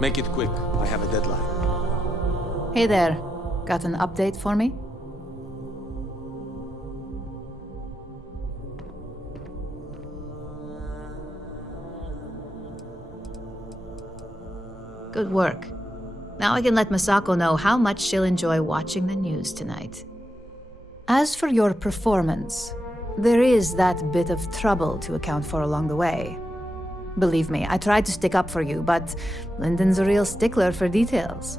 Make it quick. I have a deadline. Hey there. Got an update for me? Good work. Now I can let Masako know how much she'll enjoy watching the news tonight. As for your performance, there is that bit of trouble to account for along the way. Believe me, I tried to stick up for you, but Lyndon's a real stickler for details.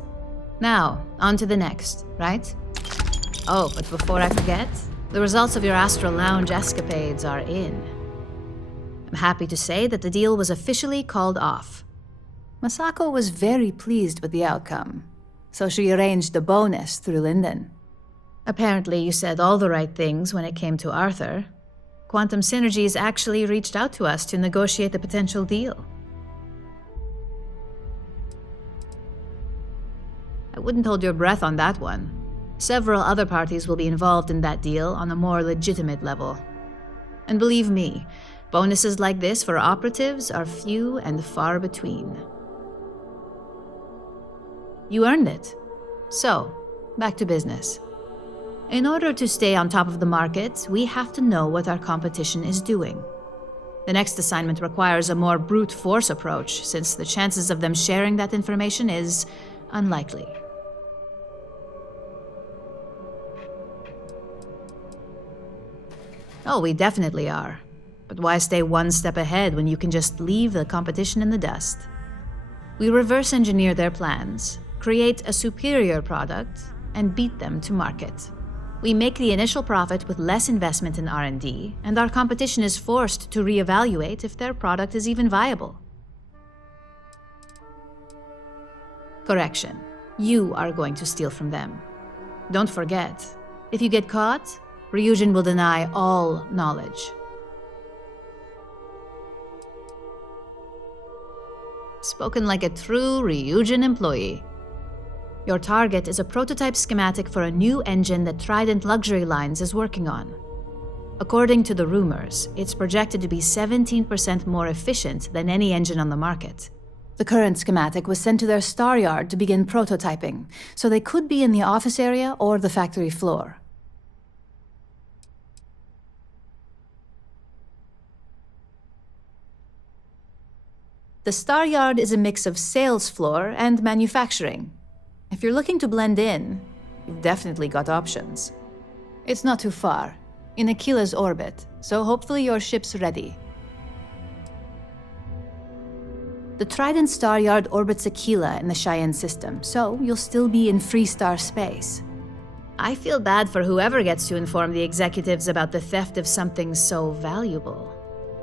Now, on to the next, right? Oh, but before I forget, the results of your Astral Lounge escapades are in. I'm happy to say that the deal was officially called off. Masako was very pleased with the outcome, so she arranged a bonus through Lyndon. Apparently, you said all the right things when it came to Arthur. Quantum Synergies actually reached out to us to negotiate the potential deal. I wouldn't hold your breath on that one. Several other parties will be involved in that deal on a more legitimate level. And believe me, bonuses like this for operatives are few and far between. You earned it. So, back to business. In order to stay on top of the market, we have to know what our competition is doing. The next assignment requires a more brute force approach, since the chances of them sharing that information is unlikely. Oh, we definitely are. But why stay one step ahead when you can just leave the competition in the dust? We reverse engineer their plans, create a superior product, and beat them to market. We make the initial profit with less investment in R&D, and our competition is forced to reevaluate if their product is even viable. Correction. You are going to steal from them. Don't forget, if you get caught, Ryujin will deny all knowledge. Spoken like a true Ryujin employee. Your target is a prototype schematic for a new engine that Trident Luxury Lines is working on. According to the rumors, it's projected to be 17% more efficient than any engine on the market. The current schematic was sent to their star yard to begin prototyping, so they could be in the office area or the factory floor. The star yard is a mix of sales floor and manufacturing. If you're looking to blend in, you've definitely got options. It's not too far, in Aquila's orbit, so hopefully your ship's ready. The Trident Star Yard orbits Aquila in the Cheyenne system, so you'll still be in free star space. I feel bad for whoever gets to inform the executives about the theft of something so valuable.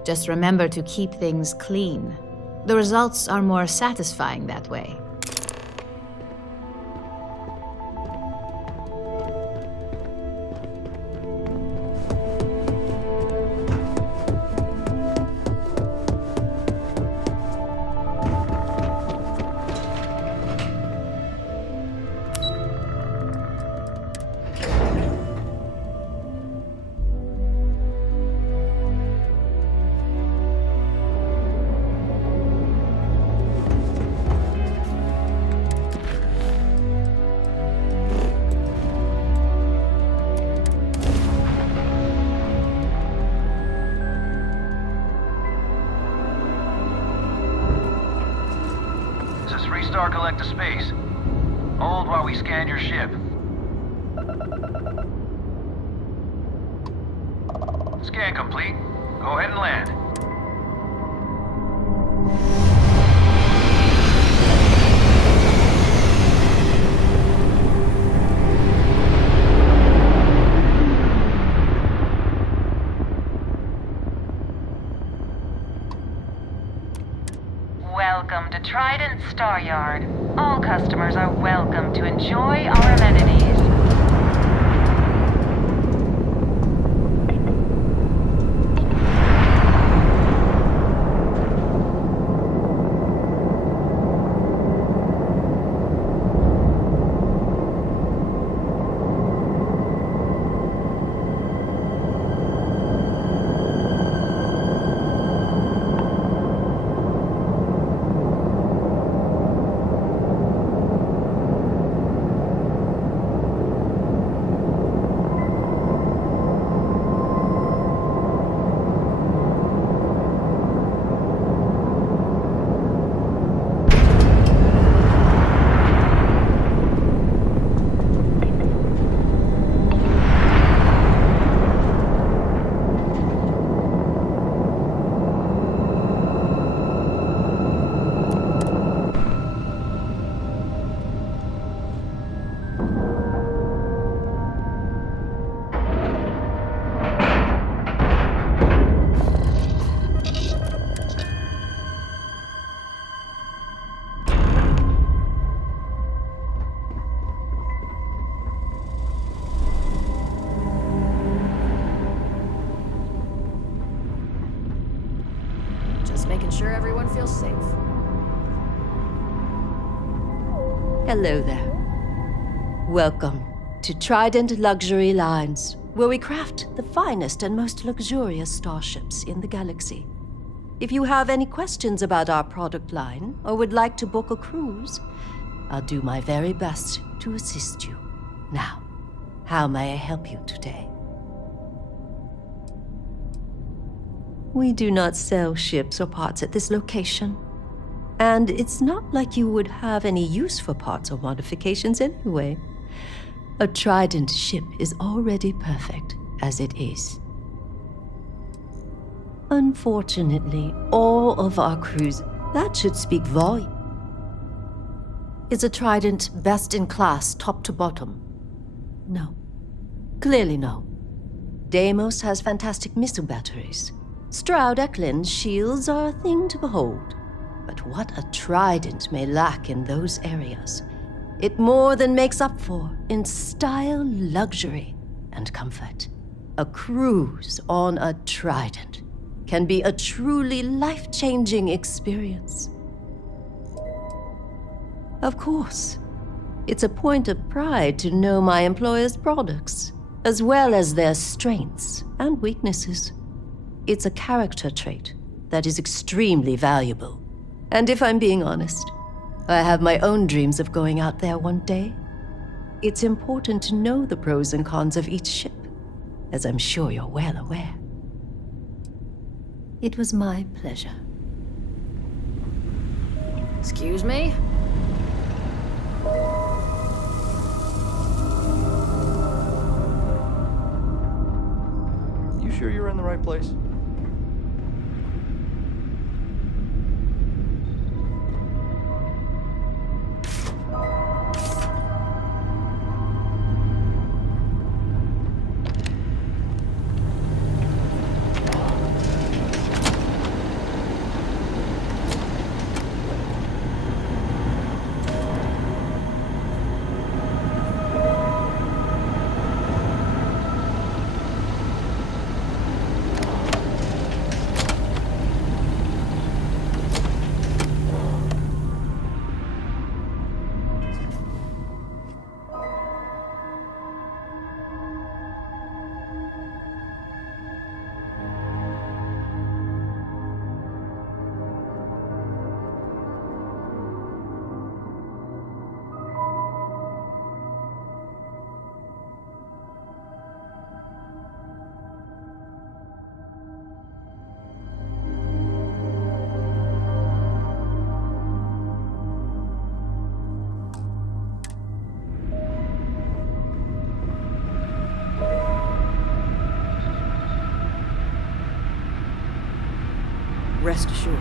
Just remember to keep things clean. The results are more satisfying that way. Star collect to space. Hold while we scan your ship. Scan complete. Go ahead and land. Welcome to Trident Star Yard. All customers are welcome to enjoy our amenities. sure everyone feels safe. Hello there. Welcome to Trident Luxury Lines, where we craft the finest and most luxurious starships in the galaxy. If you have any questions about our product line or would like to book a cruise, I'll do my very best to assist you. Now, how may I help you today? We do not sell ships or parts at this location. And it's not like you would have any use for parts or modifications anyway. A Trident ship is already perfect as it is. Unfortunately, all of our crews, that should speak volume. Is a Trident best in class, top to bottom? No. Clearly no. Deimos has fantastic missile batteries. Stroud Eklund's shields are a thing to behold. But what a Trident may lack in those areas, it more than makes up for in style, luxury, and comfort. A cruise on a Trident can be a truly life-changing experience. Of course, it's a point of pride to know my employer's products, as well as their strengths and weaknesses. It's a character trait that is extremely valuable. And if I'm being honest, I have my own dreams of going out there one day. It's important to know the pros and cons of each ship, as I'm sure you're well aware. It was my pleasure. Excuse me? You sure you're in the right place? Rest assured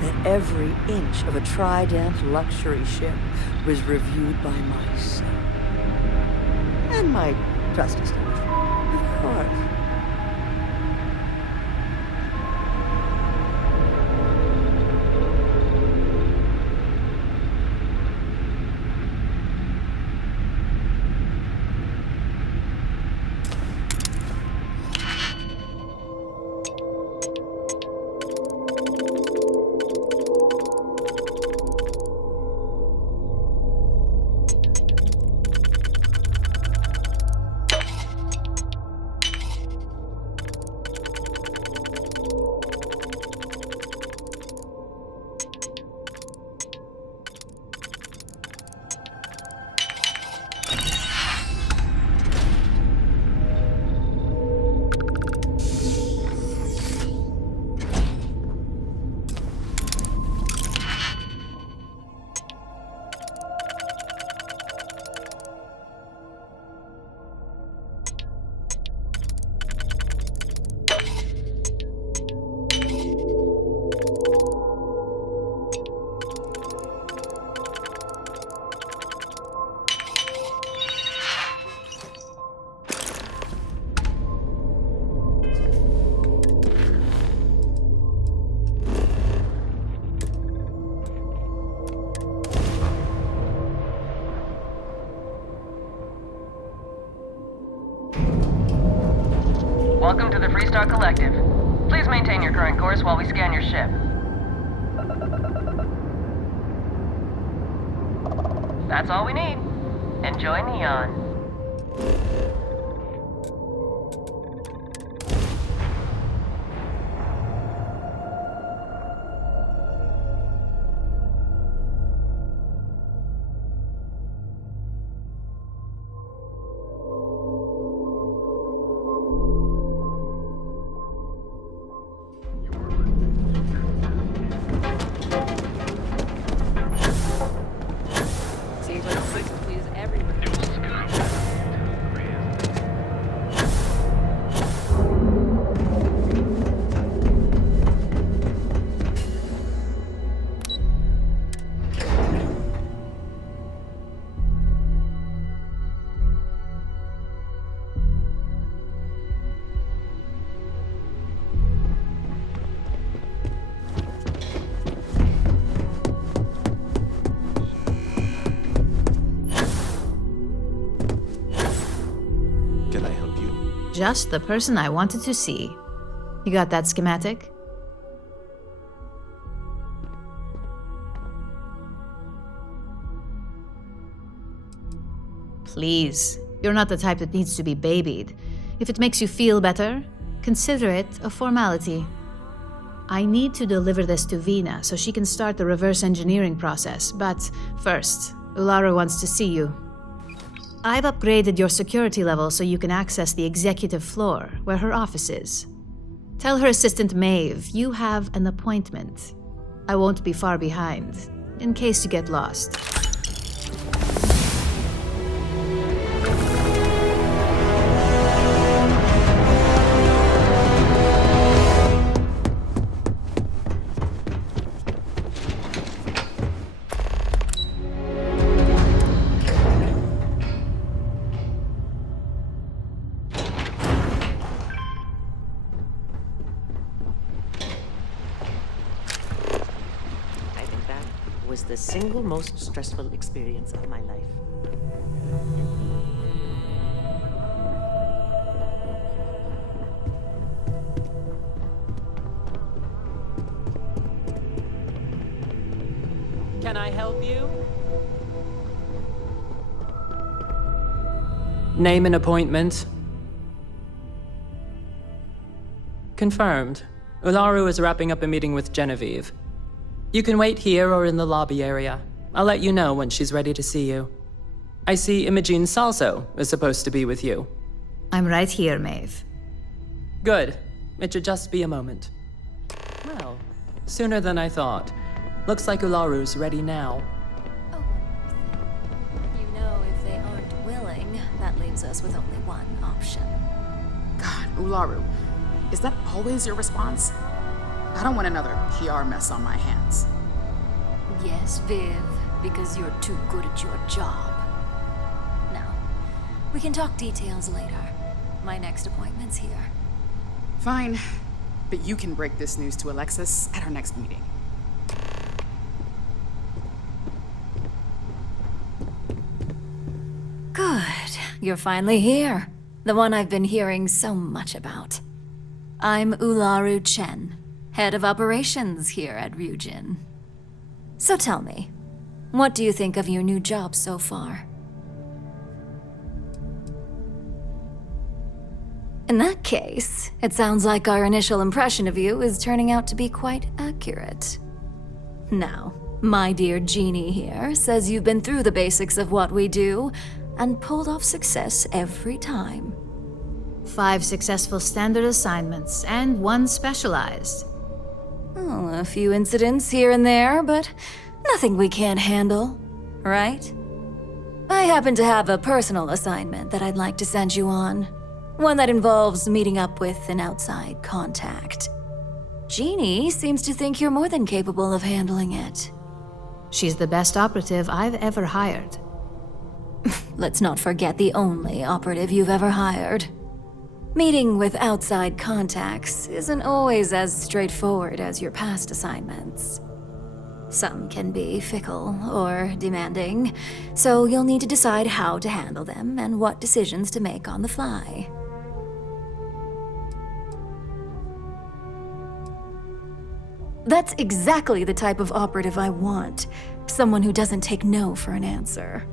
that every inch of a Trident luxury ship was reviewed by myself. And my trusty staff, of course. Welcome to the Freestar Collective. Please maintain your current course while we scan your ship. That's all we need. Enjoy Neon. Seems like a place to please everyone. Can I help you? Just the person I wanted to see. You got that schematic? Please, you're not the type that needs to be babied. If it makes you feel better, consider it a formality. I need to deliver this to Vina so she can start the reverse engineering process, but first, Ularu wants to see you. I've upgraded your security level so you can access the executive floor, where her office is. Tell her assistant Maeve you have an appointment. I won't be far behind, in case you get lost. I think that was the single most stressful experience of my life. Can I help you? Name and appointment. Confirmed. Ularu is wrapping up a meeting with Genevieve. You can wait here or in the lobby area. I'll let you know when she's ready to see you. I see Imogene Salso is supposed to be with you. I'm right here, Maeve. Good. It should just be a moment. Well, sooner than I thought. Looks like Ularu's ready now. Oh, you know, if they aren't willing, that leaves us with only one option. God, Ularu, is that always your response? I don't want another PR mess on my hands. Yes, Viv, because you're too good at your job. Now, we can talk details later. My next appointment's here. Fine, but you can break this news to Alexis at our next meeting. Good. You're finally here. The one I've been hearing so much about. I'm Ularu Chen, head of operations here at Ryujin. So tell me, what do you think of your new job so far? In that case, it sounds like our initial impression of you is turning out to be quite accurate. Now, my dear Jeannie here says you've been through the basics of what we do and pulled off success every time. 5 successful standard assignments and 1 specialized. Oh, a few incidents here and there, but nothing we can't handle, right? I happen to have a personal assignment that I'd like to send you on. One that involves meeting up with an outside contact. Jeannie seems to think you're more than capable of handling it. She's the best operative I've ever hired. Let's not forget the only operative you've ever hired. Meeting with outside contacts isn't always as straightforward as your past assignments. Some can be fickle or demanding, so you'll need to decide how to handle them and what decisions to make on the fly. That's exactly the type of operative I want. Someone who doesn't take no for an answer.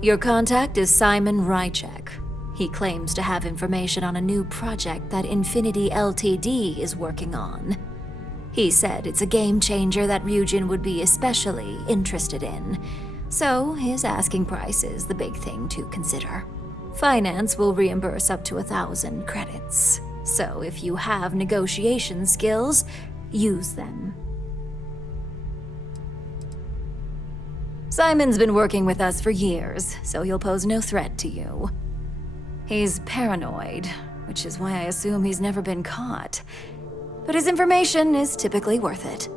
Your contact is Simon Rychek. He claims to have information on a new project that Infinity Ltd is working on. He said it's a game changer that Ryujin would be especially interested in. So his asking price is the big thing to consider. Finance will reimburse up to 1,000 credits. So if you have negotiation skills, use them. Simon's been working with us for years, so he'll pose no threat to you. He's paranoid, which is why I assume he's never been caught. But his information is typically worth it.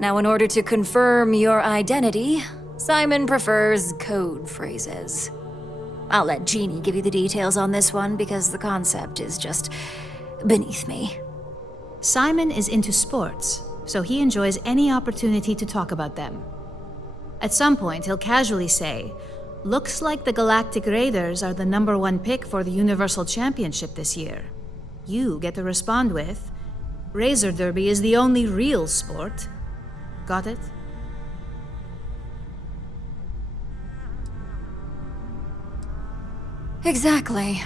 Now, in order to confirm your identity, Simon prefers code phrases. I'll let Jeannie give you the details on this one because the concept is just beneath me. Simon is into sports, so he enjoys any opportunity to talk about them. At some point, he'll casually say, "Looks like the Galactic Raiders are the #1 pick for the Universal Championship this year." You get to respond with, "Razor Derby is the only real sport." Got it? Exactly.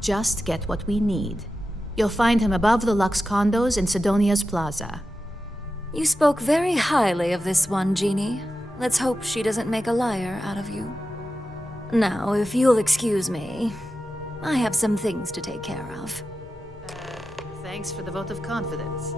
Just get what we need. You'll find him above the Lux condos in Sidonia's Plaza. You spoke very highly of this one, Jeannie. Let's hope she doesn't make a liar out of you. Now, if you'll excuse me, I have some things to take care of. Thanks for the vote of confidence.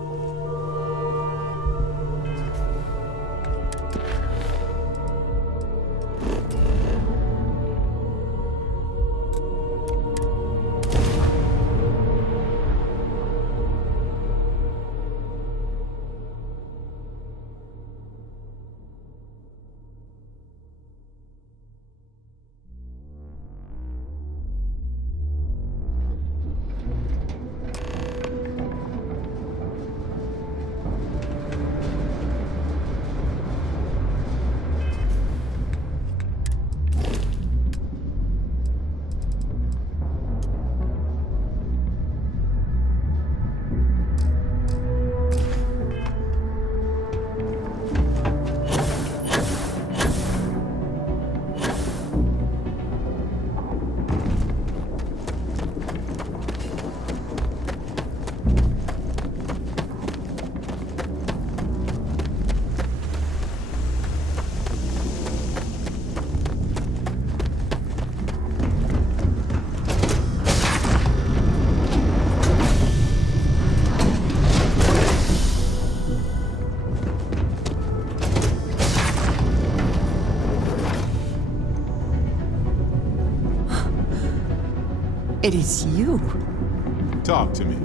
It is you. Talk to me.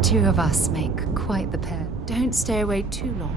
Two of us make quite the pair. Don't stay away too long.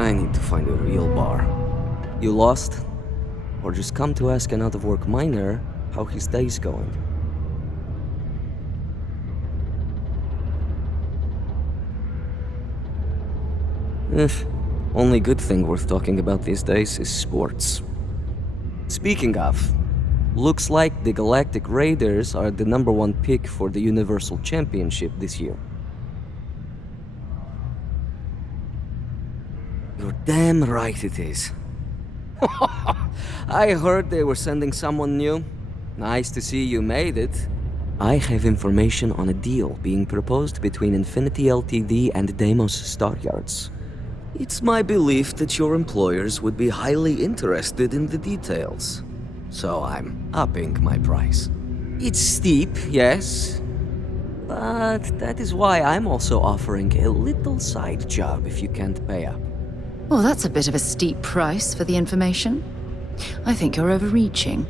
I need to find a real bar. You lost? Or just come to ask an out-of-work miner how his day's going? Only good thing worth talking about these days is sports. Speaking of, looks like the Galactic Raiders are the #1 pick for the Universal Championship this year. You're damn right it is. I heard they were sending someone new. Nice to see you made it. I have information on a deal being proposed between Infinity Ltd and Deimos Staryards. It's my belief that your employers would be highly interested in the details. So I'm upping my price. It's steep, yes. But that is why I'm also offering a little side job if you can't pay up. Well, that's a bit of a steep price for the information. I think you're overreaching.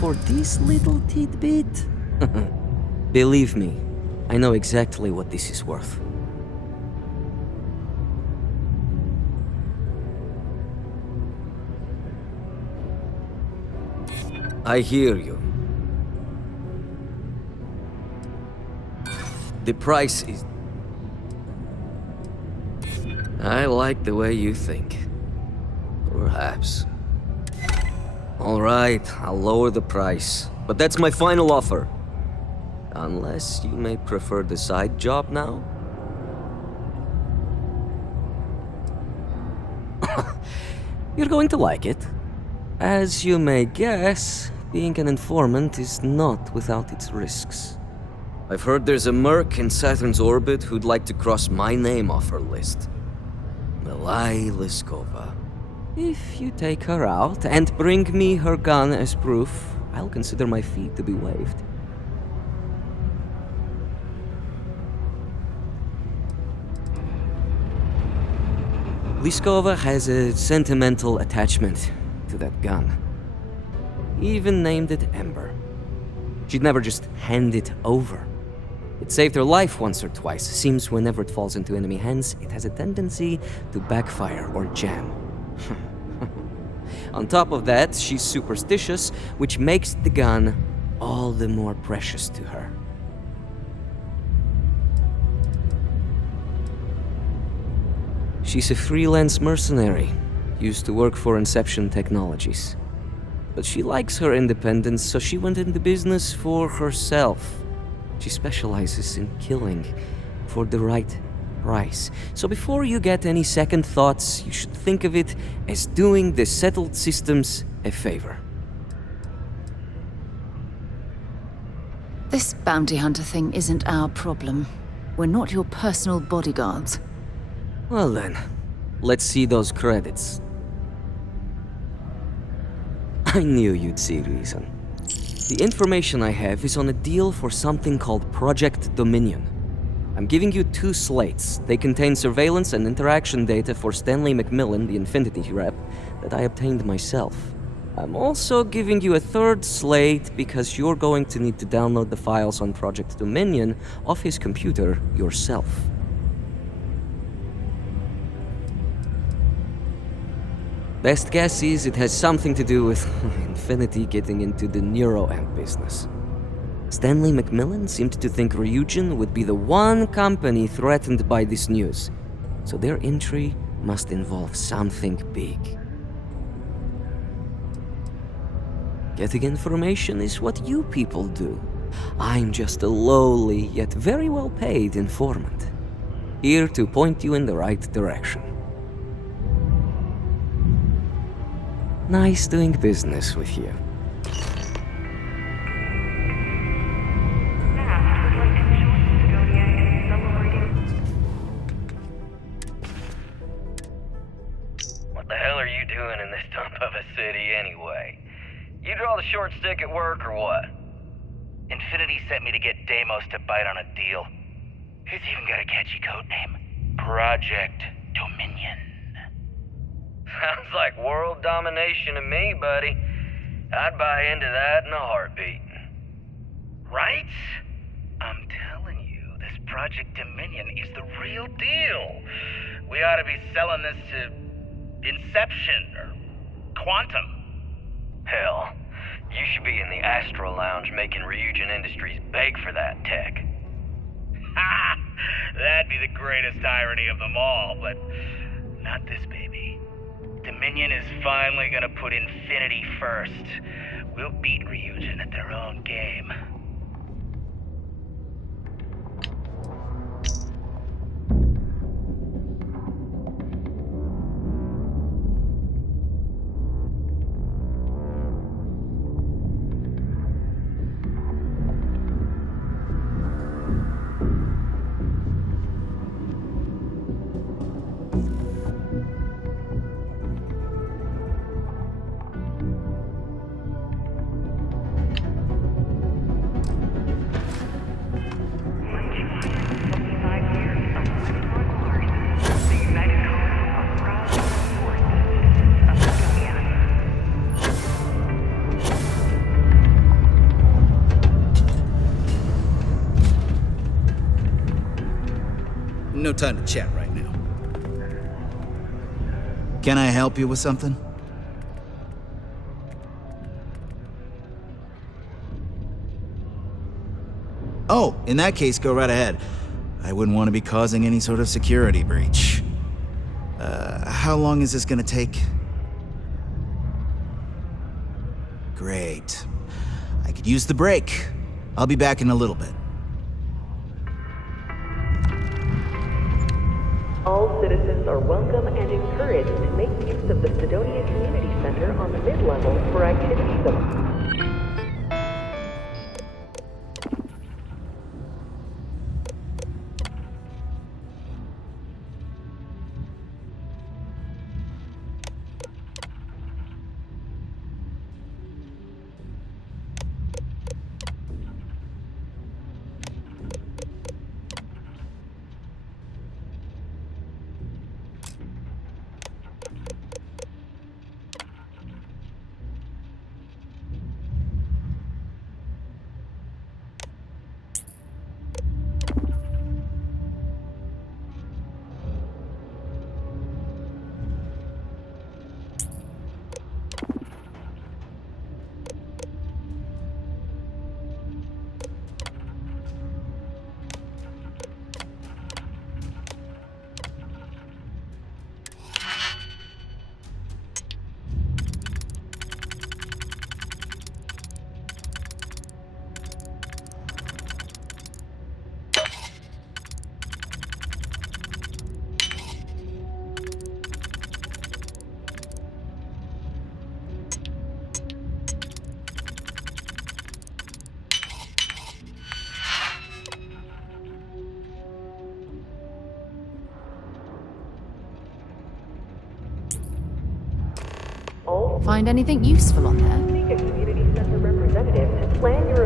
For this little tidbit? Believe me, I know exactly what this is worth. I hear you. The price is... I like the way you think. Perhaps. Alright, I'll lower the price. But that's my final offer. Unless you may prefer the side job now? You're going to like it. As you may guess, being an informant is not without its risks. I've heard there's a merc in Saturn's orbit who'd like to cross my name off her list. Milai Liskova. If you take her out and bring me her gun as proof, I'll consider my fee to be waived. Liskova has a sentimental attachment to that gun. Even named it Ember. She'd never just hand it over. It saved her life once or twice. Seems whenever it falls into enemy hands, it has a tendency to backfire or jam. On top of that, she's superstitious, which makes the gun all the more precious to her. She's a freelance mercenary, used to work for Inception Technologies. But she likes her independence, so she went into business for herself. She specializes in killing for the right price. So before you get any second thoughts, you should think of it as doing the settled systems a favor. This bounty hunter thing isn't our problem. We're not your personal bodyguards. Well then, let's see those credits. I knew you'd see reason. The information I have is on a deal for something called Project Dominion. I'm giving you 2 slates. They contain surveillance and interaction data for Stanley McMillan, the Infinity rep, that I obtained myself. I'm also giving you a 3rd slate because you're going to need to download the files on Project Dominion off his computer yourself. Best guess is it has something to do with Infinity getting into the neuroamp business. Stanley McMillan seemed to think Ryujin would be the one company threatened by this news, so their entry must involve something big. Getting information is what you people do. I'm just a lowly yet very well paid informant, here to point you in the right direction. Nice doing business with you. What the hell are you doing in this dump of a city anyway? You draw the short stick at work or what? Infinity sent me to get Deimos to bite on a deal. He's even got a catchy code name. Project Dominion. Sounds like world domination to me, buddy. I'd buy into that in a heartbeat. Right? I'm telling you, this Project Dominion is the real deal. We ought to be selling this to Inception or Quantum. Hell, you should be in the Astro Lounge making Ryujin Industries beg for that tech. Ha! That'd be the greatest irony of them all, but not this baby. Dominion is finally gonna put Infinity first. We'll beat Ryujin at their own game. No time to chat right now. Can I help you with something? Oh, in that case, go right ahead. I wouldn't want to be causing any sort of security breach. How long is this gonna take? Great. I could use the break. I'll be back in a little bit. All citizens are welcome and encouraged to make use of the Sidonia Community Center on the mid-level for activities of... Find anything useful on there? Seek a community center representative to plan your...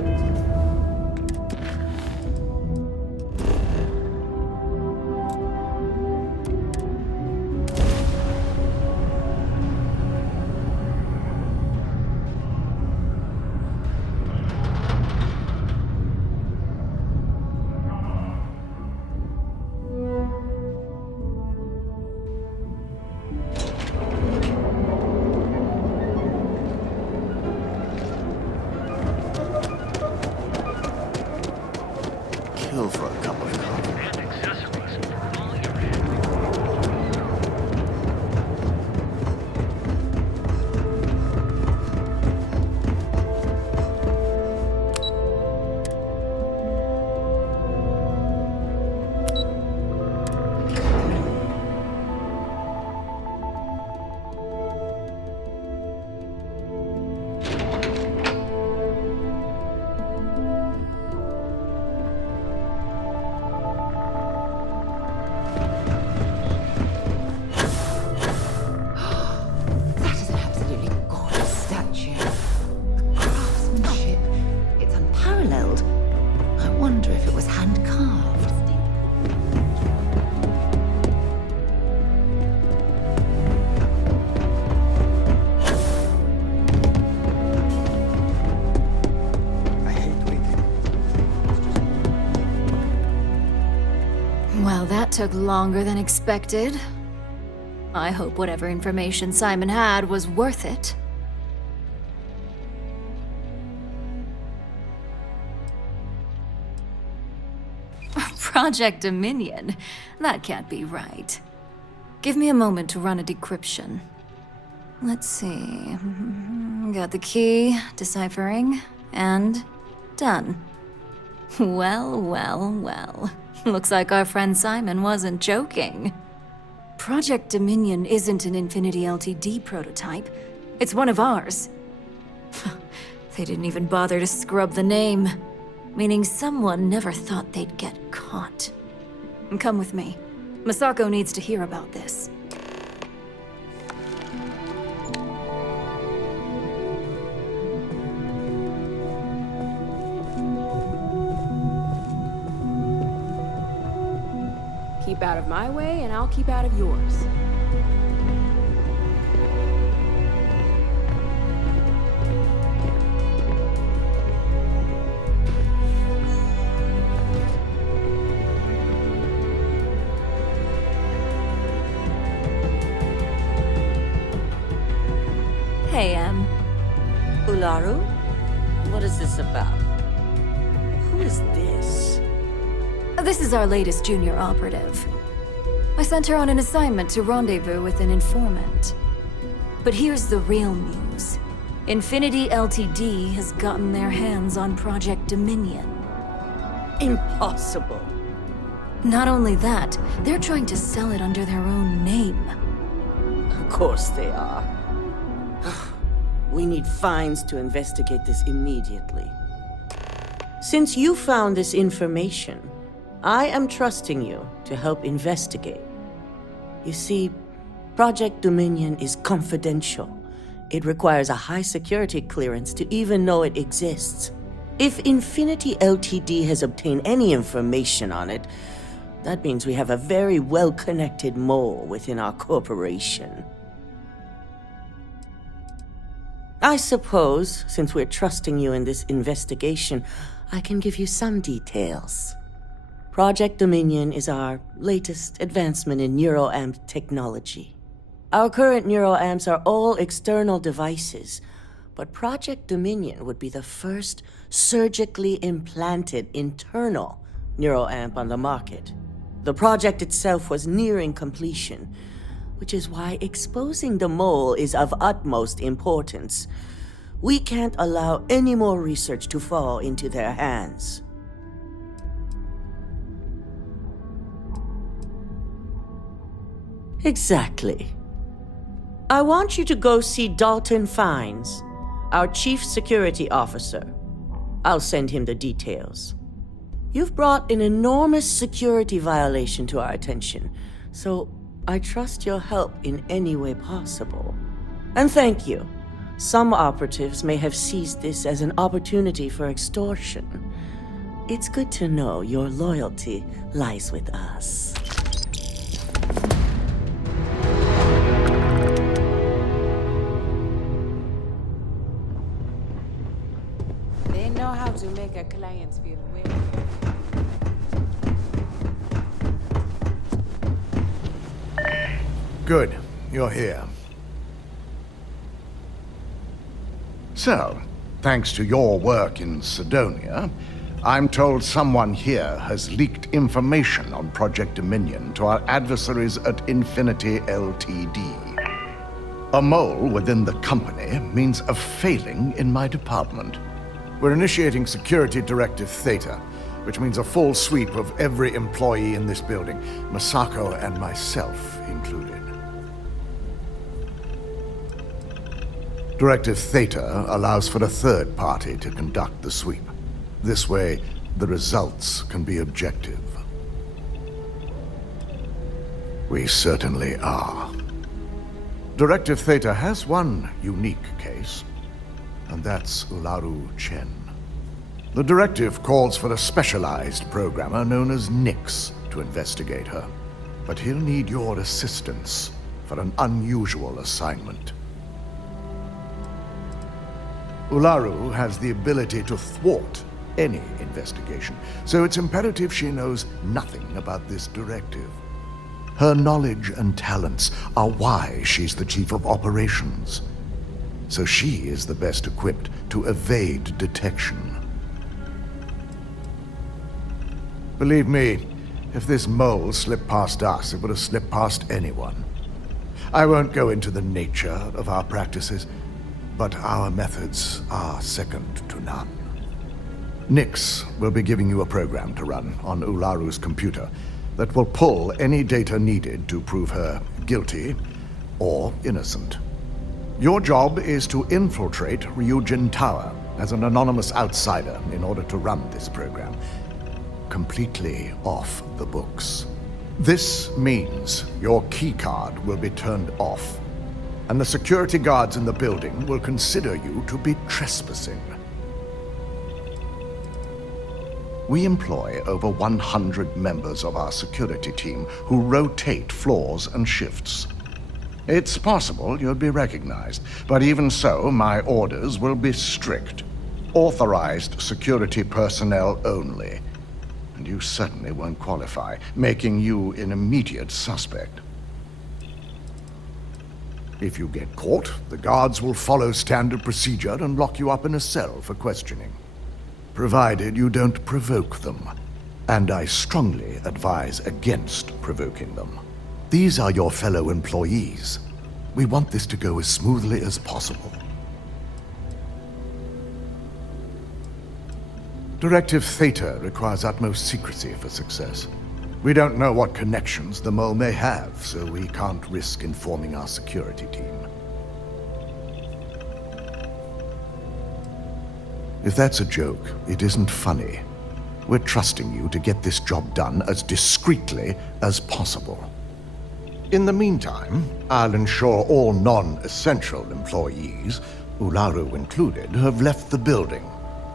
Kill for a cup of coffee. took longer than expected. I hope whatever information Simon had was worth it. Project Dominion? That can't be right. Give me a moment to run a decryption. Let's see. Got the key, deciphering, and done. Well, well, well. Looks like our friend Simon wasn't joking. Project Dominion isn't an Infinity Ltd prototype. It's one of ours. They didn't even bother to scrub the name, meaning someone never thought they'd get caught. Come with me. Masako needs to hear about this. Keep out of my way, and I'll keep out of yours. Hey, Em. Ularu? What is this about? Who is this? This is our latest junior operative. I sent her on an assignment to rendezvous with an informant. But here's the real news. Infinity Ltd has gotten their hands on Project Dominion. Impossible. Not only that, they're trying to sell it under their own name. Of course they are. We need Fines to investigate this immediately. Since you found this information, I am trusting you to help investigate. You see, Project Dominion is confidential. It requires a high security clearance to even know it exists. If Infinity Ltd has obtained any information on it, that means we have a very well-connected mole within our corporation. I suppose, since we're trusting you in this investigation, I can give you some details. Project Dominion is our latest advancement in neuroamp technology. Our current neuroamps are all external devices, but Project Dominion would be the first surgically implanted internal neuroamp on the market. The project itself was nearing completion, which is why exposing the mole is of utmost importance. We can't allow any more research to fall into their hands. Exactly. I want you to go see Dalton Fines, our chief security officer. I'll send him the details. You've brought an enormous security violation to our attention, so I trust your help in any way possible. And thank you. Some operatives may have seized this as an opportunity for extortion. It's good to know your loyalty lies with us. They know how to make a client feel weird. Good. You're here. So, thanks to your work in Sidonia, I'm told someone here has leaked information on Project Dominion to our adversaries at Infinity Ltd. A mole within the company means a failing in my department. We're initiating Security Directive Theta, which means a full sweep of every employee in this building, Masako and myself included. Directive Theta allows for a third party to conduct the sweep. This way, the results can be objective. We certainly are. Directive Theta has one unique case, and that's Ularu Chen. The directive calls for a specialized programmer known as Nix to investigate her, but he'll need your assistance for an unusual assignment. Ularu has the ability to thwart any investigation, so it's imperative she knows nothing about this directive. Her knowledge and talents are why she's the chief of operations. So she is the best equipped to evade detection. Believe me, if this mole slipped past us, it would have slipped past anyone. I won't go into the nature of our practices, but our methods are second to none. Nix will be giving you a program to run on Ularu's computer that will pull any data needed to prove her guilty or innocent. Your job is to infiltrate Ryujin Tower as an anonymous outsider in order to run this program completely off the books. This means your keycard will be turned off, and the security guards in the building will consider you to be trespassing. We employ over 100 members of our security team who rotate floors and shifts. It's possible you'll be recognized, but even so, my orders will be strict. Authorized security personnel only. And you certainly won't qualify, making you an immediate suspect. If you get caught, the guards will follow standard procedure and lock you up in a cell for questioning. Provided you don't provoke them. And I strongly advise against provoking them. These are your fellow employees. We want this to go as smoothly as possible. Directive Theta requires utmost secrecy for success. We don't know what connections the mole may have, so we can't risk informing our security team. If that's a joke, it isn't funny. We're trusting you to get this job done as discreetly as possible. In the meantime, I'll ensure all non-essential employees, Ularu included, have left the building,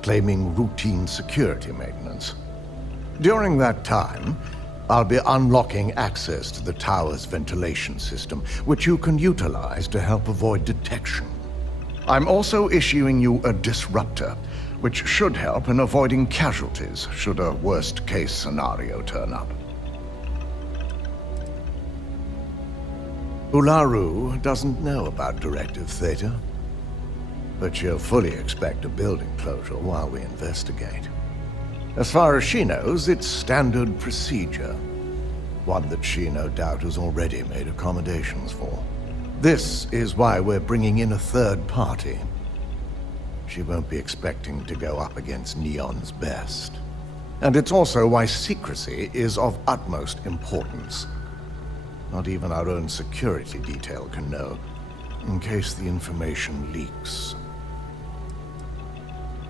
claiming routine security maintenance. During that time, I'll be unlocking access to the tower's ventilation system, which you can utilize to help avoid detection. I'm also issuing you a disruptor, which should help in avoiding casualties should a worst-case scenario turn up. Ularu doesn't know about Directive Theta, but she'll fully expect a building closure while we investigate. As far as she knows, it's standard procedure, one that she no doubt has already made accommodations for. This is why we're bringing in a third party. She won't be expecting to go up against Neon's best. And it's also why secrecy is of utmost importance. Not even our own security detail can know, in case the information leaks.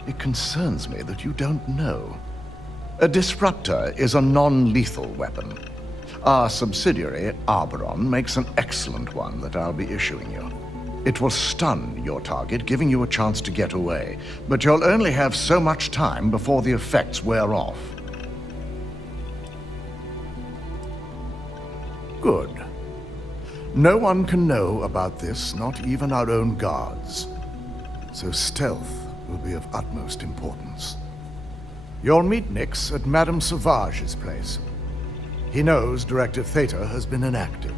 It concerns me that you don't know. A disruptor is a non-lethal weapon. Our subsidiary, Arboron, makes an excellent one that I'll be issuing you. It will stun your target, giving you a chance to get away, but you'll only have so much time before the effects wear off. Good. No one can know about this, not even our own guards. So stealth will be of utmost importance. You'll meet Nix at Madame Sauvage's place. He knows Directive Theta has been enacted.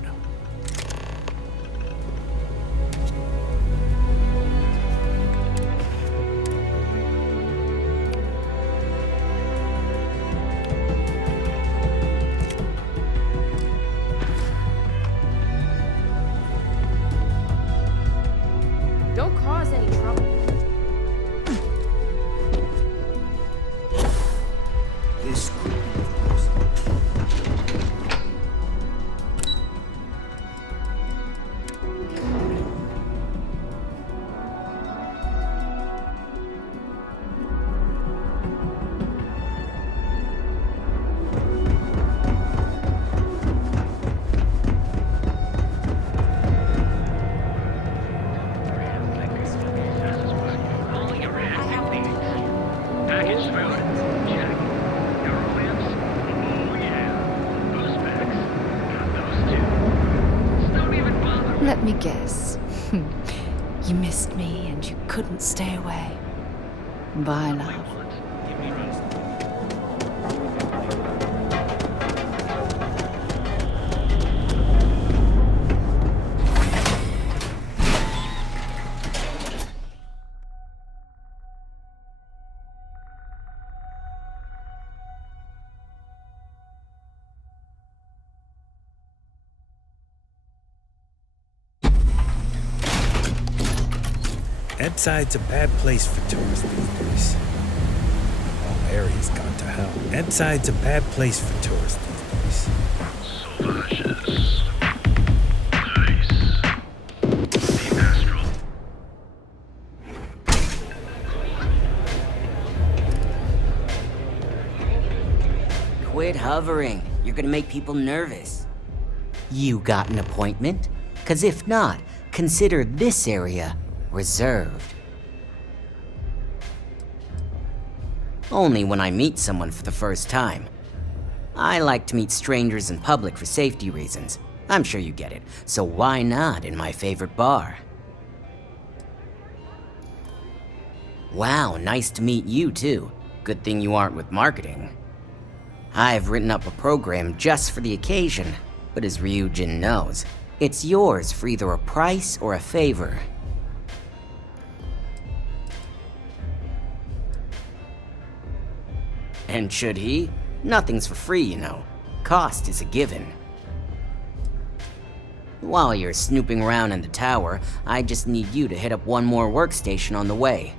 Don't cause any trouble. This Let me guess. You missed me and you couldn't stay away. Bye, love. Enside's a bad place for tourists these days. Whole area's gone to hell. Enside's a bad place for tourists these days. Quit hovering. You're gonna make people nervous. You got an appointment? 'Cause if not, consider this area reserved. Only when I meet someone for the first time. I like to meet strangers in public for safety reasons. I'm sure you get it, so why not in my favorite bar? Wow, nice to meet you too. Good thing you aren't with marketing. I've written up a program just for the occasion, but as Ryujin knows, it's yours for either a price or a favor. And should he? Nothing's for free, you know. Cost is a given. While you're snooping around in the tower, I just need you to hit up one more workstation on the way.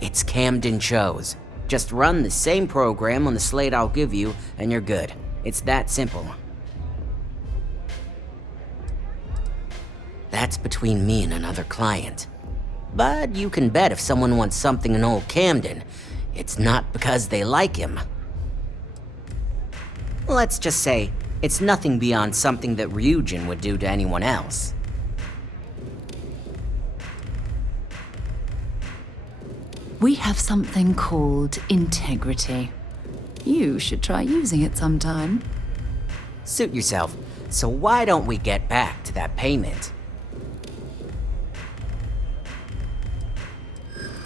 It's Camden Cho's. Just run the same program on the slate I'll give you, and you're good. It's that simple. That's between me and another client. But you can bet if someone wants something in old Camden, it's not because they like him. Let's just say, it's nothing beyond something that Ryujin would do to anyone else. We have something called integrity. You should try using it sometime. Suit yourself. So why don't we get back to that payment?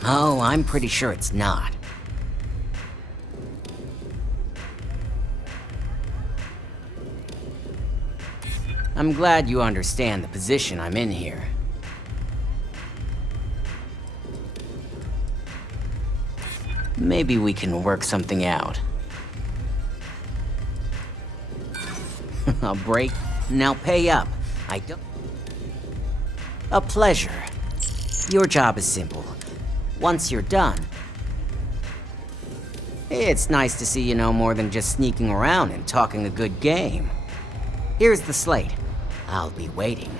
Oh, I'm pretty sure it's not. I'm glad you understand the position I'm in here. Maybe we can work something out. A break, now pay up. I don't... A pleasure. Your job is simple. Once you're done... It's nice to see you know more than just sneaking around and talking a good game. Here's the slate. I'll be waiting.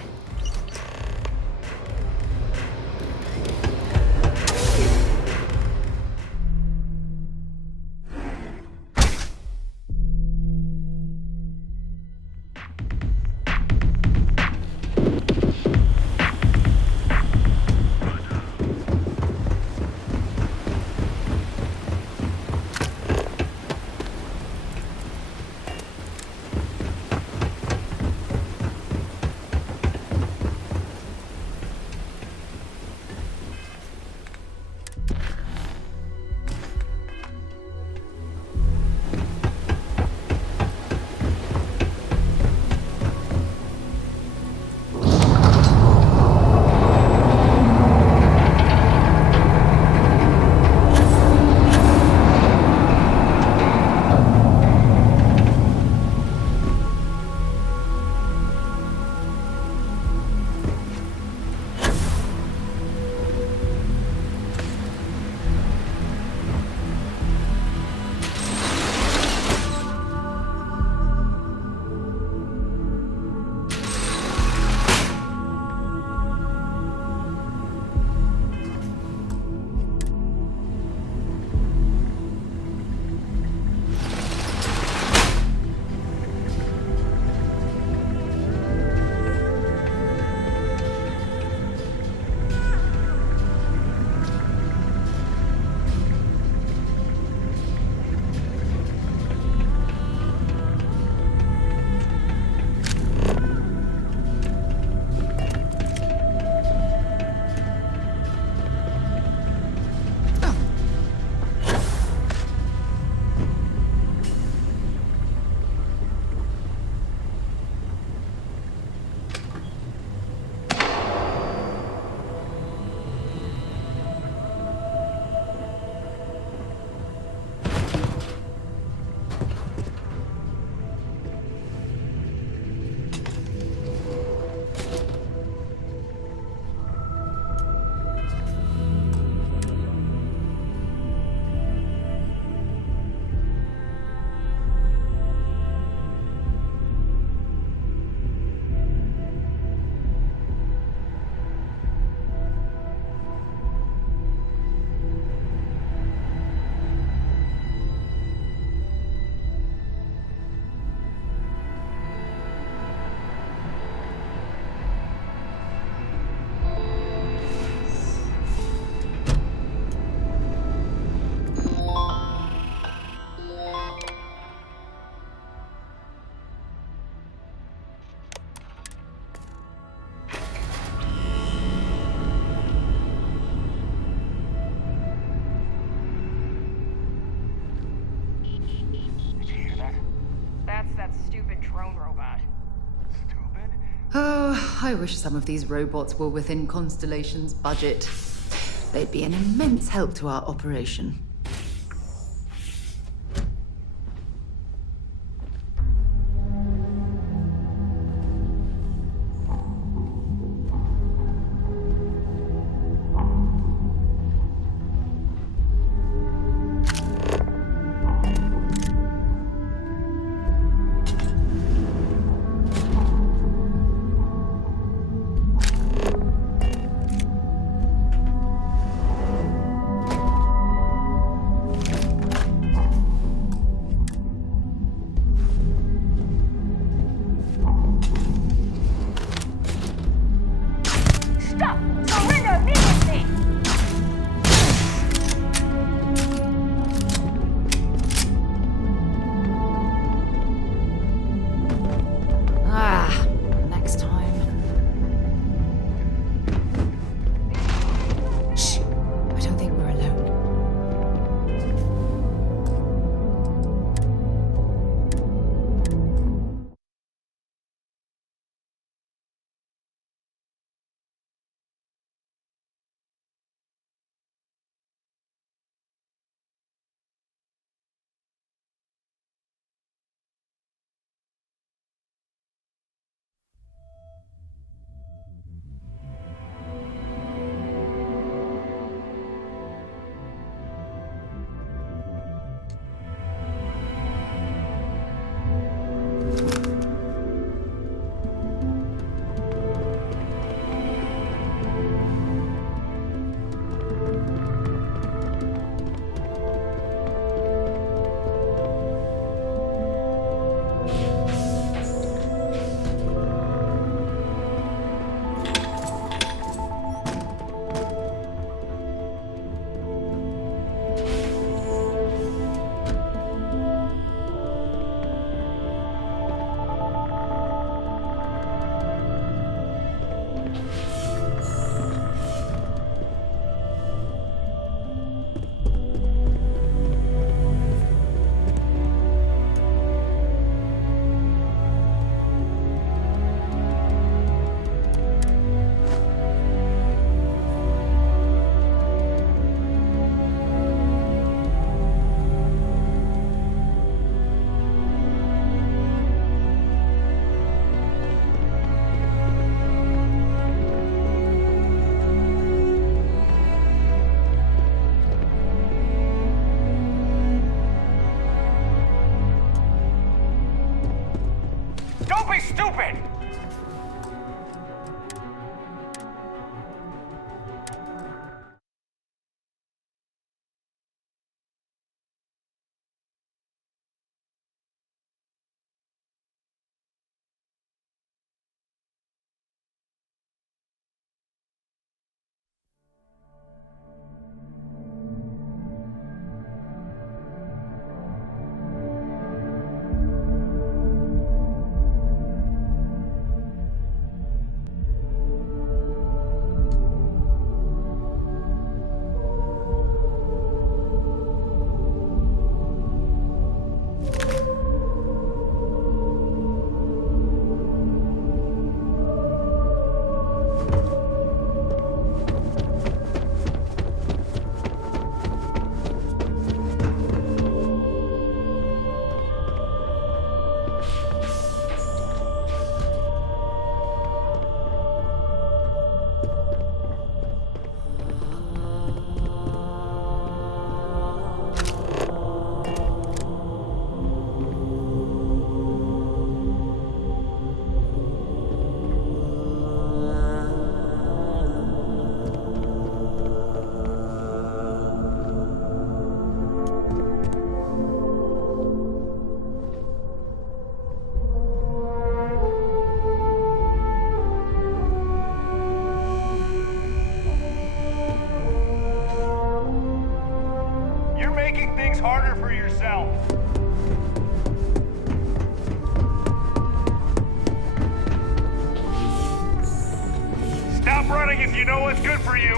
drone robot. Oh, I wish some of these robots were within Constellation's budget. They'd be an immense help to our operation. Stop! Surrender immediately! Ah, next time. Shh. I don't think we're alone. Don't be stupid! harder for yourself. Stop running if you know what's good for you.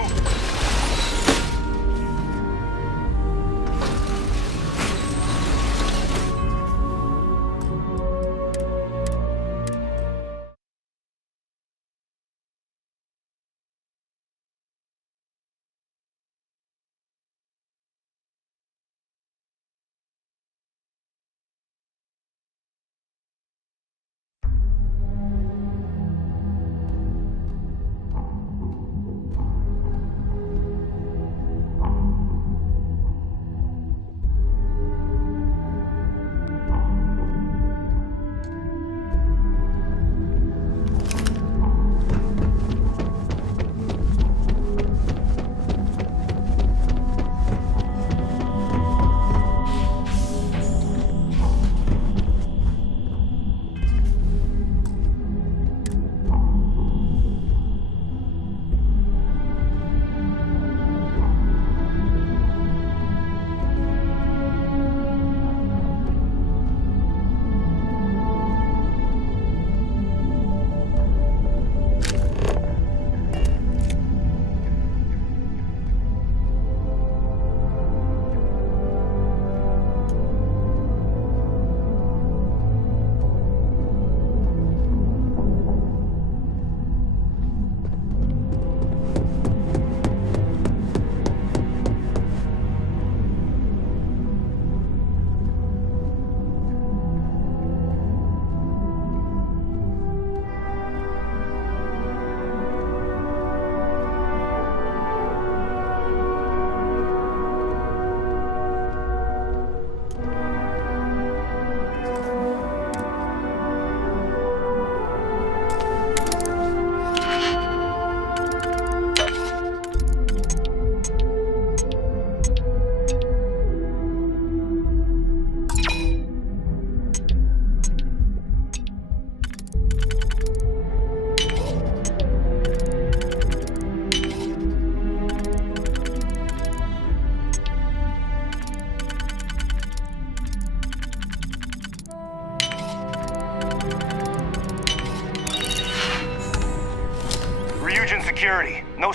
security. No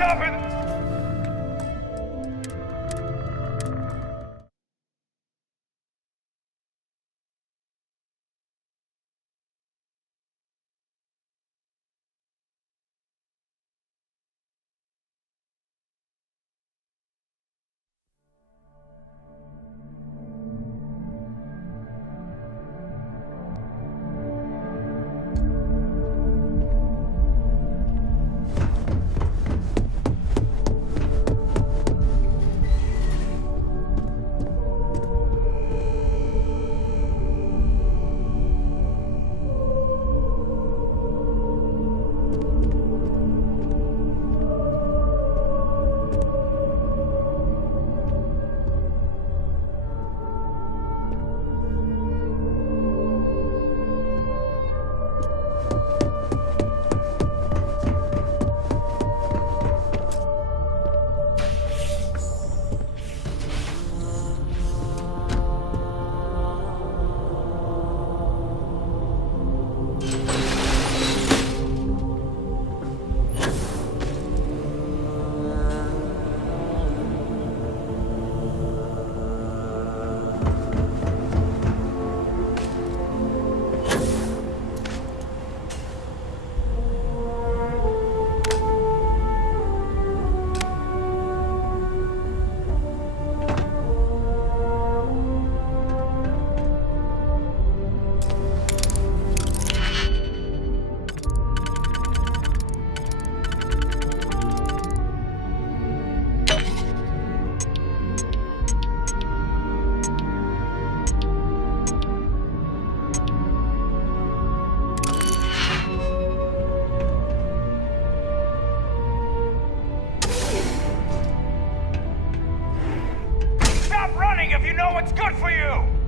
Stop it! Stop running if you know what's good for you!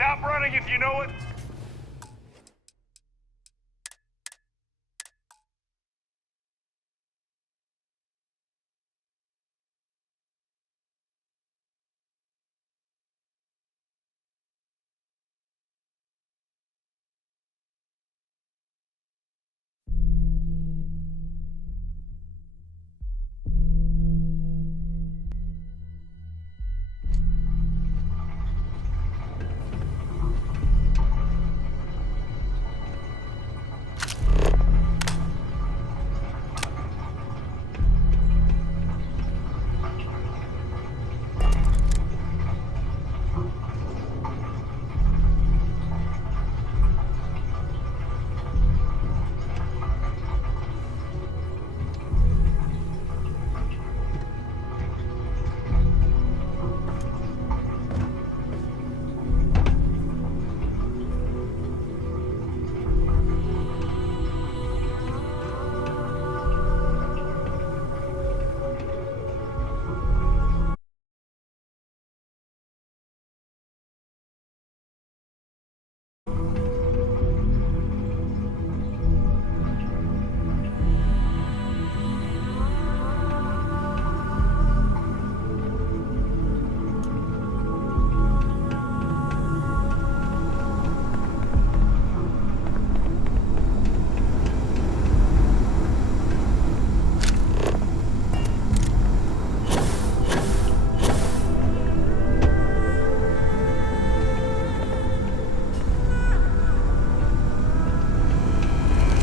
Stop running if you know it.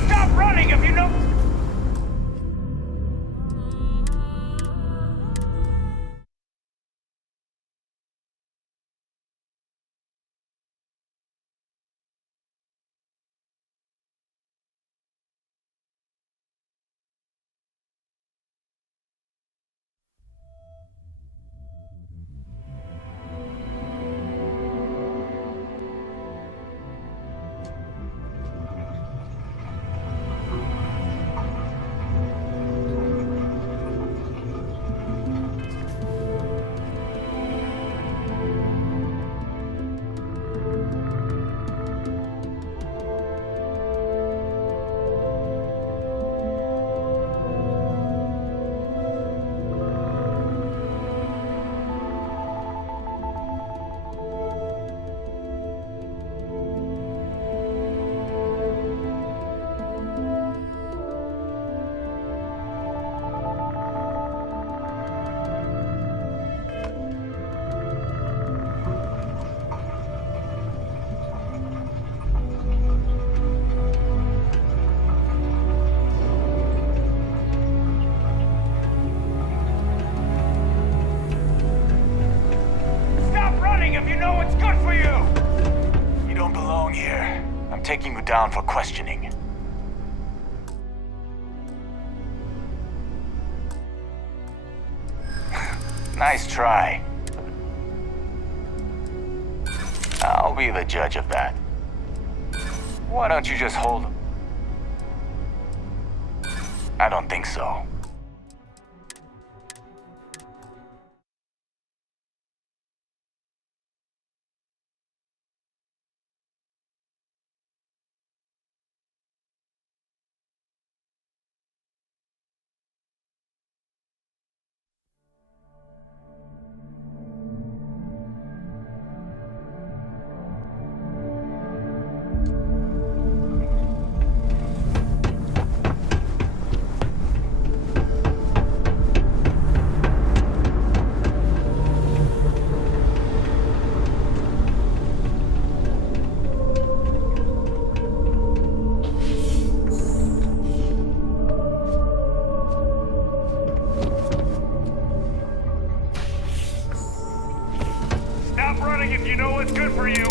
Stop running if you know. Stop running if you know what's good for you! You don't belong here. I'm taking you down for questioning. Nice try. I'll be the judge of that. Why don't you just hold him? I don't think so. Stop running if you know what's good for you!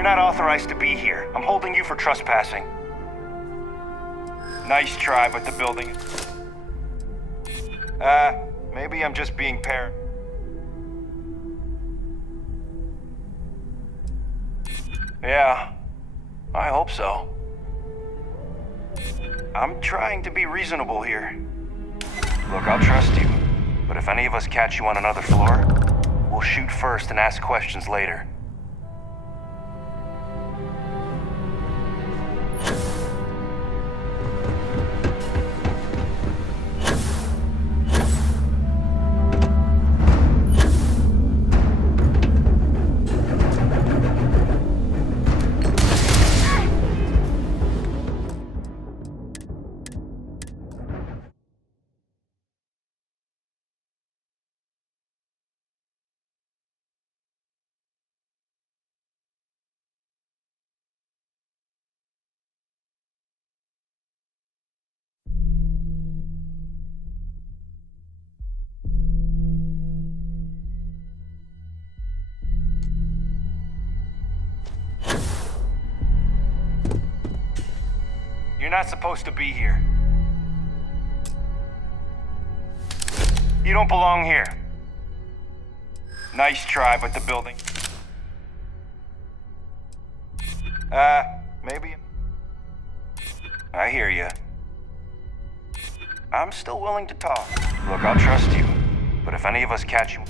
You're not authorized to be here. I'm holding you for trespassing. Nice try, but the building... maybe I'm just being paranoid. Yeah, I hope so. I'm trying to be reasonable here. Look, I'll trust you, but if any of us catch you on another floor, we'll shoot first and ask questions later. You're not supposed to be here. You don't belong here. Nice try, but the building... maybe... I hear you. I'm still willing to talk. Look, I'll trust you, but if any of us catch you...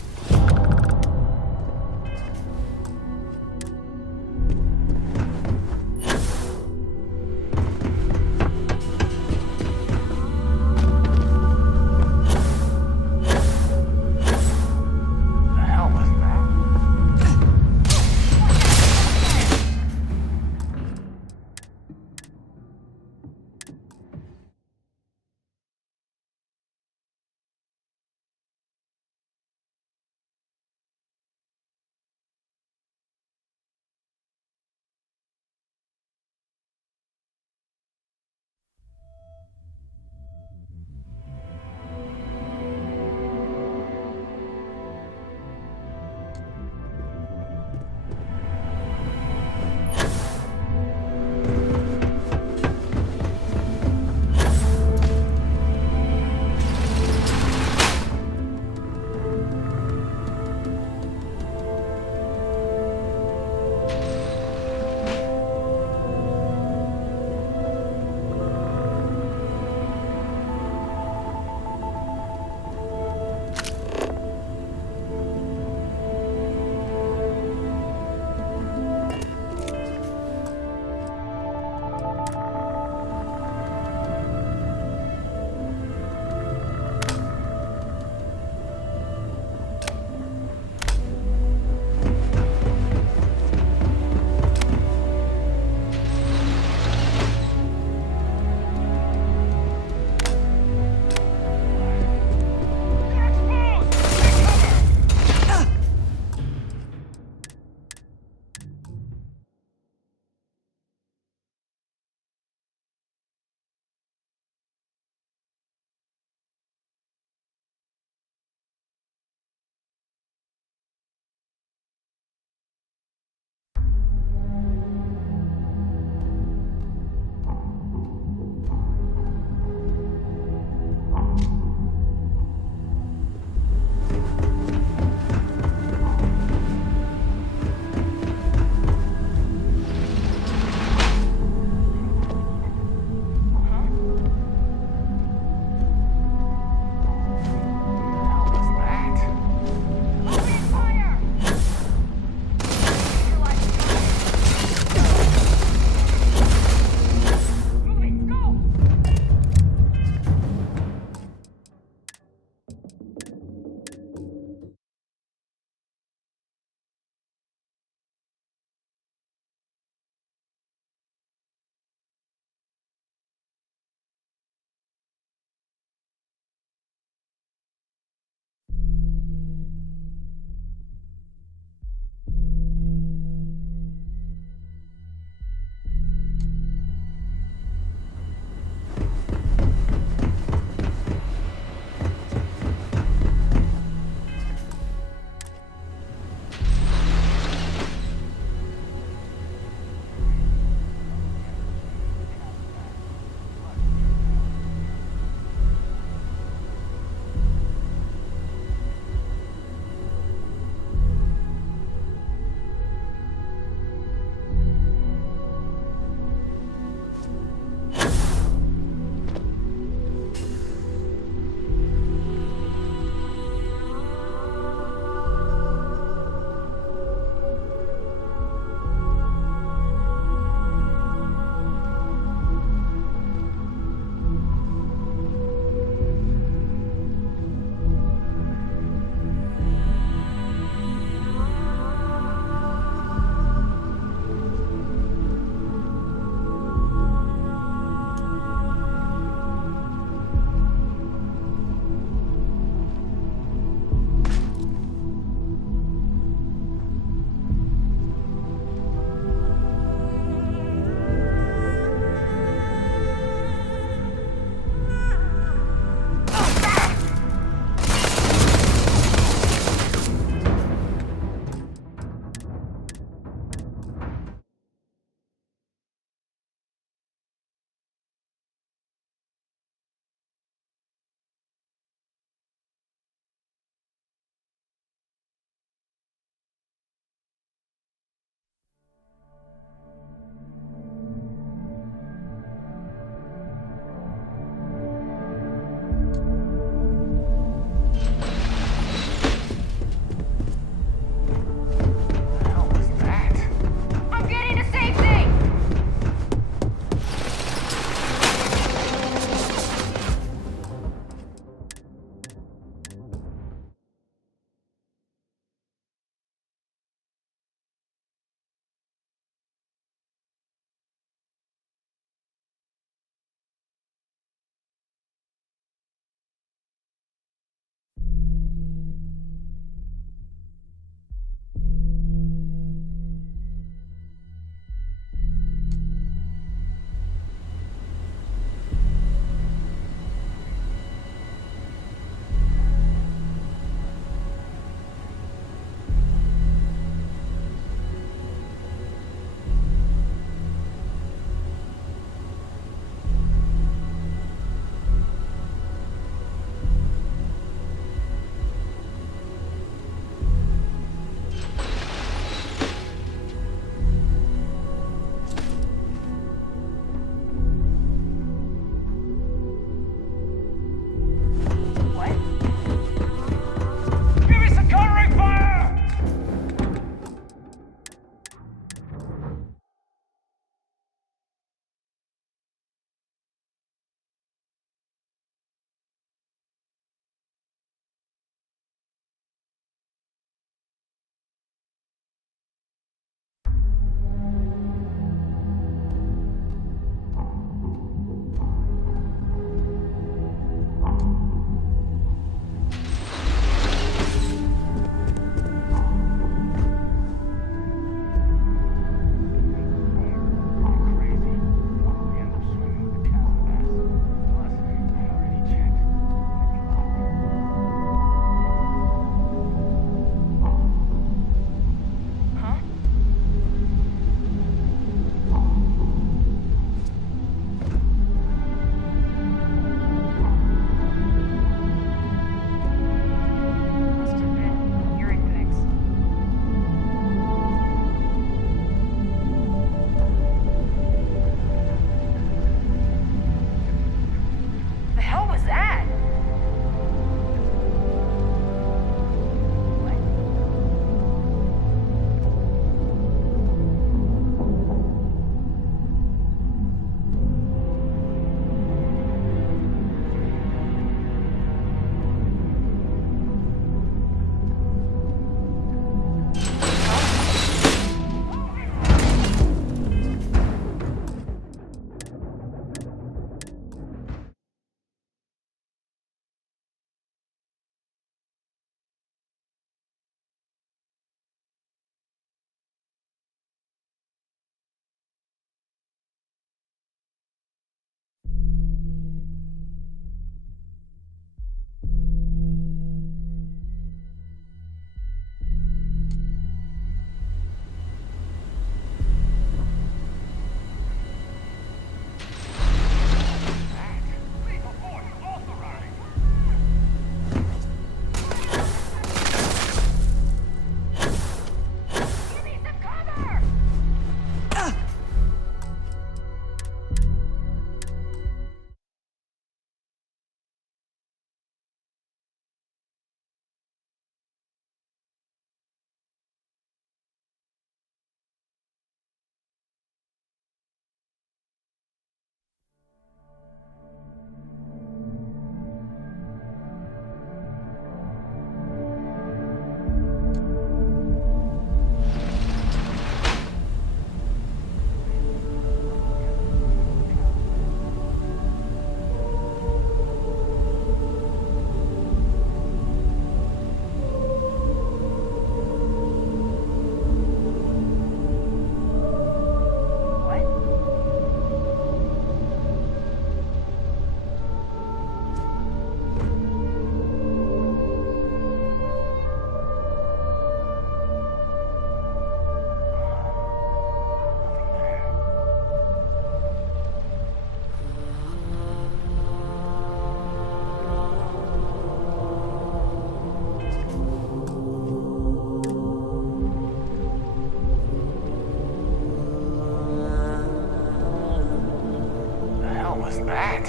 that?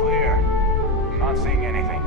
Clear. I'm not seeing anything.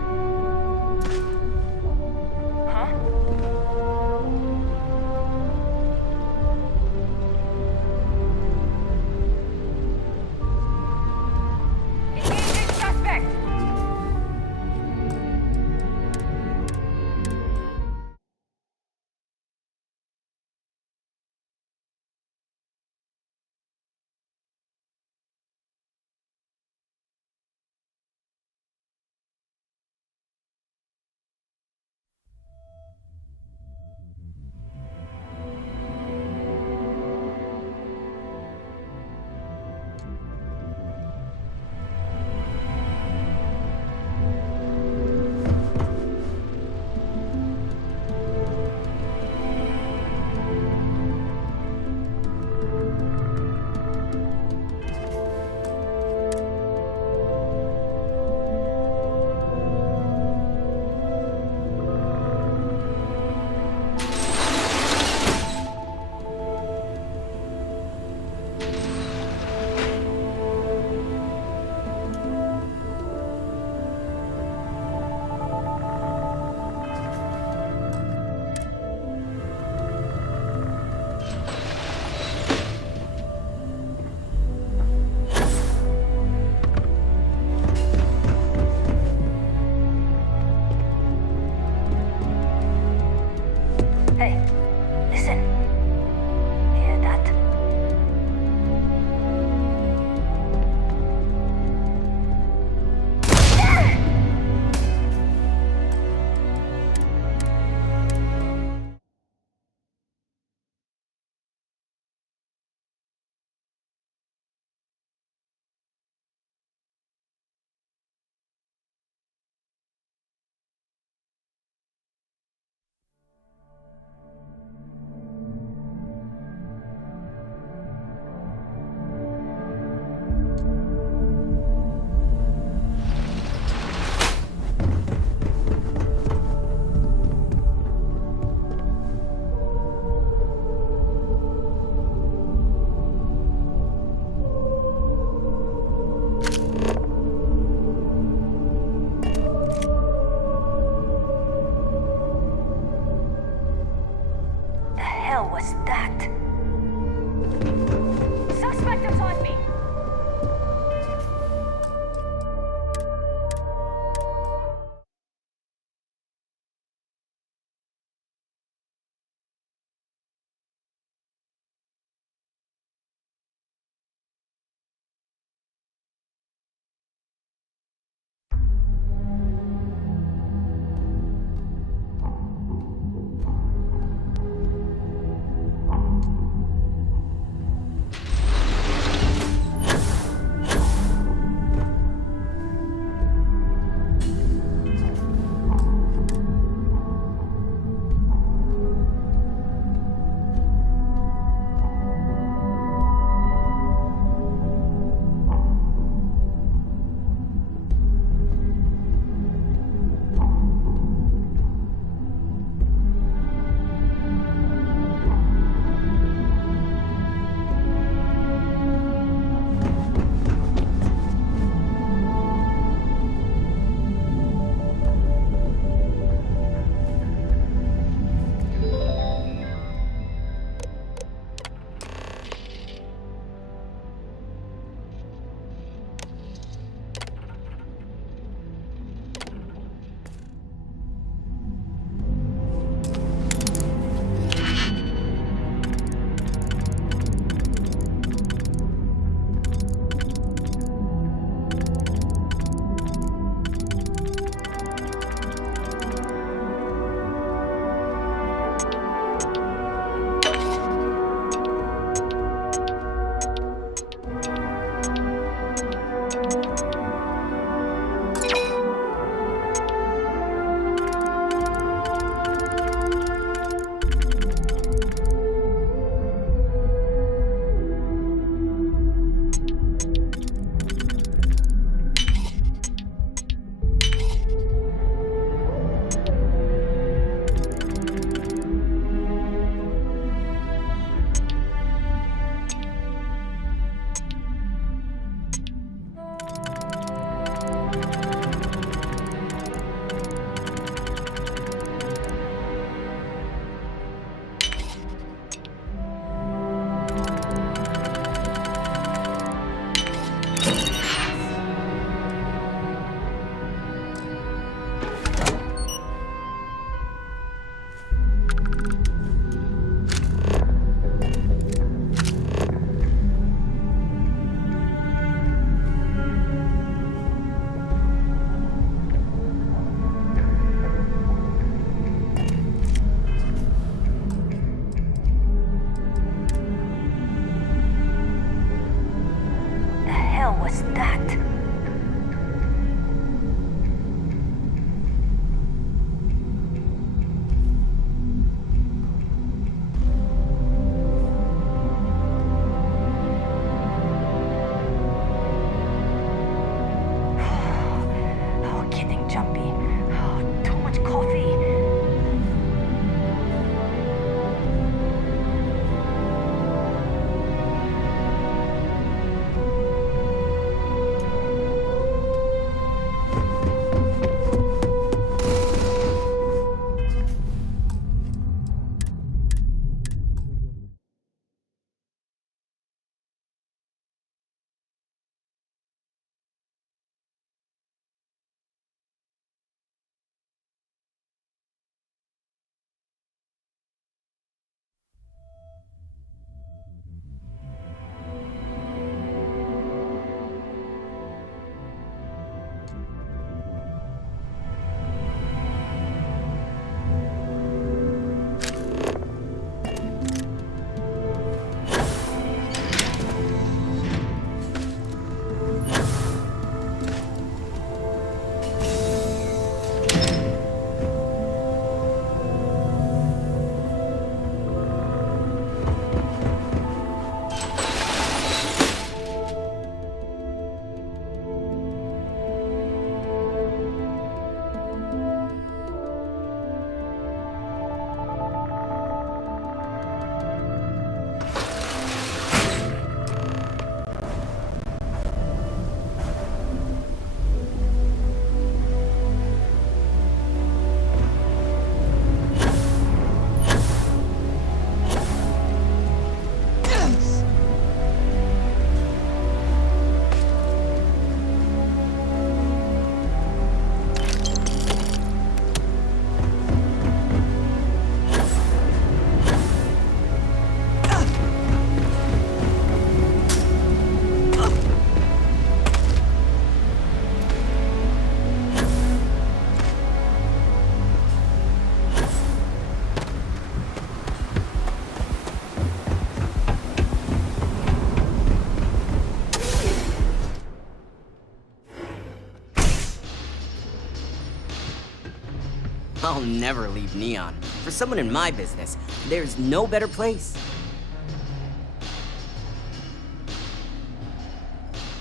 I'll never leave Neon. For someone in my business, there's no better place.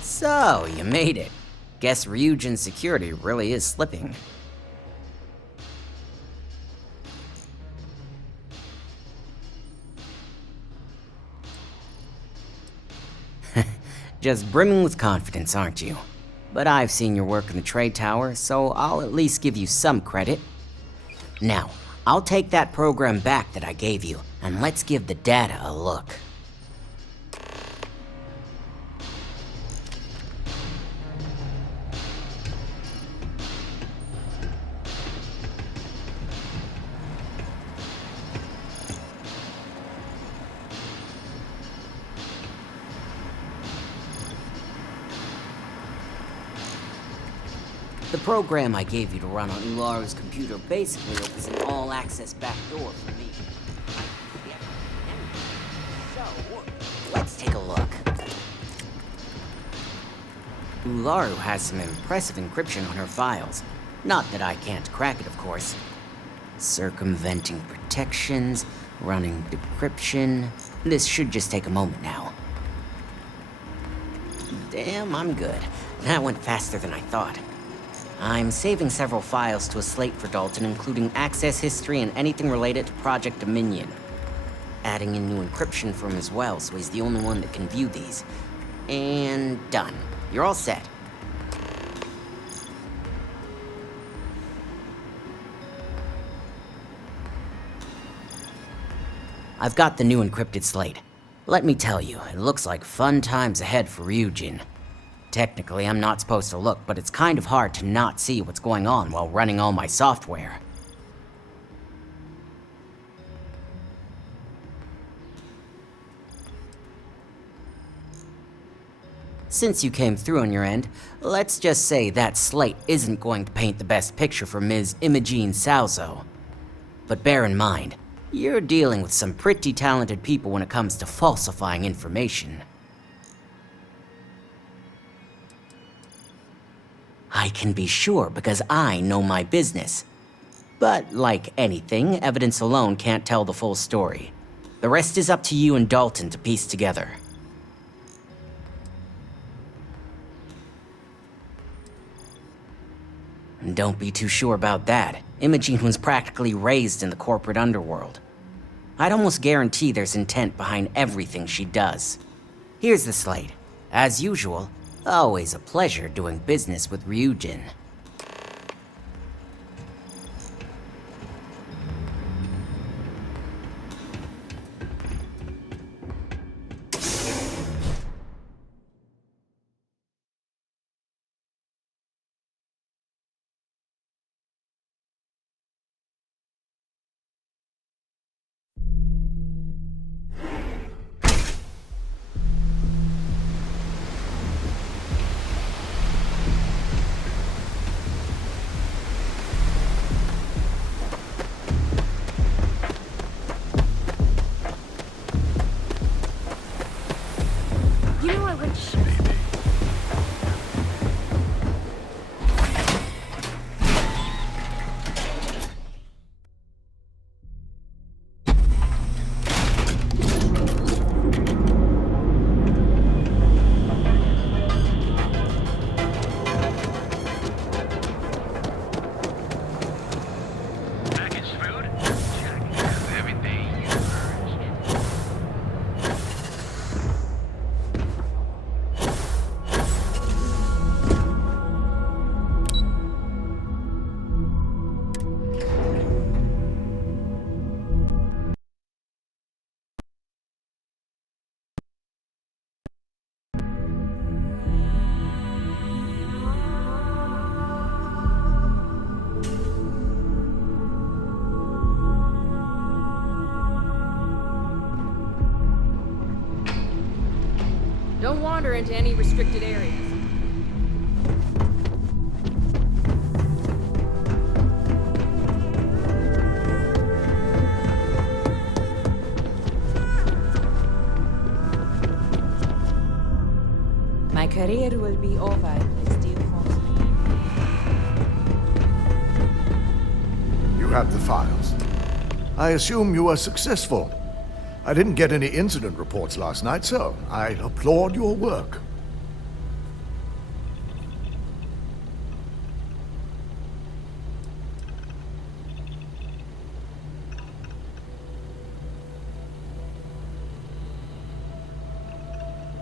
So, you made it. Guess Ryujin's security really is slipping. Just brimming with confidence, aren't you? But I've seen your work in the trade tower, so I'll at least give you some credit. Now, I'll take that program back that I gave you, and let's give the data a look. The program I gave you to run on Ularu's computer basically opens an all-access backdoor for me. So, let's take a look. Ularu has some impressive encryption on her files. Not that I can't crack it, of course. Circumventing protections, running decryption. This should just take a moment now. Damn, I'm good. That went faster than I thought. I'm saving several files to a slate for Dalton, including access history and anything related to Project Dominion. Adding in new encryption for him as well, so he's the only one that can view these. And done. You're all set. I've got the new encrypted slate. Let me tell you, it looks like fun times ahead for Ryujin. Technically, I'm not supposed to look, but it's kind of hard to not see what's going on while running all my software. Since you came through on your end, let's just say that slate isn't going to paint the best picture for Ms. Imogene Salzo. But bear in mind, you're dealing with some pretty talented people when it comes to falsifying information. I can be sure because I know my business. But like anything, evidence alone can't tell the full story. The rest is up to you and Dalton to piece together. And don't be too sure about that. Imogene was practically raised in the corporate underworld. I'd almost guarantee there's intent behind everything she does. Here's the slate. As usual, always a pleasure doing business with Ryujin. Don't wander into any restricted areas. My career will be over if you still force me. You grab the files. I assume you were successful. I didn't get any incident reports last night, so I applaud your work.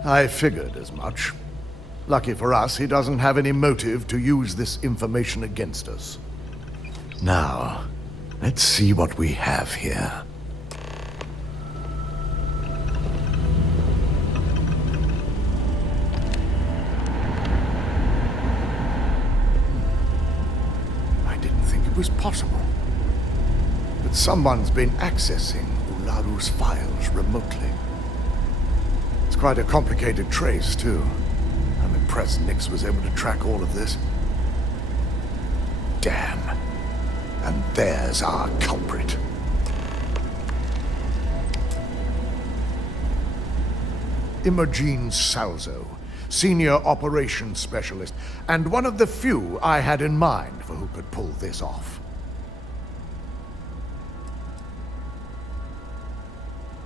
I figured as much. Lucky for us, he doesn't have any motive to use this information against us. Now, let's see what we have here. I didn't think it was possible. But someone's been accessing Ularu's files remotely. It's quite a complicated trace, too. I'm impressed Nix was able to track all of this. Damn. And there's our culprit. Imogen Salzo, Senior Operations Specialist, and one of the few I had in mind for who could pull this off.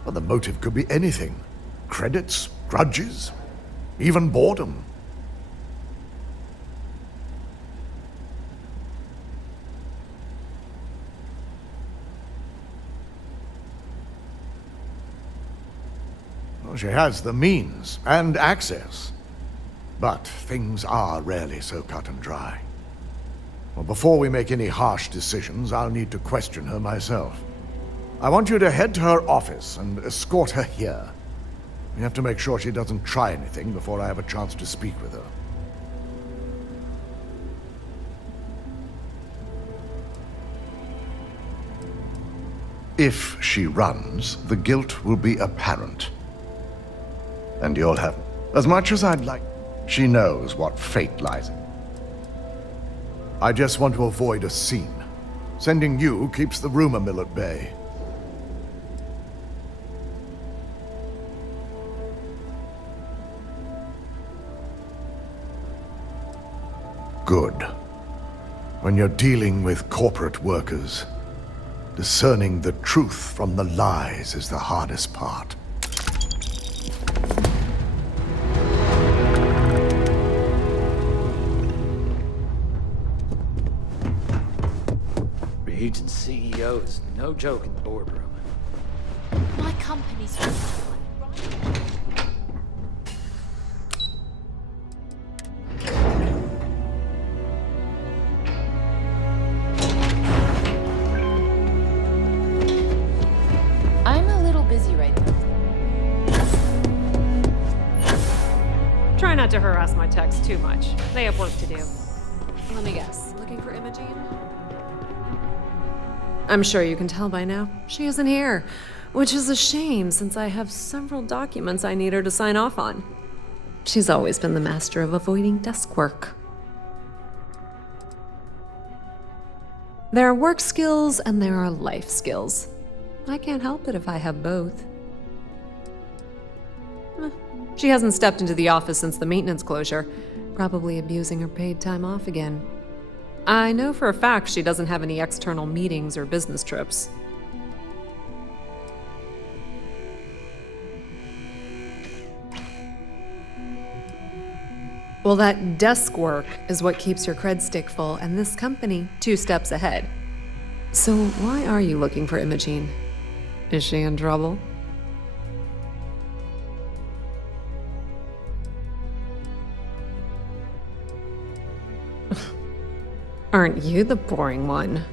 Well, the motive could be anything. Credits, grudges, even boredom. Well, she has the means and access. But things are rarely so cut and dry. Well, before we make any harsh decisions, I'll need to question her myself. I want you to head to her office and escort her here. We have to make sure she doesn't try anything before I have a chance to speak with her. If she runs, the guilt will be apparent. And you'll have... As much as I'd like... She knows what fate lies in. I just want to avoid a scene. Sending you keeps the rumor mill at bay. Good. When you're dealing with corporate workers, discerning the truth from the lies is the hardest part. Region CEO is no joke in the boardroom. My company's I'm a little busy right now. Try not to harass my techs too much. They have work to do. Let me guess. Looking for Imogen? I'm sure you can tell by now. She isn't here, which is a shame since I have several documents I need her to sign off on. She's always been the master of avoiding desk work. There are work skills and there are life skills. I can't help it if I have both. She hasn't stepped into the office since the maintenance closure, probably abusing her paid time off again. I know for a fact she doesn't have any external meetings or business trips. Well, that desk work is what keeps your cred stick full, and this company 2 steps ahead. So why are you looking for Imogen? Is she in trouble? Aren't you the boring one?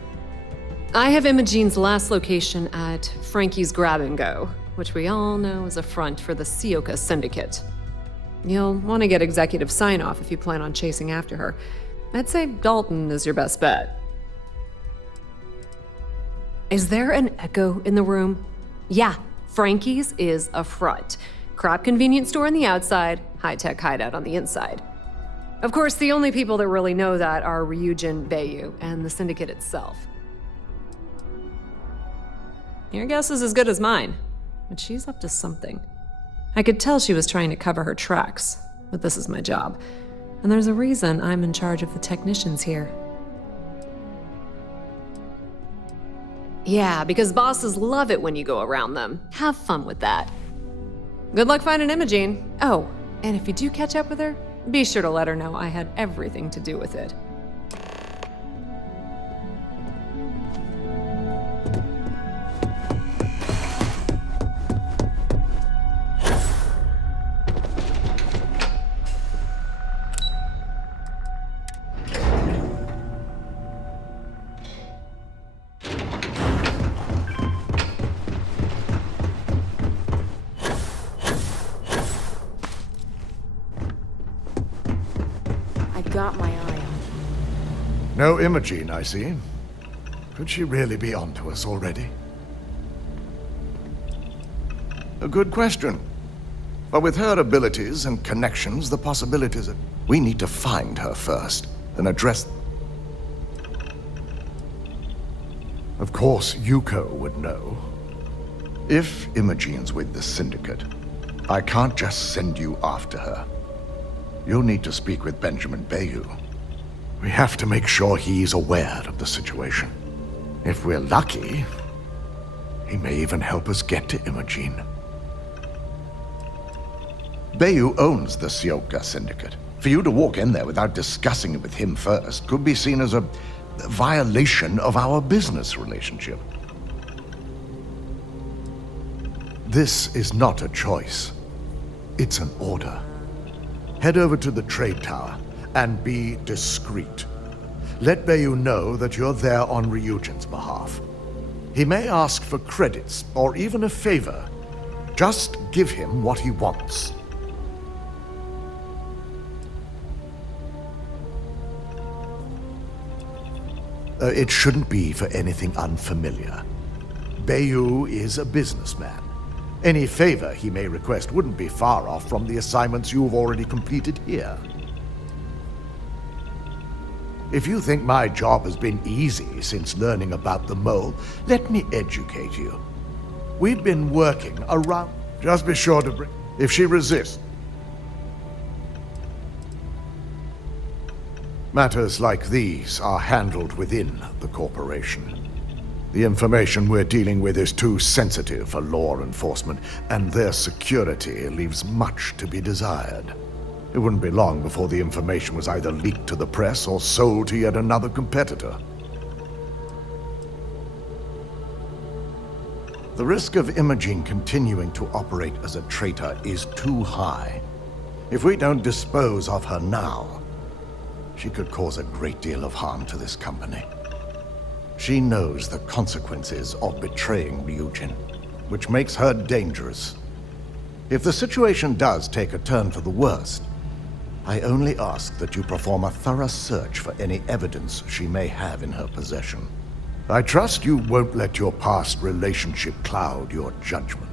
I have Imogen's last location at Frankie's Grab and Go, which we all know is a front for the Sioka Syndicate. You'll want to get executive sign-off if you plan on chasing after her. I'd say Dalton is your best bet. Is there an echo in the room? Yeah, Frankie's is a front. Crap convenience store on the outside, high-tech hideout on the inside. Of course, the only people that really know that are Ryujin Bayu and the Syndicate itself. Your guess is as good as mine, but she's up to something. I could tell she was trying to cover her tracks, but this is my job. And there's a reason I'm in charge of the technicians here. Yeah, because bosses love it when you go around them. Have fun with that. Good luck finding Imogene. Oh, and if you do catch up with her, be sure to let her know I had everything to do with it. Got my eye on. No Imogene, I see. Could she really be onto us already? A good question. But with her abilities and connections, the possibilities are... We need to find her first, and address... Of course, Yuko would know. If Imogene's with the Syndicate, I can't just send you after her. You'll need to speak with Benjamin Bayou. We have to make sure he's aware of the situation. If we're lucky, he may even help us get to Imogene. Bayou owns the Sioka Syndicate. For you to walk in there without discussing it with him first could be seen as a violation of our business relationship. This is not a choice. It's an order. Head over to the trade tower and be discreet. Let Bayou know that you're there on Ryujin's behalf. He may ask for credits or even a favor. Just give him what he wants. It shouldn't be for anything unfamiliar. Bayou is a businessman. Any favor he may request wouldn't be far off from the assignments you've already completed here. If you think my job has been easy since learning about the mole, let me educate you. We've been working around... Just be sure to bring... If she resists... Matters like these are handled within the corporation. The information we're dealing with is too sensitive for law enforcement, and their security leaves much to be desired. It wouldn't be long before the information was either leaked to the press or sold to yet another competitor. The risk of Imogene continuing to operate as a traitor is too high. If we don't dispose of her now, she could cause a great deal of harm to this company. She knows the consequences of betraying Ryujin, which makes her dangerous. If the situation does take a turn for the worst, I only ask that you perform a thorough search for any evidence she may have in her possession. I trust you won't let your past relationship cloud your judgment.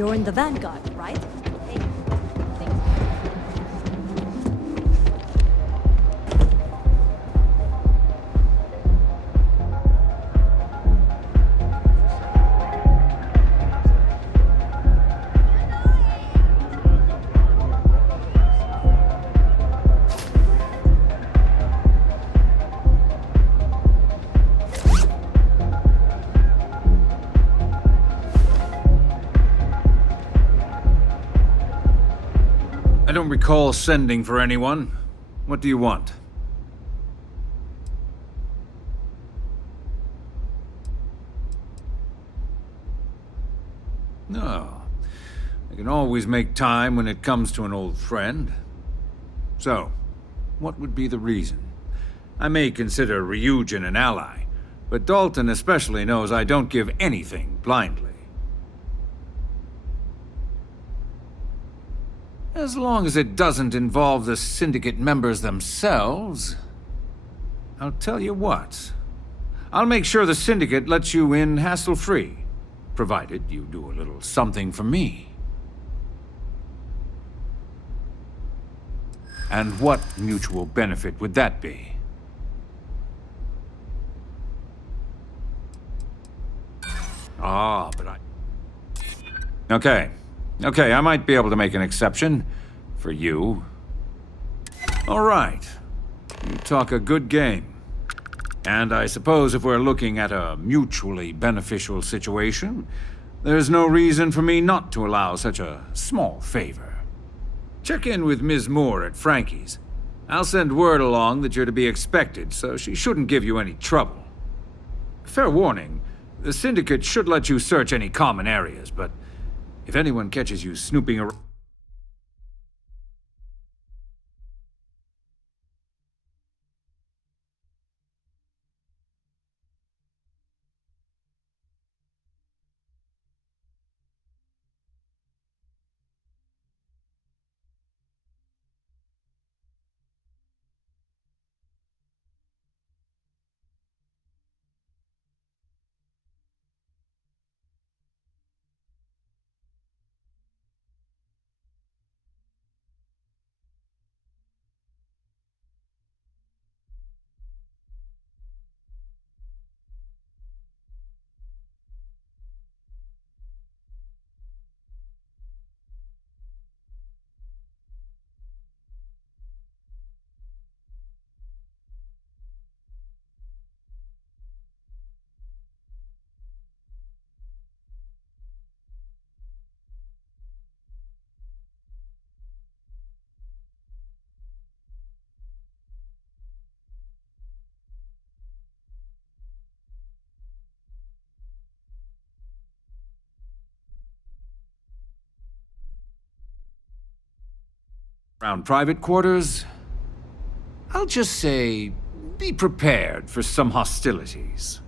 You're in the Vanguard, right? I don't recall sending for anyone. What do you want? No. I can always make time when it comes to an old friend. So, what would be the reason? I may consider Ryujin an ally, but Dalton especially knows I don't give anything blindly. As long as it doesn't involve the Syndicate members themselves. I'll tell you what. I'll make sure the Syndicate lets you in hassle-free, provided you do a little something for me. And what mutual benefit would that be? Ah, but Okay, I might be able to make an exception. For you. All right. You talk a good game. And I suppose if we're looking at a mutually beneficial situation, there's no reason for me not to allow such a small favor. Check in with Ms. Moore at Frankie's. I'll send word along that you're to be expected, so she shouldn't give you any trouble. Fair warning, the Syndicate should let you search any common areas, but if anyone catches you snooping around... Around private quarters, I'll just say, be prepared for some hostilities.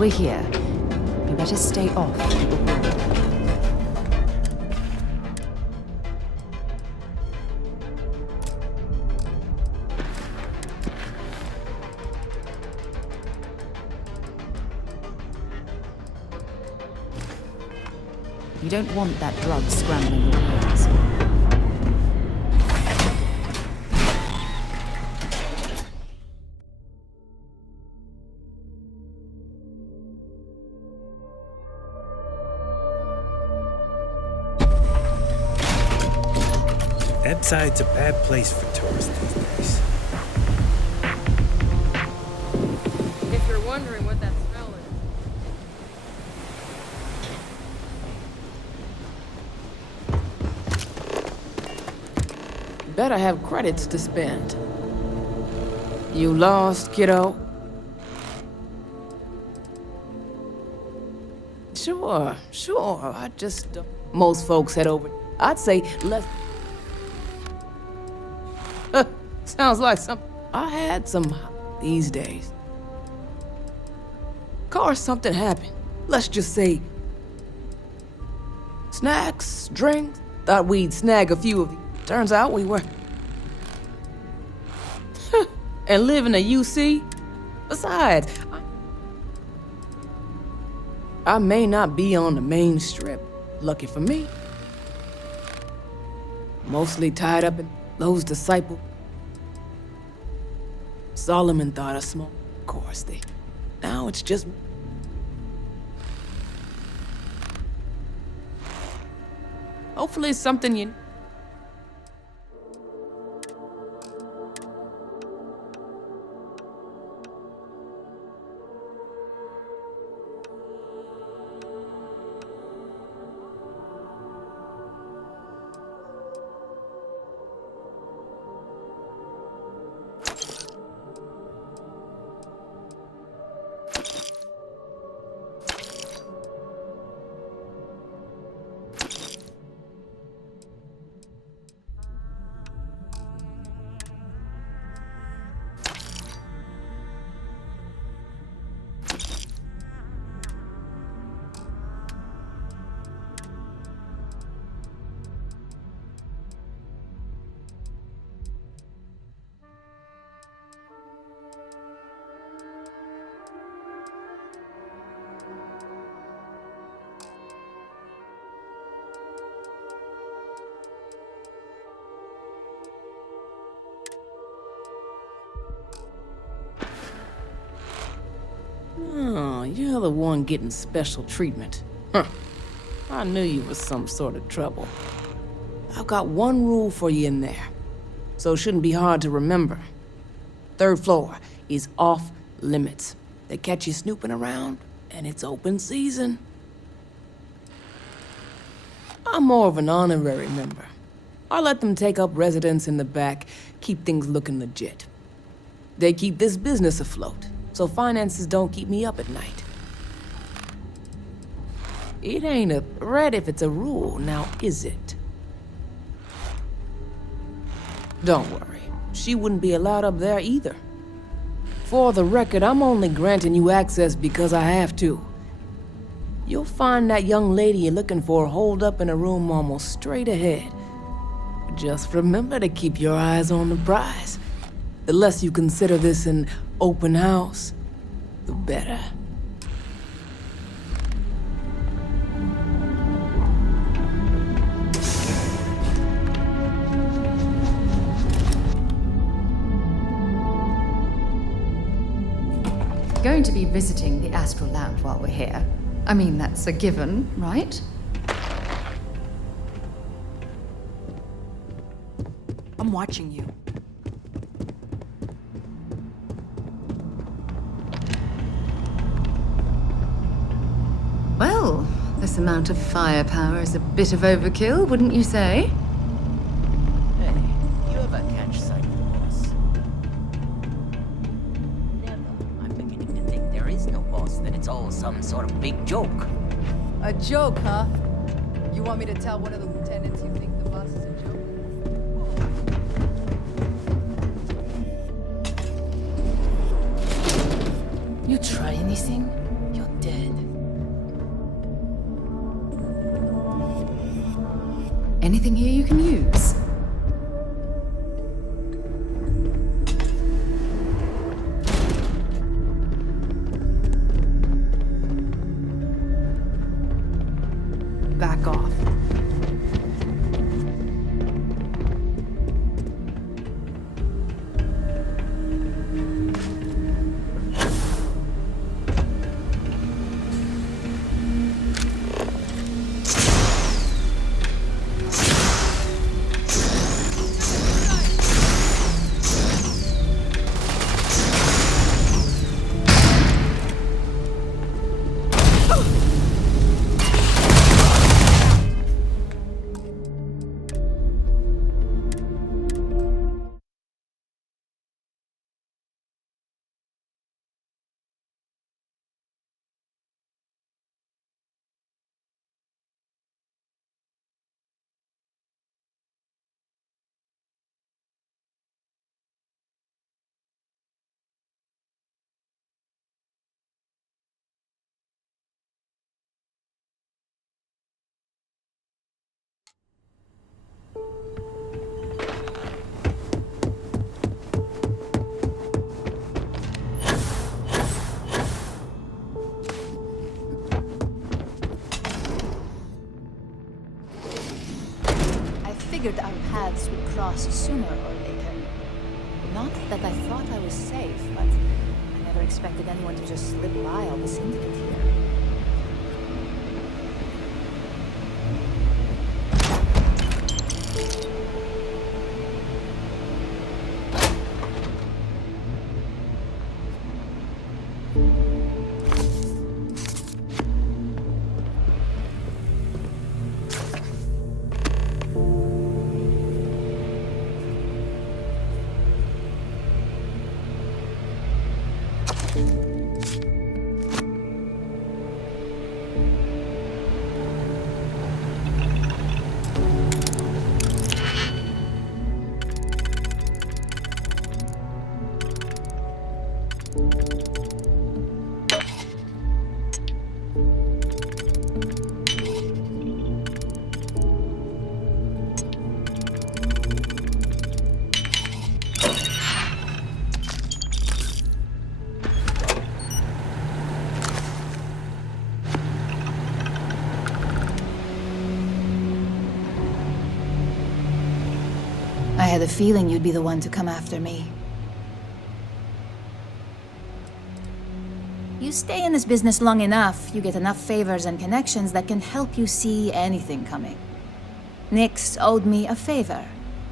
we're here, you better stay off the wall. You don't want that drug scrambling your brains. That side's a bad place for tourists these days. If you're wondering what that smell is. Better have credits to spend. You lost, kiddo? Sure. I just... most folks head over. I'd say less... Sounds like I had some these days. Car, something happened. Let's just say... snacks, drinks. Thought we'd snag a few of these. Turns out we were... and live in a UC? Besides, I may not be on the main strip. Lucky for me. Mostly tied up in those disciples. Solomon thought of smoke. Of course, now it's just... hopefully it's something you... Oh, you're the one getting special treatment. Huh. I knew you was some sort of trouble. I've got one rule for you in there, so it shouldn't be hard to remember. 3rd floor is off limits. They catch you snooping around, and it's open season. I'm more of an honorary member. I let them take up residence in the back, keep things looking legit. They keep this business afloat, so finances don't keep me up at night. It ain't a threat if it's a rule, now is it? Don't worry, she wouldn't be allowed up there either. For the record, I'm only granting you access because I have to. You'll find that young lady you're looking for holed up in a room almost straight ahead. Just remember to keep your eyes on the prize. The less you consider this an open house, the better. Going to be visiting the Astral Lounge while we're here. I mean, that's a given, right? I'm watching you. Well, this amount of firepower is a bit of overkill, wouldn't you say? Hey, you ever catch sight of the boss? Never. I'm beginning to think there is no boss, that it's all some sort of big joke. A joke, huh? You want me to tell one of the lieutenants you think the boss is a joke? You try anything, you're Anything here you can use? Back off. Figured our paths would cross sooner or later. Not that I thought I was safe, but I never expected anyone to just slip by all the syndicate here. I had a feeling you'd be the one to come after me. You stay in this business long enough, you get enough favors and connections that can help you see anything coming. Nyx owed me a favor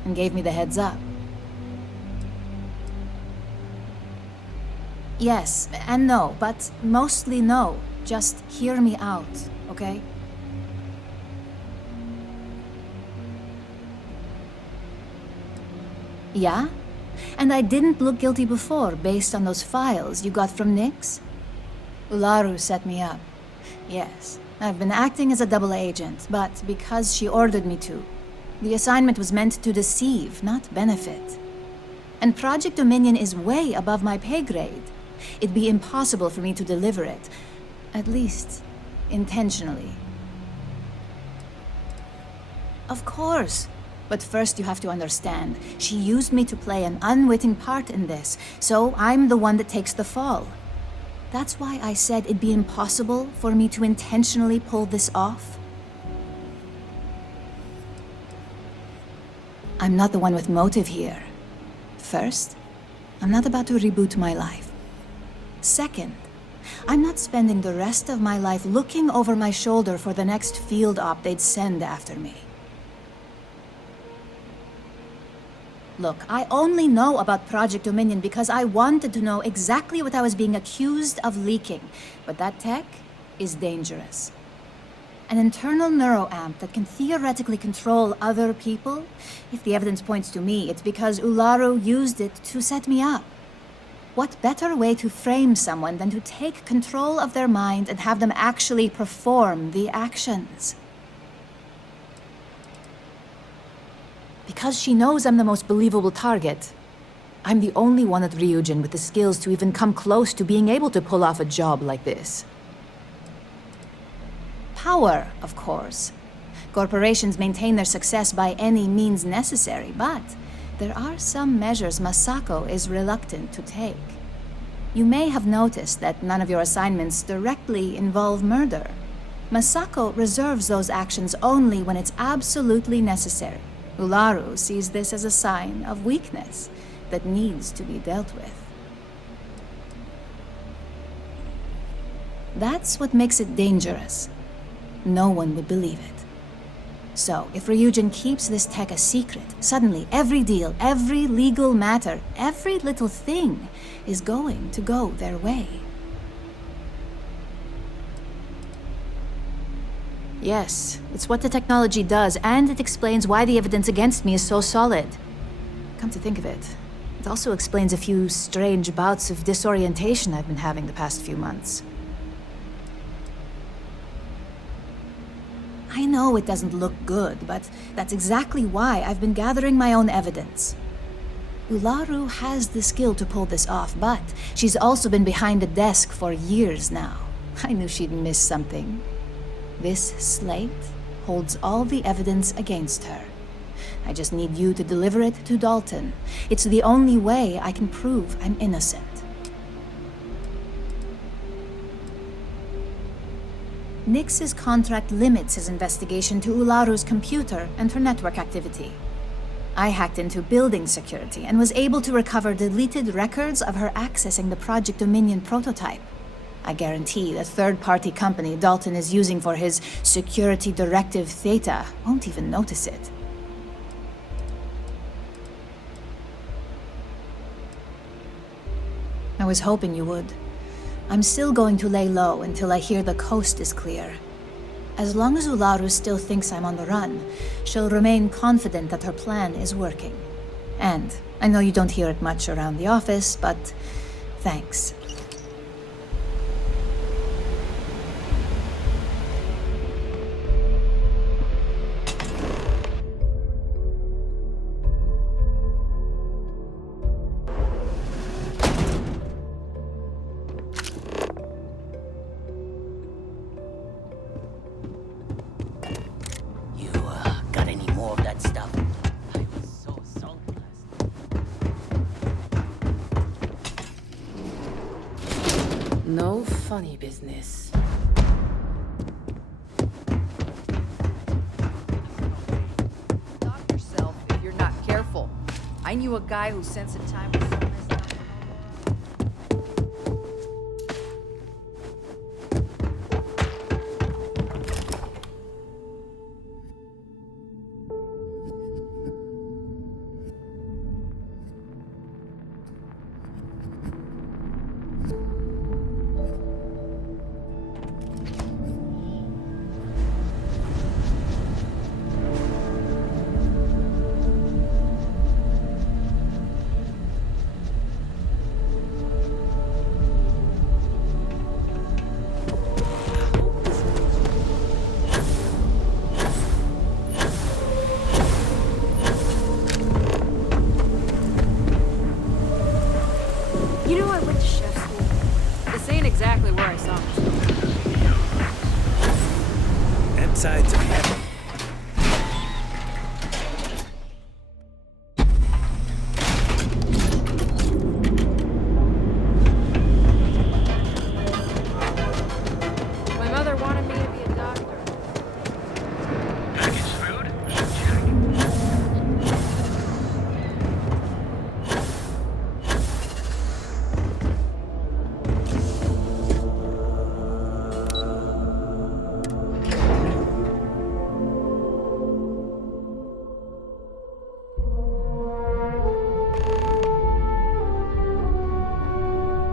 and gave me the heads up. Yes and no, but mostly no. Just hear me out, okay? Yeah? And I didn't look guilty before, based on those files you got from Nyx? Ularu set me up. Yes, I've been acting as a double agent, but because she ordered me to. The assignment was meant to deceive, not benefit. And Project Dominion is way above my pay grade. It'd be impossible for me to deliver it. At least, intentionally. Of course. But first you have to understand, she used me to play an unwitting part in this, so I'm the one that takes the fall. That's why I said it'd be impossible for me to intentionally pull this off. I'm not the one with motive here. First, I'm not about to reboot my life. Second, I'm not spending the rest of my life looking over my shoulder for the next field op they'd send after me. Look, I only know about Project Dominion because I wanted to know exactly what I was being accused of leaking. But that tech is dangerous. An internal neuroamp that can theoretically control other people? If the evidence points to me, it's because Ularu used it to set me up. What better way to frame someone than to take control of their mind and have them actually perform the actions? Because she knows I'm the most believable target. I'm the only one at Ryujin with the skills to even come close to being able to pull off a job like this. Power, of course. Corporations maintain their success by any means necessary, but there are some measures Masako is reluctant to take. You may have noticed that none of your assignments directly involve murder. Masako reserves those actions only when it's absolutely necessary. Ularu sees this as a sign of weakness that needs to be dealt with. That's what makes it dangerous. No one would believe it. So, if Ryujin keeps this tech a secret, suddenly every deal, every legal matter, every little thing is going to go their way. Yes, it's what the technology does, and it explains why the evidence against me is so solid. Come to think of it, it also explains a few strange bouts of disorientation I've been having the past few months. I know it doesn't look good, but that's exactly why I've been gathering my own evidence. Ularu has the skill to pull this off, but she's also been behind the desk for years now. I knew she'd miss something. This slate holds all the evidence against her. I just need you to deliver it to Dalton. It's the only way I can prove I'm innocent. Nix's contract limits his investigation to Ularu's computer and her network activity. I hacked into building security and was able to recover deleted records of her accessing the Project Dominion prototype. I guarantee the third-party company Dalton is using for his security directive Theta won't even notice it. I was hoping you would. I'm still going to lay low until I hear the coast is clear. As long as Ularu still thinks I'm on the run, she'll remain confident that her plan is working. And I know you don't hear it much around the office, but thanks. No funny business. Stop yourself if you're not careful. I knew a guy whose sense of time was so messed up. You know, I went to chef school. This ain't exactly where I saw myself. That side's heavy. My mother wanted me to be a doctor.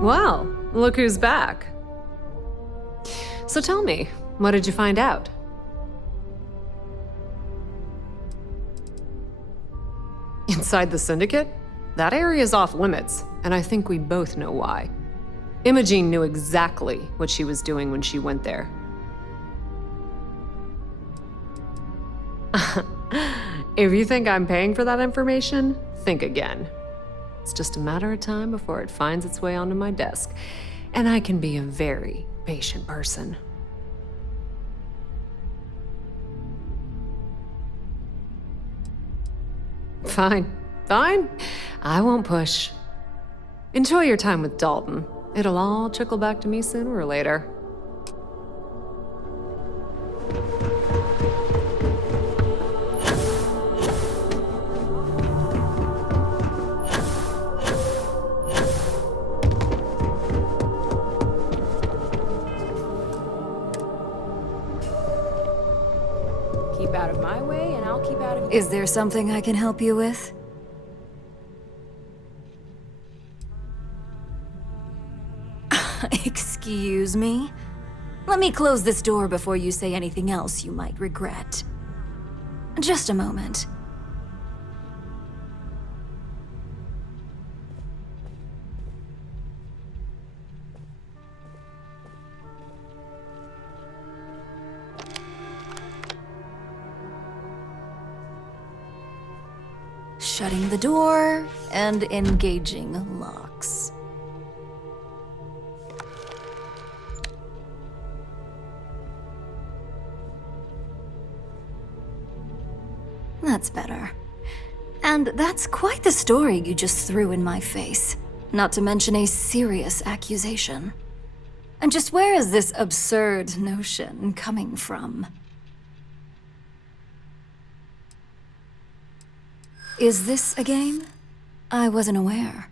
Well, look who's back. So tell me, what did you find out? Inside the Syndicate? That area's off limits, and I think we both know why. Imogene knew exactly what she was doing when she went there. If you think I'm paying for that information, think again. It's just a matter of time before it finds its way onto my desk, and I can be a very patient person. Fine. Fine. I won't push. Enjoy your time with Dalton. It'll all trickle back to me sooner or later. Keep out of my way, and I'll keep out of yours. Is there something I can help you with? Excuse me? Let me close this door before you say anything else you might regret. Just a moment. Shutting the door and engaging locks. That's better. And that's quite the story you just threw in my face. Not to mention a serious accusation. And just where is this absurd notion coming from? Is this a game? I wasn't aware.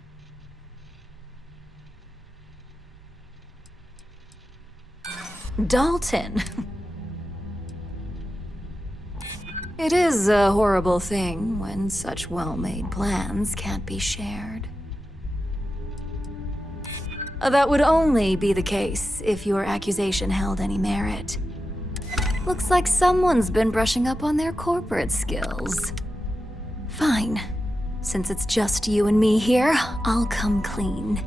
Dalton. It is a horrible thing when such well-made plans can't be shared. That would only be the case if your accusation held any merit. Looks like someone's been brushing up on their corporate skills. Fine. Since it's just you and me here, I'll come clean.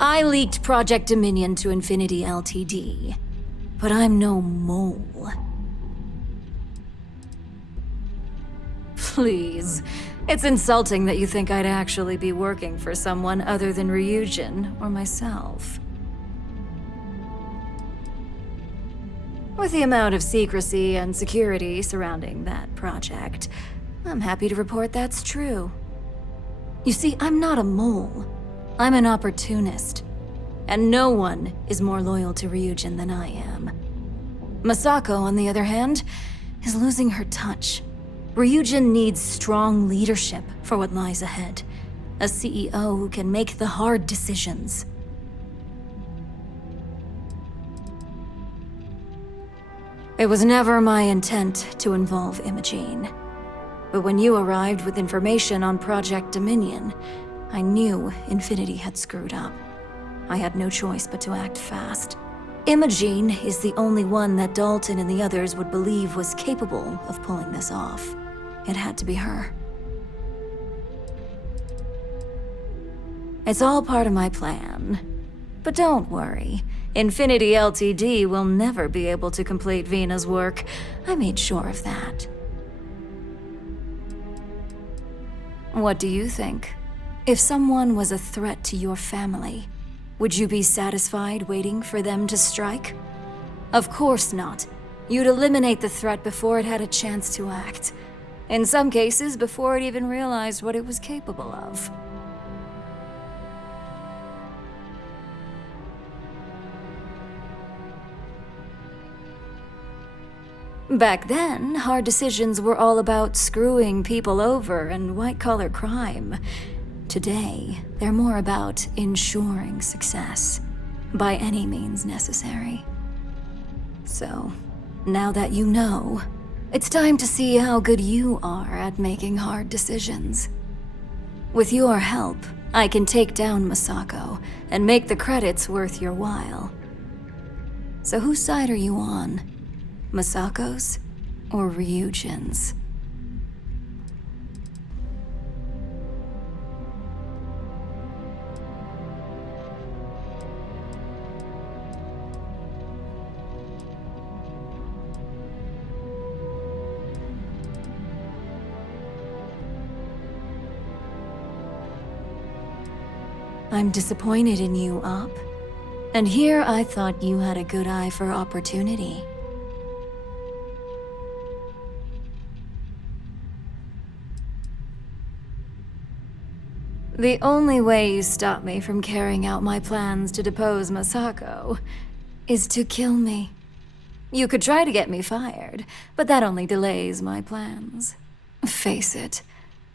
I leaked Project Dominion to Infinity Ltd. But I'm no mole. Please. It's insulting that you think I'd actually be working for someone other than Ryujin or myself. With the amount of secrecy and security surrounding that project, I'm happy to report that's true. You see, I'm not a mole. I'm an opportunist. And no one is more loyal to Ryujin than I am. Masako, on the other hand, is losing her touch. Ryujin needs strong leadership for what lies ahead. A CEO who can make the hard decisions. It was never my intent to involve Imogene. But when you arrived with information on Project Dominion, I knew Infinity had screwed up. I had no choice but to act fast. Imogene is the only one that Dalton and the others would believe was capable of pulling this off. It had to be her. It's all part of my plan. But don't worry. Infinity Ltd. will never be able to complete Vina's work. I made sure of that. What do you think? If someone was a threat to your family, would you be satisfied waiting for them to strike? Of course not. You'd eliminate the threat before it had a chance to act. In some cases, before it even realized what it was capable of. Back then, hard decisions were all about screwing people over and white-collar crime. Today, they're more about ensuring success, by any means necessary. So, now that you know, it's time to see how good you are at making hard decisions. With your help, I can take down Masako and make the credits worth your while. So whose side are you on? Masako's or Ryujin's? I'm disappointed in you, Op. And here I thought you had a good eye for opportunity. The only way you stop me from carrying out my plans to depose Masako is to kill me. You could try to get me fired, but that only delays my plans. Face it,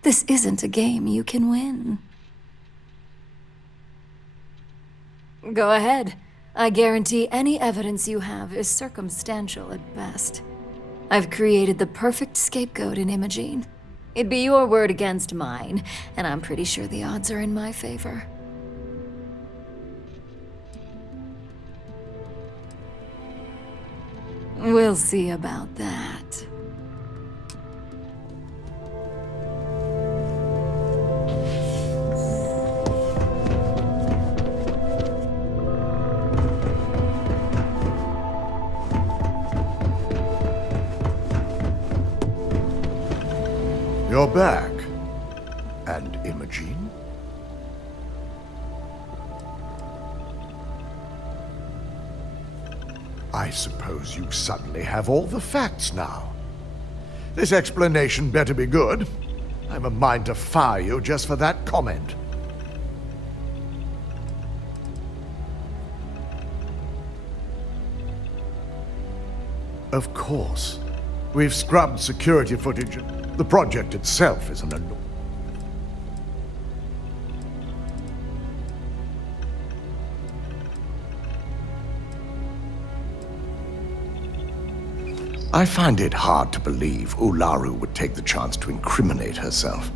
this isn't a game you can win. Go ahead. I guarantee any evidence you have is circumstantial at best. I've created the perfect scapegoat in Imogene. It'd be your word against mine, and I'm pretty sure the odds are in my favor. We'll see about that. You're back. And Imogene? I suppose you suddenly have all the facts now. This explanation better be good. I have a mind to fire you just for that comment. Of course. We've scrubbed security footage. The project itself is an anomaly. I find it hard to believe Ularu would take the chance to incriminate herself.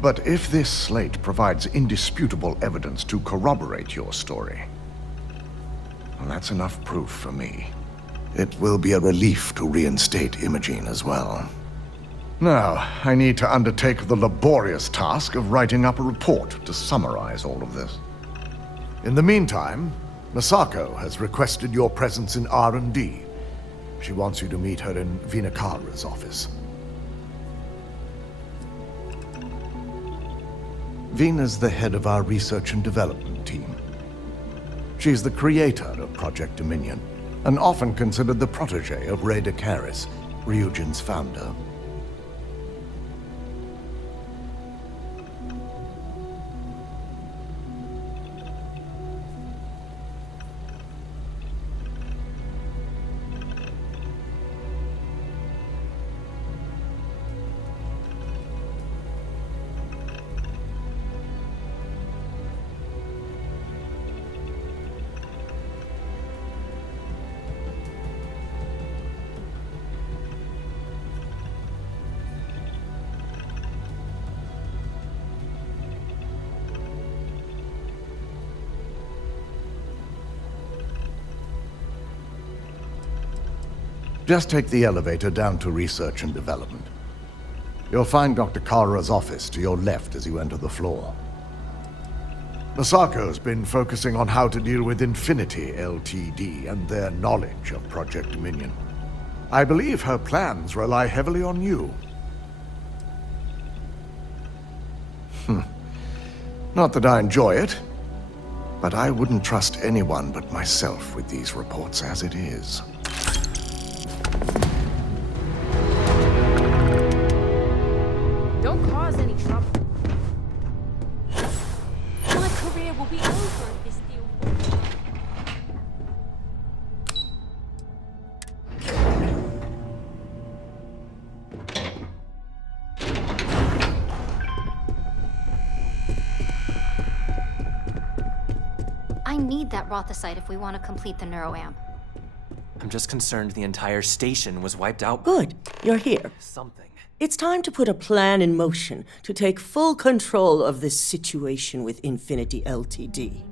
But if this slate provides indisputable evidence to corroborate your story, well, that's enough proof for me. It will be a relief to reinstate Imogene as well. Now, I need to undertake the laborious task of writing up a report to summarize all of this. In the meantime, Masako has requested your presence in R&D. She wants you to meet her in Vinakara's office. Vina's the head of our research and development team. She's the creator of Project Dominion, and often considered the protege of Ray Dakaris, Ryujin's founder. Just take the elevator down to research and development. You'll find Dr. Kara's office to your left as you enter the floor. Masako's been focusing on how to deal with Infinity Ltd. And their knowledge of Project Dominion. I believe her plans rely heavily on you. Not that I enjoy it, but I wouldn't trust anyone but myself with these reports as it is. Don't cause any trouble. My career will be over if this deal falls. I need that Rothosite if we want to complete the neuroamp. I'm just concerned the entire station was wiped out. Good. You're here. Something. It's time to put a plan in motion to take full control of this situation with Infinity Ltd.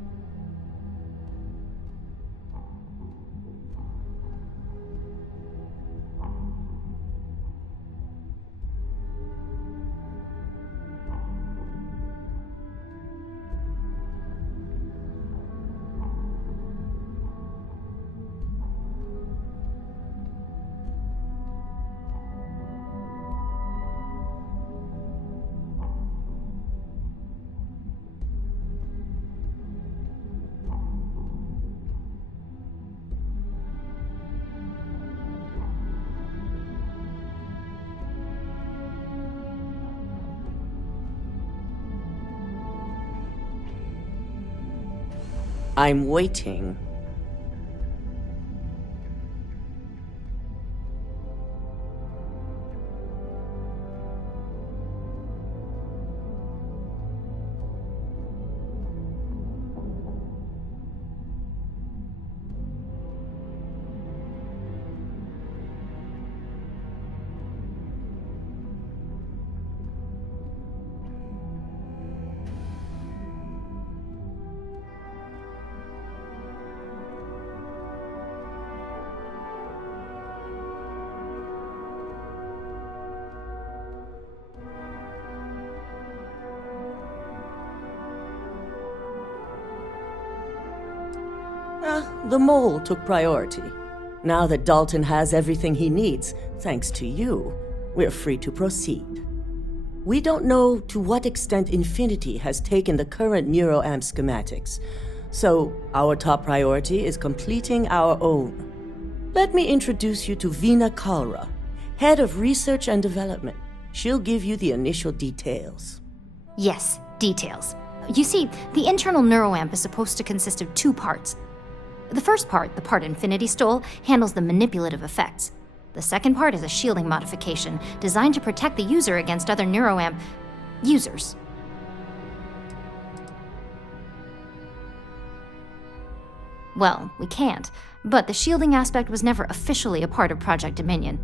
I'm waiting. The mole took priority. Now that Dalton has everything he needs, thanks to you, we're free to proceed. We don't know to what extent Infinity has taken the current neuroamp schematics, so our top priority is completing our own. Let me introduce you to Veena Kalra, Head of Research and Development. She'll give you the initial details. Yes, details. You see, the internal neuroamp is supposed to consist of 2 parts. The first part, the part Infinity stole, handles the manipulative effects. The second part is a shielding modification designed to protect the user against other neuroamp users. Well, we can't, but the shielding aspect was never officially a part of Project Dominion.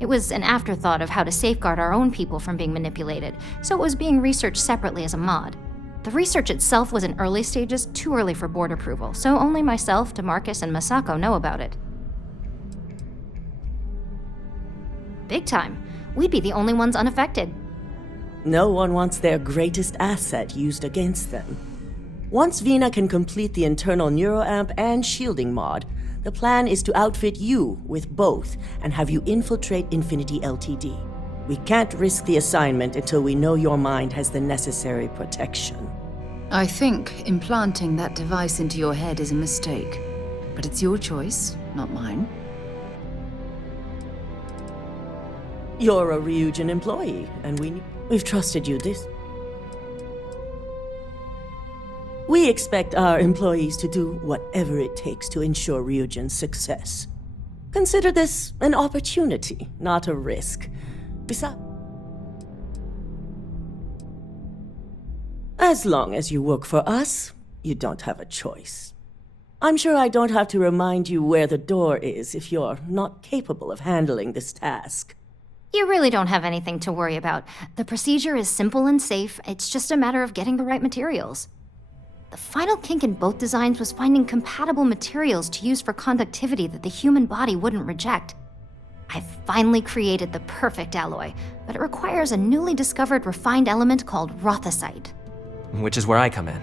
It was an afterthought of how to safeguard our own people from being manipulated, so it was being researched separately as a mod. The research itself was in early stages, too early for board approval, so only myself, DeMarcus, and Masako know about it. Big time. We'd be the only ones unaffected. No one wants their greatest asset used against them. Once Veena can complete the internal neuroamp and shielding mod, the plan is to outfit you with both and have you infiltrate Infinity Ltd. We can't risk the assignment until we know your mind has the necessary protection. I think implanting that device into your head is a mistake. But it's your choice, not mine. You're a Ryujin employee, and we've trusted you this. We expect our employees to do whatever it takes to ensure Ryujin's success. Consider this an opportunity, not a risk. Besides, as long as you work for us, you don't have a choice. I'm sure I don't have to remind you where the door is if you're not capable of handling this task. You really don't have anything to worry about. The procedure is simple and safe. It's just a matter of getting the right materials. The final kink in both designs was finding compatible materials to use for conductivity that the human body wouldn't reject. I've finally created the perfect alloy, but it requires a newly discovered refined element called rothicite. Which is where I come in.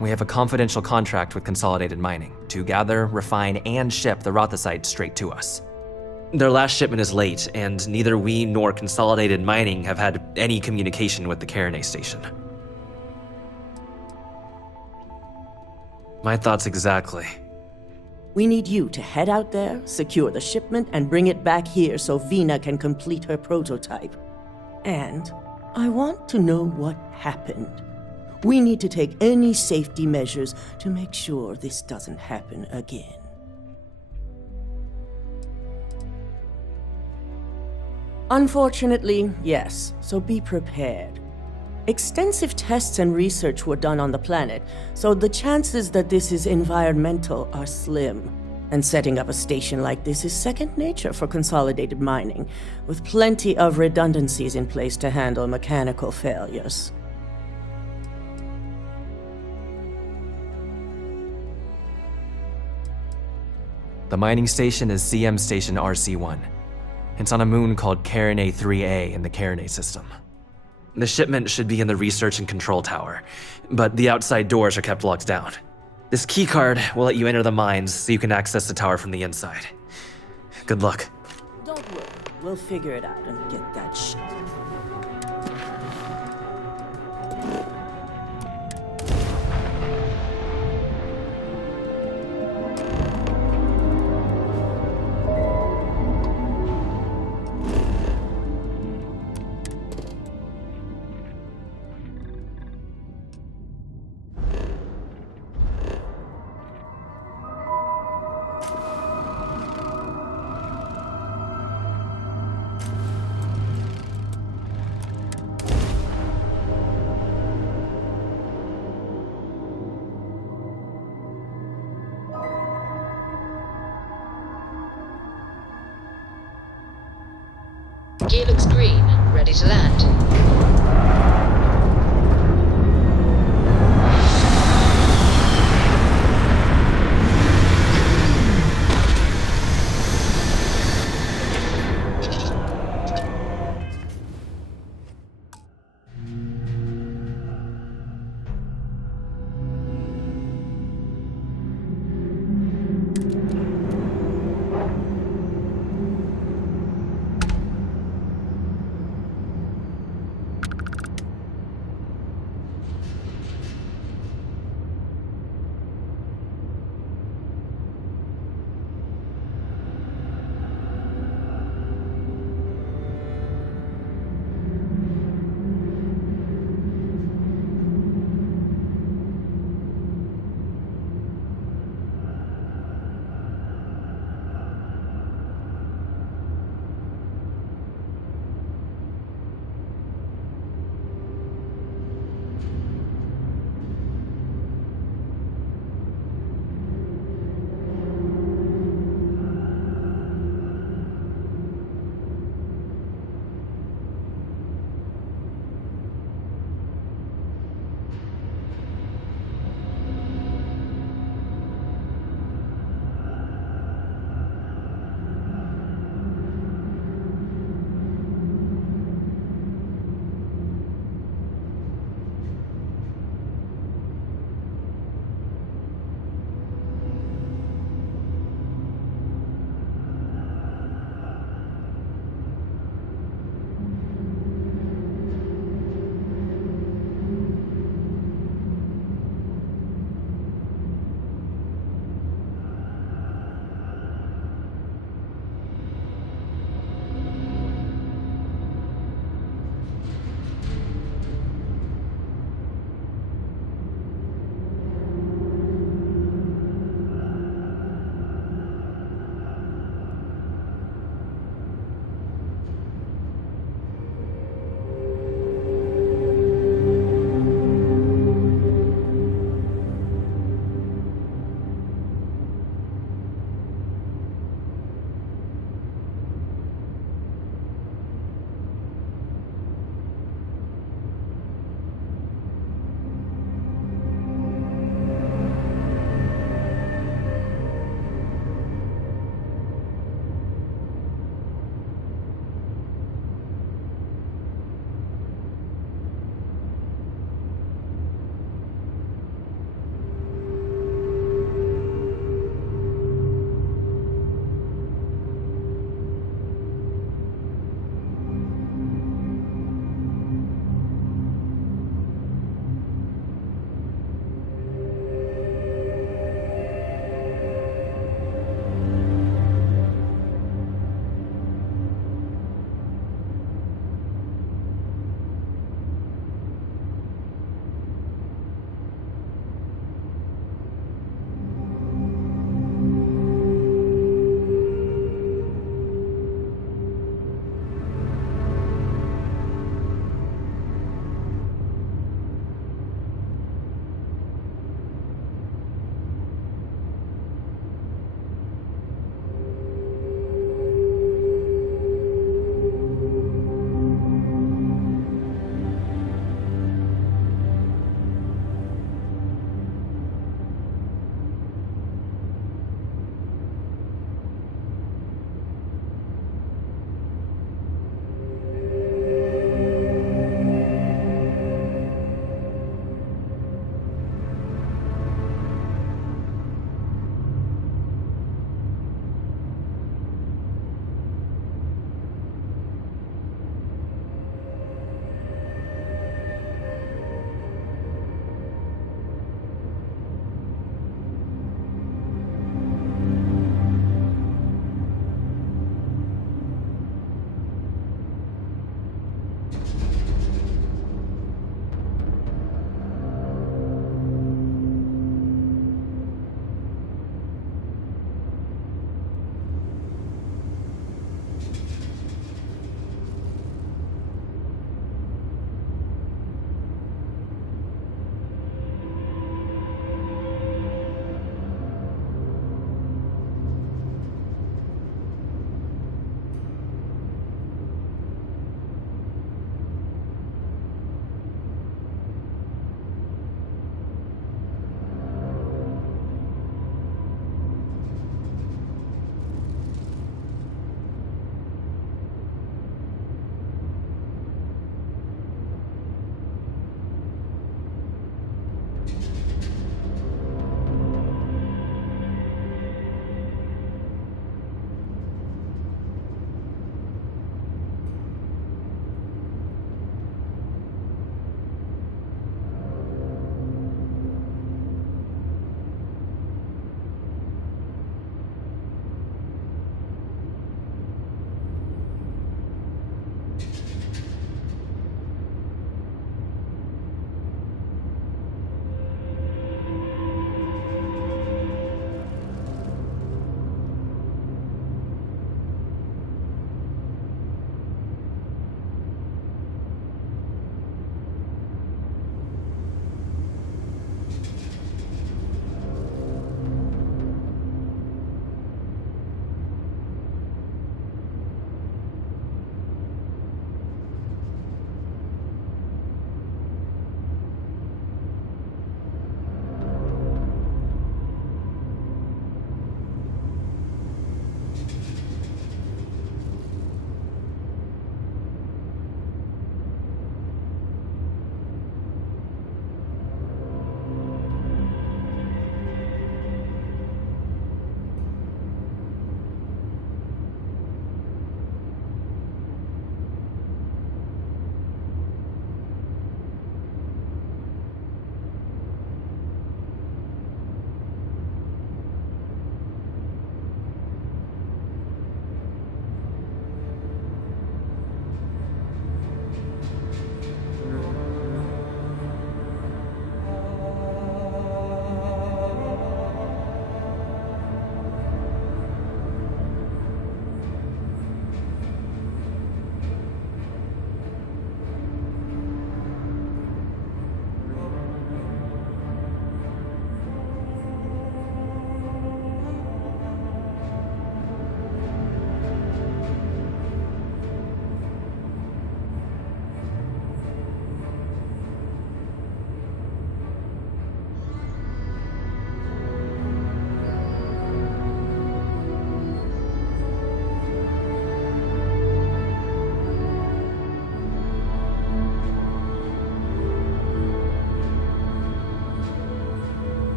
We have a confidential contract with Consolidated Mining to gather, refine, and ship the rothicite straight to us. Their last shipment is late, and neither we nor Consolidated Mining have had any communication with the Carinay station. My thoughts exactly. We need you to head out there, secure the shipment, and bring it back here so Veena can complete her prototype. And I want to know what happened. We need to take any safety measures to make sure this doesn't happen again. Unfortunately, yes, so be prepared. Extensive tests and research were done on the planet, so the chances that this is environmental are slim. And setting up a station like this is second nature for Consolidated Mining, with plenty of redundancies in place to handle mechanical failures. The mining station is CM Station RC-1. It's on a moon called Carinay 3A in the Carinay system. The shipment should be in the research and control tower, but the outside doors are kept locked down. This keycard will let you enter the mines so you can access the tower from the inside. Good luck. Don't worry, we'll figure it out and get that shit. ETA looks green. Ready to land.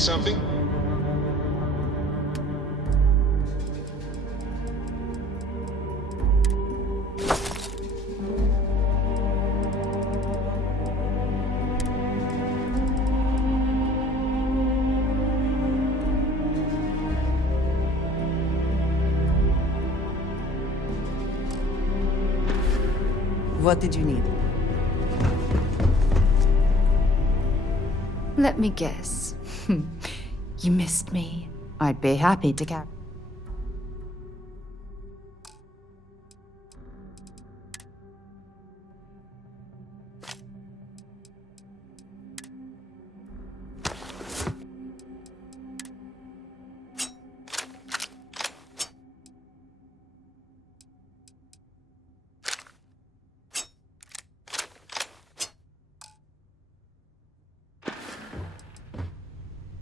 Need something? What did you need? Let me guess. You missed me. I'd be happy to carry.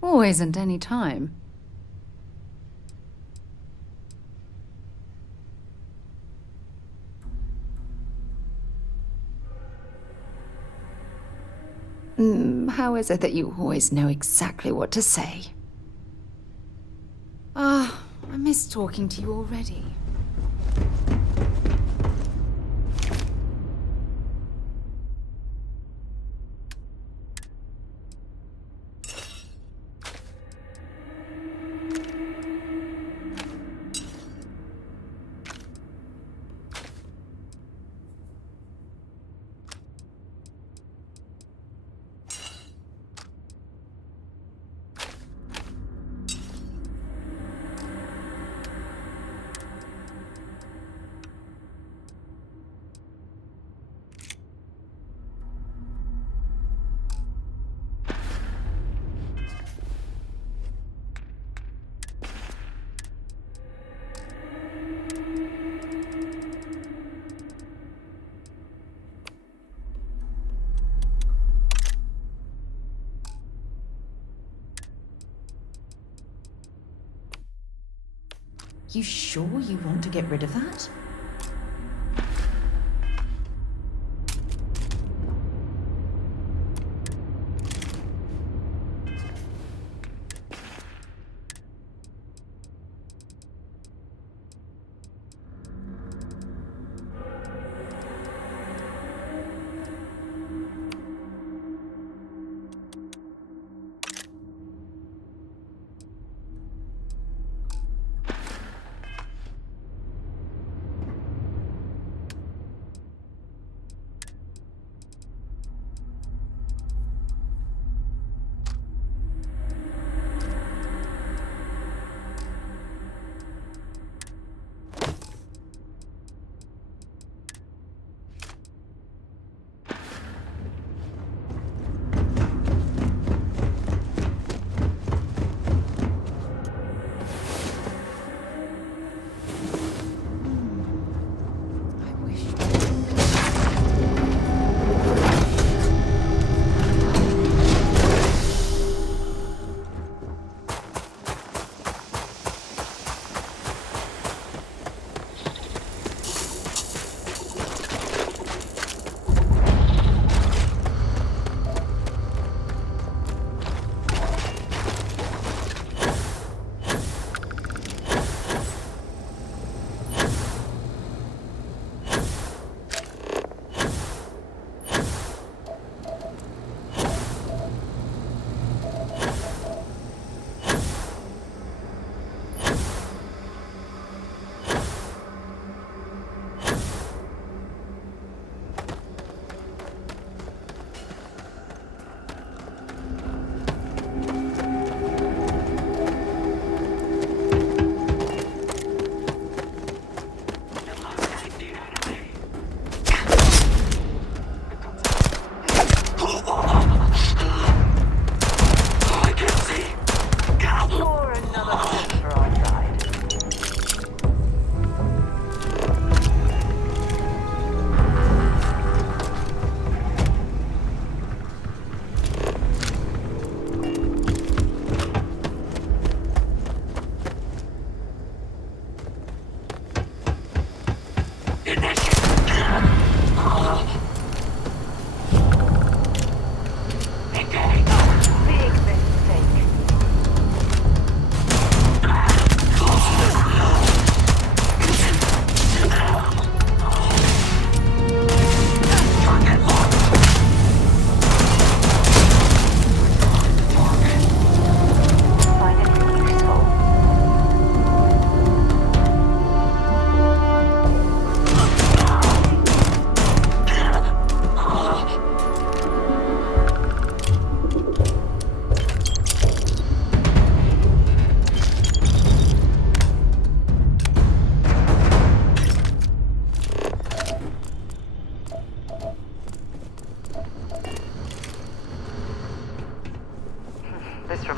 Always and any time. How is it that you always know exactly what to say? Ah, I miss talking to you already. You sure you want to get rid of that?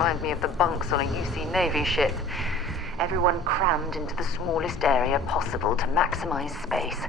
remind me of the bunks on a UC Navy ship. Everyone crammed into the smallest area possible to maximize space.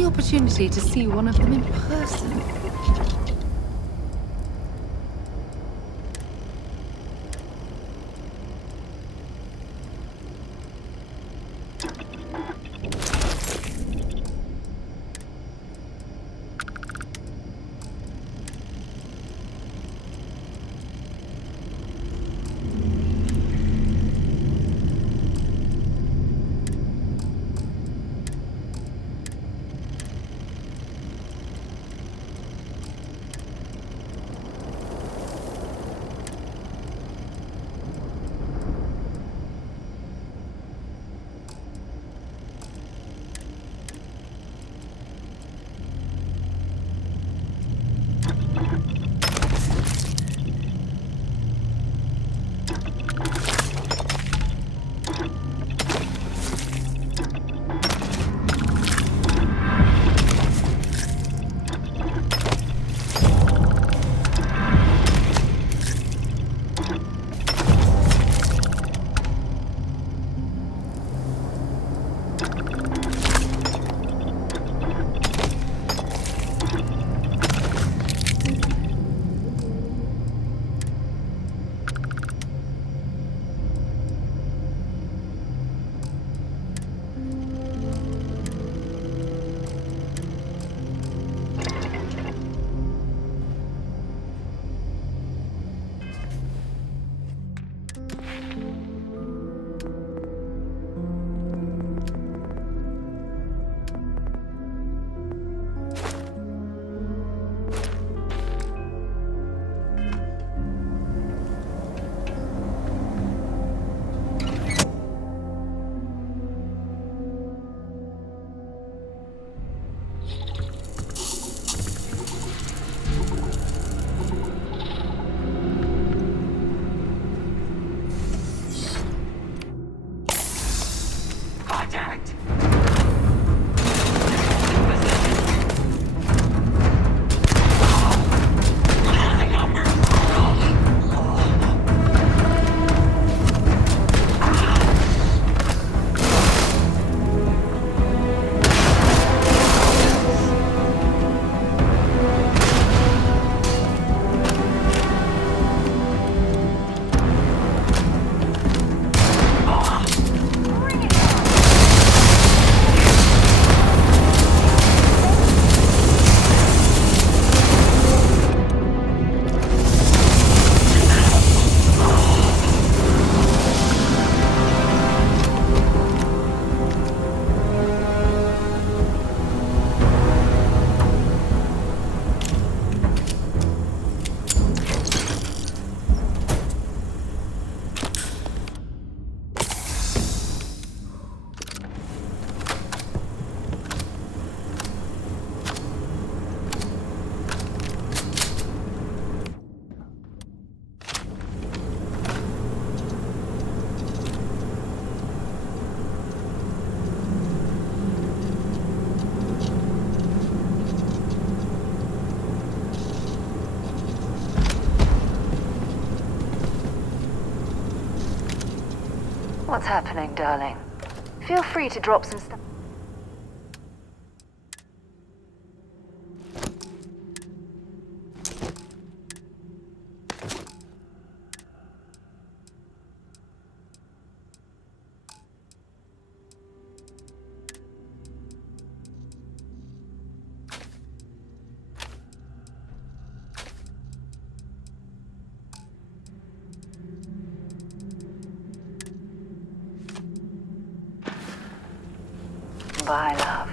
Opportunity to see one of them in person. What's happening, darling? Feel free to drop some stuff. Bye, love.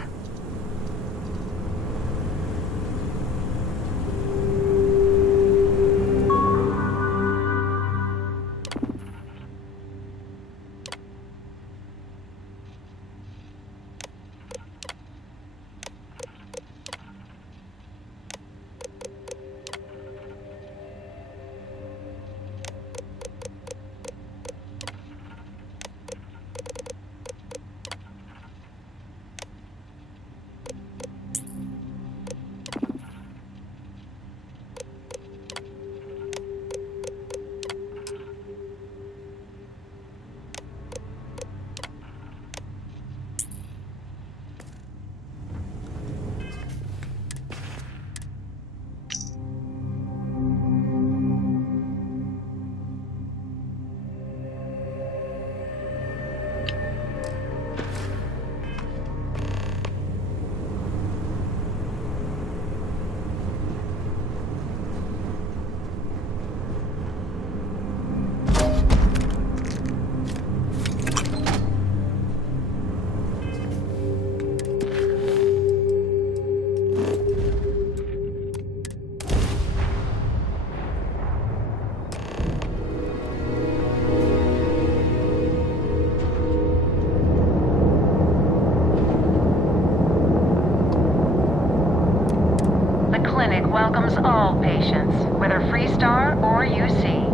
Welcomes all patients, whether Freestar or UC.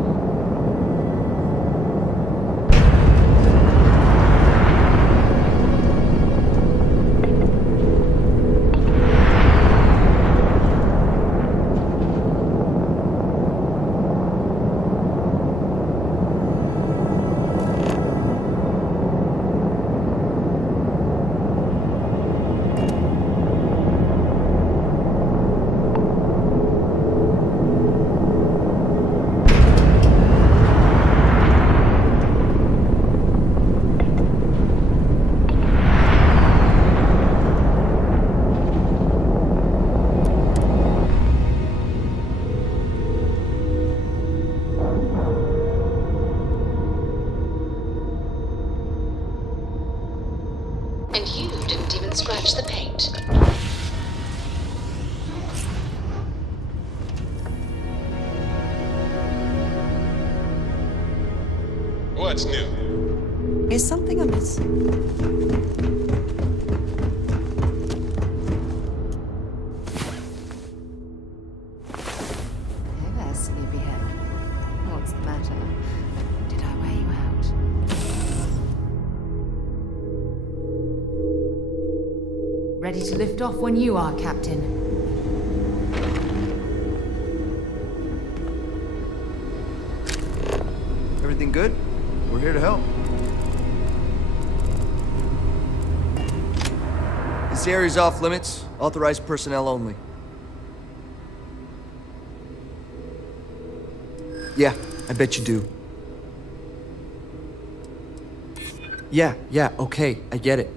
And you didn't even scratch the paint. What's new? Is something amiss? Hey there, sleepyhead. What's the matter? Did I wear you out? Ready to lift off when you are, Captain. Everything good? We're here to help. This area's off limits. Authorized personnel only. Yeah, I bet you do. Yeah, okay, I get it.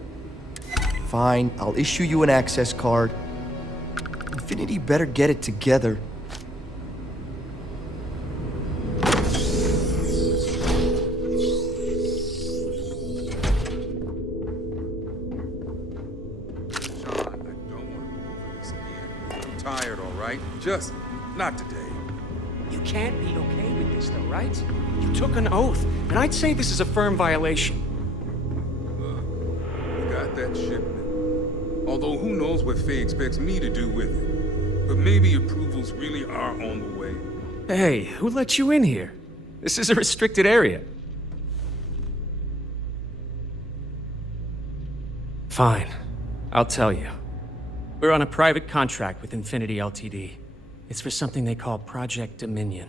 Fine, I'll issue you an access card. Infinity better get it together. Tired, all right? Just not today. You can't be okay with this, though, right? You took an oath, and I'd say this is a firm violation. We got that shipment. Although who knows what Faye expects me to do with it. But maybe approvals really are on the way. Hey, who let you in here? This is a restricted area. Fine. I'll tell you. We're on a private contract with Infinity Ltd. It's for something they call Project Dominion.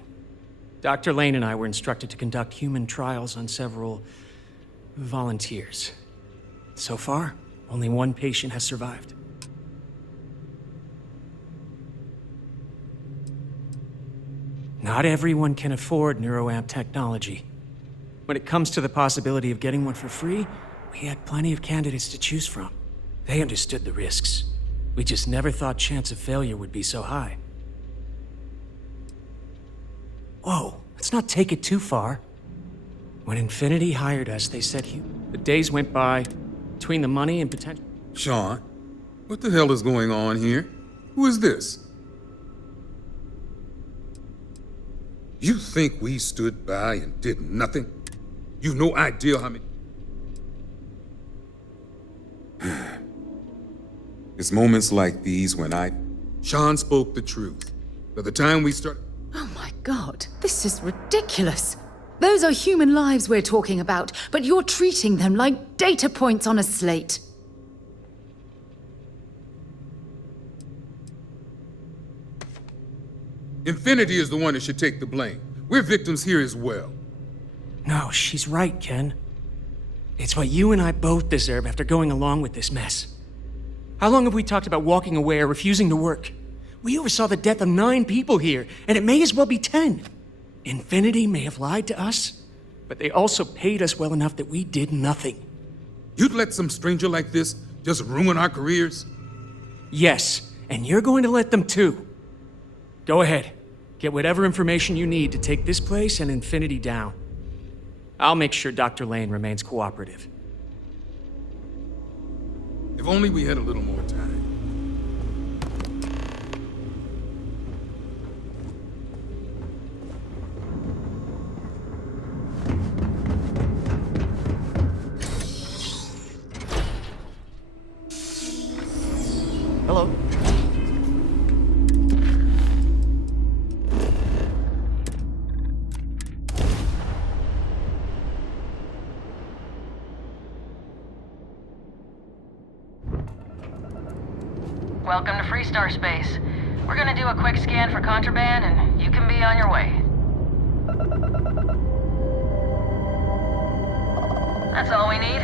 Dr. Lane and I were instructed to conduct human trials on several volunteers. So far, only one patient has survived. Not everyone can afford neuroamp technology. When it comes to the possibility of getting one for free, we had plenty of candidates to choose from. They understood the risks. We just never thought chance of failure would be so high. Whoa, let's not take it too far. When Infinity hired us, they said the days went by between the money and potential. Sean, what the hell is going on here? Who is this? You think we stood by and did nothing? You've no idea how many... It's moments like these when Sean spoke the truth. By the time we started... Oh my god, this is ridiculous. Those are human lives we're talking about, but you're treating them like data points on a slate. Infinity is the one that should take the blame. We're victims here as well. No, she's right, Ken. It's what you and I both deserve after going along with this mess. How long have we talked about walking away or refusing to work? We oversaw the death of 9 people here, and it may as well be 10. Infinity may have lied to us, but they also paid us well enough that we did nothing. You'd let some stranger like this just ruin our careers? Yes, and you're going to let them too. Go ahead. Get whatever information you need to take this place and Infinity down. I'll make sure Dr. Lane remains cooperative. If only we had a little more time. Hello. Welcome to Freestar Space. We're gonna do a quick scan for contraband, and you can be on your way. That's all we need.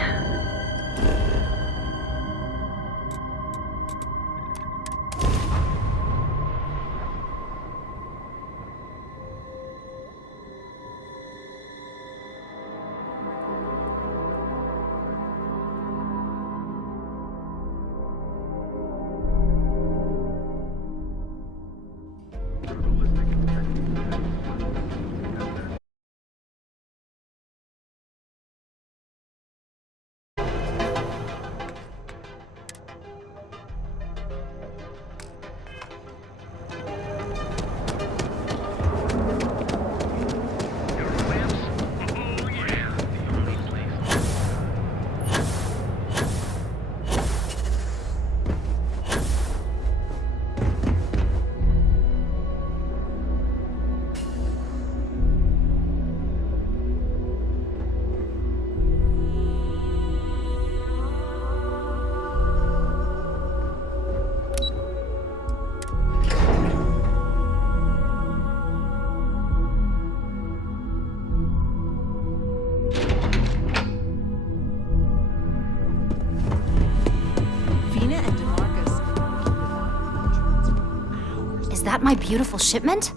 Is that my beautiful shipment?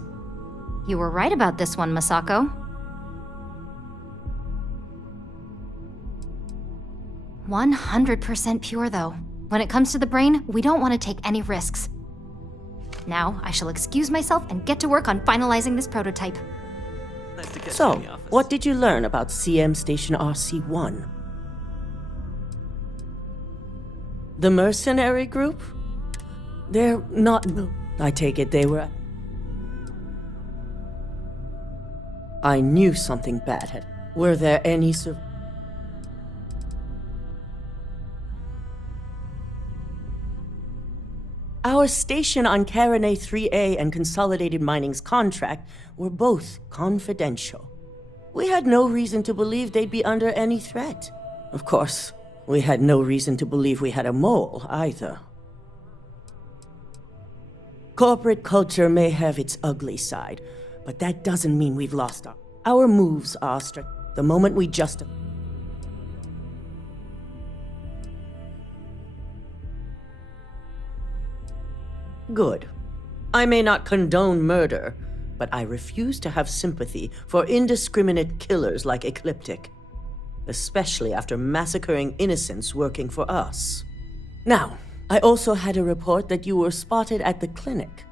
You were right about this one, Masako. 100% pure, though. When it comes to the brain, we don't want to take any risks. Now, I shall excuse myself and get to work on finalizing this prototype. So, what did you learn about CM Station RC-1? The mercenary group? They're not... I take it they were... I knew something bad had... Were there any Our station on Carinae 3A and Consolidated Mining's contract were both confidential. We had no reason to believe they'd be under any threat. Of course, we had no reason to believe we had a mole, either. Corporate culture may have its ugly side, but that doesn't mean we've lost our moves are strict. The moment we Good. I may not condone murder, but I refuse to have sympathy for indiscriminate killers like Ecliptic, especially after massacring innocents working for us. Now, I also had a report that you were spotted at the clinic.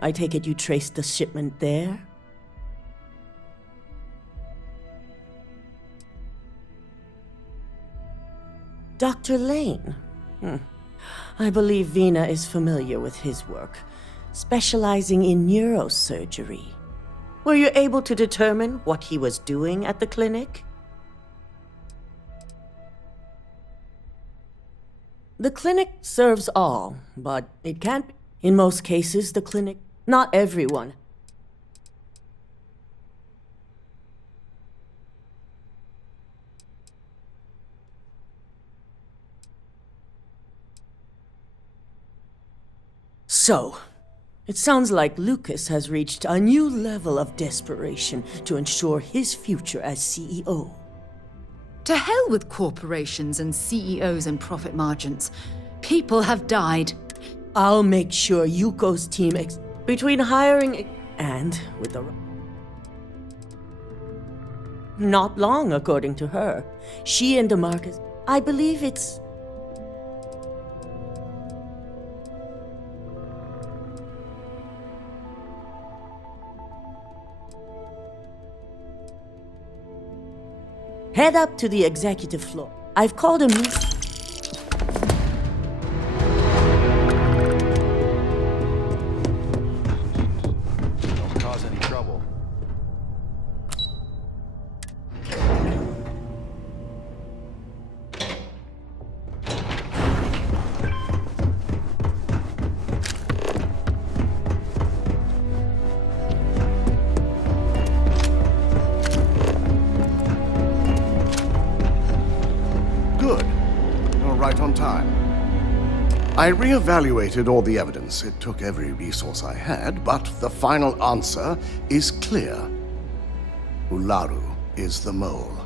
I take it you traced the shipment there? Dr. Lane. I believe Vina is familiar with his work, specializing in neurosurgery. Were you able to determine what he was doing at the clinic? The clinic serves all, but it can't. In most cases, the clinic. Not everyone. So, it sounds like Lucas has reached a new level of desperation to ensure his future as CEO. To hell with corporations and CEOs and profit margins. People have died. I'll make sure Yuko's team between hiring and with the... Not long, according to her. She and DeMarcus... I believe it's... Head up to the executive floor. I've called a meeting. Don't cause any trouble. Good. You're right on time. I reevaluated all the evidence. It took every resource I had, but the final answer is clear. Ularu is the mole.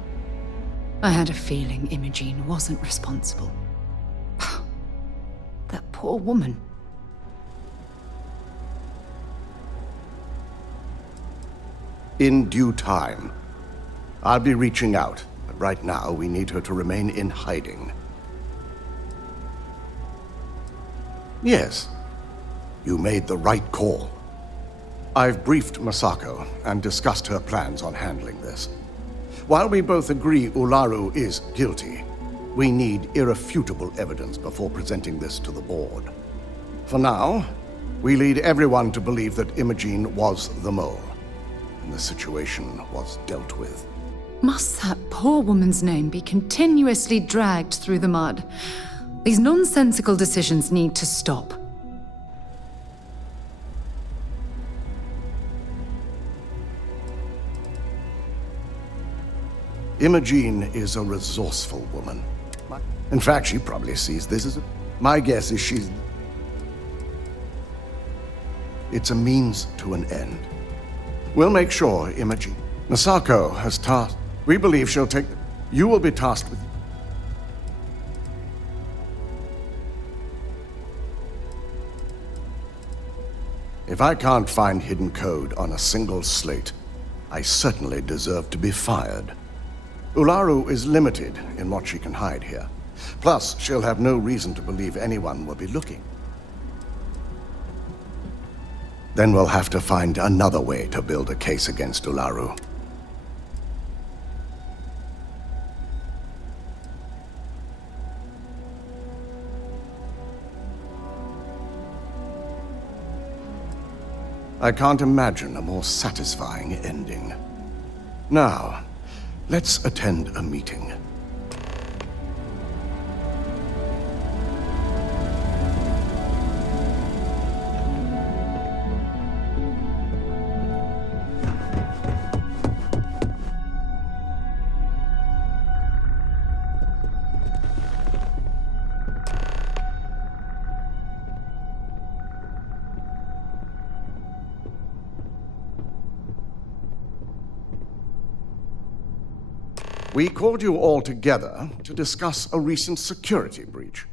I had a feeling Imogene wasn't responsible. That poor woman. In due time. I'll be reaching out, but right now we need her to remain in hiding. Yes, you made the right call. I've briefed Masako and discussed her plans on handling this. While we both agree Ularu is guilty, we need irrefutable evidence before presenting this to the board. For now, we lead everyone to believe that Imogene was the mole, and the situation was dealt with. Must that poor woman's name be continuously dragged through the mud? These nonsensical decisions need to stop. Imogene is a resourceful woman. In fact, she probably sees this as my guess is she's... It's a means to an end. We'll make sure Imogene... Masako has tasked... We believe she'll take... You will be tasked with... If I can't find hidden code on a single slate, I certainly deserve to be fired. Ularu is limited in what she can hide here. Plus, she'll have no reason to believe anyone will be looking. Then we'll have to find another way to build a case against Ularu. I can't imagine a more satisfying ending. Now, let's attend a meeting. We called you all together to discuss a recent security breach.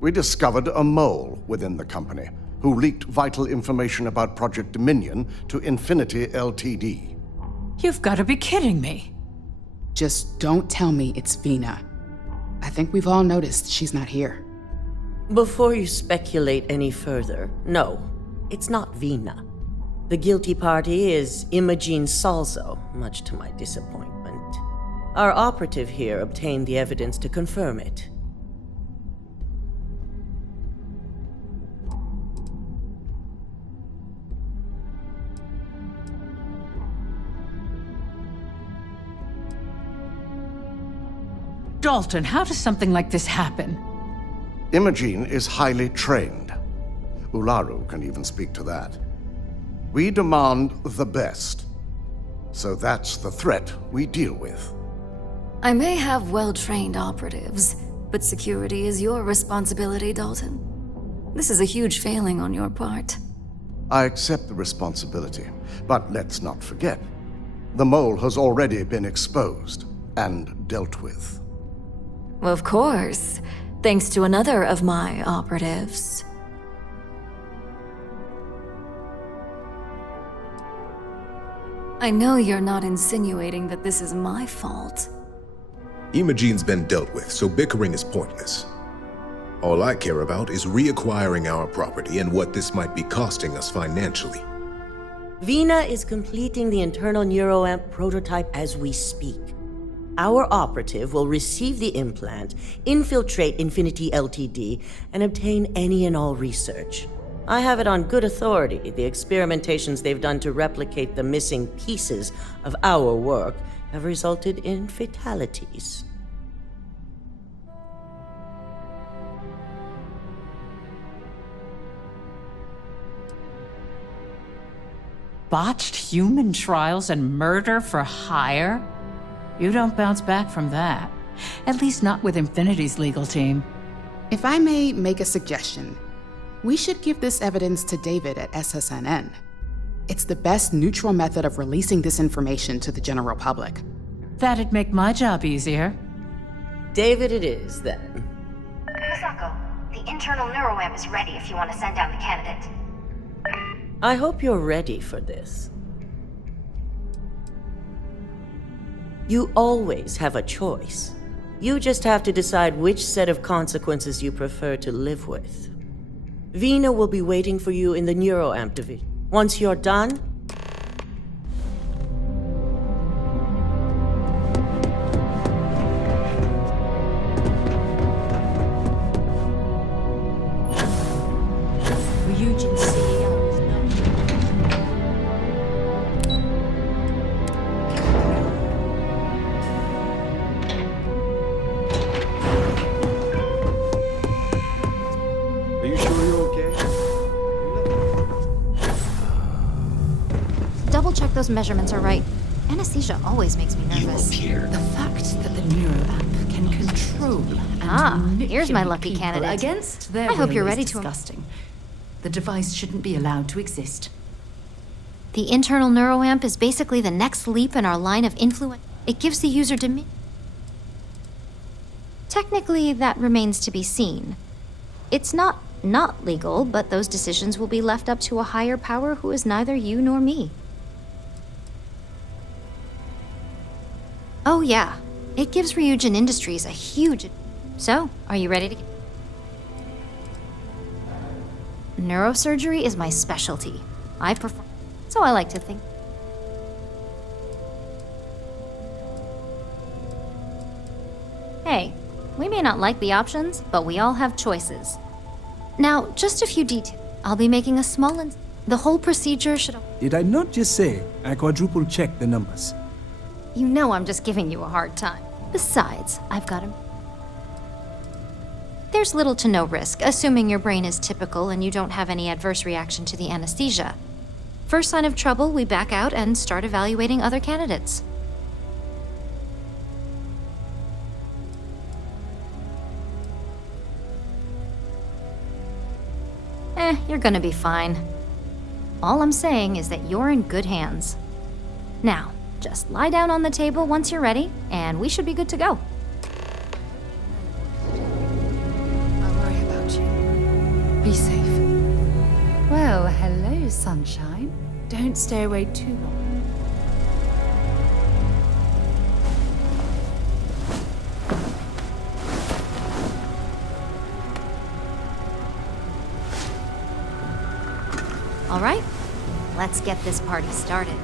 We discovered a mole within the company who leaked vital information about Project Dominion to Infinity Ltd. You've got to be kidding me. Just don't tell me it's Vina. I think we've all noticed she's not here. Before you speculate any further, no, it's not Vina. The guilty party is Imogene Salzo, much to my disappointment. Our operative here obtained the evidence to confirm it. Dalton, how does something like this happen? Imogene is highly trained. Ularu can even speak to that. We demand the best. So that's the threat we deal with. I may have well-trained operatives, but security is your responsibility, Dalton. This is a huge failing on your part. I accept the responsibility, but let's not forget. The mole has already been exposed and dealt with. Of course, thanks to another of my operatives. I know you're not insinuating that this is my fault. Imogene's been dealt with, so bickering is pointless. All I care about is reacquiring our property and what this might be costing us financially. Vina is completing the internal neuroamp prototype as we speak. Our operative will receive the implant, infiltrate Infinity Ltd, and obtain any and all research. I have it on good authority the experimentations they've done to replicate the missing pieces of our work have resulted in fatalities. Botched human trials and murder for hire? You don't bounce back from that. At least not with Infinity's legal team. If I may make a suggestion, we should give this evidence to David at SSNN. It's the best neutral method of releasing this information to the general public. That'd make my job easier. David it is, then. Masako, the internal neuroamp is ready if you want to send down the candidate. I hope you're ready for this. You always have a choice. You just have to decide which set of consequences you prefer to live with. Vina will be waiting for you in the neuroamp division. Once you're done, Those measurements are right. Anesthesia always makes me nervous. The fact that the neuroamp can control and here's my manipulate lucky people candidate. against their I hope will you're is ready to. disgusting. The device shouldn't be allowed to exist. The internal neuroamp is basically the next leap in our line of influence. It gives the user dominion. Technically, that remains to be seen. It's not legal, but those decisions will be left up to a higher power who is neither you nor me. Oh yeah, it gives Ryujin Industries a huge... So, are you ready to... Neurosurgery is my specialty. I perform... So I like to think... Hey, we may not like the options, but we all have choices. Now, just a few details. I'll be making a small... The whole procedure should... Did I not just say I quadruple-checked the numbers? You know I'm just giving you a hard time. Besides, I've got him. There's little to no risk, assuming your brain is typical and you don't have any adverse reaction to the anesthesia. First sign of trouble, we back out and start evaluating other candidates. You're gonna be fine. All I'm saying is that you're in good hands. Now, just lie down on the table once you're ready, and we should be good to go. I'll worry about you. Be safe. Well, hello, sunshine. Don't stay away too long. All right, let's get this party started.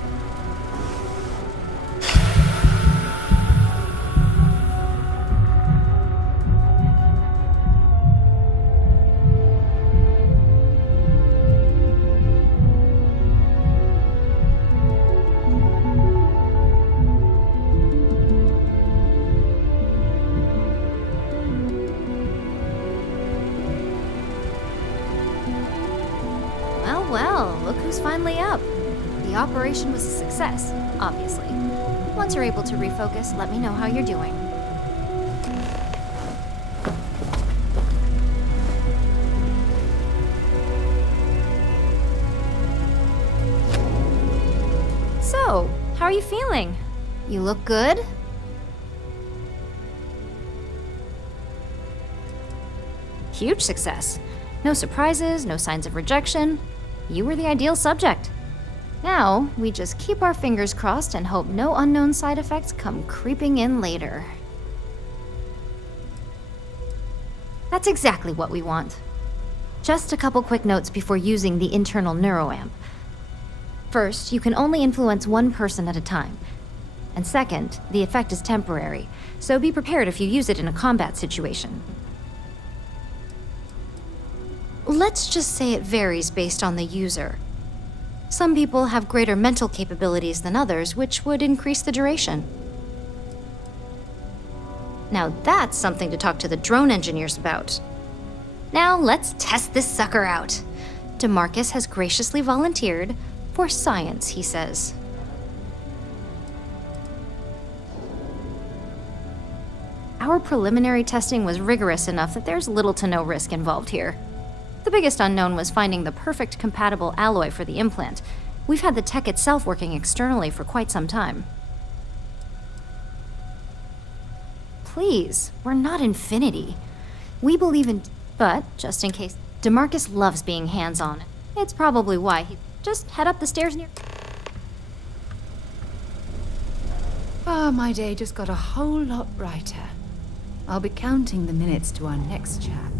Well, look who's finally up. The operation was a success, obviously. Once you're able to refocus, let me know how you're doing. So, how are you feeling? You look good? Huge success. No surprises, no signs of rejection. You were the ideal subject. Now, we just keep our fingers crossed and hope no unknown side effects come creeping in later. That's exactly what we want. Just a couple quick notes before using the internal neuroamp. First, you can only influence one person at a time. And second, the effect is temporary, so be prepared if you use it in a combat situation. Let's just say it varies based on the user. Some people have greater mental capabilities than others, which would increase the duration. Now that's something to talk to the drone engineers about. Now let's test this sucker out. DeMarcus has graciously volunteered for science, he says. Our preliminary testing was rigorous enough that there's little to no risk involved here. The biggest unknown was finding the perfect compatible alloy for the implant. We've had the tech itself working externally for quite some time. Please, we're not Infinity. We believe in... But, just in case, DeMarcus loves being hands-on. It's probably why he... Just head up the stairs near... Ah, my day just got a whole lot brighter. I'll be counting the minutes to our next chat.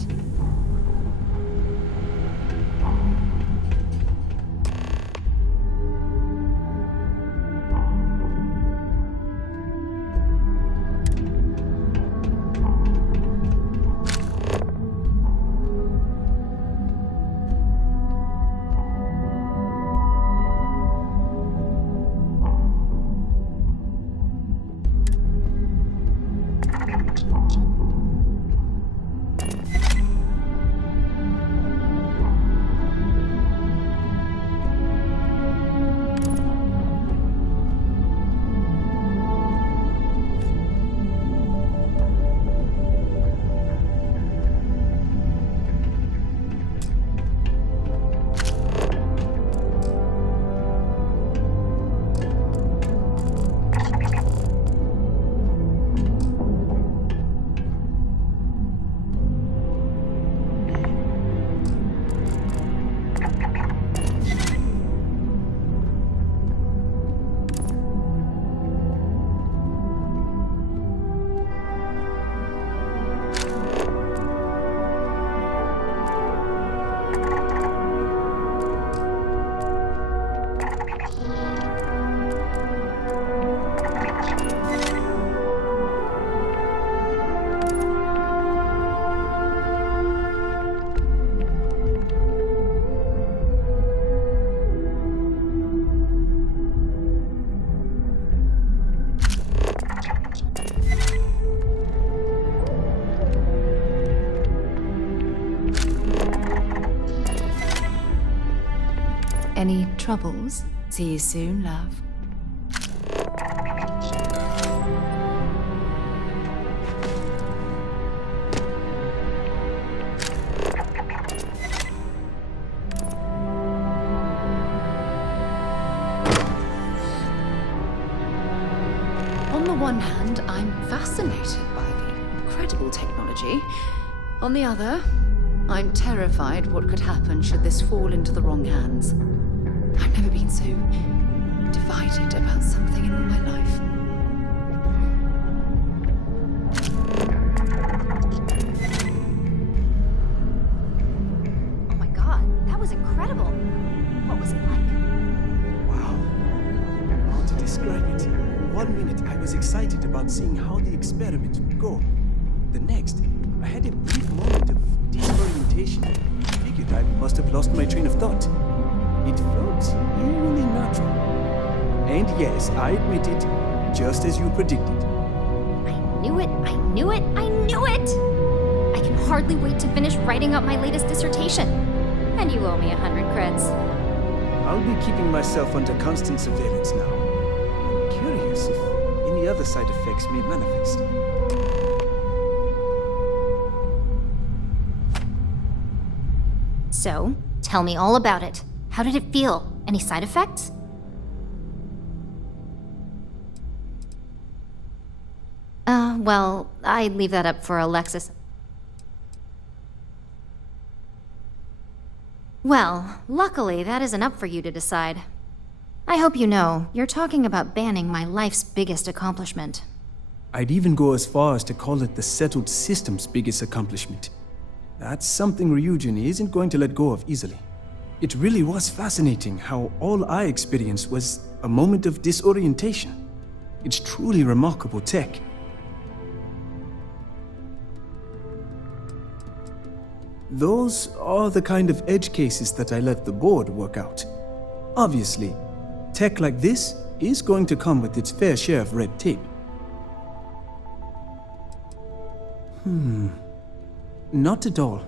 Any troubles? See you soon, love. On the one hand, I'm fascinated by the incredible technology. On the other, I'm terrified what could happen should this fall into the wrong hands. I've never been so divided about something in all my life. Oh my god, that was incredible. What was it like? Wow. How to describe it? 1 minute I was excited about seeing how the experiment would go. The next, I had a brief moment of disorientation. Figured I must have lost my train of thought. It felt eerily natural. And yes, I admit it, just as you predicted. I knew it, I knew it, I knew it! I can hardly wait to finish writing up my latest dissertation. And you owe me 100 creds. I'll be keeping myself under constant surveillance now. I'm curious if any other side effects may manifest. So, tell me all about it. How did it feel? Any side effects? Well, I'd leave that up for Alexis. Well, luckily, that isn't up for you to decide. I hope you know, you're talking about banning my life's biggest accomplishment. I'd even go as far as to call it the settled system's biggest accomplishment. That's something Ryujin isn't going to let go of easily. It really was fascinating how all I experienced was a moment of disorientation. It's truly remarkable tech. Those are the kind of edge cases that I let the board work out. Obviously, tech like this is going to come with its fair share of red tape. Not at all.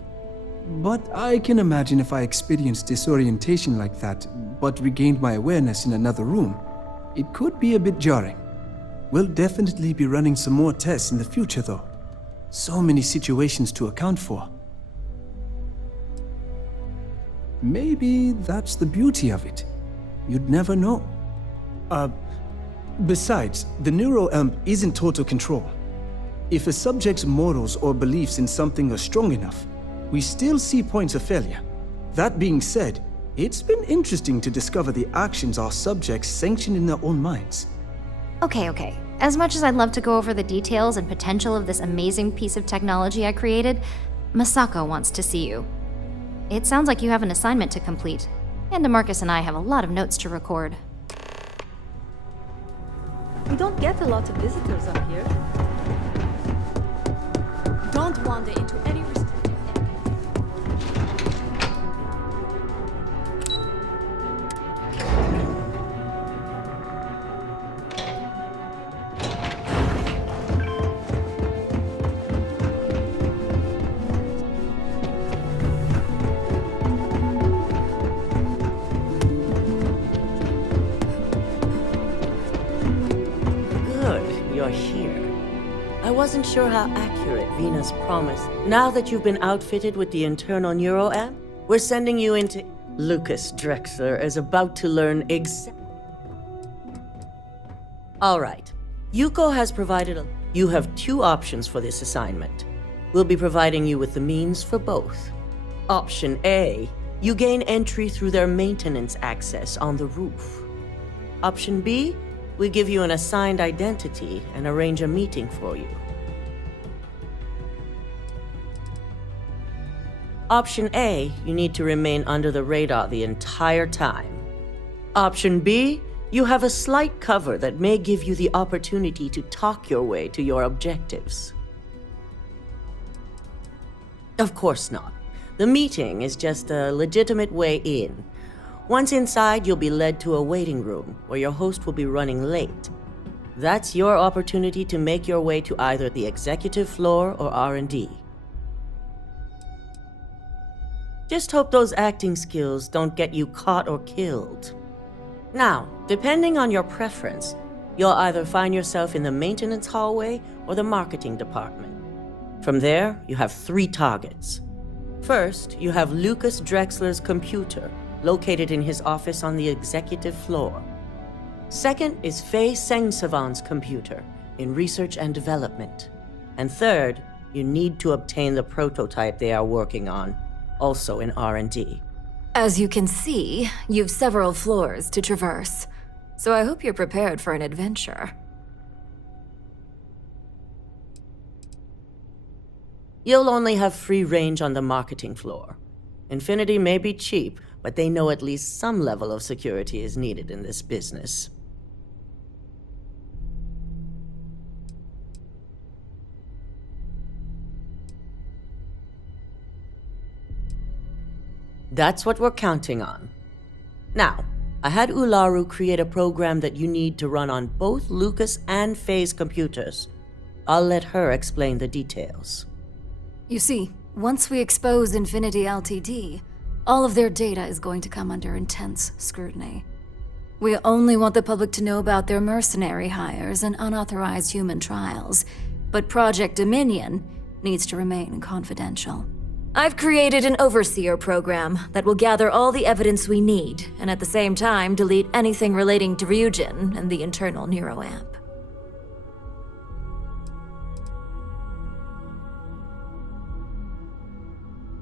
But I can imagine if I experienced disorientation like that, but regained my awareness in another room, it could be a bit jarring. We'll definitely be running some more tests in the future, though. So many situations to account for. Maybe that's the beauty of it. You'd never know. Besides, the neuroamp isn't total control. If a subject's morals or beliefs in something are strong enough, we still see points of failure. That being said, it's been interesting to discover the actions our subjects sanction in their own minds. Okay. As much as I'd love to go over the details and potential of this amazing piece of technology I created, Masako wants to see you. It sounds like you have an assignment to complete, and DeMarcus and I have a lot of notes to record. We don't get a lot of visitors up here. Don't wander into any restricted You're here. I wasn't sure how accurate Vena's promise. Now that you've been outfitted with the internal neuroamp, we're sending you into... Lucas Drexler is about to learn All right. Yuko has provided a... You have 2 options for this assignment. We'll be providing you with the means for both. Option A, you gain entry through their maintenance access on the roof. Option B, we give you an assigned identity and arrange a meeting for you. Option A, you need to remain under the radar the entire time. Option B, you have a slight cover that may give you the opportunity to talk your way to your objectives. Of course not. The meeting is just a legitimate way in. Once inside, you'll be led to a waiting room where your host will be running late. That's your opportunity to make your way to either the executive floor or R&D. Just hope those acting skills don't get you caught or killed. Now, depending on your preference, you'll either find yourself in the maintenance hallway or the marketing department. From there, you have 3 targets. First, you have Lucas Drexler's computer, located in his office on the executive floor. Second is Faye Sengsavan's computer, in research and development. And third, you need to obtain the prototype they are working on. also in R&D. As you can see, you've several floors to traverse, so I hope you're prepared for an adventure. You'll only have free range on the marketing floor. Infinity may be cheap, but they know at least some level of security is needed in this business. That's what we're counting on. Now, I had Ularu create a program that you need to run on both Lucas and Faye's computers. I'll let her explain the details. You see, once we expose Infinity Ltd., all of their data is going to come under intense scrutiny. We only want the public to know about their mercenary hires and unauthorized human trials, but Project Dominion needs to remain confidential. I've created an overseer program that will gather all the evidence we need, and at the same time delete anything relating to Ryujin and the internal neuroamp.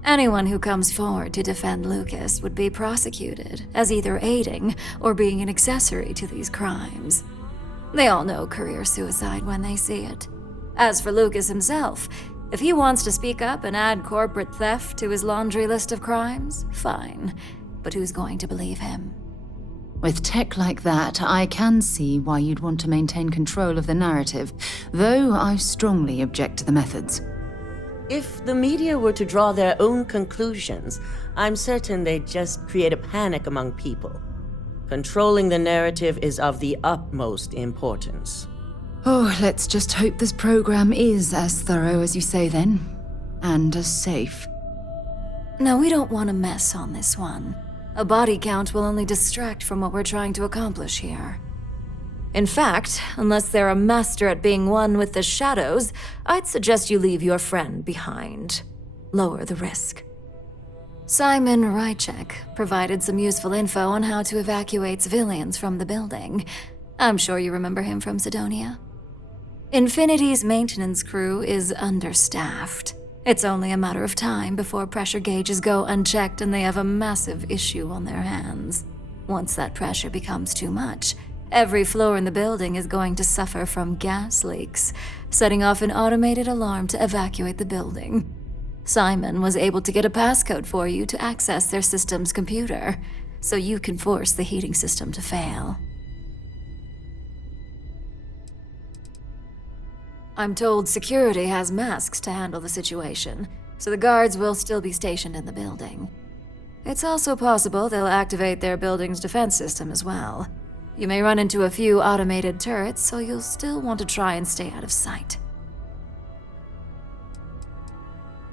Anyone who comes forward to defend Lucas would be prosecuted as either aiding or being an accessory to these crimes. They all know career suicide when they see it. As for Lucas himself, if he wants to speak up and add corporate theft to his laundry list of crimes, fine. But who's going to believe him? With tech like that, I can see why you'd want to maintain control of the narrative, though I strongly object to the methods. If the media were to draw their own conclusions, I'm certain they'd just create a panic among people. Controlling the narrative is of the utmost importance. Oh, let's just hope this program is as thorough as you say then, and as safe. No, we don't want to mess on this one. A body count will only distract from what we're trying to accomplish here. In fact, unless they're a master at being one with the shadows, I'd suggest you leave your friend behind. Lower the risk. Simon Rychek provided some useful info on how to evacuate civilians from the building. I'm sure you remember him from Sidonia. Infinity's maintenance crew is understaffed. It's only a matter of time before pressure gauges go unchecked and they have a massive issue on their hands. Once that pressure becomes too much, every floor in the building is going to suffer from gas leaks, setting off an automated alarm to evacuate the building. Simon was able to get a passcode for you to access their system's computer, so you can force the heating system to fail. I'm told security has masks to handle the situation, so the guards will still be stationed in the building. It's also possible they'll activate their building's defense system as well. You may run into a few automated turrets, so you'll still want to try and stay out of sight.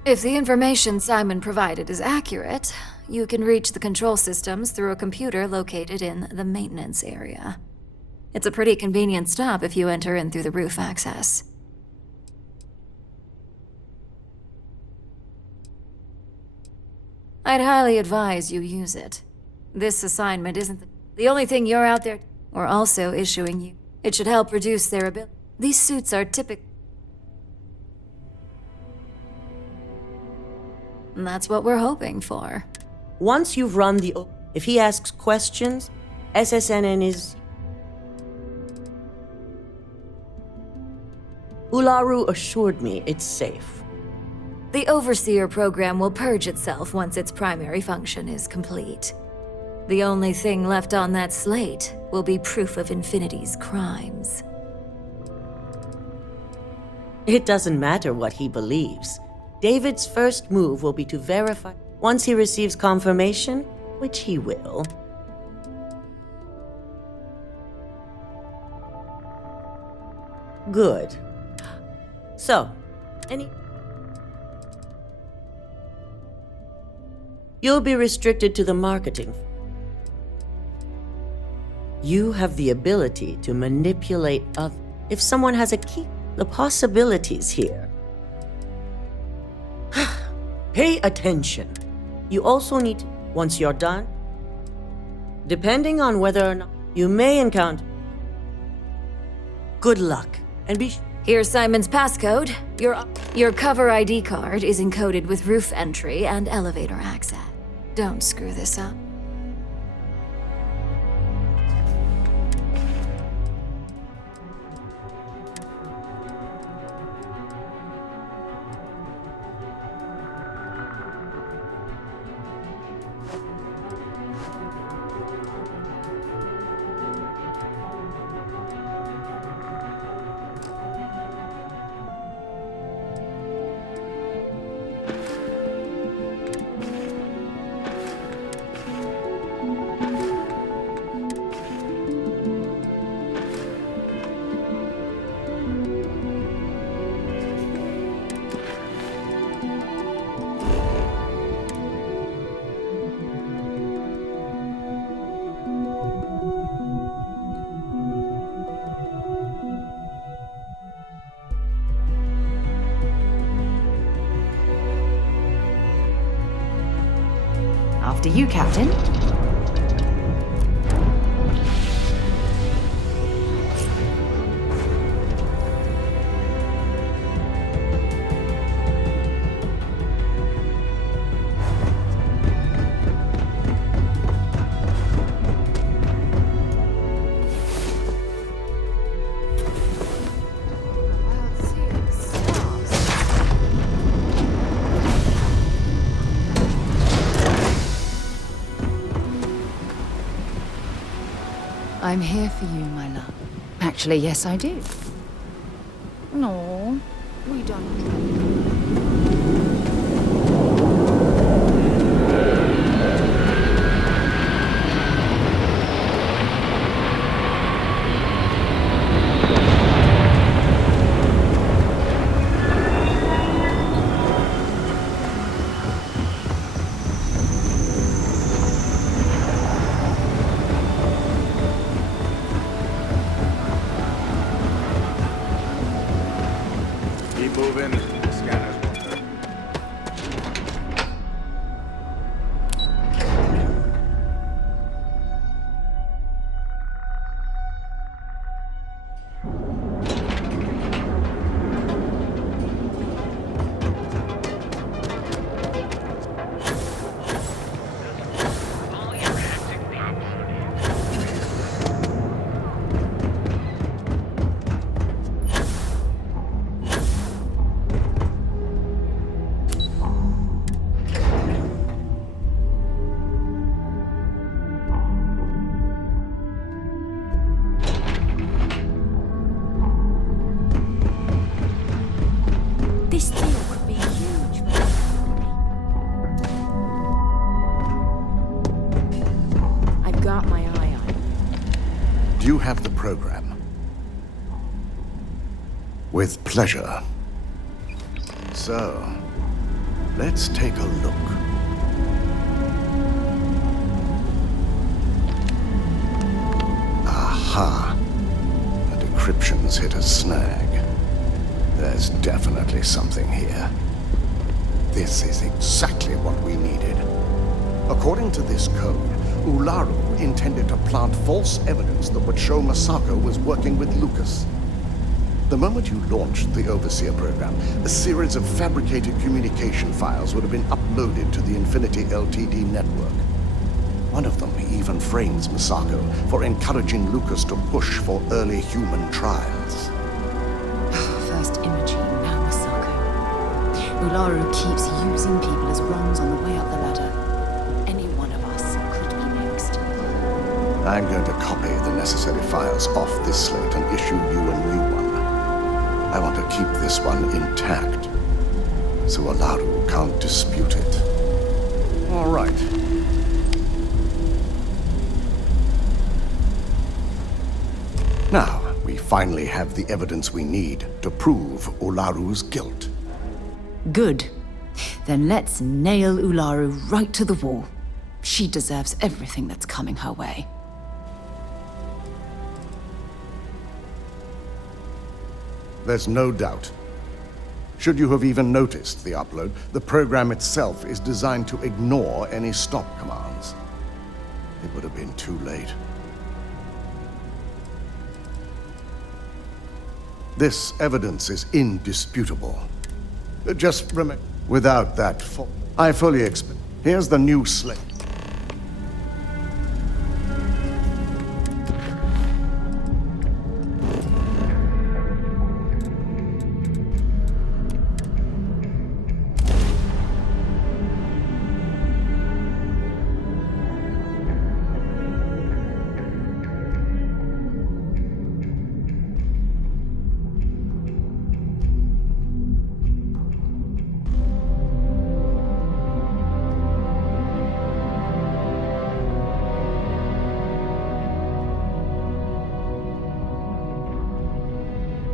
If the information Simon provided is accurate, you can reach the control systems through a computer located in the maintenance area. It's a pretty convenient stop if you enter in through the roof access. I'd highly advise you use it. This assignment isn't the only thing you're out there. We're also issuing you. It should help reduce their ability. These suits are typical. And that's what we're hoping for. Once you've run the... If he asks questions, SSNN is... Ularu assured me it's safe. The Overseer program will purge itself once its primary function is complete. The only thing left on that slate will be proof of Infinity's crimes. It doesn't matter what he believes. David's first move will be to verify. Once he receives confirmation, which he will. Good. So, You'll be restricted to the marketing. You have the ability to manipulate others. If someone has a key, the possibilities here. Pay attention. You also need, once you're done, depending on whether or not you may encounter. Good luck, and be Here's Simon's passcode. Your cover ID card is encoded with roof entry and elevator access. Don't screw this up. After you, Captain. I'm here for you, my love. Actually, yes, I do. No, we don't. Keep moving. The scanners won't hurt. This deal could be huge for I've got my eye on it. Do you have the program? With pleasure. So, let's take a look. Aha! The decryption's hit a snag. There's definitely something here. This is exactly what we needed. According to this code, Ularu intended to plant false evidence that would show Masako was working with Lucas. The moment you launched the Overseer program, a series of fabricated communication files would have been uploaded to the Infinity LTD network. One of them even frames Masako for encouraging Lucas to push for early human trials. First Imogene, now Masako. Ularu keeps using people as rungs on the way up the ladder. Any one of us could be next. I'm going to copy the necessary files off this slate and issue you a new one. I want to keep this one intact, so Ularu can't dispute it. All right. Now, we finally have the evidence we need to prove Ularu's guilt. Good. Then let's nail Ularu right to the wall. She deserves everything that's coming her way. There's no doubt. Should you have even noticed the upload, the program itself is designed to ignore any stop commands. It would have been too late. This evidence is indisputable. Just remember, without that I fully expect. Here's the new slate.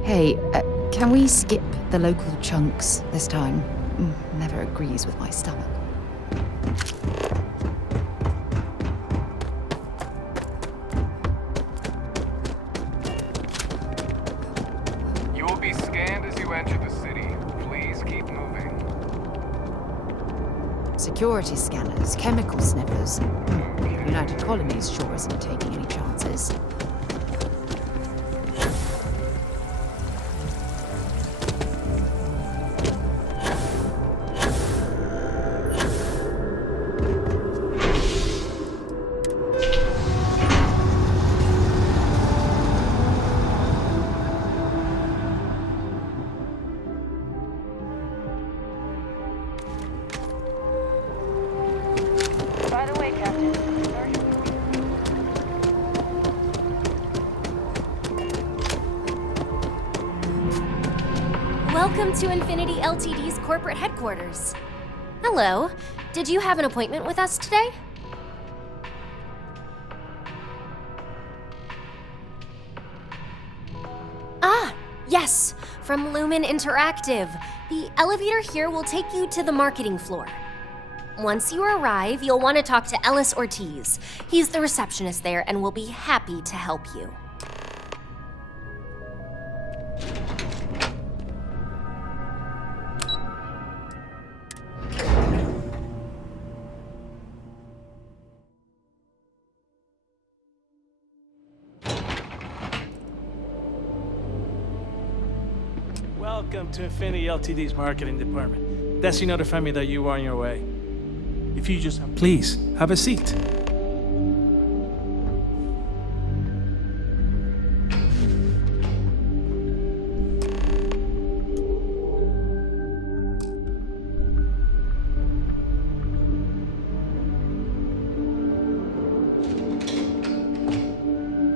Hey, can we skip the local chunks this time? Never agrees with my stomach. You will be scanned as you enter the city. Please keep moving. Security scanners, chemical sniffers. United Colonies sure isn't taking any chances. By the way, Captain, Welcome to Infinity Ltd's corporate headquarters. Hello. Did you have an appointment with us today? Ah, yes, from Lumen Interactive. The elevator here will take you to the marketing floor. Once you arrive, you'll want to talk to Ellis Ortiz. He's the receptionist there and will be happy to help you. Welcome to Infinity Ltd's marketing department. Desi notified me that you are on your way. If you just please have a seat.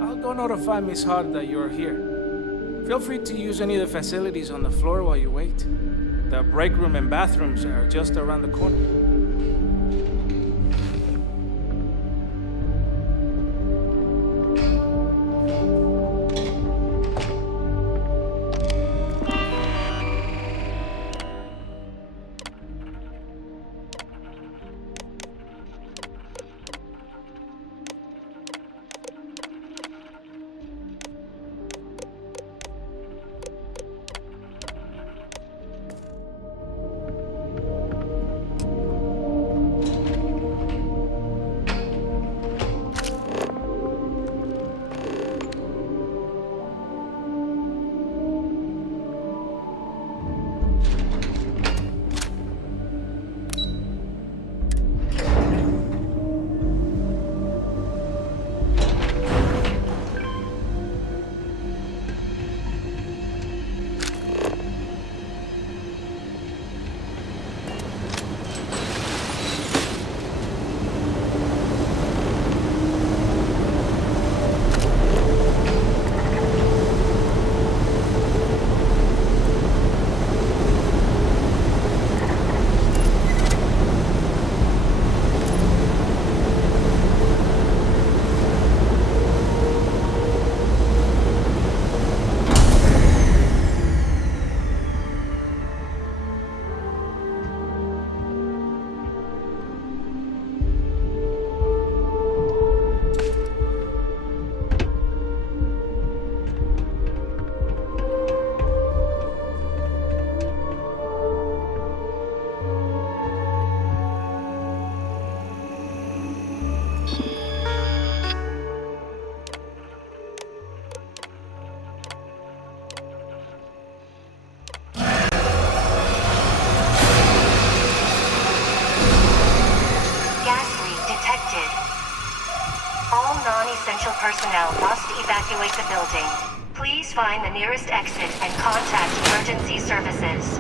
I'll go notify Miss Hart that you're here. Feel free to use any of the facilities on the floor while you wait. The break room and bathrooms are just around the corner. personnel must evacuate the building. Please find the nearest exit and contact emergency services.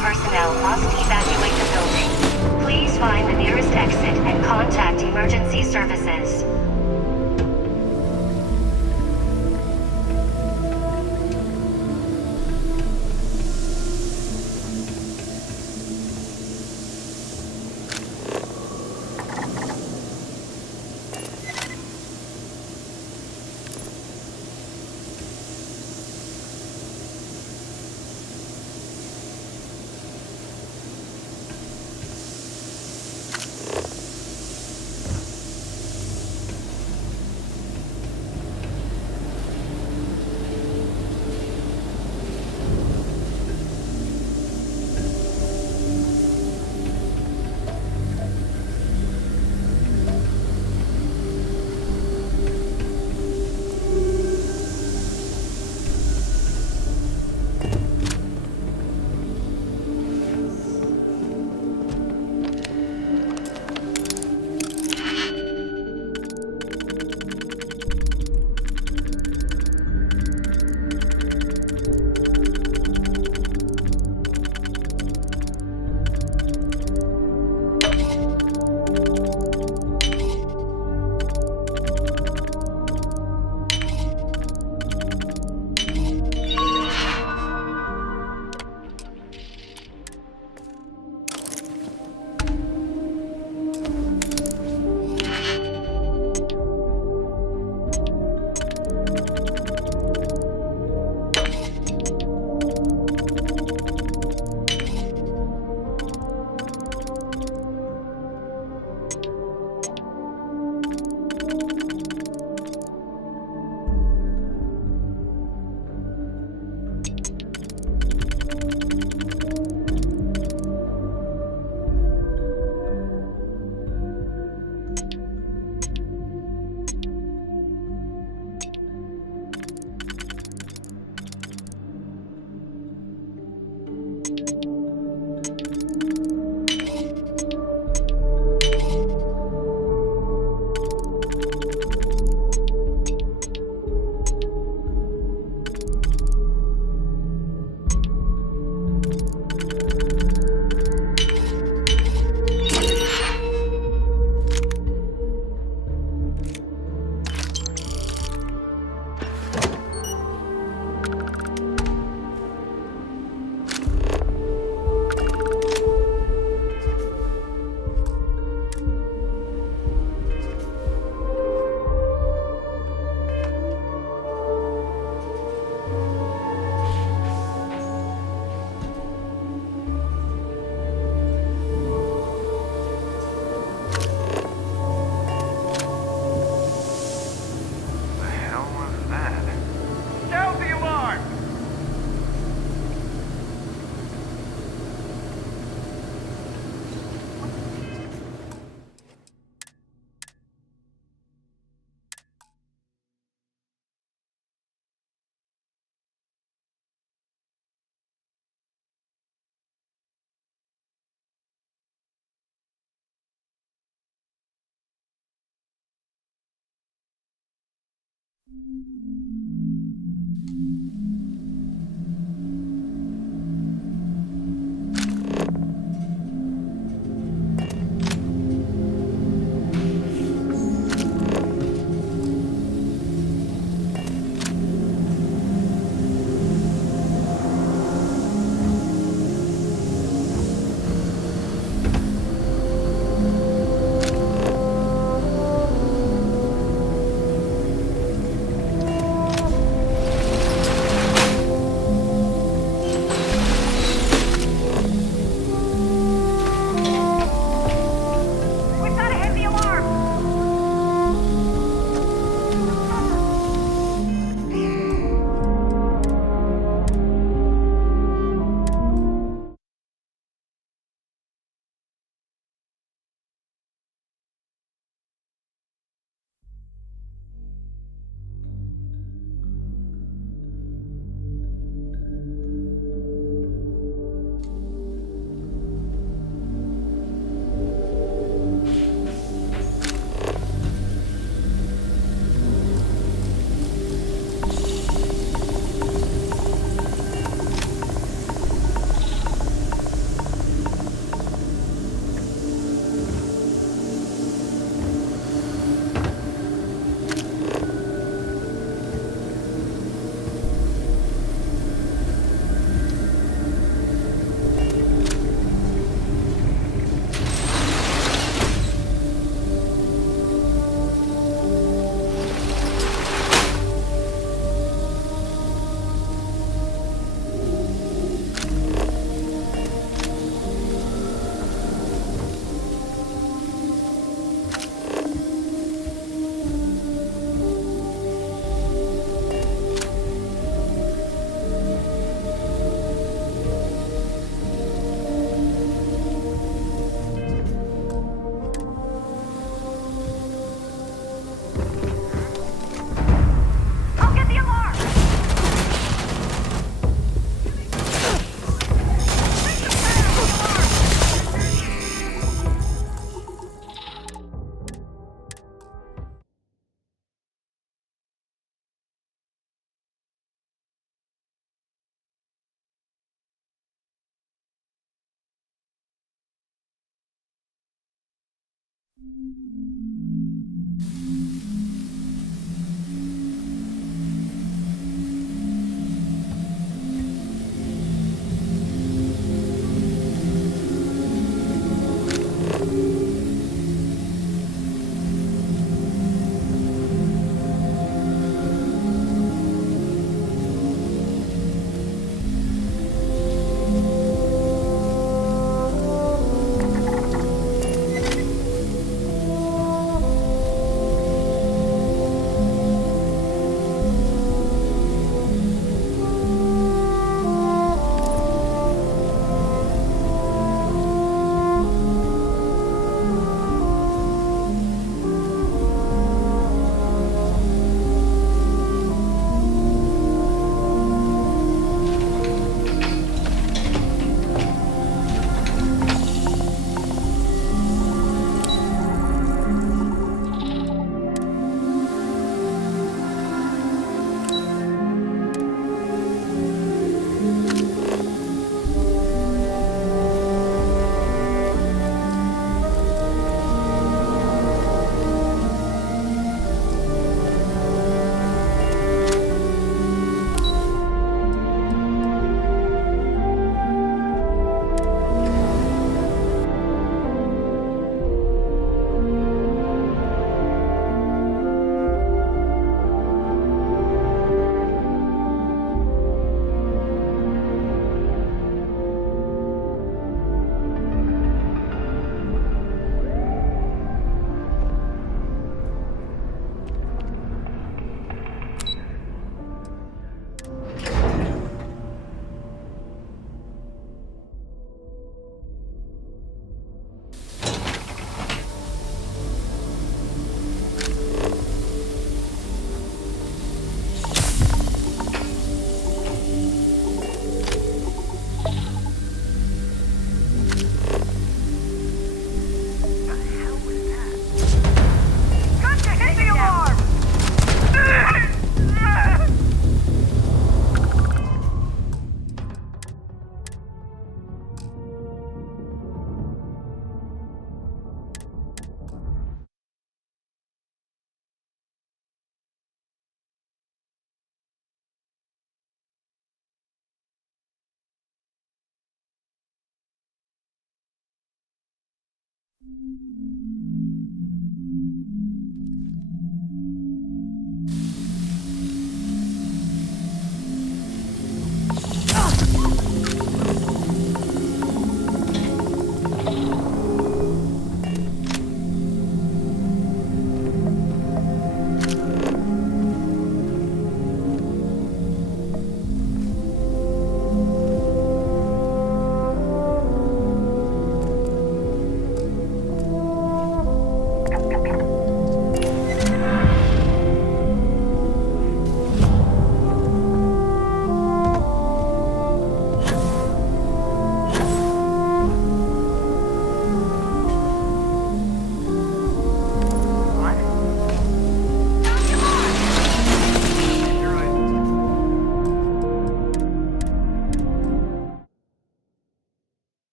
personnel must evacuate the building. Please find the nearest exit and contact emergency services.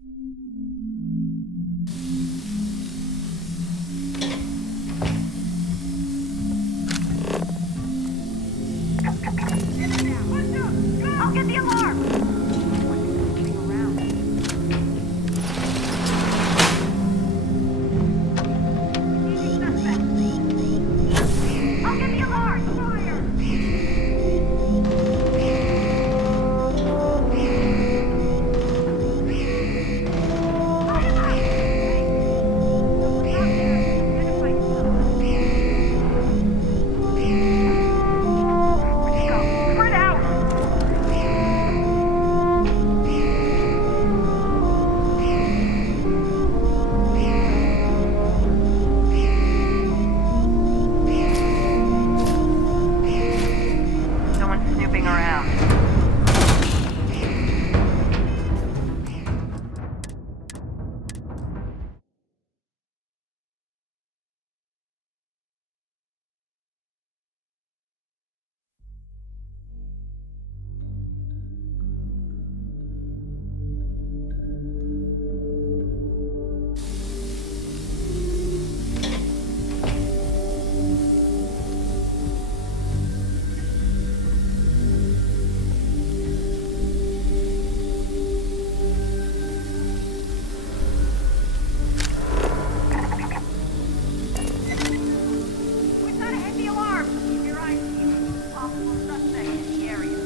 I'll get the alarm! I'll get the alarm! Spread out! Someone's snooping around. We've got to hit the alarm! Keep your eyes peeled. Possible suspect in the area.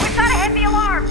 We've got to hit the alarm!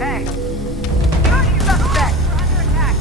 Hey! You're suspect! We're under attack!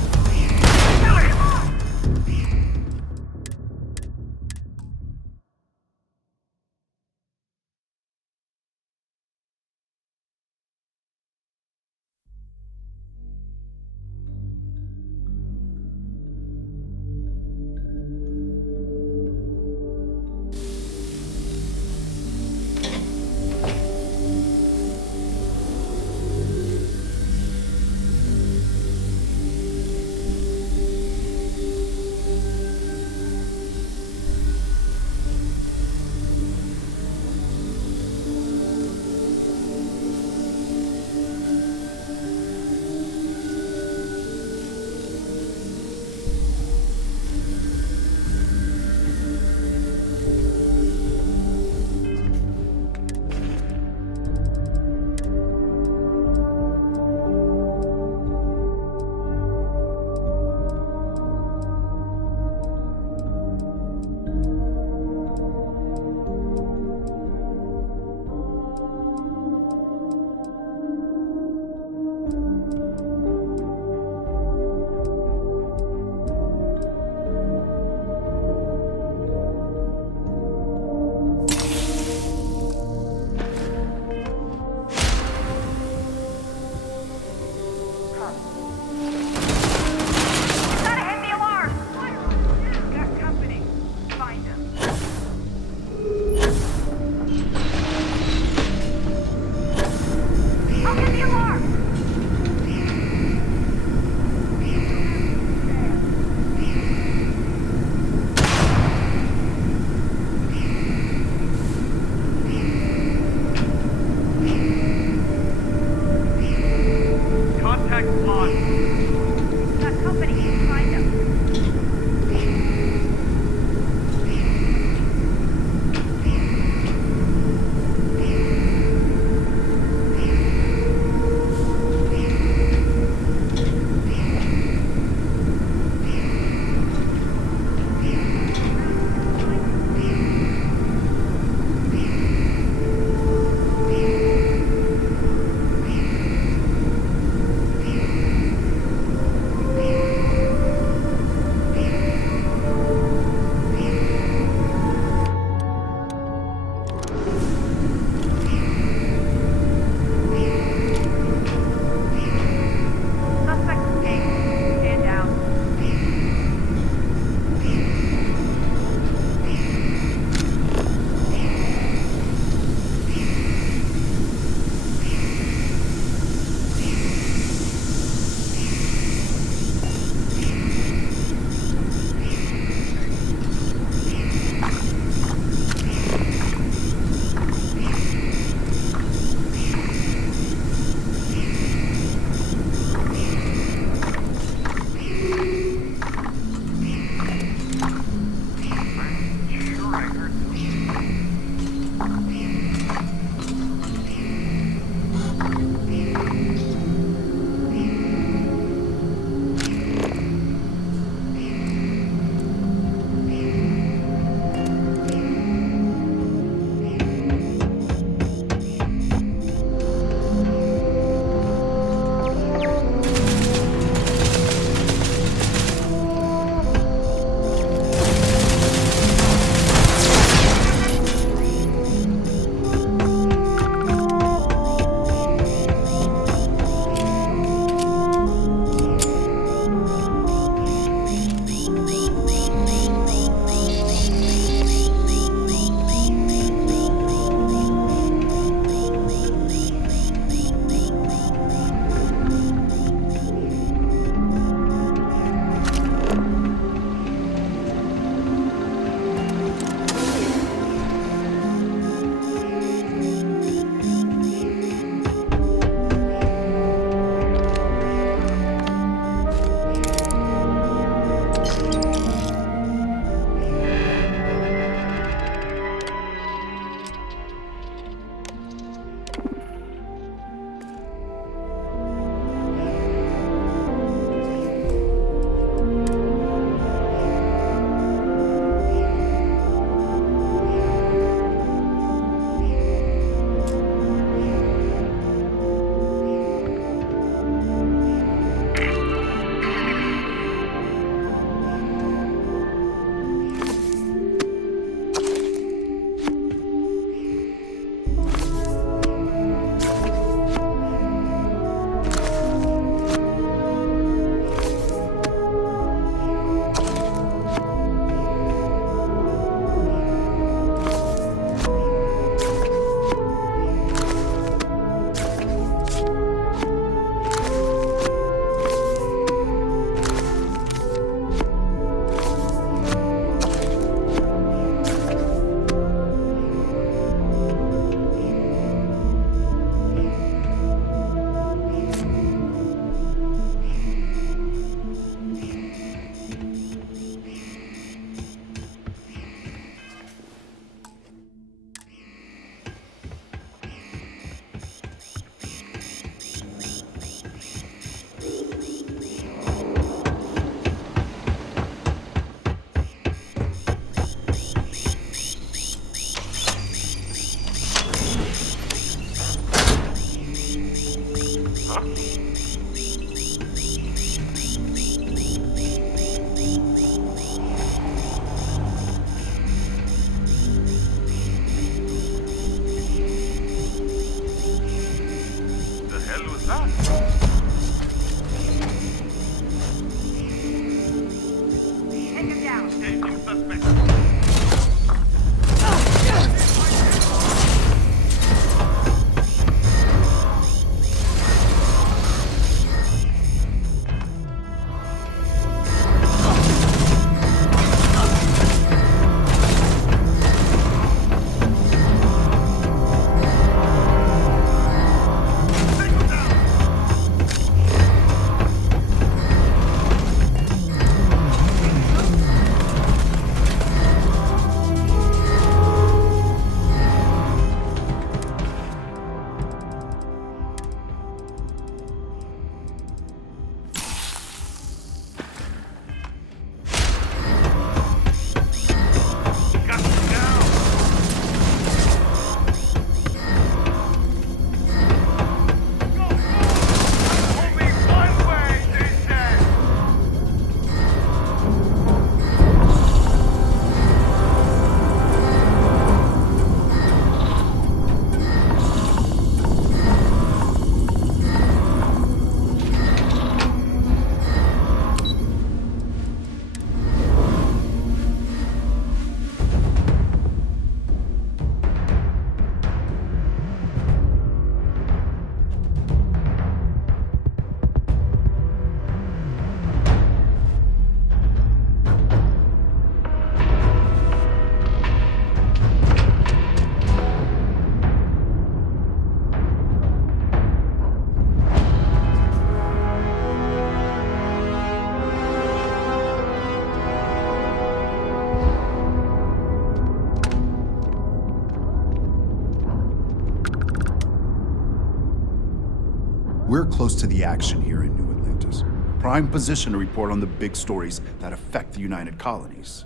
We're close to the action here in New Atlantis. Prime position to report on the big stories that affect the United Colonies.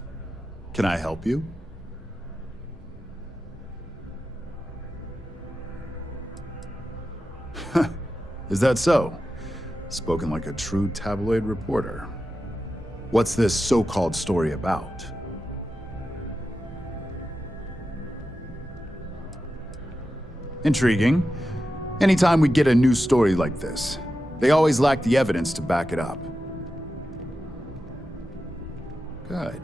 Can I help you? Is that so? Spoken like a true tabloid reporter. What's this so-called story about? Intriguing. Anytime we get a news story like this, they always lack the evidence to back it up. Good.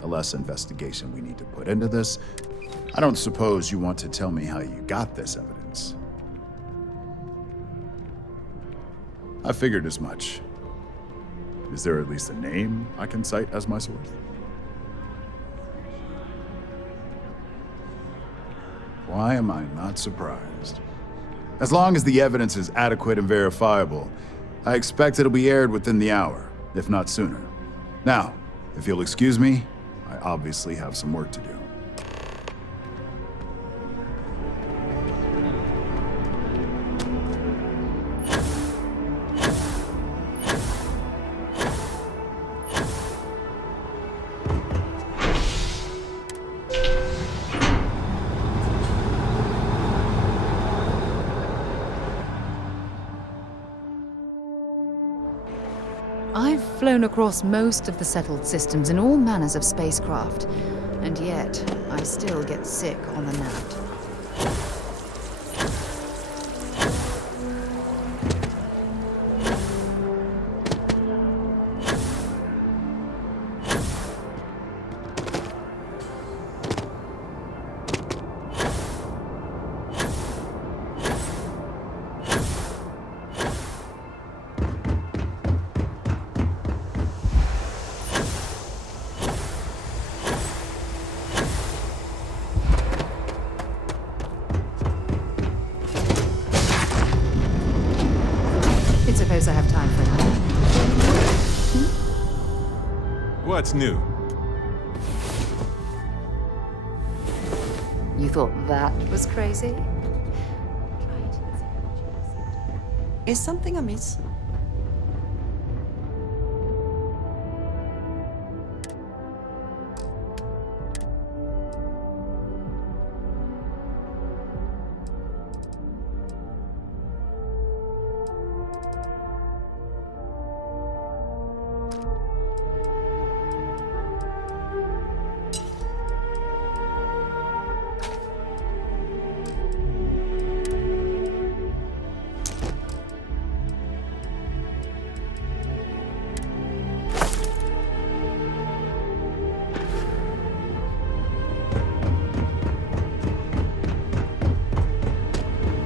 The less investigation we need to put into this. I don't suppose you want to tell me how you got this evidence. I figured as much. Is there at least a name I can cite as my source? Why am I not surprised? As long as the evidence is adequate and verifiable, I expect it'll be aired within the hour, if not sooner. Now, if you'll excuse me, I obviously have some work to do. I've flown across most of the settled systems in all manners of spacecraft, and yet I still get sick on the gnat. Suppose I have time for that. What's new? You thought that was crazy? Is something amiss?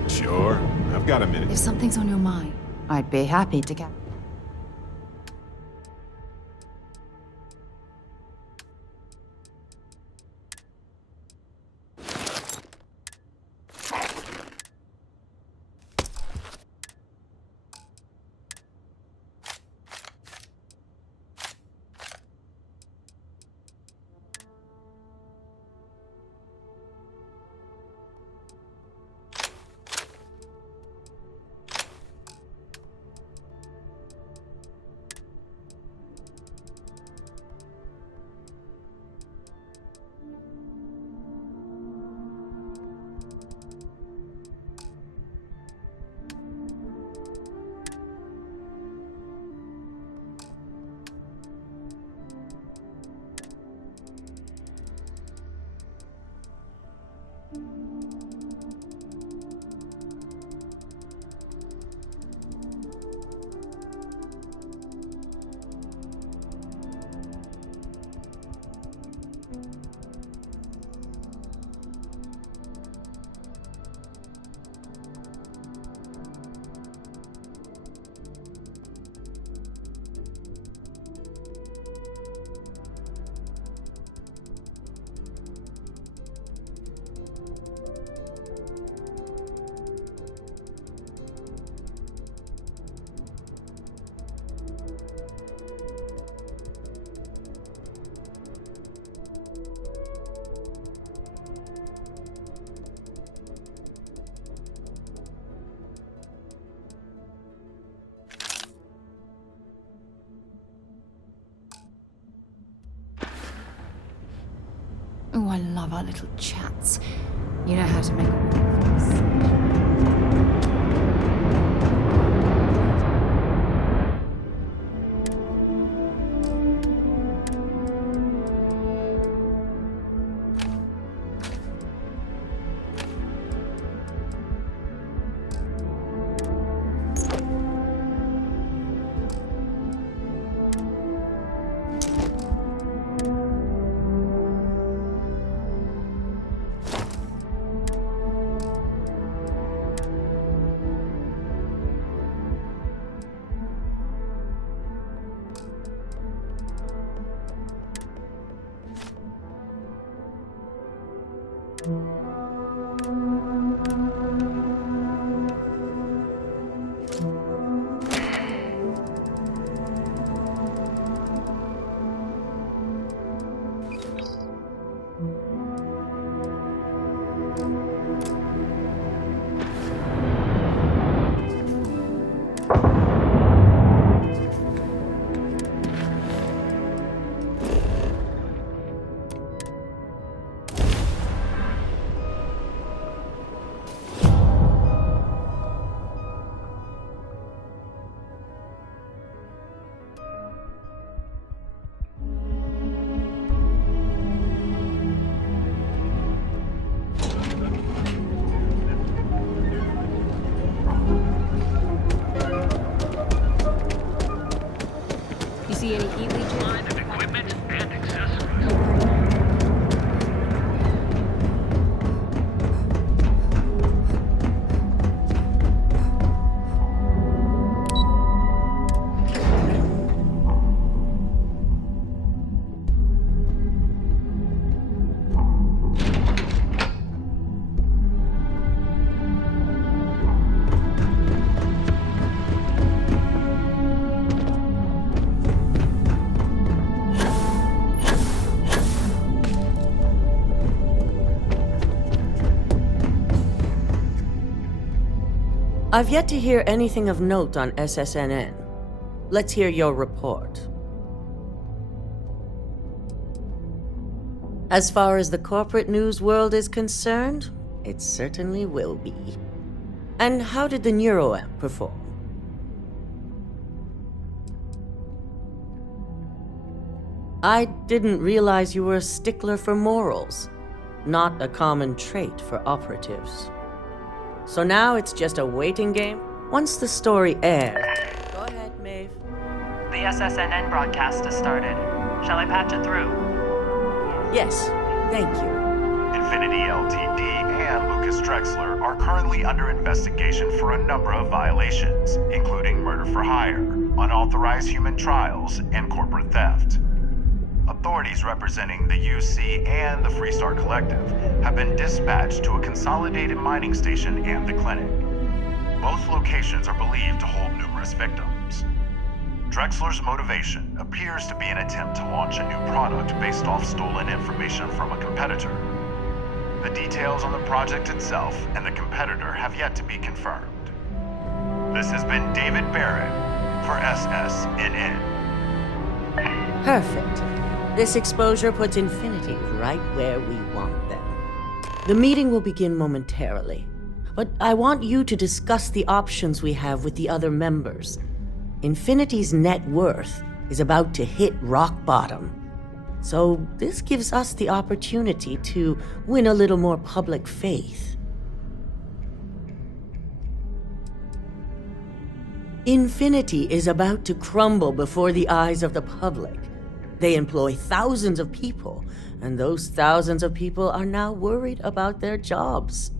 Sure, I've got a minute. If something's on your mind, I'd be happy to get. Oh, I love our little chats. You know how to make a woman face. You see any heat leeches? Line of equipment and accessories. I've yet to hear anything of note on SSNN. Let's hear your report. As far as the corporate news world is concerned, it certainly will be. And how did the NeuroAmp perform? I didn't realize you were a stickler for morals, not a common trait for operatives. So now it's just a waiting game? Once the story airs... Go ahead, Maeve. The SSNN broadcast has started. Shall I patch it through? Yes, thank you. Infinity Ltd. and Lucas Drexler are currently under investigation for a number of violations, including murder for hire, unauthorized human trials, and corporate theft. Authorities representing the UC and the Freestar Collective have been dispatched to a consolidated mining station and the clinic. Both locations are believed to hold numerous victims. Drexler's motivation appears to be an attempt to launch a new product based off stolen information from a competitor. The details on the project itself and the competitor have yet to be confirmed. This has been David Barrett for SSNN. Perfect. This exposure puts Infinity right where we want them. The meeting will begin momentarily, but I want you to discuss the options we have with the other members. Infinity's net worth is about to hit rock bottom, so this gives us the opportunity to win a little more public faith. Infinity is about to crumble before the eyes of the public. They employ thousands of people, and those thousands of people are now worried about their jobs.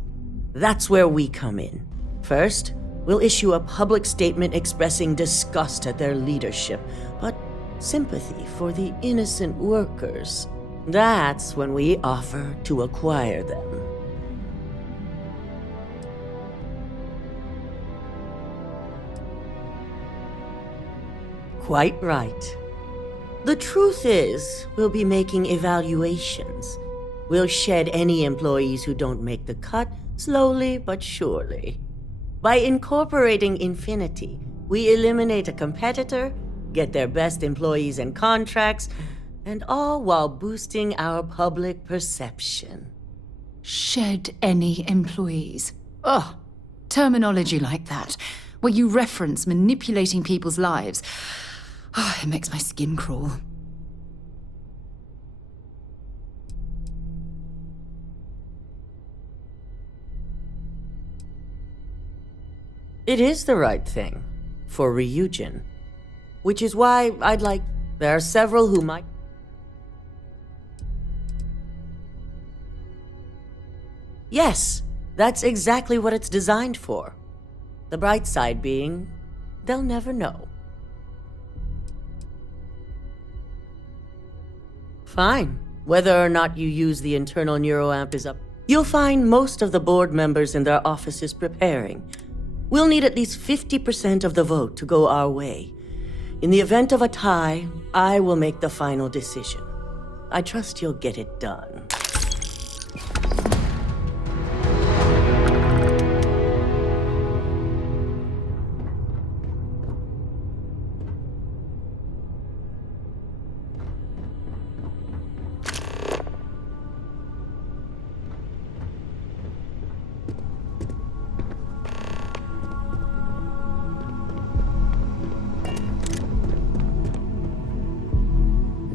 That's where we come in. First, we'll issue a public statement expressing disgust at their leadership, but sympathy for the innocent workers. That's when we offer to acquire them. Quite right. The truth is, we'll be making evaluations. We'll shed any employees who don't make the cut, slowly but surely. By incorporating Infinity, we eliminate a competitor, get their best employees and contracts, And all while boosting our public perception. Shed any employees. Ugh. Terminology like that, where you reference manipulating people's lives. Oh, it makes my skin crawl. It is the right thing for Ryujin. Which is why I'd like... There are several who might... Yes, that's exactly what it's designed for. The bright side being, they'll never know. Fine. Whether or not you use the internal neuroamp is up. You'll find most of the board members in their offices preparing. We'll need at least 50% of the vote to go our way. In the event of a tie, I will make the final decision. I trust you'll get it done.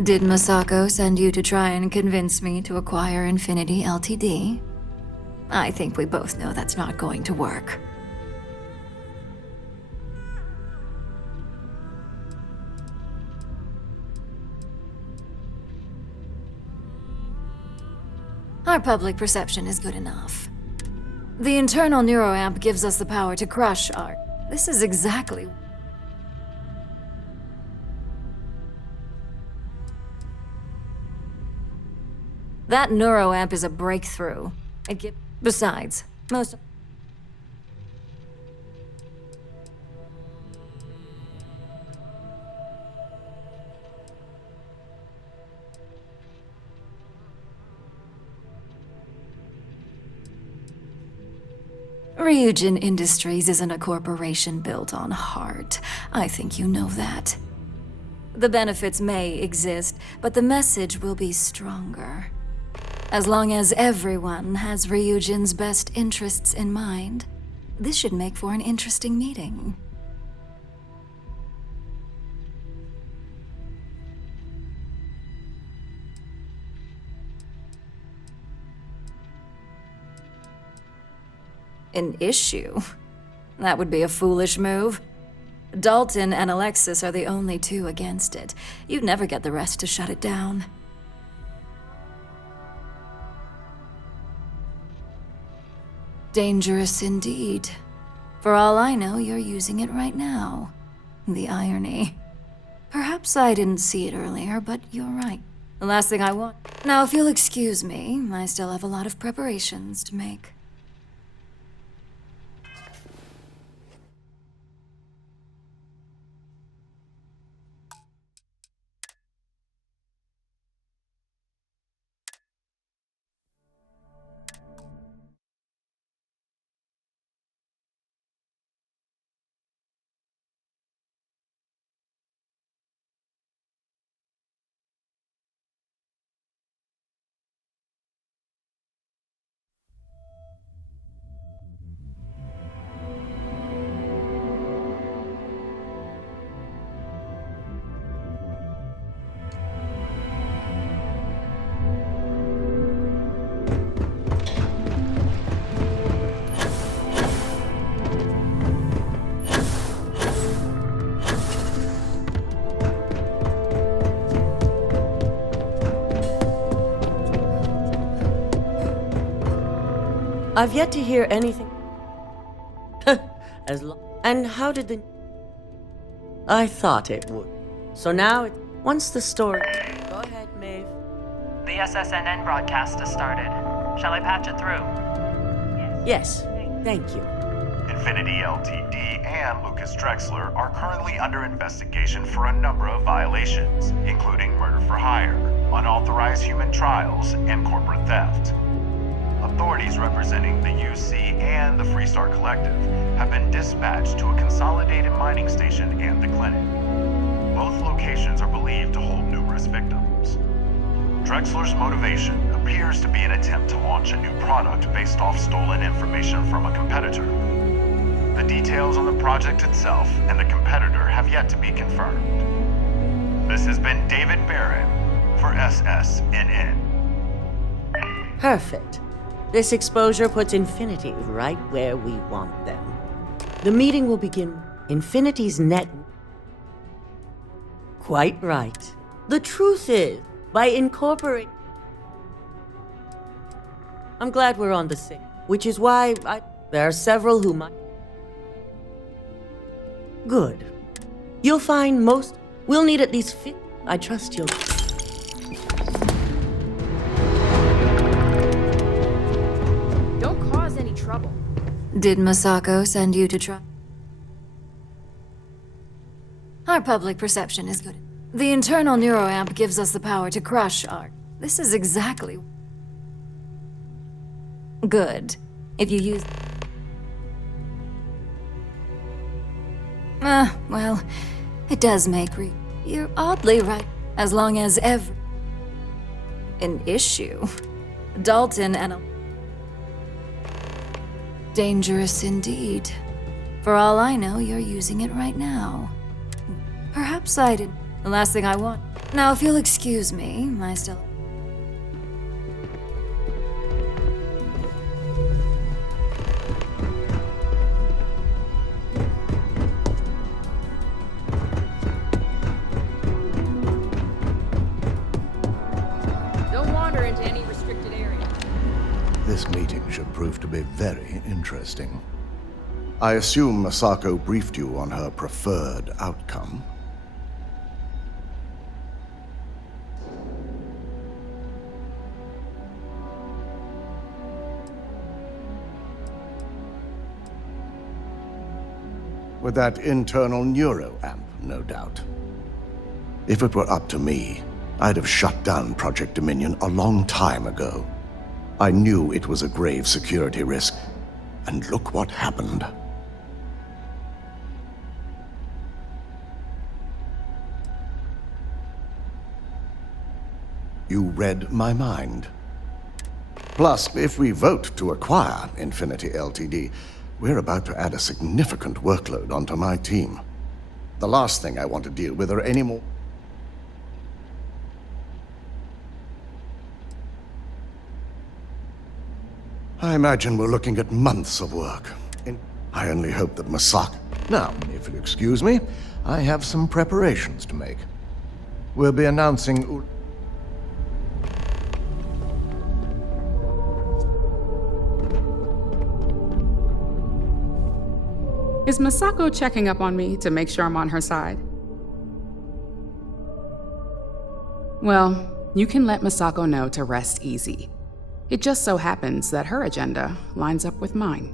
Did Masako send you to try and convince me to acquire Infinity Ltd? I think we both know that's not going to work. Our public perception is good enough. The internal neuroamp gives us the power to crush our... This is exactly... That neuroamp is a breakthrough. Besides, most... Ryujin Industries isn't a corporation built on heart. I think you know that. The benefits may exist, but the message will be stronger. As long as everyone has Ryujin's best interests in mind, this should make for an interesting meeting. An issue? That would be a foolish move. Dalton and Alexis are the only two against it. You'd never get the rest to shut it down. Dangerous indeed. For all I know, you're using it right now. The irony. Perhaps I didn't see it earlier, but you're right. The last thing I want... Now, if you'll excuse me, I still have a lot of preparations to make. I've yet to hear anything. And how did the... I thought it would. So now, once the story... Go ahead, Maeve. The SSNN broadcast has started. Shall I patch it through? Yes, thank you. Infinity Ltd. and Lucas Drexler are currently under investigation for a number of violations, including murder for hire, unauthorized human trials, and corporate theft. Authorities representing the UC and the Freestar Collective have been dispatched to a consolidated mining station and the clinic. Both locations are believed to hold numerous victims. Drexler's motivation appears to be an attempt to launch a new product based off stolen information from a competitor. The details on the project itself and the competitor have yet to be confirmed. This has been David Barron for SSNN. Perfect. This exposure puts Infinity right where we want them. The meeting will begin. Infinity's net. Quite right. The truth is, by incorporating. I'm glad we're on the same. Which is why there are several who might. Good. You'll find most. We'll need at least 50. I trust you'll. Don't cause any trouble. Did Masako send you to try? Our public perception is good. The internal neuroamp gives us the power to crush our... This is exactly... good. If you use... well, it does make You're oddly right. As long as an issue. Dalton and a... Dangerous indeed. For all I know, you're using it right now. Perhaps I did. The last thing I want. Now, if you'll excuse me, I still... Don't wander into any restricted area. This meeting should prove to be very interesting. I assume Masako briefed you on her preferred outcome. With that internal neuroamp, no doubt. If it were up to me, I'd have shut down Project Dominion a long time ago. I knew it was a grave security risk, and look what happened. You read my mind. Plus, if we vote to acquire Infinity Ltd., we're about to add a significant workload onto my team. The last thing I want to deal with are any more... I imagine we're looking at months of work. I only hope that Masako... Now, if you'll excuse me, I have some preparations to make. We'll be announcing... Is Masako checking up on me to make sure I'm on her side? Well, you can let Masako know to rest easy. It just so happens that her agenda lines up with mine.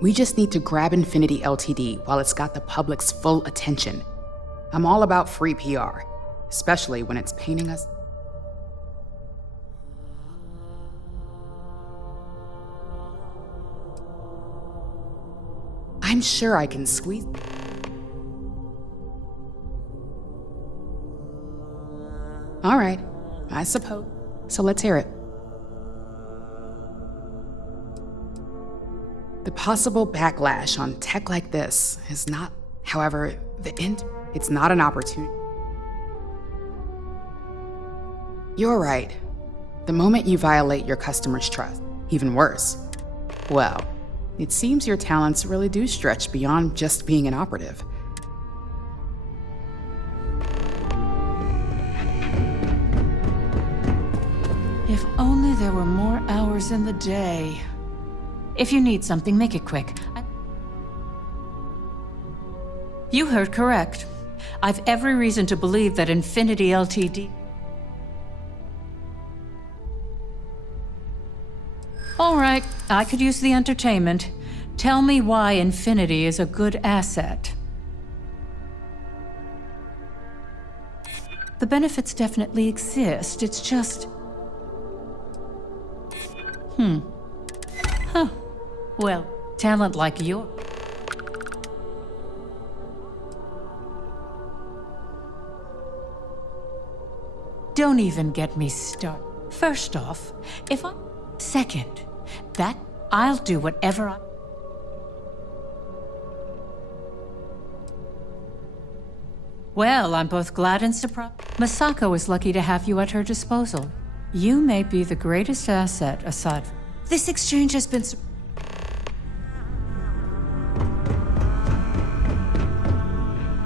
We just need to grab Infinity Ltd. While it's got the public's full attention. I'm all about free PR, especially when it's painting us. I'm sure I can squeeze. All right, I suppose. So let's hear it. The possible backlash on tech like this is not, however, it's not an opportunity. You're right. The moment you violate your customers' trust, even worse. Well, it seems your talents really do stretch beyond just being an operative. If only there were more hours in the day. If you need something, make it quick. You heard correct. I've every reason to believe that Infinity Ltd. All right, I could use the entertainment. Tell me why Infinity is a good asset. The benefits definitely exist, it's just... Huh. Well, talent like yours. don't even get me started. First off, if I... Second, that I'll do whatever I... Well, I'm both glad and surprised. Masako is lucky to have you at her disposal. You may be the greatest asset aside from... This exchange has been...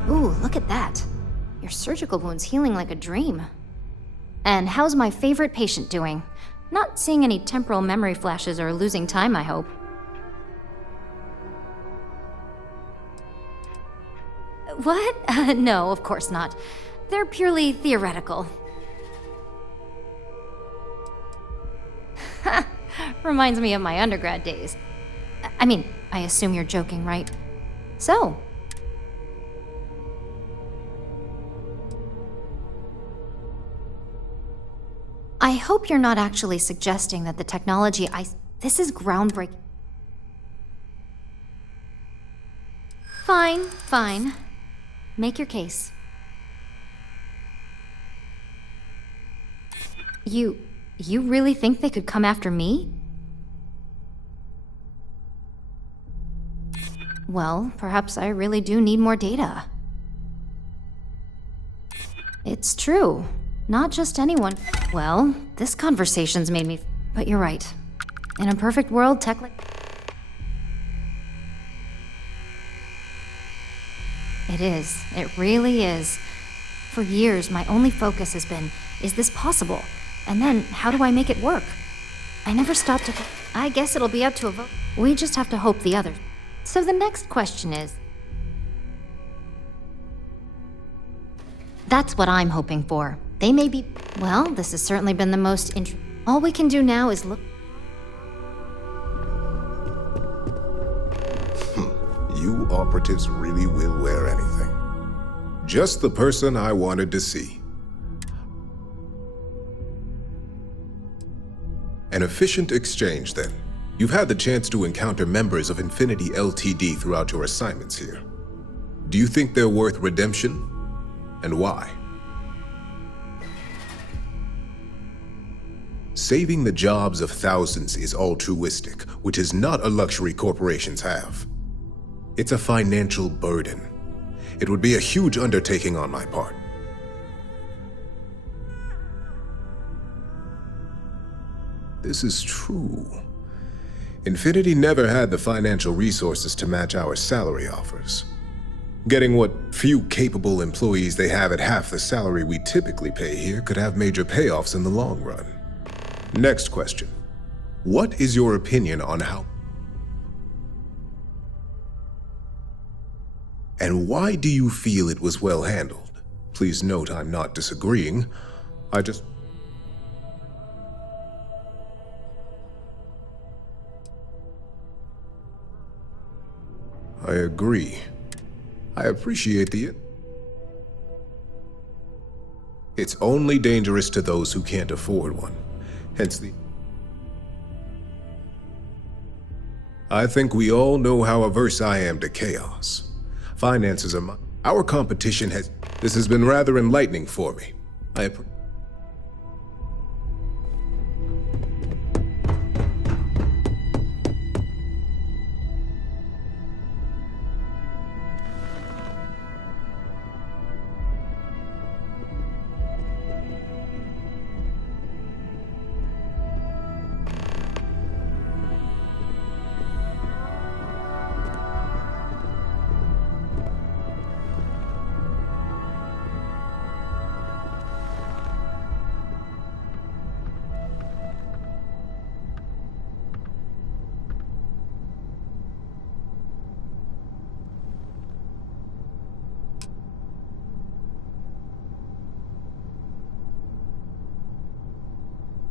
Ooh, look at that. Your surgical wound's healing like a dream. And how's my favorite patient doing? Not seeing any temporal memory flashes or losing time, I hope. What? No, of course not. They're purely theoretical. Reminds me of my undergrad days. I mean, I assume you're joking, right? So, I hope you're not actually suggesting that the technology this is groundbreaking. Fine. Make your case. You really think they could come after me? Well, perhaps I really do need more data. It's true. Not just anyone. Well, this conversation's made me... But you're right. In a perfect world, tech like... It is. It really is. For years, my only focus has been, is this possible? And then, how do I make it work? I never stopped to... I guess it'll be up to a vote. We just have to hope the others... So the next question is... That's what I'm hoping for. They may be... Well, this has certainly been the most all we can do now is look... You operatives really will wear anything. Just the person I wanted to see. An efficient exchange, then. You've had the chance to encounter members of Infinity LTD throughout your assignments here. Do you think they're worth redemption? And why? Saving the jobs of thousands is altruistic, which is not a luxury corporations have. It's a financial burden. It would be a huge undertaking on my part. This is true. Infinity never had the financial resources to match our salary offers. Getting what few capable employees they have at half the salary we typically pay here could have major payoffs in the long run. Next question. What is your opinion on how... And why do you feel it was well handled? Please note I'm not disagreeing. I agree. I appreciate It's only dangerous to those who can't afford one. Hence I think we all know how averse I am to chaos. Finances are our competition has... This has been rather enlightening for me.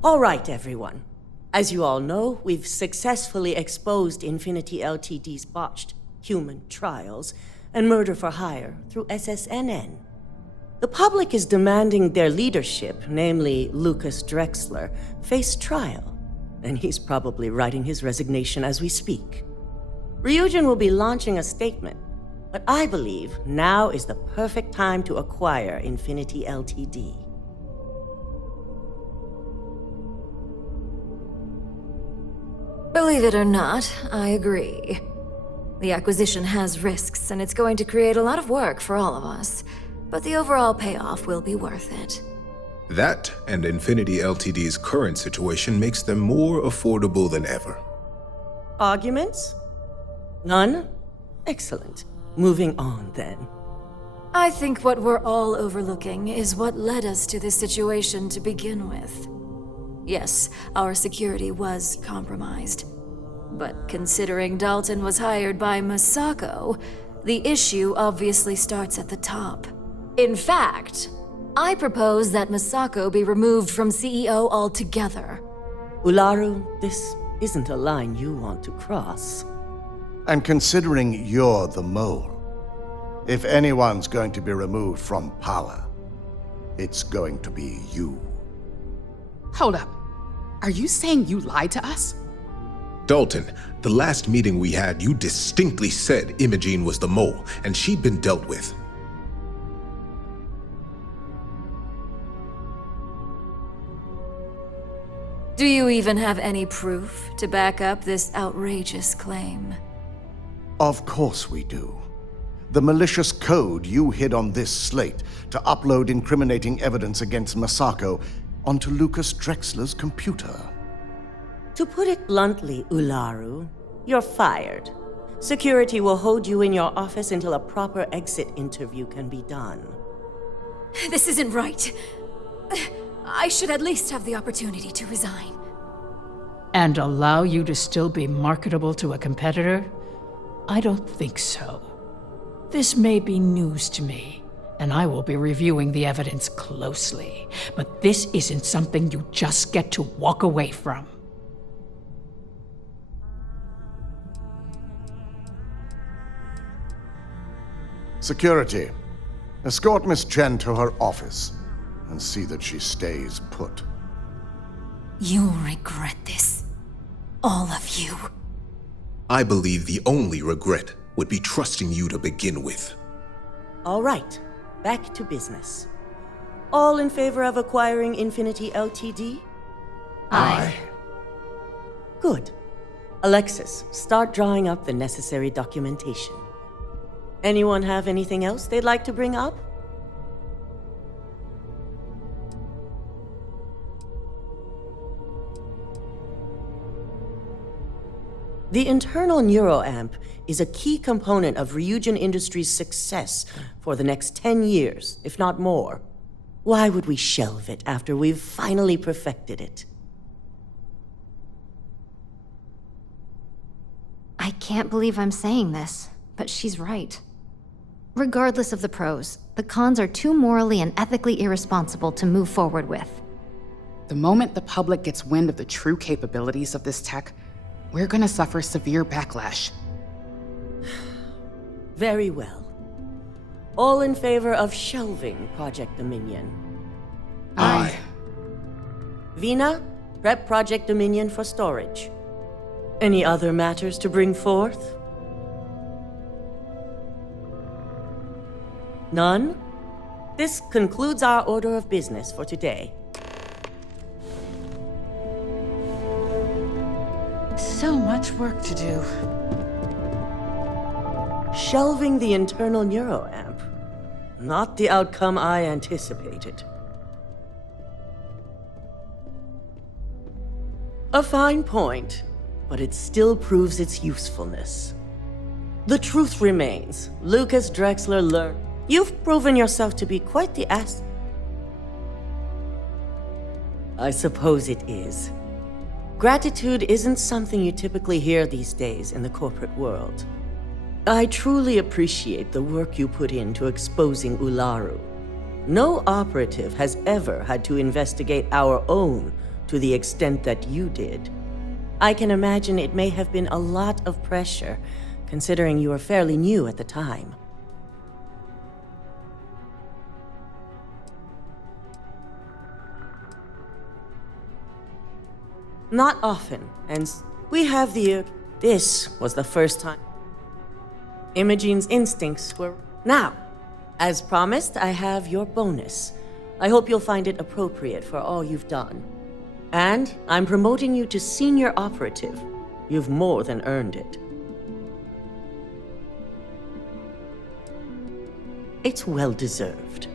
All right, everyone. As you all know, we've successfully exposed Infinity Ltd's botched human trials and murder for hire through SSNN. The public is demanding their leadership, namely Lucas Drexler, face trial, and he's probably writing his resignation as we speak. Ryujin will be launching a statement, but I believe now is the perfect time to acquire Infinity Ltd. Believe it or not, I agree. The acquisition has risks, and it's going to create a lot of work for all of us. But the overall payoff will be worth it. That and Infinity Ltd's current situation makes them more affordable than ever. Arguments? None? Excellent. Moving on, then. I think what we're all overlooking is what led us to this situation to begin with. Yes, our security was compromised. But considering Dalton was hired by Masako, the issue obviously starts at the top. In fact, I propose that Masako be removed from CEO altogether. Ularu, this isn't a line you want to cross. And considering you're the mole, if anyone's going to be removed from power, it's going to be you. Hold up. Are you saying you lied to us? Dalton, the last meeting we had, you distinctly said Imogene was the mole, and she'd been dealt with. Do you even have any proof to back up this outrageous claim? Of course we do. The malicious code you hid on this slate to upload incriminating evidence against Masako onto Lucas Drexler's computer. To put it bluntly, Ularu, you're fired. Security will hold you in your office until a proper exit interview can be done. This isn't right. I should at least have the opportunity to resign. And allow you to still be marketable to a competitor? I don't think so. This may be news to me, and I will be reviewing the evidence closely. But this isn't something you just get to walk away from. Security, escort Miss Chen to her office and see that she stays put. You'll regret this. All of you. I believe the only regret would be trusting you to begin with. All right, back to business. All in favor of acquiring Infinity Ltd? Aye. Good. Alexis, start drawing up the necessary documentation. Anyone have anything else they'd like to bring up? The internal neuroamp is a key component of Ryujin Industries' success for the next 10 years, if not more. Why would we shelve it after we've finally perfected it? I can't believe I'm saying this, but she's right. Regardless of the pros, the cons are too morally and ethically irresponsible to move forward with. The moment the public gets wind of the true capabilities of this tech, we're gonna suffer severe backlash. Very well. All in favor of shelving Project Dominion? Aye. Vina, prep Project Dominion for storage. Any other matters to bring forth? None? This concludes our order of business for today. So much work to do. Shelving the internal neuroamp. Not the outcome I anticipated. A fine point, but it still proves its usefulness. The truth remains, Lucas Drexler learned. You've proven yourself to be quite the ass. I suppose it is. Gratitude isn't something you typically hear these days in the corporate world. I truly appreciate the work you put into exposing Ularu. No operative has ever had to investigate our own to the extent that you did. I can imagine it may have been a lot of pressure, considering you were fairly new at the time. Not often, and we have the... This was the first time. Imogene's instincts were... Now, as promised, I have your bonus. I hope you'll find it appropriate for all you've done. And I'm promoting you to senior operative. You've more than earned it. It's well deserved.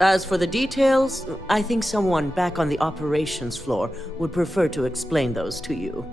As for the details, I think someone back on the operations floor would prefer to explain those to you.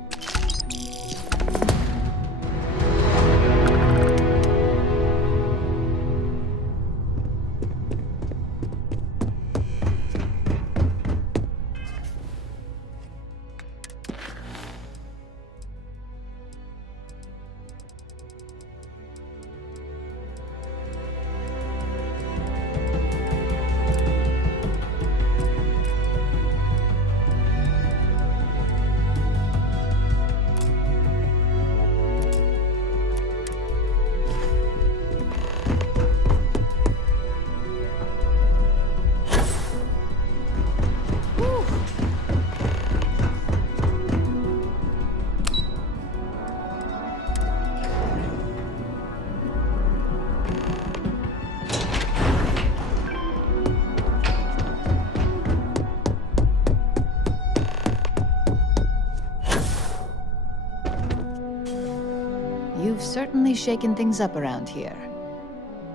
You've certainly shaken things up around here.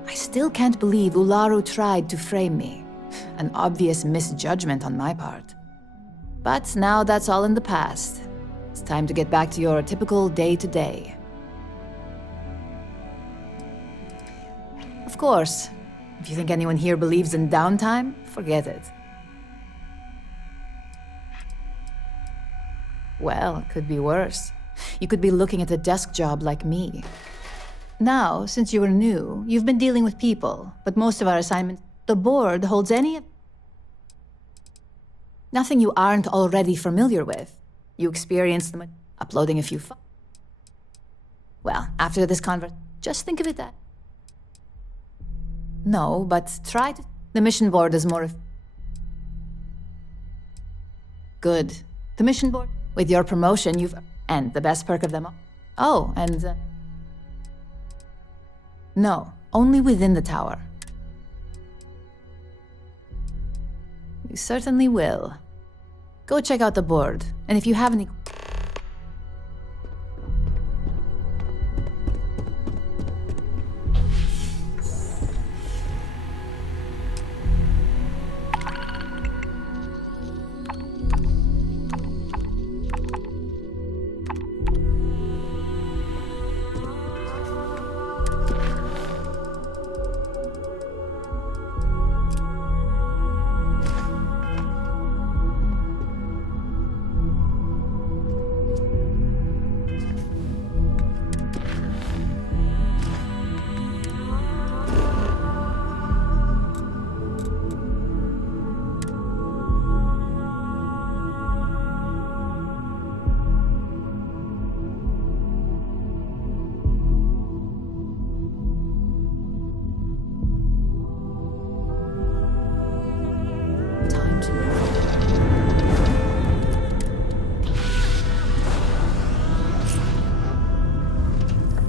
I still can't believe Ularu tried to frame me. An obvious misjudgment on my part. But now that's all in the past. It's time to get back to your typical day-to-day. Of course, if you think anyone here believes in downtime, forget it. Well, it could be worse. You could be looking at a desk job like me. Now, since you are new, you've been dealing with people, but most of our assignments, the board holds nothing you aren't already familiar with. You experience them uploading a few Well, after this just think of it that. No, but try to. The mission board is more of. Good. The mission board. With your promotion, you've. And the best perk of them all. Oh, and. No, only within the tower. You certainly will. Go check out the board, and if you have any.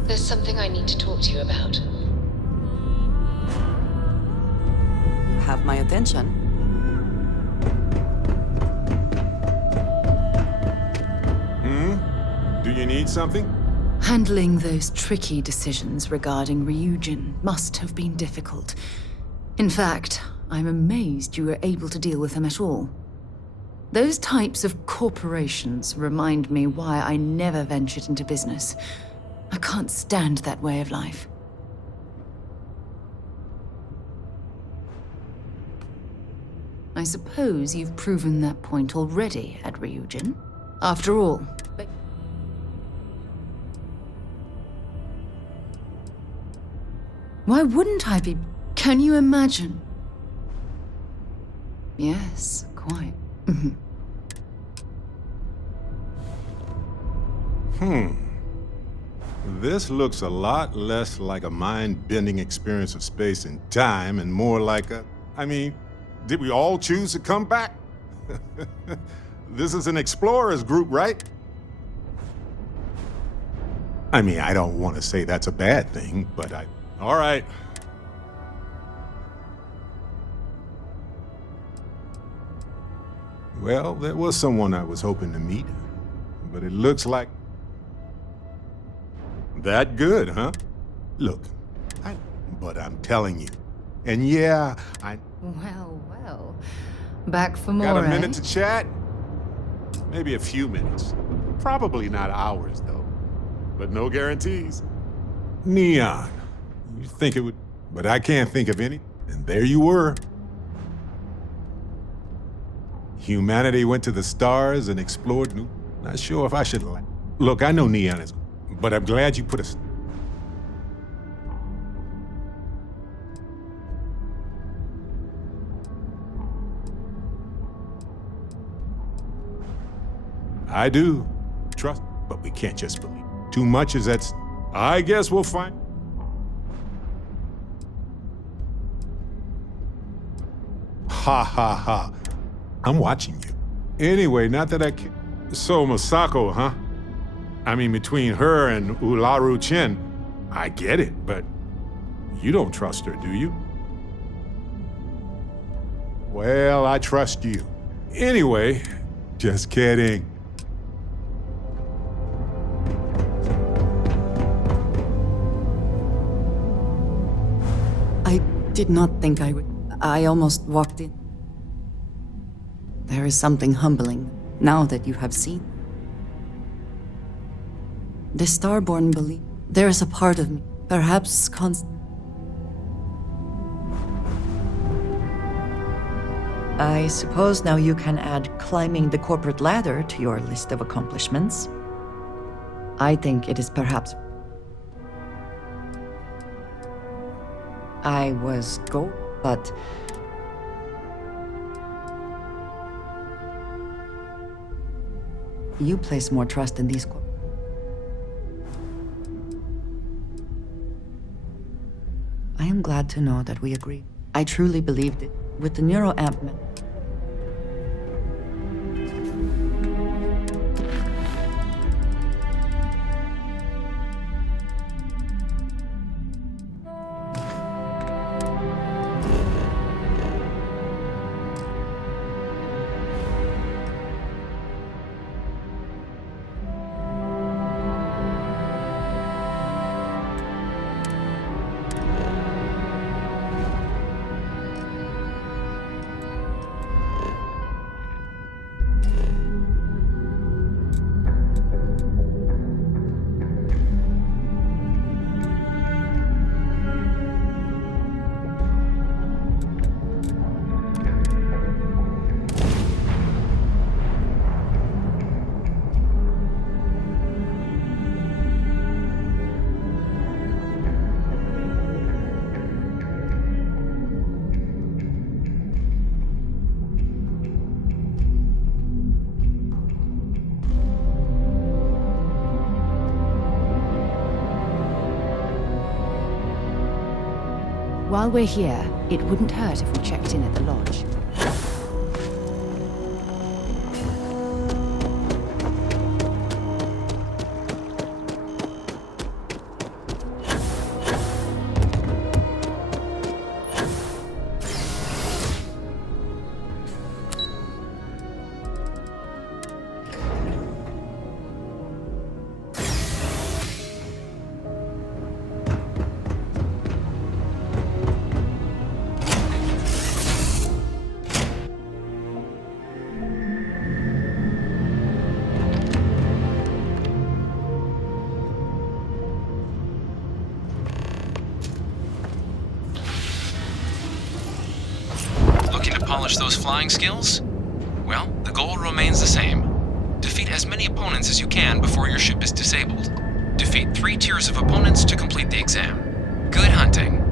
There's something I need to talk to you about. Have my attention. Do you need something? Handling those tricky decisions regarding Ryujin must have been difficult. In fact, I'm amazed you were able to deal with them at all. Those types of corporations remind me why I never ventured into business. I can't stand that way of life. I suppose you've proven that point already at Ryujin. After all, why wouldn't I be? Can you imagine? Yes, quite. This looks a lot less like a mind-bending experience of space and time and more like a... I mean, did we all choose to come back? This is an explorers group, right? I mean, I don't want to say that's a bad thing, but all right. Well, there was someone I was hoping to meet, but it looks like That good, huh? Look, but I'm telling you. And yeah, Well, well. Back for more, got a minute eh? to chat? Maybe a few minutes. Probably not hours, though. But no guarantees. Neon. You think it would, but I can't think of any. And there you were. Humanity went to the stars and explored new. Not sure if I should Look, I know Neon is, but I'm glad you put us. I do. Trust, but we can't just believe. Too much is at. I guess we'll find. Ha ha ha. I'm watching you. Anyway, not that I can. So, Masako, huh? I mean, between her and Ularu Chen, I get it, but you don't trust her, do you? Well, I trust you. Anyway, just kidding. I did not think I would. I almost walked in. There is something humbling now that you have seen. The Starborn believe there is a part of me, perhaps I suppose now you can add climbing the corporate ladder to your list of accomplishments. I think it is perhaps... I was go, but... You place more trust in these I am glad to know that we agree. I truly believed it. With the neuroamp... While we're here, it wouldn't hurt if we checked in at the lodge. Polish those flying skills? Well, the goal remains the same. Defeat as many opponents as you can before your ship is disabled. Defeat 3 tiers of opponents to complete the exam. Good hunting.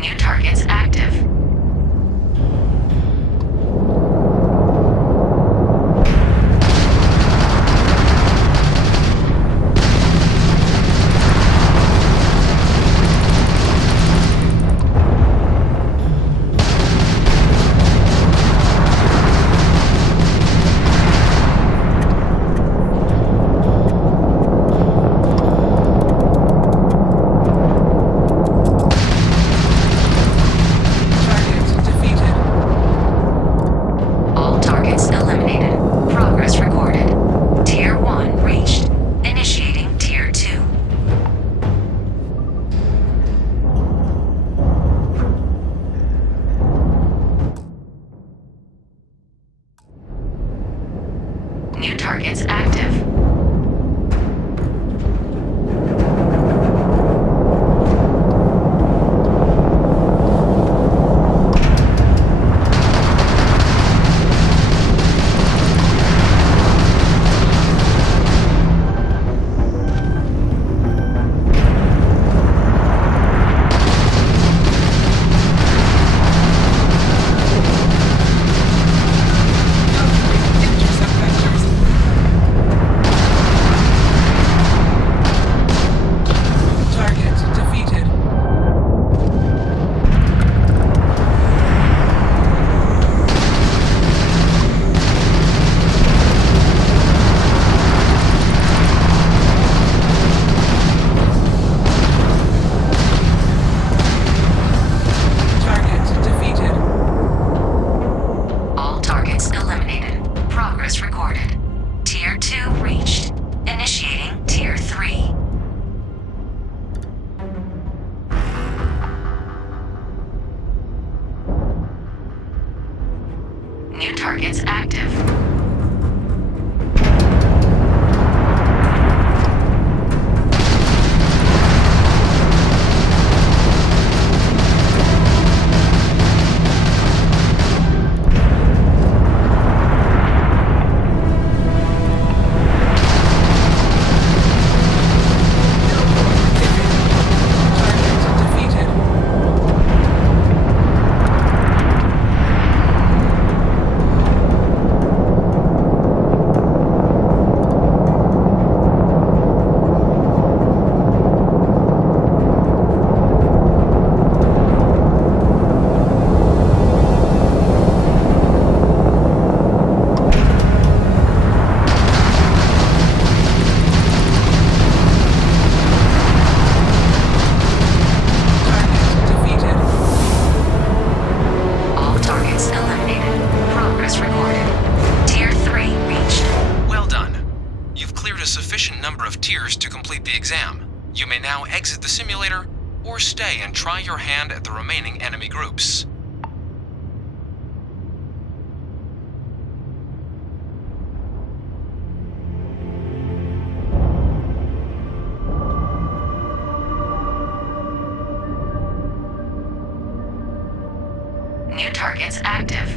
New targets active. targets active. You may now exit the simulator, or stay and try your hand at the remaining enemy groups. New targets active.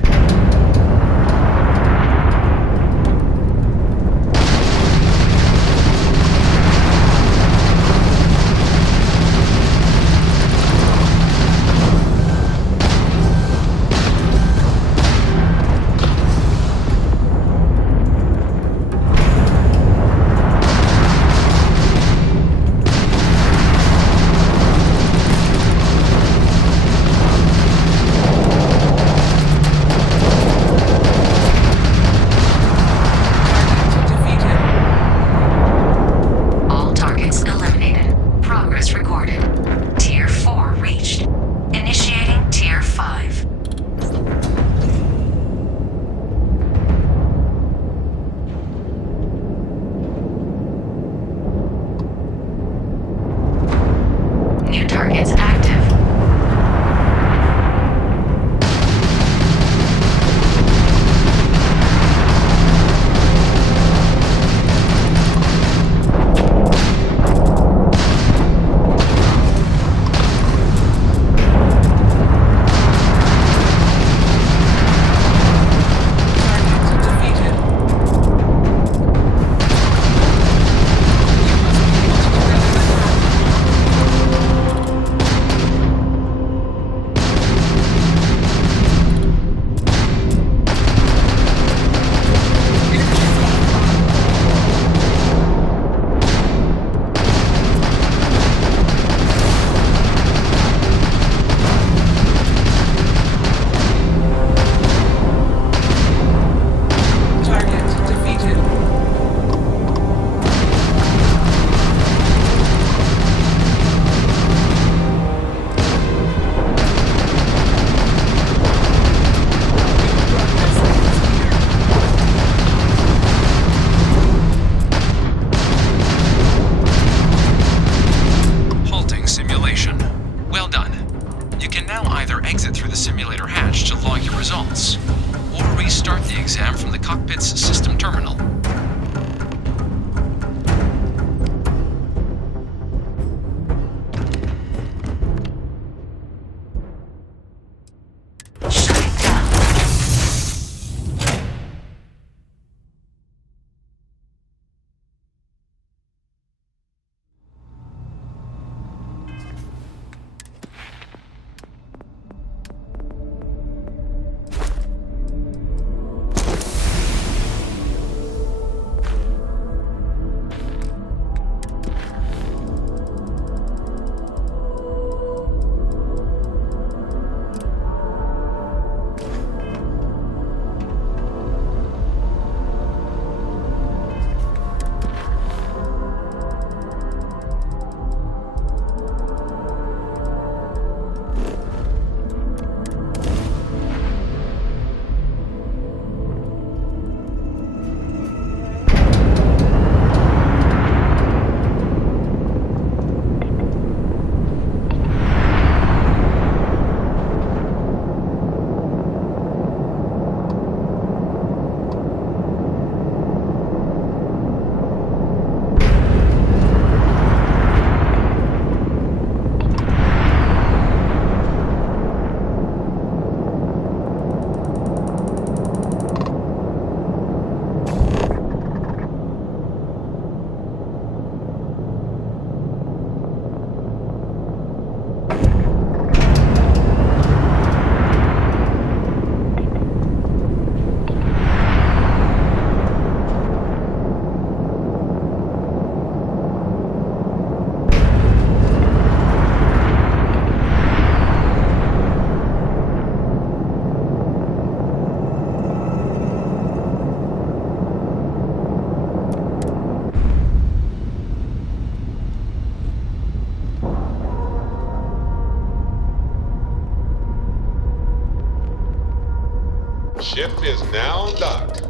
ship is now docked.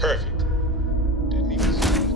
Perfect. Didn't even see it.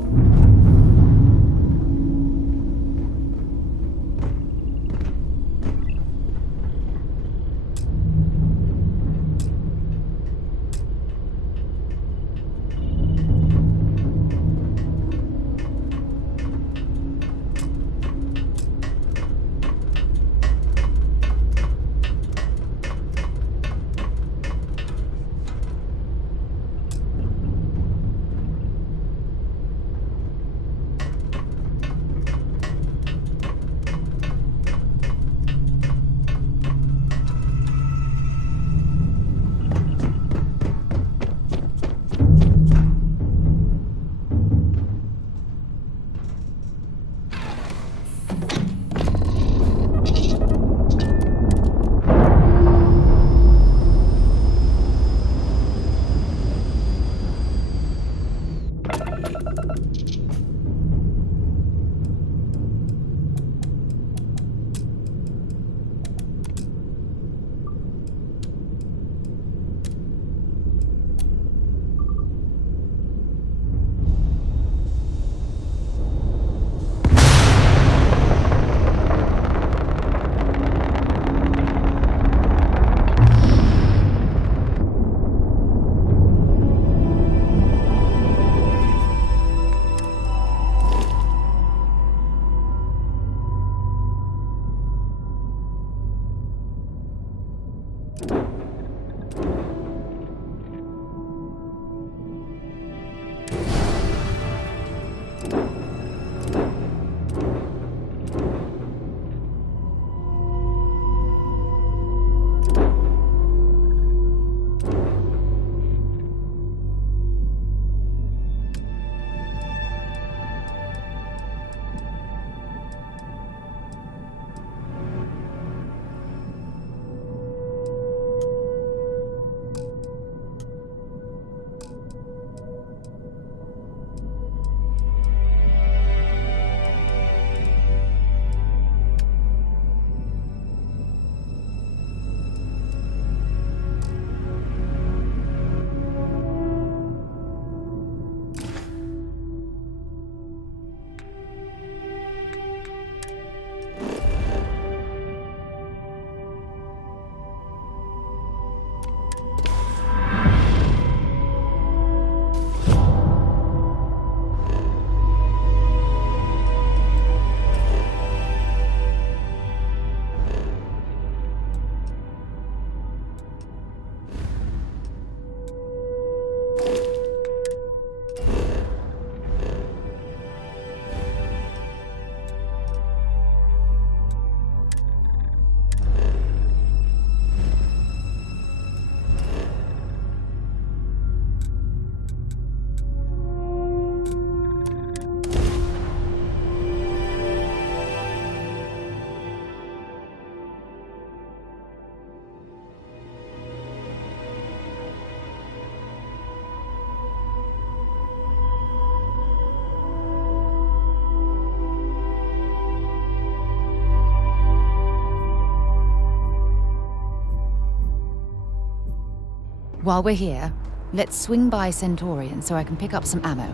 While we're here, let's swing by Centaurian so I can pick up some ammo.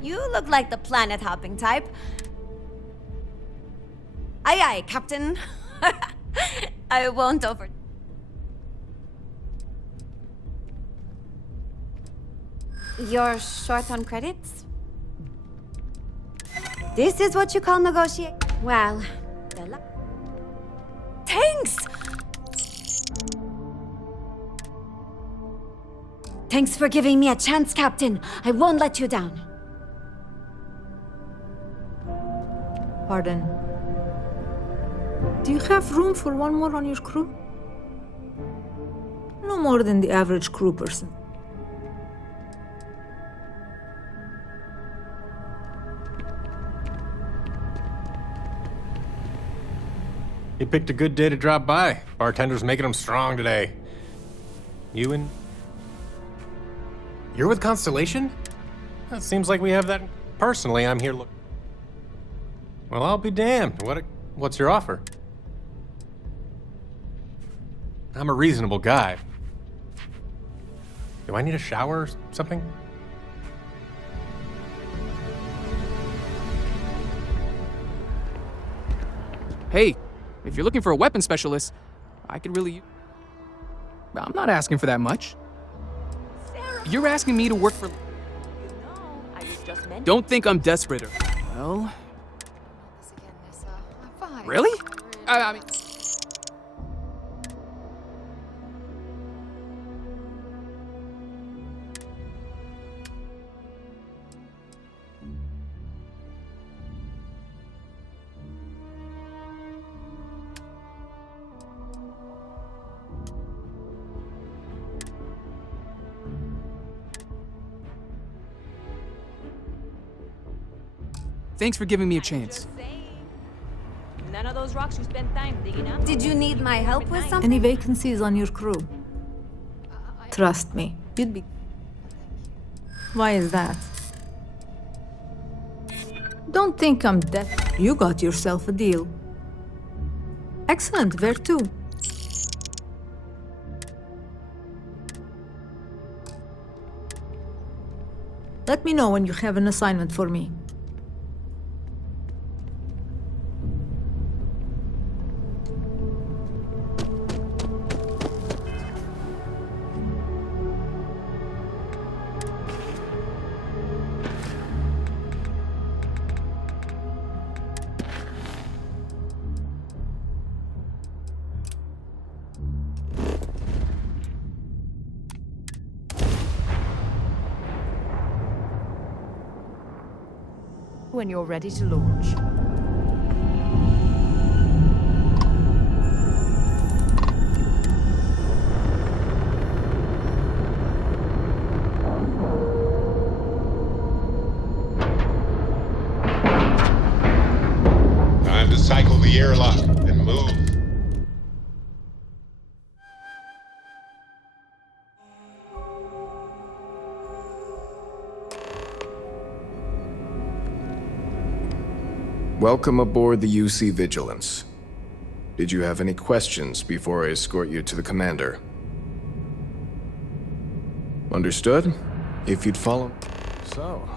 You look like the planet-hopping type. Aye aye, Captain. I won't over... You're short on credits? This is what you call negotiate? Well... Thanks! Thanks for giving me a chance, Captain. I won't let you down. Pardon. Do you have room for one more on your crew? No more than the average crew person. He picked a good day to drop by. Bartender's making him strong today. You and... You're with Constellation? That seems like we have that... Personally, I'm here look... Well, I'll be damned. What's your offer? I'm a reasonable guy. Do I need a shower or something? Hey, if you're looking for a weapon specialist, I could really... I'm not asking for that much. You're asking me to work for... Don't think I'm desperate or... Well... Really? I mean... Thanks for giving me a chance. None of those rocks you spent time digging up. Did you need my help with something? Any vacancies on your crew? Trust me, you'd be... Why is that? Don't think I'm deaf. You got yourself a deal. Excellent, where to? Let me know when you have an assignment for me. When you're ready to launch. Time to cycle the airlock and move. Welcome aboard the UC Vigilance. Did you have any questions before I escort you to the commander? Understood? If you'd follow... So,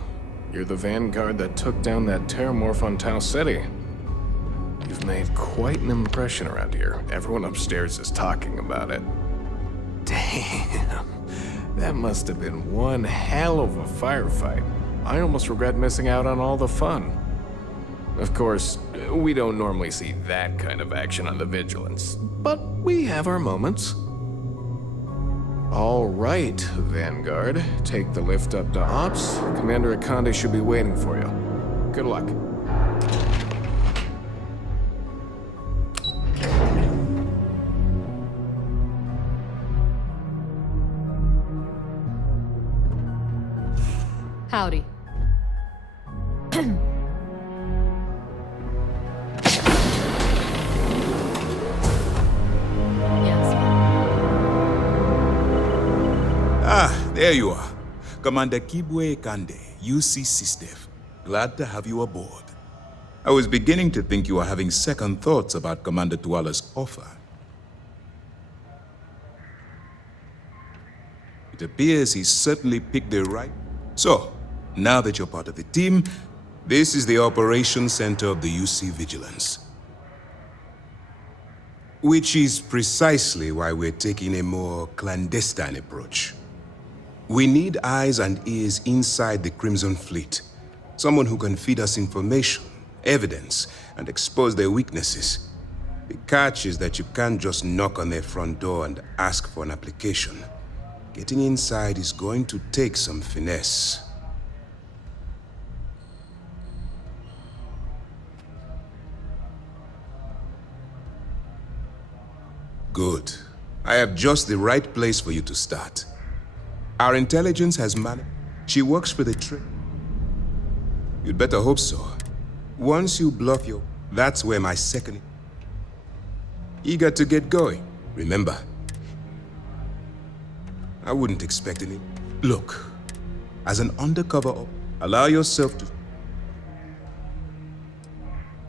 you're the vanguard that took down that terramorph on Tau City. You've made quite an impression around here. Everyone upstairs is talking about it. Damn. That must have been one hell of a firefight. I almost regret missing out on all the fun. Of course, we don't normally see that kind of action on the Vigilance, but we have our moments. All right, Vanguard. Take the lift up to Ops. Commander Akande should be waiting for you. Good luck. Howdy. There you are. Commander Kibwe Kande, UC SysDef. Glad to have you aboard. I was beginning to think you were having second thoughts about Commander Tuala's offer. It appears he certainly picked the right... So, Now that you're part of the team, this is the Operations Center of the UC Vigilance. Which is precisely why we're taking a more clandestine approach. We need eyes and ears inside the Crimson Fleet. Someone who can feed us information, evidence, and expose their weaknesses. The catch is that you can't just knock on their front door and ask for an application. Getting inside is going to take some finesse. Good. I have just the right place for you to start. Our intelligence has managed. She works for the trade. You'd better hope so. Once you bluff your... That's where my second... Eager to get going, remember. I wouldn't expect any... Look, as an undercover, allow yourself to...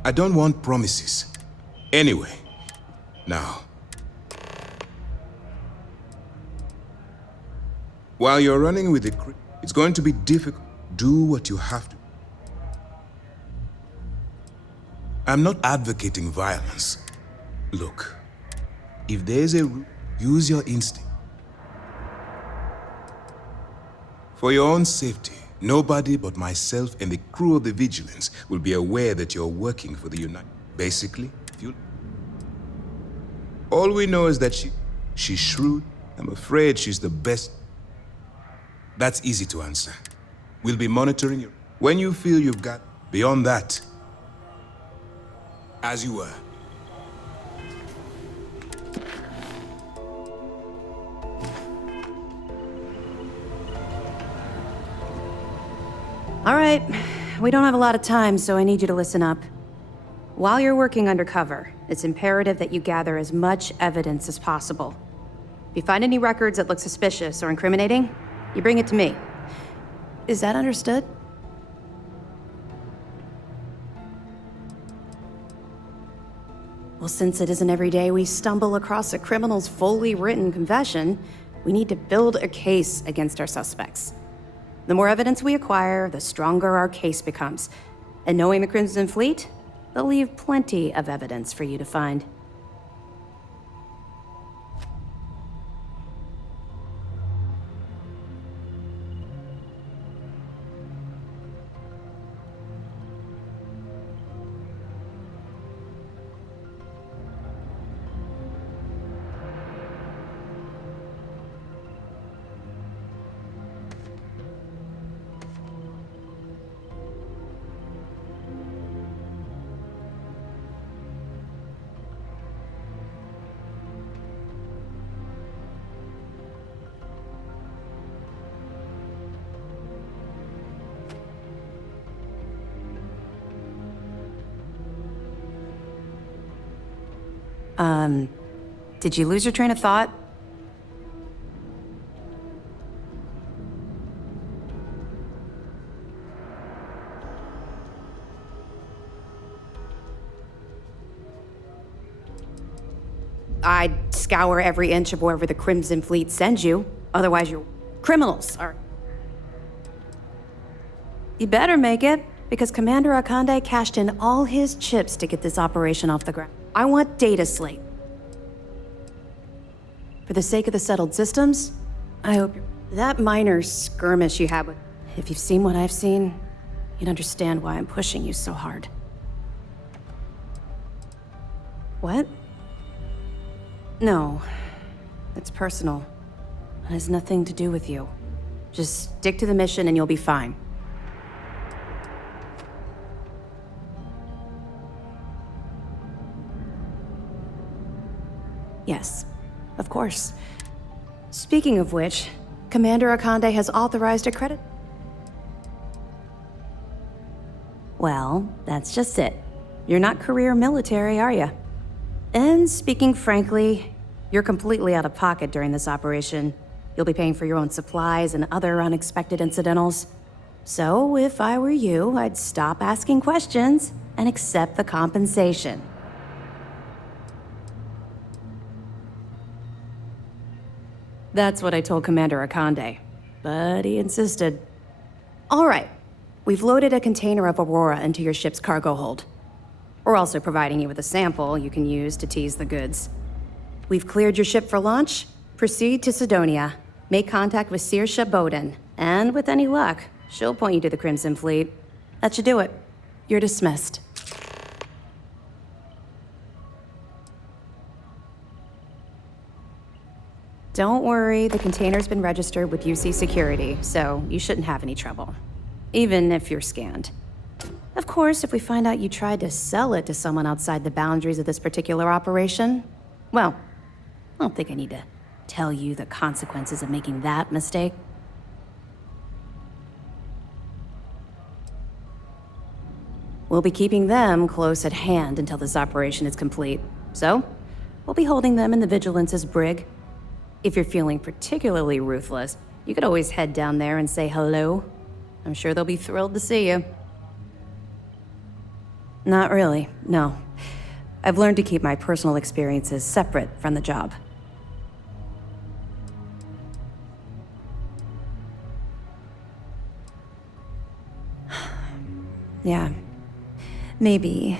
I don't want promises. Anyway, now... While you're running with the crew, it's going to be difficult. Do what you have to. I'm not advocating violence. Look, if there's a route, use your instinct. For your own safety, nobody but myself and the crew of the Vigilance will be aware that you're working for the United. Basically, all we know is that she's shrewd. I'm afraid she's the best. That's easy to answer. We'll be monitoring you. When you feel you've got beyond that, as you were. All right, we don't have a lot of time, so I need you to listen up. While you're working undercover, it's imperative that you gather as much evidence as possible. If you find any records that look suspicious or incriminating, you bring it to me. Is that understood? Well, since it isn't every day we stumble across a criminal's fully written confession, we need to build a case against our suspects. The more evidence we acquire, the stronger our case becomes. And knowing the Crimson Fleet, they'll leave plenty of evidence for you to find. Did you lose your train of thought? I'd scour every inch of wherever the Crimson Fleet sends you. Otherwise, you're criminals are... You better make it, because Commander Akande cashed in all his chips to get this operation off the ground. I want data slate. For the sake of the settled systems, I hope that minor skirmish you had with... If you've seen what I've seen, you'd understand why I'm pushing you so hard. What? No. It's personal. It has nothing to do with you. Just stick to the mission and you'll be fine. Yes, of course. Speaking of which, Commander Akande has authorized a credit... Well, that's just it. You're not career military, are you? And speaking frankly, you're completely out of pocket during this operation. You'll be paying for your own supplies and other unexpected incidentals. So, if I were you, I'd stop asking questions and accept the compensation. That's what I told Commander Akande, but he insisted. All right, We've loaded a container of Aurora into your ship's cargo hold. We're also providing you with a sample you can use to tease the goods. We've cleared your ship for launch. Proceed to Sidonia. Make contact with Saoirse Bowden. And with any luck, she'll point you to the Crimson Fleet. That should do it. You're dismissed. Don't worry, the container's been registered with UC Security, so you shouldn't have any trouble. Even if you're scanned. Of course, if we find out you tried to sell it to someone outside the boundaries of this particular operation, well, I don't think I need to tell you the consequences of making that mistake. We'll be keeping them close at hand until this operation is complete. So, we'll be holding them in the Vigilance's brig. If you're feeling particularly ruthless, you could always head down there and say hello. I'm sure they'll be thrilled to see you. Not really, no. I've learned to keep my personal experiences separate from the job. Yeah. Maybe.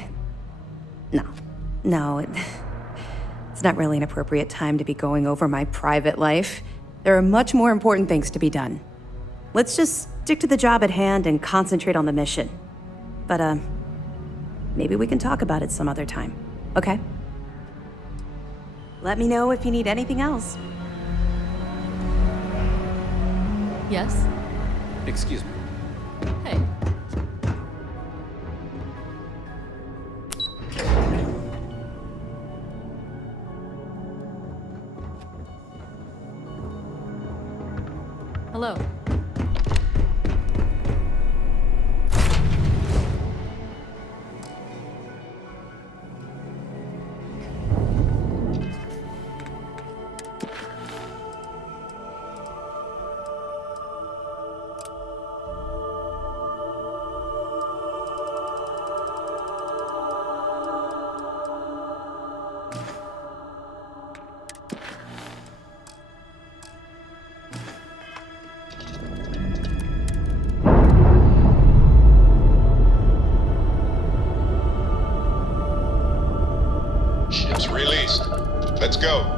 No, it's not really an appropriate time to be going over my private life. There are much more important things to be done. Let's just stick to the job at hand and concentrate on the mission. But, maybe we can talk about it some other time, okay? Let me know if you need anything else. Yes? Excuse me. Hey. Hello. Ship's released. Let's go.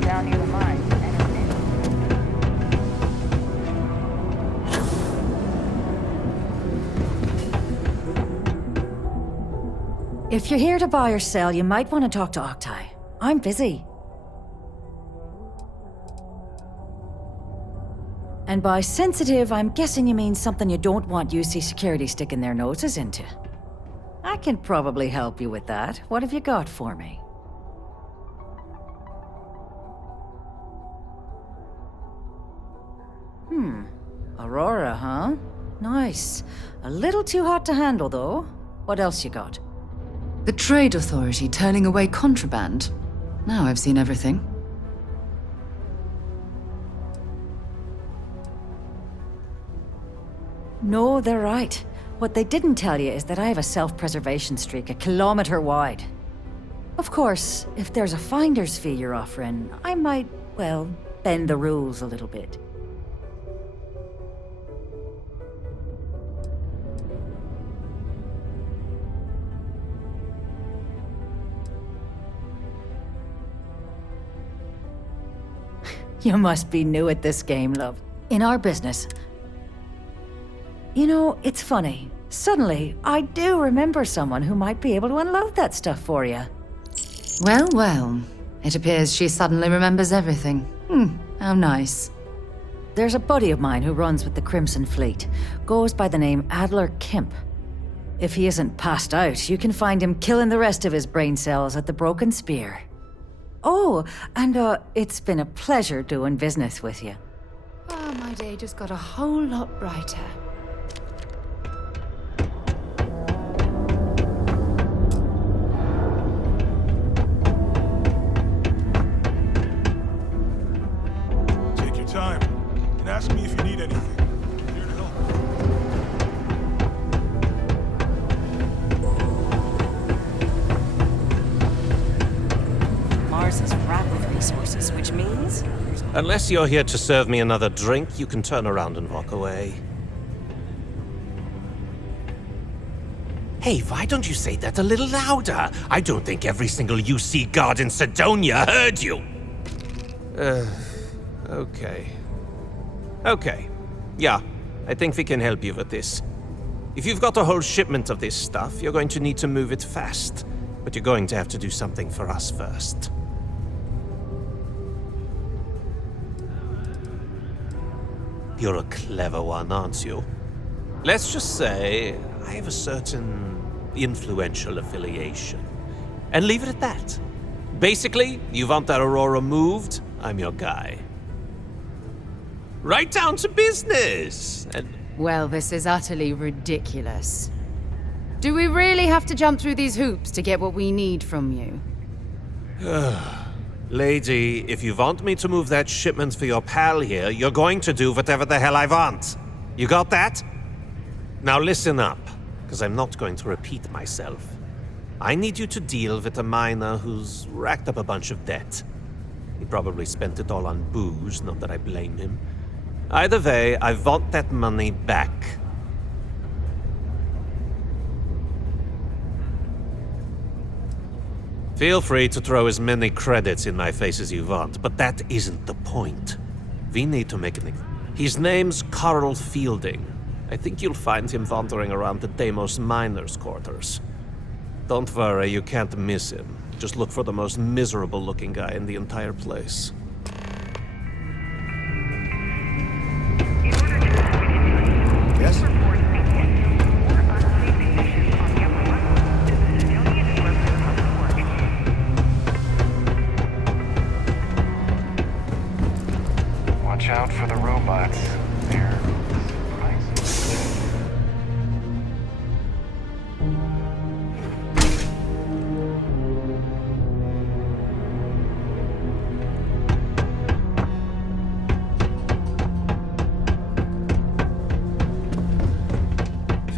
Down near the mine. If you're here to buy or sell, you might want to talk to Octai. I'm busy. And by sensitive, I'm guessing you mean something you don't want UC Security sticking their noses into. I can probably help you with that. What have you got for me? Aurora, huh? Nice. A little too hot to handle, though. What else you got? The Trade Authority turning away contraband. Now I've seen everything. No, they're right. What they didn't tell you is that I have a self-preservation streak a kilometer wide. Of course, if there's a finder's fee you're offering, I might, well, bend the rules a little bit. You must be new at this game, love. In our business. You know, it's funny. Suddenly, I do remember someone who might be able to unload that stuff for you. Well, well. It appears she suddenly remembers everything. How nice. There's a buddy of mine who runs with the Crimson Fleet. Goes by the name Adler Kemp. If he isn't passed out, you can find him killing the rest of his brain cells at the Broken Spear. Oh, and it's been a pleasure doing business with you. Oh, my day just got a whole lot brighter. Take your time and ask me if you need anything. I'm here to help. Mars is wrapped with resources, which means... Unless you're here to serve me another drink, you can turn around and walk away. Hey, why don't you say that a little louder? I don't think every single UC guard in Sidonia heard you! Okay. Okay. Yeah, I think we can help you with this. If you've got a whole shipment of this stuff, you're going to need to move it fast. But you're going to have to do something for us first. You're a clever one, aren't you? Let's just say I have a certain influential affiliation. And leave it at that. Basically, you want that Aurora moved, I'm your guy. Right down to business! And Well, this is utterly ridiculous. Do we really have to jump through these hoops to get what we need from you? Lady, if you want me to move that shipment for your pal here, you're going to do whatever the hell I want. You got that? Now listen up, because I'm not going to repeat myself. I need you to deal with a miner who's racked up a bunch of debt. He probably spent it all on booze, not that I blame him. Either way, I want that money back. Feel free to throw as many credits in my face as you want, but that isn't the point. We need to make an... His name's Carl Fielding. I think you'll find him wandering around the Deimos miners' quarters. Don't worry, you can't miss him. Just look for the most miserable-looking guy in the entire place. Yes? Watch out for the robots. They're...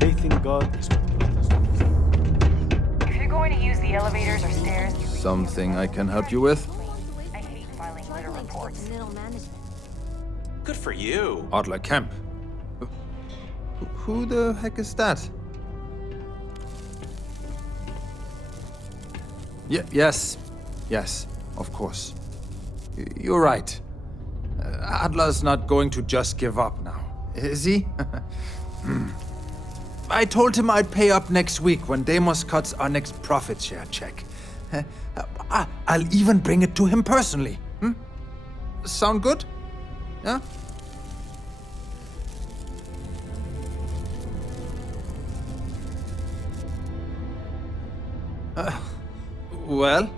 Faith in God is what brought us to this. If you're going to use the elevators or stairs, Something I can help you with? I hate filing letter reports. Good for you. Adler Kemp. Who the heck is that? Yes, of course. You're right. Adler's not going to just give up now, is he? I told him I'd pay up next week when Deimos cuts our next profit share check. I'll even bring it to him personally. Sound good? Yeah? Well,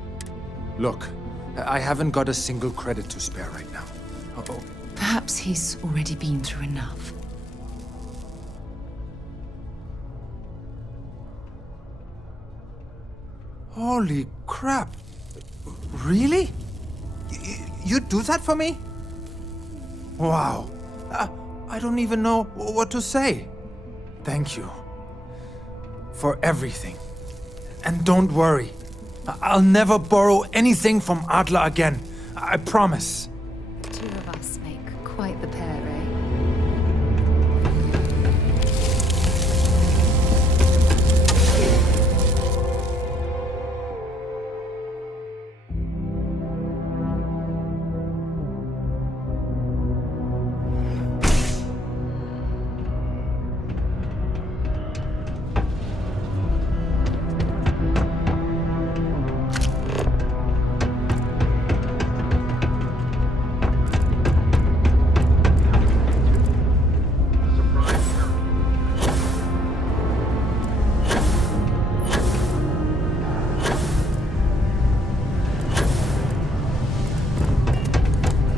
look, I haven't got a single credit to spare right now. Uh-oh. Perhaps he's already been through enough. Holy crap. Really? You'd do that for me? Wow. I don't even know what to say. Thank you. For everything. And don't worry. I'll never borrow anything from Adler again. I promise. Two of us make quite the pair, eh?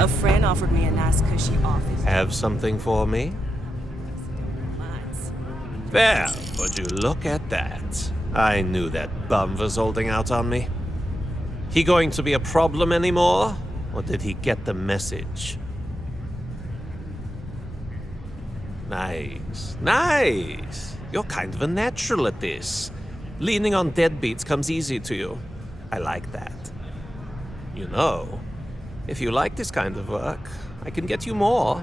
A friend offered me a nice cushy office. Have something for me? Well, would you look at that? I knew that bum was holding out on me. He going to be a problem anymore? Or did he get the message? Nice. Nice! You're kind of a natural at this. Leaning on deadbeats comes easy to you. I like that. You know, if you like this kind of work, I can get you more.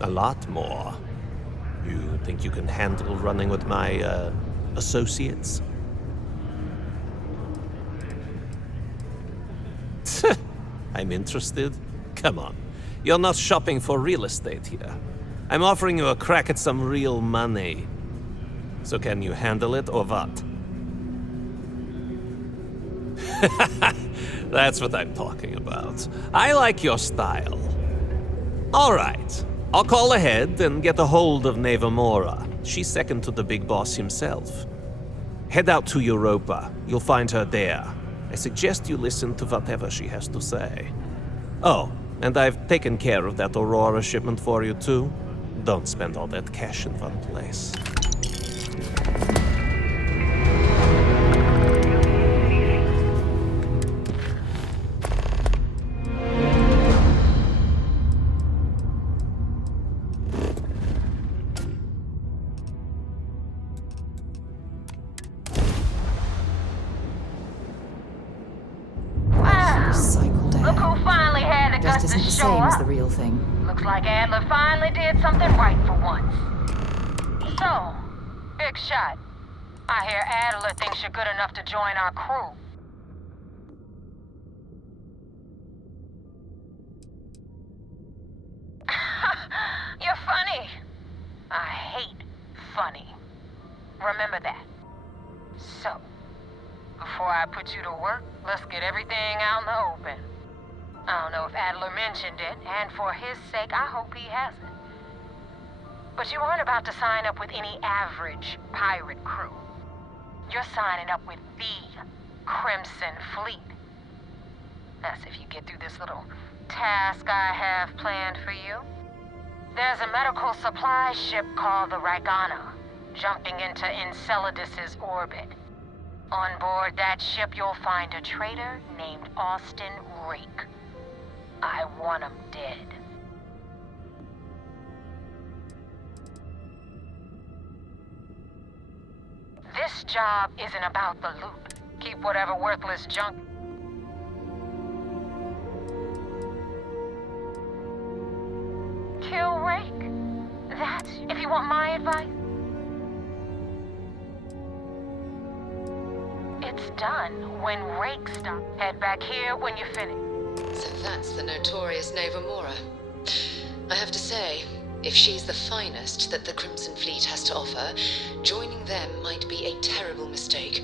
A lot more. You think you can handle running with my, associates? I'm interested? Come on. You're not shopping for real estate here. I'm offering you a crack at some real money. So can you handle it or what? That's what I'm talking about. I like your style. All right. I'll call ahead and get a hold of Nevamora. She's second to the big boss himself. Head out to Europa. You'll find her there. I suggest you listen to whatever she has to say. Oh, and I've taken care of that Aurora shipment for you too. Don't spend all that cash in one place. Look who finally had the guts Just to isn't the show same as up. the real thing. Looks like Adler finally did something right for once. So, big shot. I hear Adler thinks you're good enough to join our crew. You're funny. I hate funny. Remember that. So, before I put you to work, let's get everything out in the open. I don't know if Adler mentioned it, and for his sake, I hope he hasn't. But you aren't about to sign up with any average pirate crew. You're signing up with the Crimson Fleet. That's if you get through this little task I have planned for you. There's a medical supply ship called the Ragana, jumping into Enceladus's orbit. On board that ship, you'll find a traitor named Austin Rake. I want him dead. This job isn't about the loot. Keep whatever worthless junk. Kill Rake? That's if you want my advice. It's done when Rake stops. Head back here when you're finished. So that's the notorious Nevamora. I have to say, if she's the finest that the Crimson Fleet has to offer, joining them might be a terrible mistake.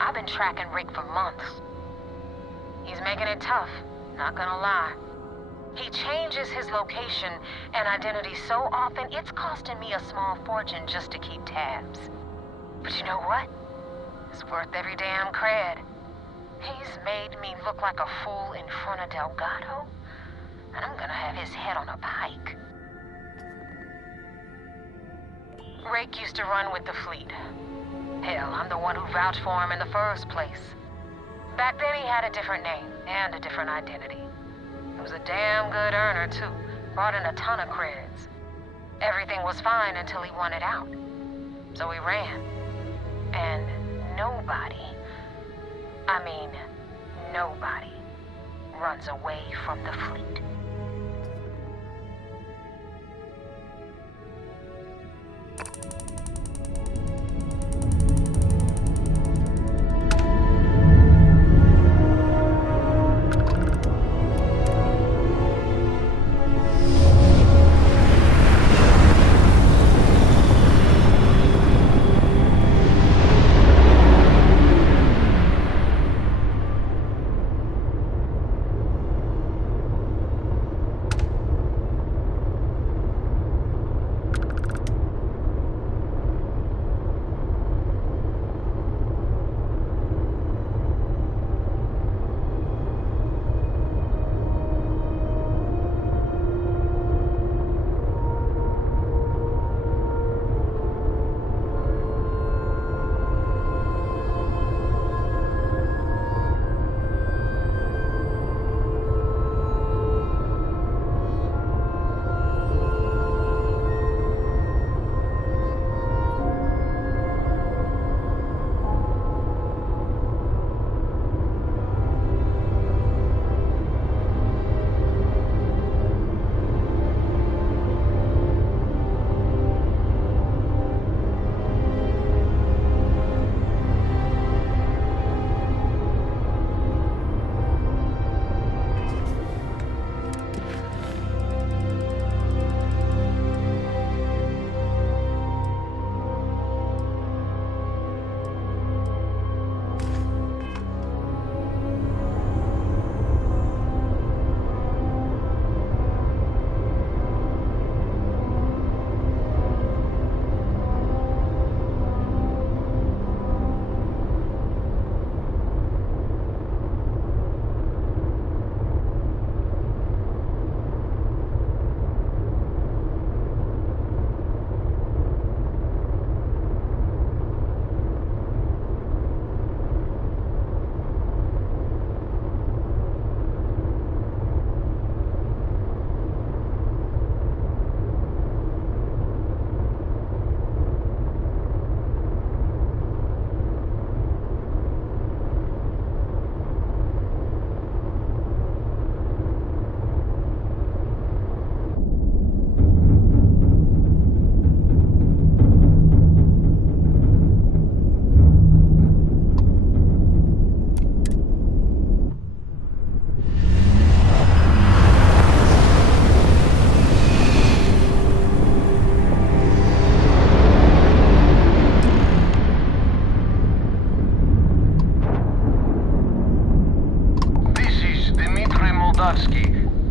I've been tracking Rick for months. He's making it tough, not gonna lie. He changes his location and identity so often, it's costing me a small fortune just to keep tabs. But you know what? It's worth every damn cred. He's made me look like a fool in front of Delgado, and I'm gonna have his head on a pike. Rake used to run with the fleet. Hell, I'm the one who vouched for him in the first place. Back then he had a different name and a different identity. He was a damn good earner, too. Brought in a ton of creds. Everything was fine until he wanted out. So he ran. And nobody, I mean, nobody runs away from the fleet.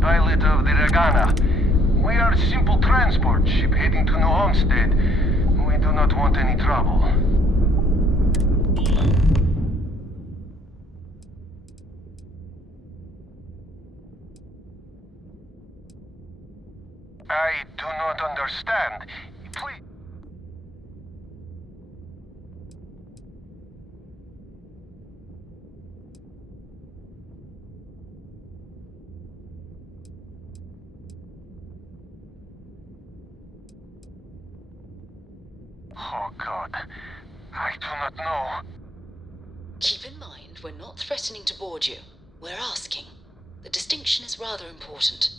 Pilot of the Ragana. We are a simple transport ship heading to New Homestead. We do not want any trouble. I do not understand. Please. Oh, God. I do not know. Keep in mind, we're not threatening to board you. We're asking. The distinction is rather important.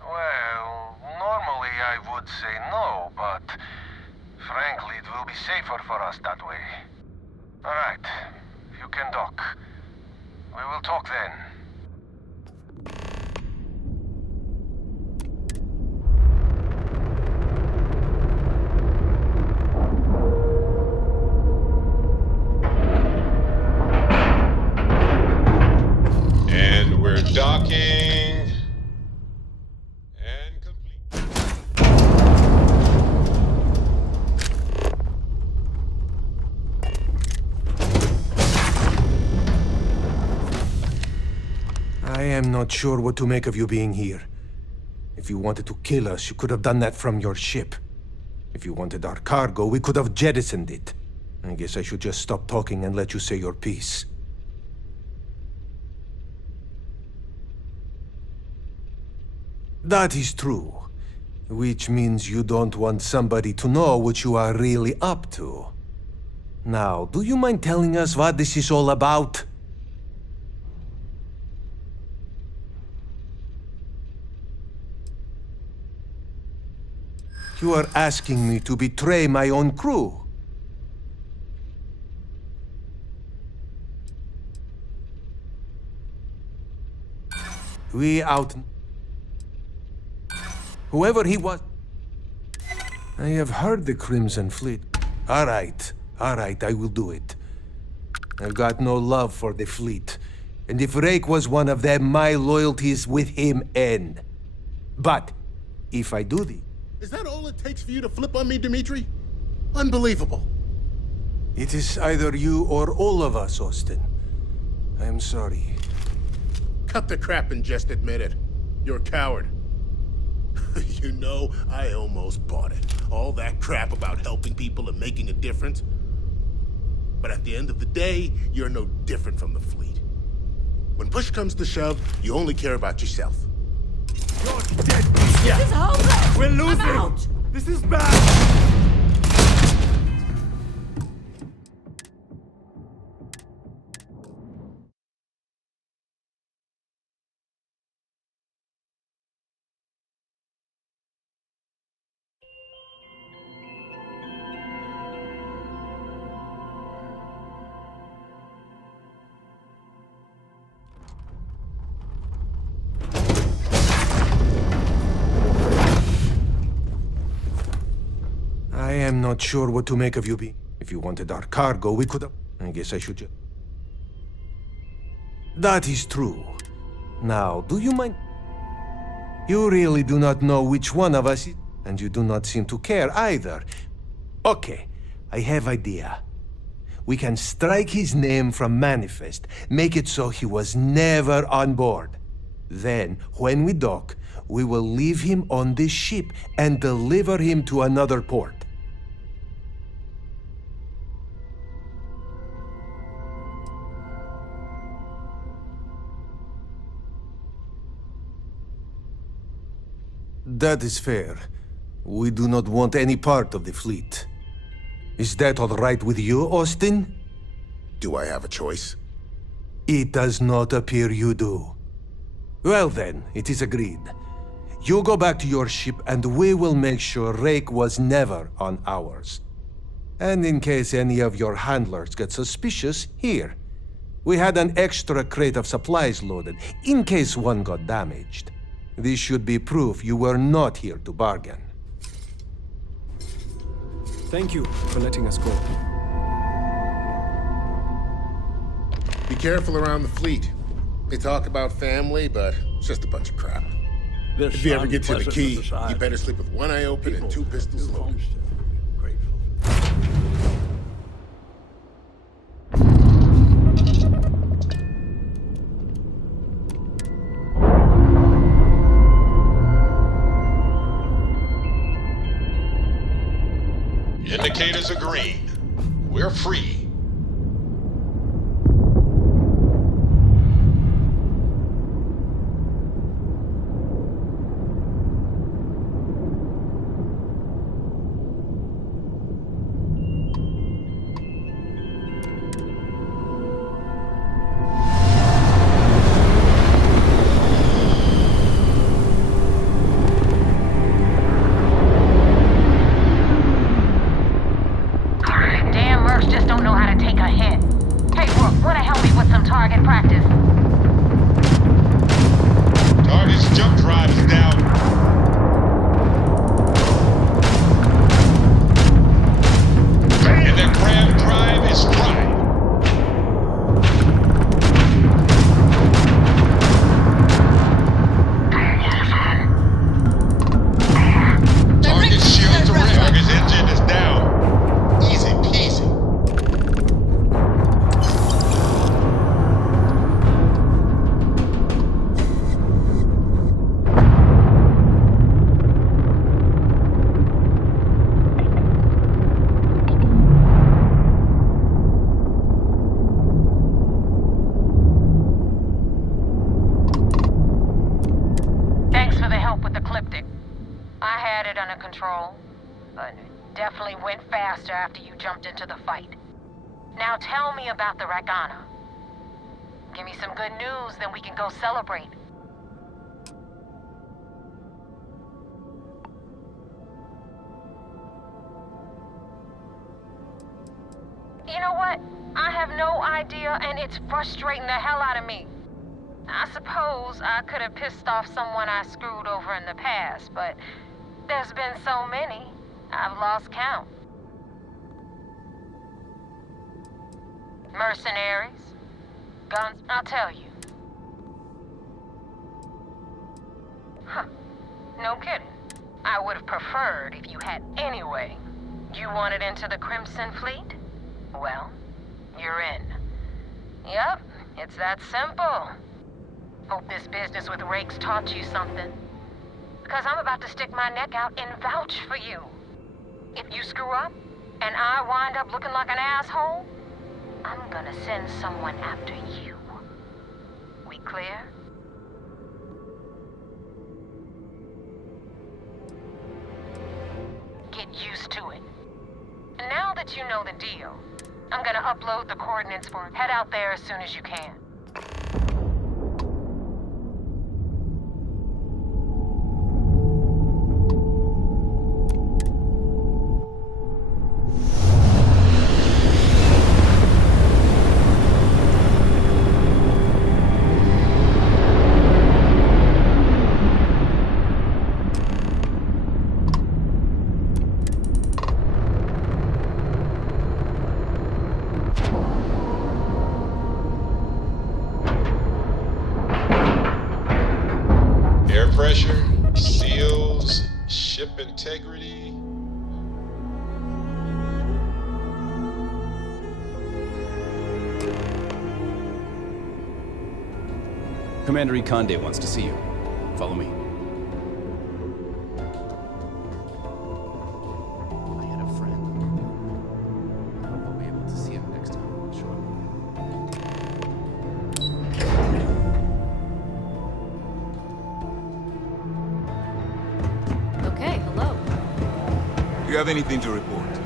Well, normally I would say no, but frankly, it will be safer for us that way. All right, you can dock. We will talk then. And we're docking. I am not sure what to make of you being here. If you wanted to kill us, you could have done that from your ship. If you wanted our cargo, we could have jettisoned it. I guess I should just stop talking and let you say your piece. That is true. Which means you don't want somebody to know what you are really up to. Now, do you mind telling us what this is all about? You are asking me to betray my own crew. We out... Whoever he was... I have heard the Crimson Fleet. All right, I will do it. I've got no love for the fleet. And if Rake was one of them, my loyalties with him end. But, if I do the... Is that all it takes for you to flip on me, Dimitri? Unbelievable. It is either you or all of us, Austin. I am sorry. Cut the crap and just admit it. You're a coward. You know, I almost bought it. All that crap about helping people and making a difference. But at the end of the day, you're no different from the fleet. When push comes to shove, you only care about yourself. You're dead. Yeah. This is hopeless! We're losing! I'm out! This is bad! I am not sure what to make of you, B. If you wanted our cargo, we could have... I guess I should just... That is true. Now, do you mind... You really do not know which one of us is... And you do not seem to care either. Okay, I have idea. We can strike his name from Manifest, make it so he was never on board. Then, when we dock, we will leave him on this ship and deliver him to another port. That is fair. We do not want any part of the fleet. Is that all right with you, Austin? Do I have a choice? It does not appear you do. Well then, it is agreed. You go back to your ship and we will make sure Rake was never on ours. And in case any of your handlers get suspicious, here. We had an extra crate of supplies loaded, in case one got damaged. This should be proof you were not here to bargain. Thank you for letting us go. Be careful around the fleet. They talk about family, but it's just a bunch of crap. If you ever get to the key, you better sleep with one eye open and two pistols loaded. Indicators are green. We're free. control, but it definitely went faster after you jumped into the fight. Now tell me about the Ragana. Give me some good news, then we can go celebrate. You know what? I have no idea, and it's frustrating the hell out of me. I suppose I could have pissed off someone I screwed over in the past, but there's been so many, I've lost count. Mercenaries, guns, I'll tell you. Huh, no kidding. I would have preferred if you had anyway. You wanted into the Crimson Fleet? Well, you're in. Yep, it's that simple. Hope this business with Rakes taught you something. Because I'm about to stick my neck out and vouch for you. If you screw up, and I wind up looking like an asshole, I'm gonna send someone after you. We clear? Get used to it. And now that you know the deal, I'm gonna upload the coordinates for it. Head out there as soon as you can. Air pressure, seals, ship integrity. Commander Ikande wants to see you. Follow me. I had a friend. I hope I'll be able to see him next time. Sure. Okay, hello. Do you have anything to report?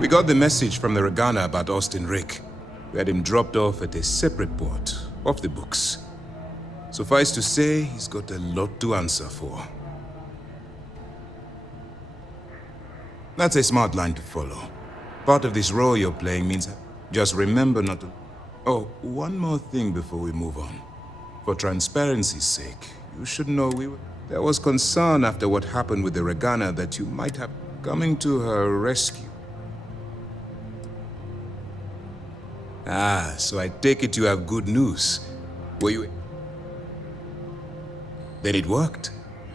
We got the message from the Ragana about Austin Rick. We had him dropped off at a separate port, off the books. Suffice to say, he's got a lot to answer for. That's a smart line to follow. Part of this role you're playing means just remember not to... Oh, one more thing before we move on. For transparency's sake, you should know there was concern after what happened with the Ragana that you might have coming to her rescue. Ah, so I take it you have good news. Were you... Then it worked.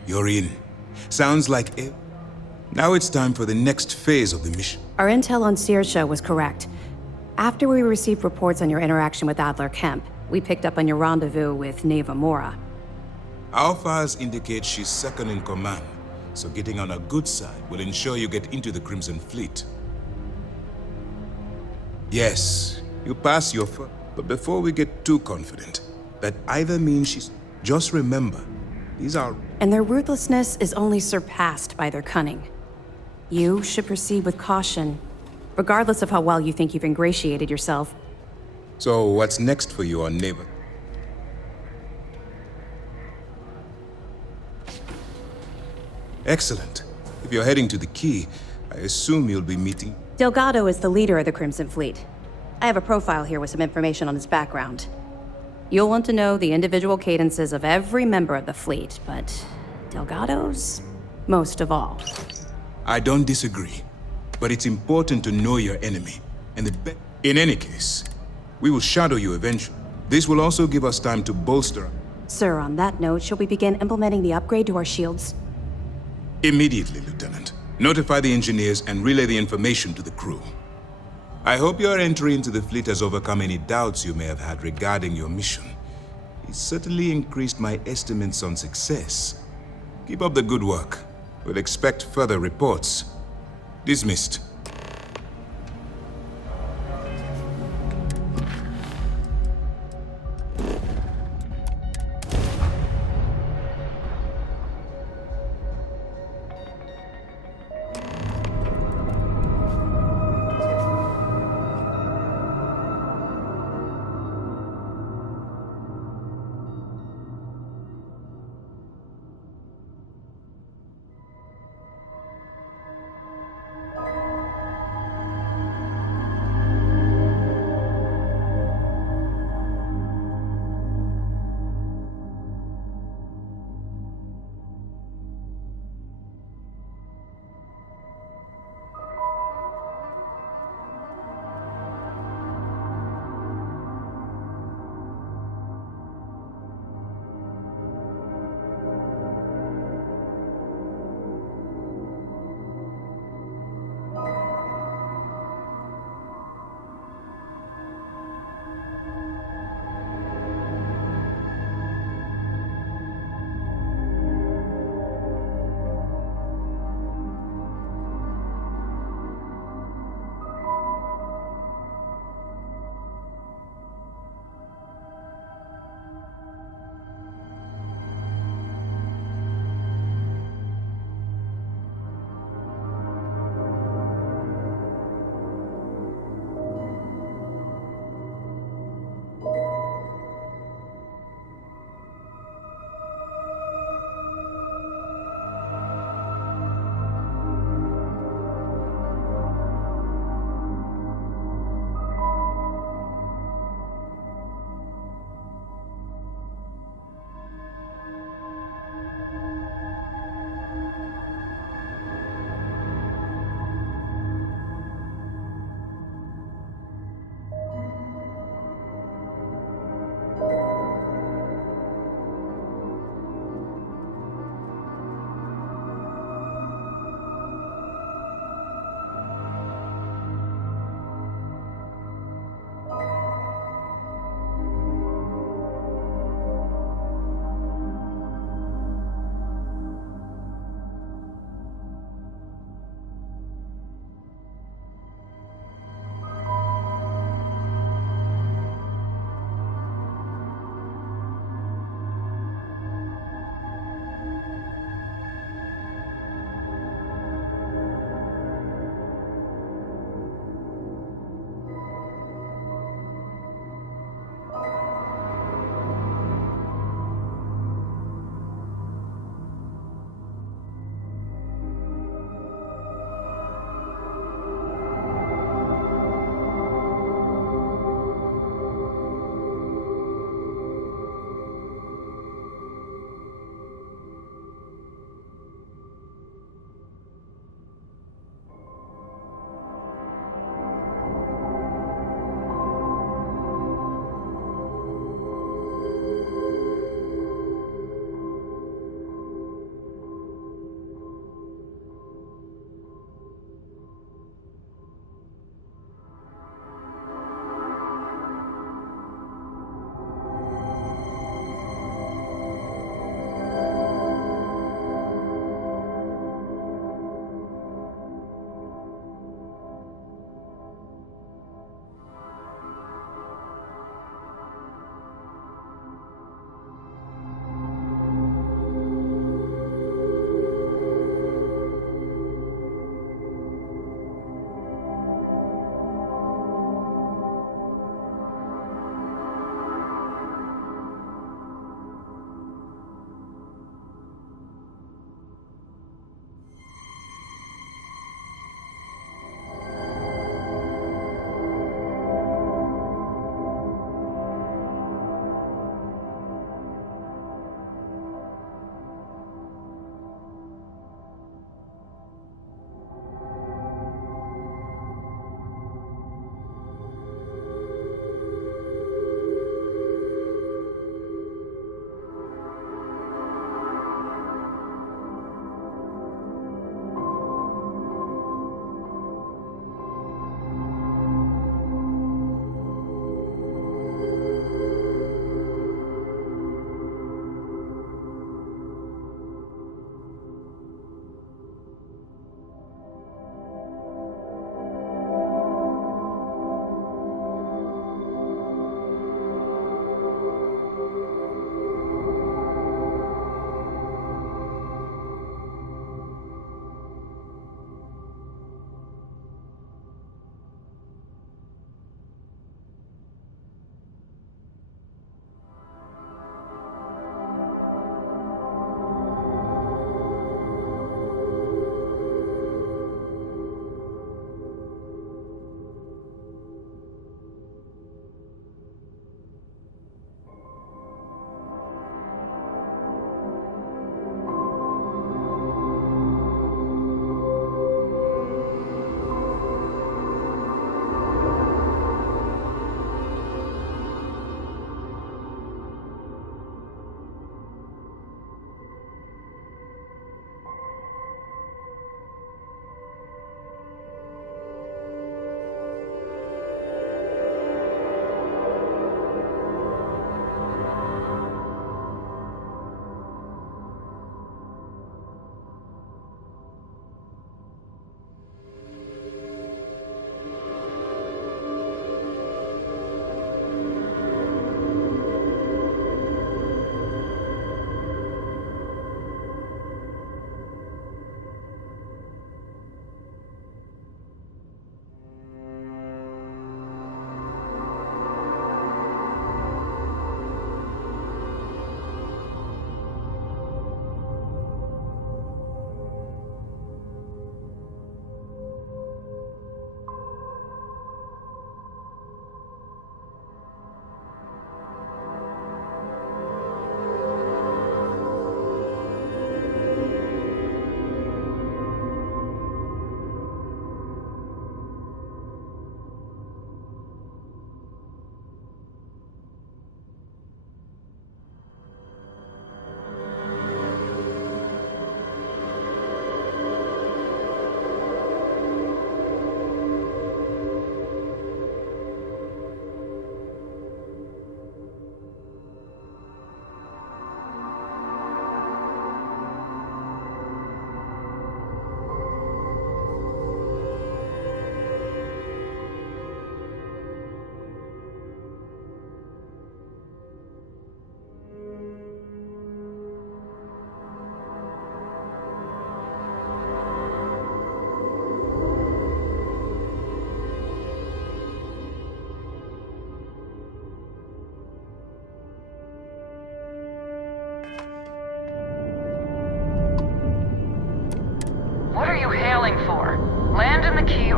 You're in. Sounds like it. Now it's time for the next phase of the mission. Our intel on Saoirse was correct. After we received reports on your interaction with Adler Kemp, we picked up on your rendezvous with Neva Mora. Our files indicate she's second in command, so getting on her good side will ensure you get into the Crimson Fleet. Yes, you pass your first, but before we get too confident, that either means she's... Just remember, these are... And their ruthlessness is only surpassed by their cunning. You should proceed with caution, regardless of how well you think you've ingratiated yourself. So what's next for you on Neva? Excellent. If you're heading to the Key, I assume you'll be meeting... Delgado is the leader of the Crimson Fleet. I have a profile here with some information on his background. You'll want to know the individual cadences of every member of the fleet, but Delgado's most of all. I don't disagree, but it's important to know your enemy, and in any case, we will shadow you eventually. This will also give us time to bolster... Sir, on that note, shall we begin implementing the upgrade to our shields? Immediately, Lieutenant. Notify the engineers and relay the information to the crew. I hope your entry into the fleet has overcome any doubts you may have had regarding your mission. It certainly increased my estimates on success. Keep up the good work. We'll expect further reports. Dismissed.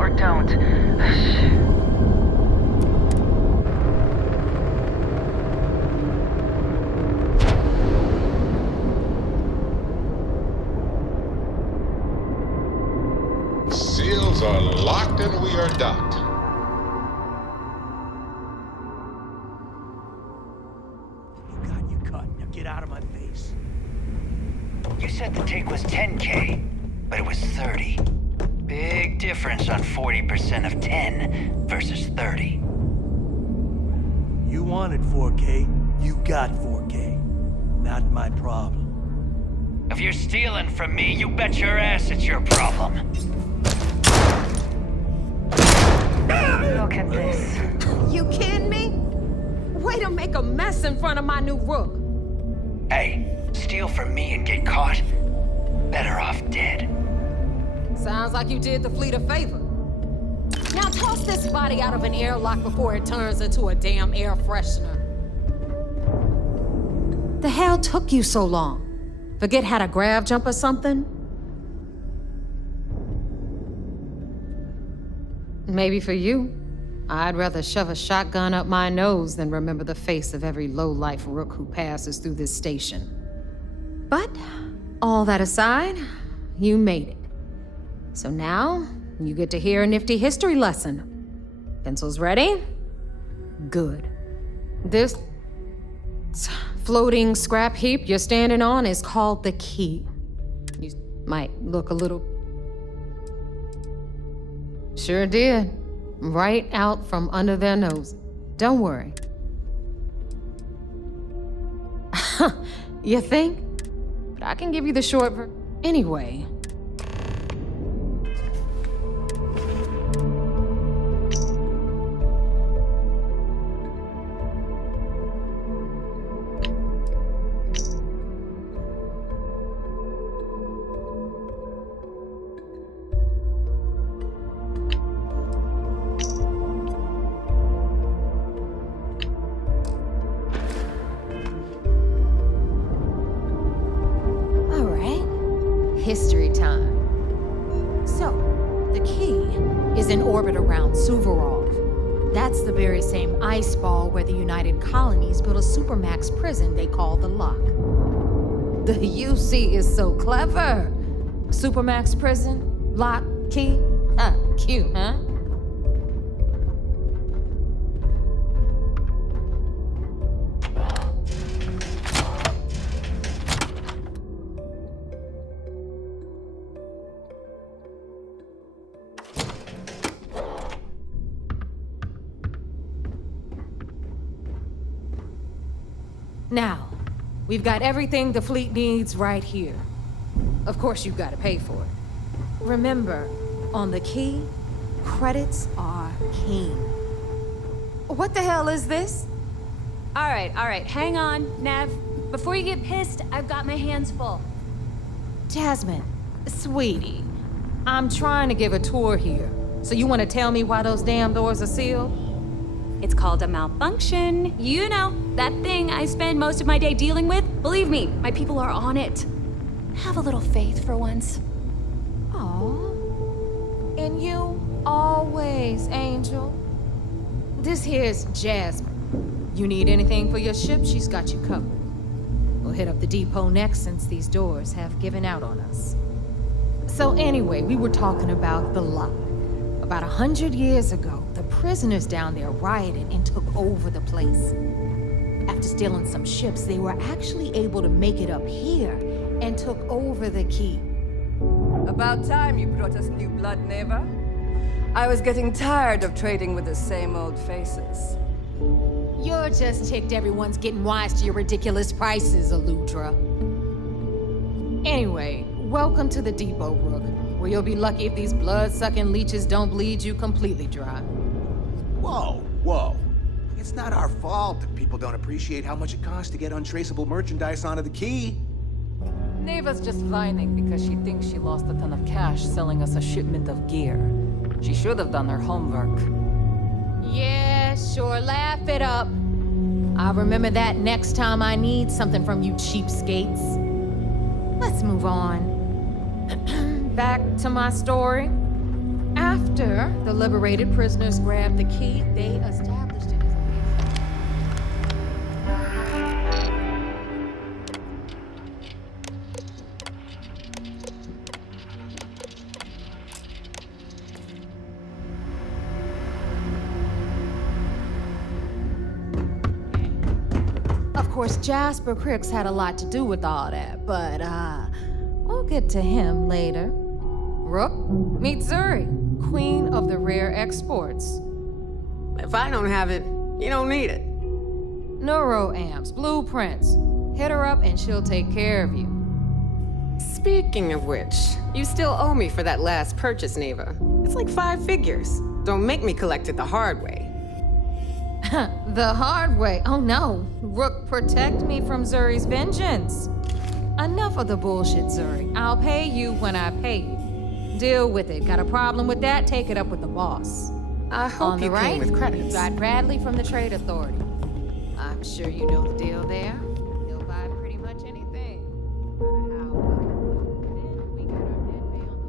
or don't. Seals are locked and we are docked. You cut. Now get out of my face. You said the take was 10K, but it was 30. Big difference on 40% of 10 versus 30. You wanted 4K, you got 4K. Not my problem. If you're stealing from me, you bet your ass it's your problem. Look at this. You kidding me? Way to make a mess in front of my new rook. Hey, steal from me and get caught? Better off dead. Sounds like you did the fleet a favor. Now toss this body out of an airlock before it turns into a damn air freshener. The hell took you so long? Forget how to grav jump or something? Maybe for you. I'd rather shove a shotgun up my nose than remember the face of every low-life rook who passes through this station. But, all that aside, you made it. So now, you get to hear a nifty history lesson. Pencils ready? Good. This floating scrap heap you're standing on is called the key. You might look a little... Sure did. Right out from under their nose. Don't worry. You think? But I can give you the short version. Anyway. History time. So, the key is in orbit around Suvorov. That's the very same ice ball where the United Colonies built a supermax prison they call the Lock. The UC is so clever. Supermax prison, lock, key. Cute, huh? Now, we've got everything the fleet needs right here. Of course, you've got to pay for it. Remember, on the key, credits are king. What the hell is this? All right, hang on, Nev. Before you get pissed, I've got my hands full. Jasmine, sweetie, I'm trying to give a tour here. So you want to tell me why those damn doors are sealed? It's called a malfunction. You know, that thing I spend most of my day dealing with. Believe me, my people are on it. Have a little faith for once. Aw. And you always, Angel. This here's Jasmine. You need anything for your ship, she's got you covered. We'll hit up the depot next since these doors have given out on us. So anyway, we were talking about the Lock. About 100 years ago, the prisoners down there rioted and took over the place. After stealing some ships, they were actually able to make it up here and took over the key. About time you brought us new blood, Neva. I was getting tired of trading with the same old faces. You're just ticked everyone's getting wise to your ridiculous prices, Aludra. Anyway, welcome to the depot, Rook, where you'll be lucky if these blood-sucking leeches don't bleed you completely dry. Whoa. It's not our fault that people don't appreciate how much it costs to get untraceable merchandise onto the key. Neva's just whining because she thinks she lost a ton of cash selling us a shipment of gear. She should have done her homework. Yeah, sure, laugh it up. I'll remember that next time I need something from you cheapskates. Let's move on. Back to my story. After the liberated prisoners grabbed the key, they established it as Of course, Jasper Cricks had a lot to do with all that, but, we'll get to him later. Rook, meet Zuri, queen of the rare exports. If I don't have it, you don't need it. Neuroamps, blueprints. Hit her up and she'll take care of you. Speaking of which, you still owe me for that last purchase, Neva. It's like 5 figures. Don't make me collect it the hard way. The hard way? Oh no. Rook, protect me from Zuri's vengeance. Enough of the bullshit, Zuri. I'll pay you when I pay you. Deal with it. Got a problem with that? Take it up with the boss. I hope On the you right, came with credits. got Bradley from the Trade Authority. I'm sure you know the deal there. He'll buy pretty much anything. No matter how. Then we got our dead man on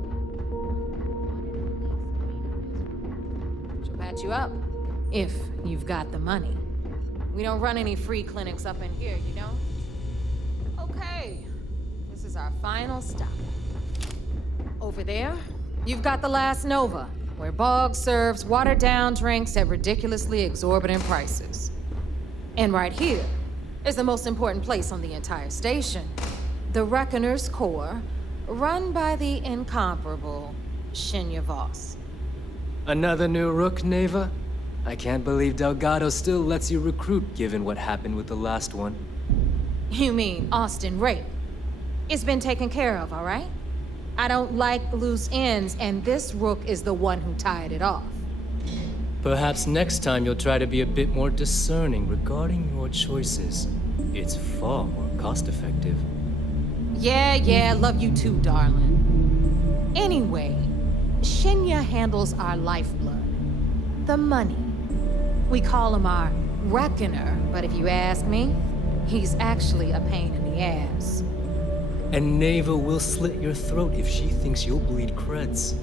the She'll patch you up. If you've got the money. We don't run any free clinics up in here, you know? Okay. This is our final stop. Over there, you've got the Last Nova, where Bog serves watered-down drinks at ridiculously exorbitant prices. And right here is the most important place on the entire station, the Reckoner's Core, run by the incomparable Shinya Voss. Another new Rook, Neva? I can't believe Delgado still lets you recruit given what happened with the last one. You mean Austin Rape? It's been taken care of, all right? I don't like loose ends, and this Rook is the one who tied it off. Perhaps next time you'll try to be a bit more discerning regarding your choices. It's far more cost-effective. Yeah, love you too, darling. Anyway, Shinya handles our lifeblood. The money. We call him our Reckoner, but if you ask me, he's actually a pain in the ass. And Neva will slit your throat if she thinks you'll bleed creds.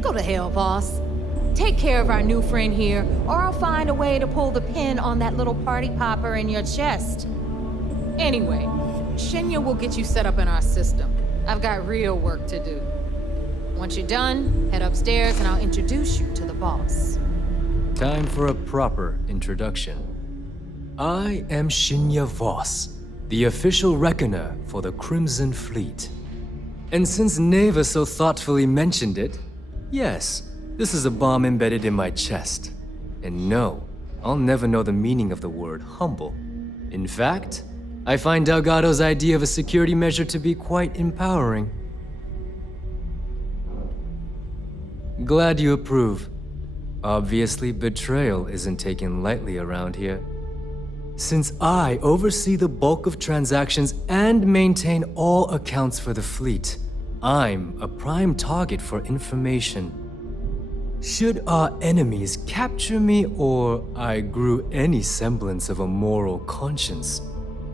Go to hell, boss. Take care of our new friend here, or I'll find a way to pull the pin on that little party popper in your chest. Anyway, Shinya will get you set up in our system. I've got real work to do. Once you're done, head upstairs and I'll introduce you to the boss. Time for a proper introduction. I am Shinya Voss, the official reckoner for the Crimson Fleet. And since Neva so thoughtfully mentioned it, yes, this is a bomb embedded in my chest. And no, I'll never know the meaning of the word humble. In fact, I find Delgado's idea of a security measure to be quite empowering. Glad you approve. Obviously, betrayal isn't taken lightly around here. Since I oversee the bulk of transactions and maintain all accounts for the fleet, I'm a prime target for information. Should our enemies capture me or I grew any semblance of a moral conscience,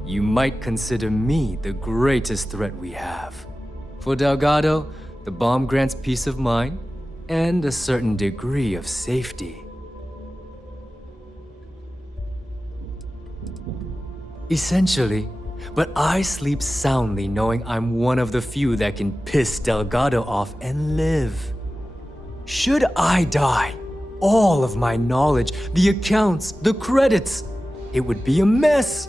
you might consider me the greatest threat we have. For Delgado, the bomb grants peace of mind and a certain degree of safety. Essentially, but I sleep soundly knowing I'm one of the few that can piss Delgado off and live. Should I die, all of my knowledge, the accounts, the credits, it would be a mess.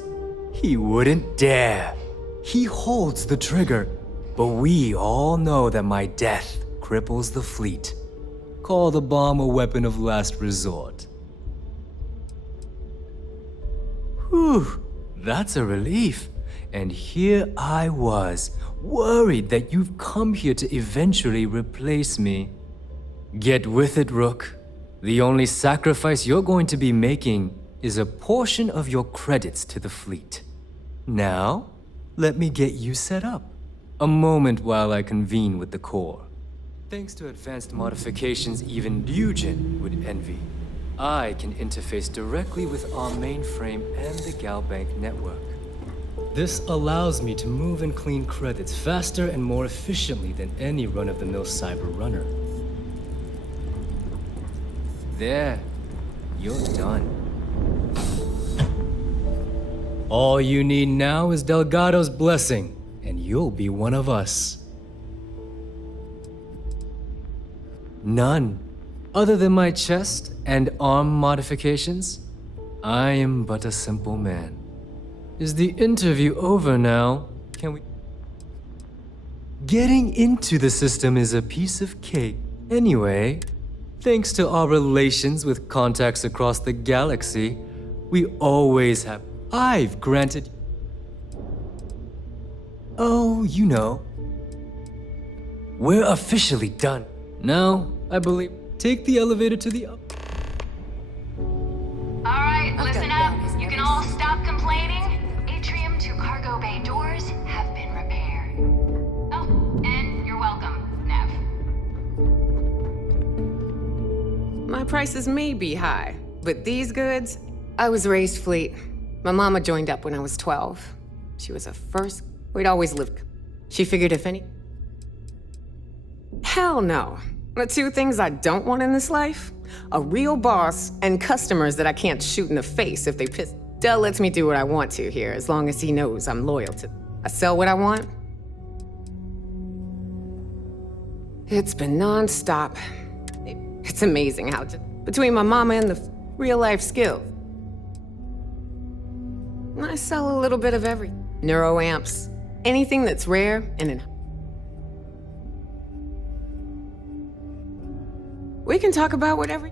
He wouldn't dare. He holds the trigger, but we all know that my death cripples the fleet. Call the bomb a weapon of last resort. Whew, that's a relief. And here I was, worried that you've come here to eventually replace me. Get with it, Rook. The only sacrifice you're going to be making is a portion of your credits to the fleet. Now, let me get you set up. A moment while I convene with the Core. Thanks to advanced modifications even Ryujin would envy, I can interface directly with our mainframe and the Galbank network. This allows me to move and clean credits faster and more efficiently than any run-of-the-mill cyber runner. There. You're done. All you need now is Delgado's blessing, and you'll be one of us. None. Other than my chest and arm modifications, I am but a simple man. Is the interview over now? Can we... Getting into the system is a piece of cake. Anyway, thanks to our relations with contacts across the galaxy, we always have... I've granted... Oh, you know. We're officially done. Now, I believe... Take the elevator to the up... Alright, listen up. You can all stop complaining. Atrium to cargo bay doors have been repaired. Oh, and you're welcome, Nev. My prices may be high, but these goods... I was raised fleet. My mama joined up when I was 12. She was a first... We'd always lived... She figured if any... Hell no. The two things I don't want in this life? A real boss and customers that I can't shoot in the face if they piss. Del lets me do what I want to here, as long as he knows I'm loyal to... I sell what I want. It's been non-stop. It's amazing how... Between my mama and the real-life skills. I sell a little bit of everything. Neuroamps. Anything that's rare and in... We can talk about whatever...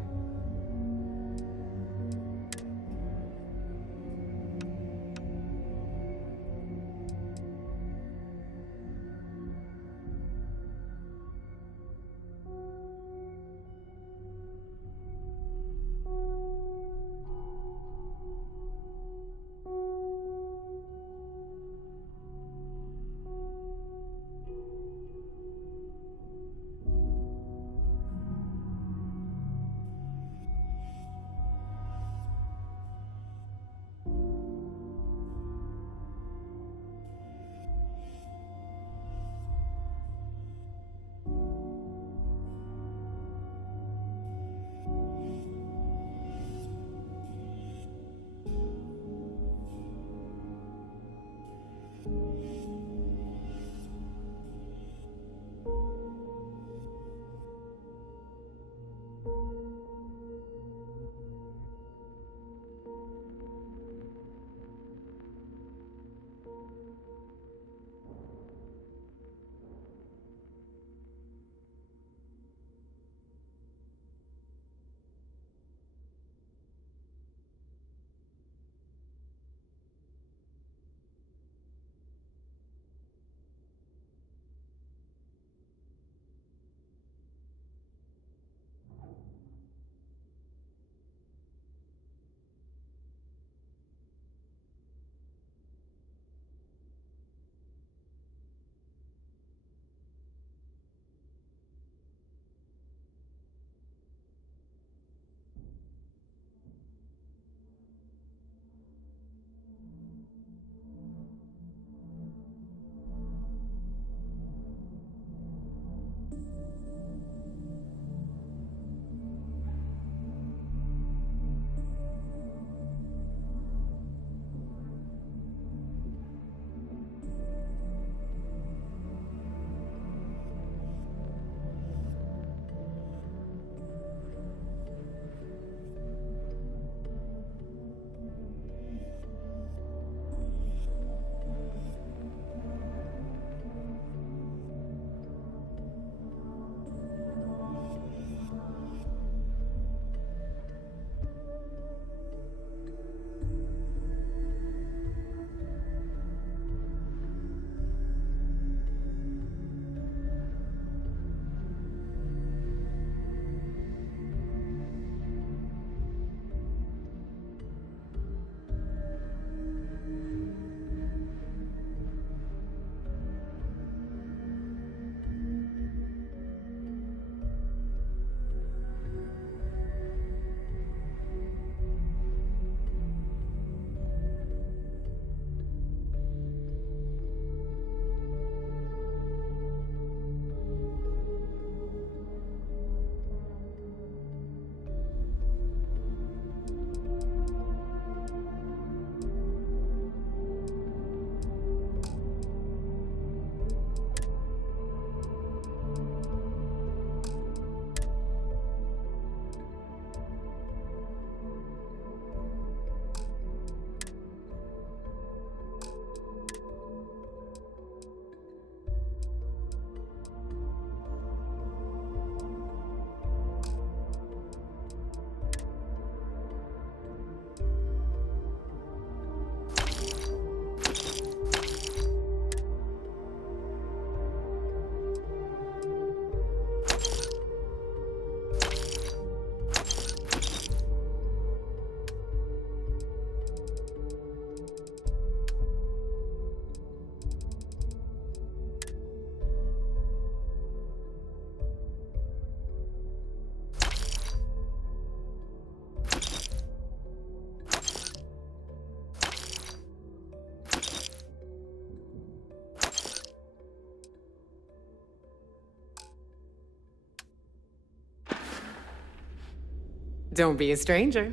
Don't be a stranger.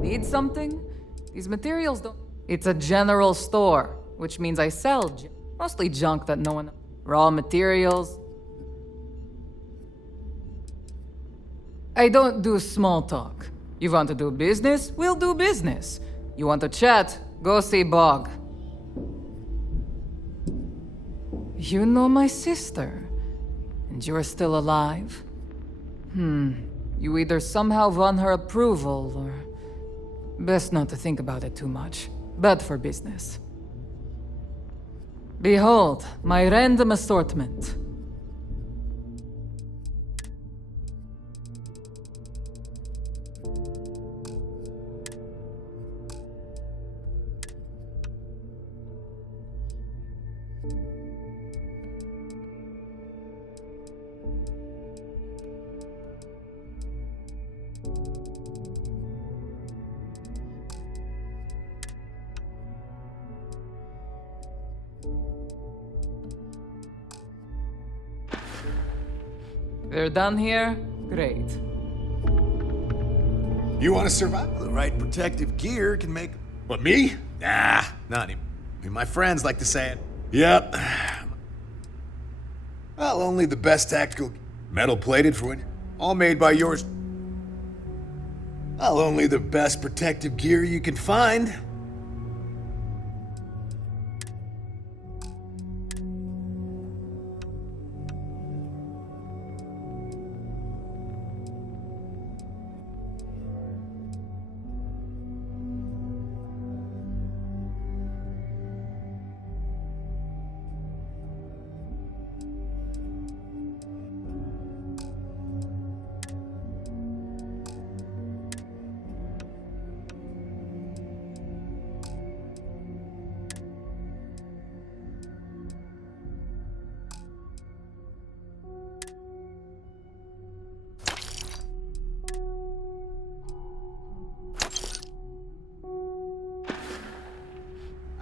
Need something? These materials don't... It's a general store, which means I sell mostly junk that no one... Raw materials. I don't do small talk. You want to do business? We'll do business. You want to chat? Go see Bog. You know my sister. And you're still alive? You either somehow won her approval, or... Best not to think about it too much. Bad for business. Behold, my random assortment. We're done here? Great. You want to survive? The right protective gear can make... What, me? Nah, not anymore. I mean, my friends like to say it. Yep. Well, only the best tactical... Metal-plated for when... All made by yours... Well, only the best protective gear you can find.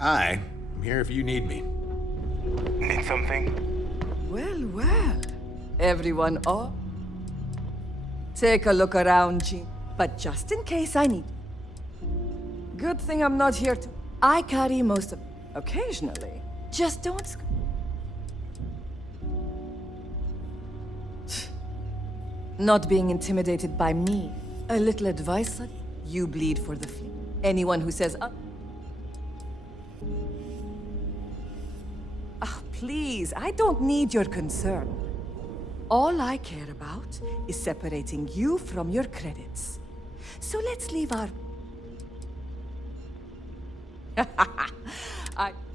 Hi, I'm here if you need me. Need something? Well, well. Everyone up? Take a look around, Jean. But just in case I need... Good thing I'm not here to... I carry most of... Occasionally. Just don't... Not being intimidated by me. A little advice, you bleed for the fleet. Anyone who says... Please, I don't need your concern. All I care about is separating you from your credits. So let's leave our...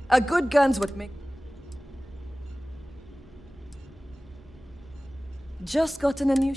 A good gun's what make... Just gotten a new...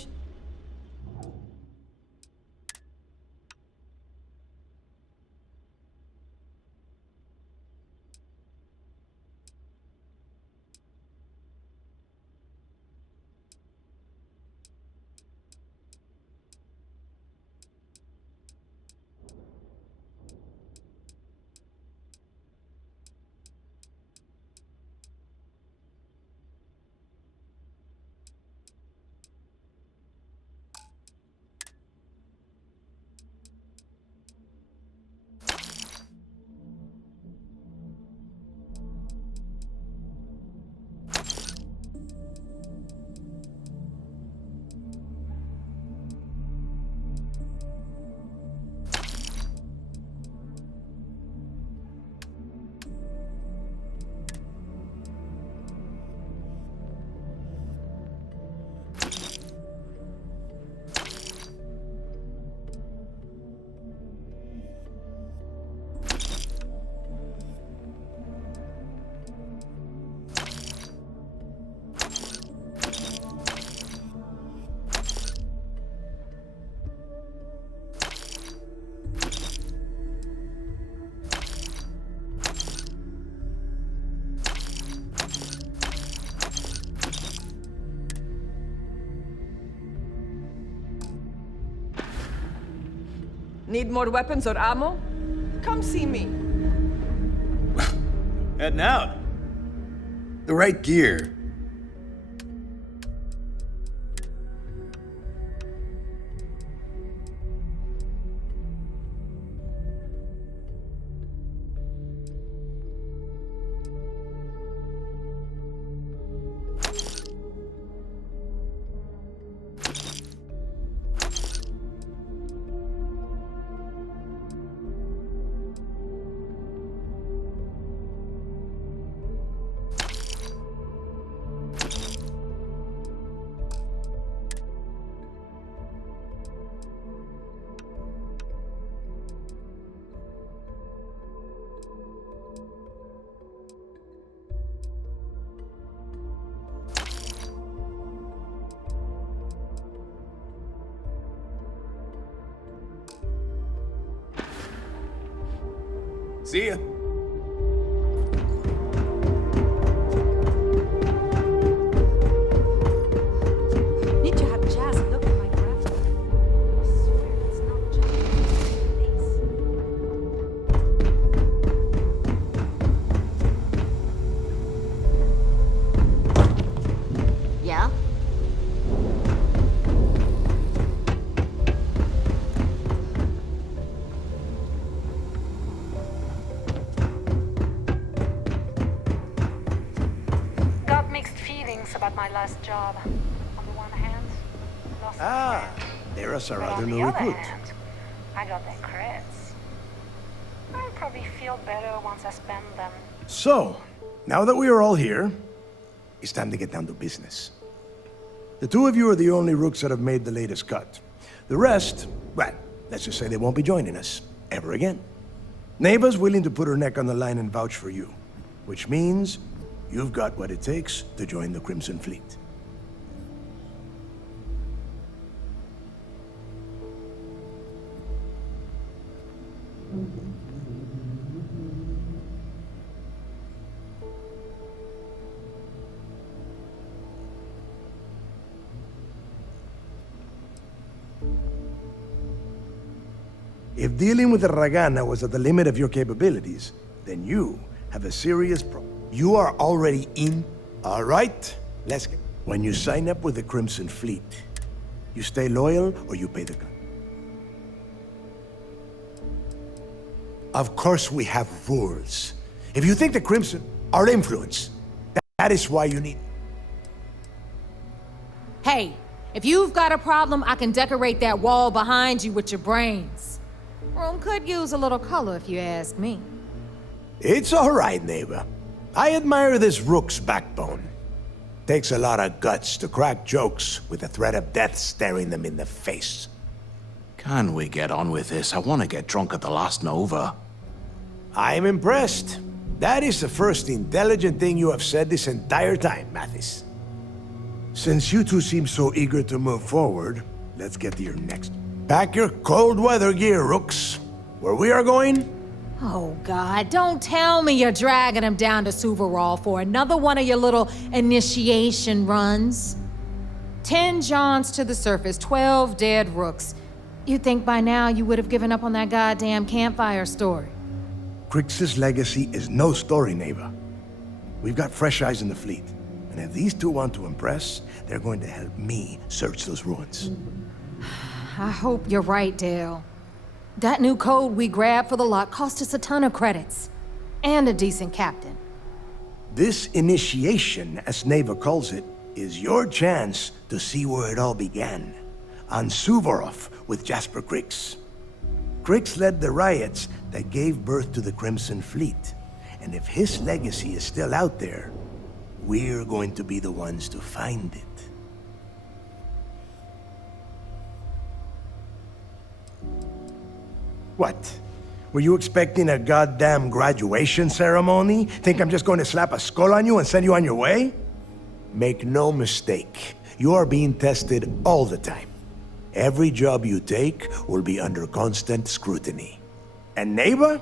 Need more weapons or ammo? Come see me. Heading out. The right gear. See ya. Need to have Jazz look at my graphic. I swear it's not just Yeah? Got mixed feelings about my last job. On the one hand, lost my friend. There's our But other on new the other recruit. hand, I got their creds. I'll probably feel better once I spend them. So, now that we are all here, it's time to get down to business. The two of you are the only rooks that have made the latest cut. The rest, well, let's just say they won't be joining us ever again. Neva's willing to put her neck on the line and vouch for you, which means you've got what it takes to join the Crimson Fleet. If dealing with the Ragana was at the limit of your capabilities, then you have a serious problem. You are already in. All right, let's go. When you sign up with the Crimson Fleet, you stay loyal or you pay the cut. Of course we have rules. If you think the Crimson are influence, that is why you need... Hey, if you've got a problem, I can decorate that wall behind you with your brains. Room could use a little color if you ask me. It's all right, neighbor. I admire this rook's backbone. Takes a lot of guts to crack jokes with the threat of death staring them in the face. Can we get on with this? I want to get drunk at the last Nova. I'm impressed. That is the first intelligent thing you have said this entire time, Mathis. Since you two seem so eager to move forward, let's get to your next. Pack your cold weather gear, rooks. Where we are going? Oh, God, don't tell me you're dragging him down to Suvarol for another one of your little initiation runs. 10 Johns to the surface, 12 dead rooks. You'd think by now you would have given up on that goddamn campfire story. Crix's legacy is no story, neighbor. We've got fresh eyes in the fleet. And if these two want to impress, they're going to help me search those ruins. I hope you're right, Dale. That new code we grabbed for the lot cost us a ton of credits. And a decent captain. This initiation, as Neva calls it, is your chance to see where it all began. On Suvorov with Jasper Crix. Crix led the riots that gave birth to the Crimson Fleet. And if his legacy is still out there, we're going to be the ones to find it. What? Were you expecting a goddamn graduation ceremony? Think I'm just going to slap a skull on you and send you on your way? Make no mistake, you are being tested all the time. Every job you take will be under constant scrutiny. And neighbor?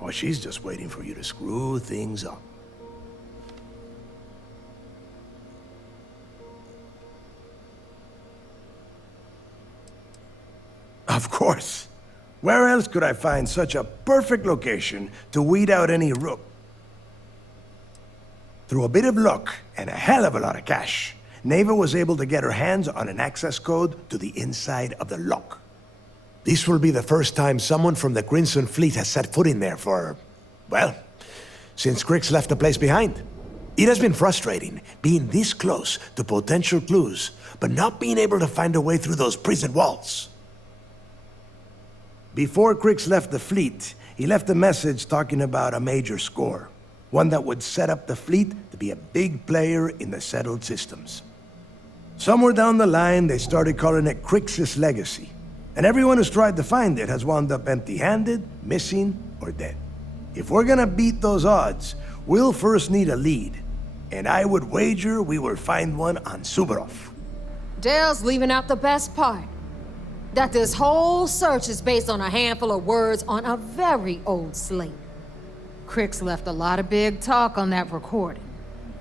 Oh, she's just waiting for you to screw things up. Of course. Where else could I find such a perfect location to weed out any rook? Through a bit of luck and a hell of a lot of cash, Neva was able to get her hands on an access code to the inside of the lock. This will be the first time someone from the Crimson Fleet has set foot in there for, well, since Crix left the place behind. It has been frustrating, being this close to potential clues, but not being able to find a way through those prison walls. Before Crix left the fleet, he left a message talking about a major score. One that would set up the fleet to be a big player in the settled systems. Somewhere down the line, they started calling it Crix's Legacy. And everyone who's tried to find it has wound up empty-handed, missing, or dead. If we're gonna beat those odds, we'll first need a lead. And I would wager we will find one on Suvorov. Dale's leaving out the best part. That this whole search is based on a handful of words on a very old slate. Crix left a lot of big talk on that recording,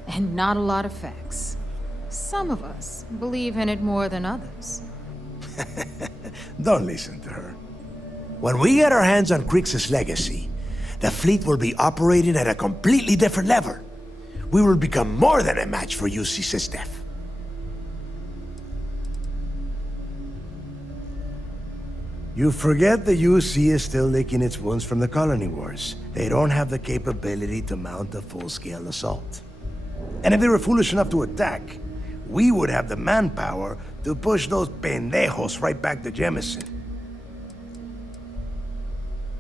and not a lot of facts. Some of us believe in it more than others. Don't listen to her. When we get our hands on Crix's Legacy, the fleet will be operating at a completely different level. We will become more than a match for UC Systef. You forget the UC is still licking its wounds from the colony wars. They don't have the capability to mount a full-scale assault. And if they were foolish enough to attack, we would have the manpower to push those pendejos right back to Jemison.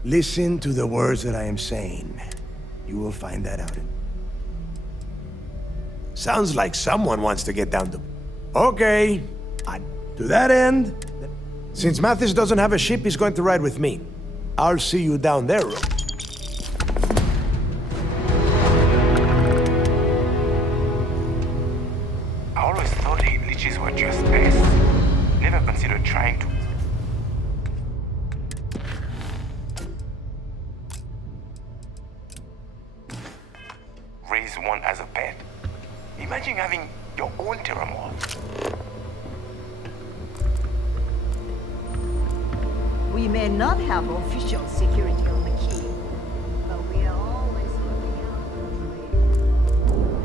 Listen to the words that I am saying. You will find that out. Sounds like someone wants to get down to... Okay. To that end, since Mathis doesn't have a ship, he's going to ride with me. I'll see you down there, Ro. I always thought leeches were just pests. Never considered trying to... raise one as a pet. Imagine having your own Terramore. We may not have official security on the key, but we are always looking out for trade.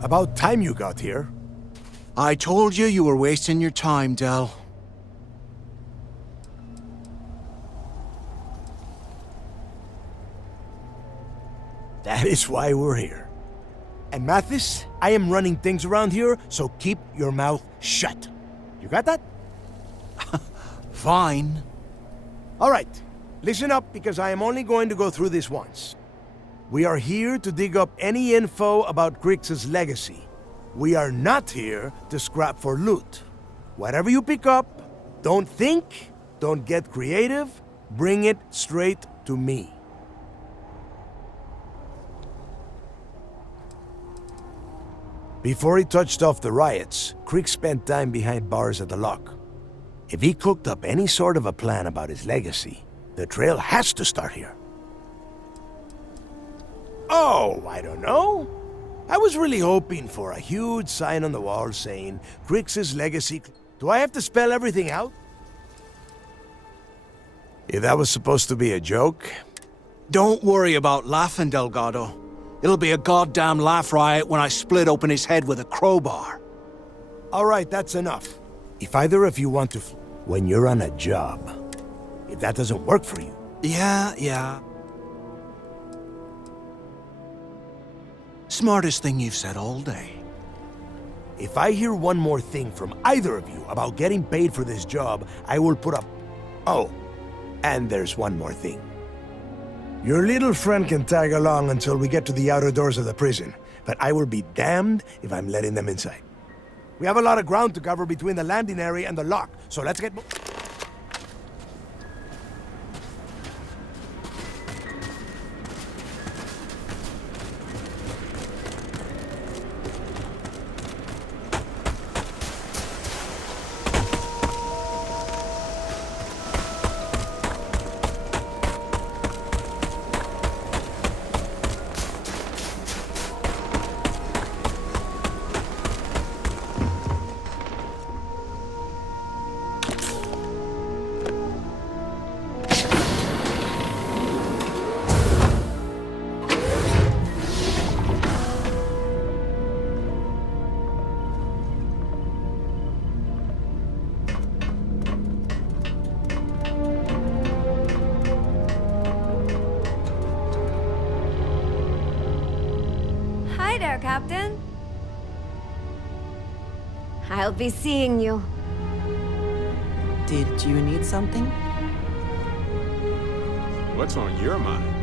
About time you got here. I told you you were wasting your time, Del. That is why we're here. And Mathis, I am running things around here, so keep your mouth shut. You got that? Fine. All right, listen up because I am only going to go through this once. We are here to dig up any info about Crix's legacy. We are not here to scrap for loot. Whatever you pick up, don't think, don't get creative, bring it straight to me. Before he touched off the riots, Crix spent time behind bars at the lock. If he cooked up any sort of a plan about his legacy, the trail has to start here. Oh, I don't know. I was really hoping for a huge sign on the wall saying, Crix's legacy... Do I have to spell everything out? If that was supposed to be a joke... Don't worry about laughing, Delgado. It'll be a goddamn laugh riot when I split open his head with a crowbar. All right, that's enough. If either of you want to... When you're on a job, if that doesn't work for you... Yeah. Smartest thing you've said all day. If I hear one more thing from either of you about getting paid for this job, I will put up... Oh, and there's one more thing. Your little friend can tag along until we get to the outer doors of the prison, but I will be damned if I'm letting them inside. We have a lot of ground to cover between the landing area and the lock, so let's get... Hi there, Captain. I'll be seeing you. Did you need something? What's on your mind?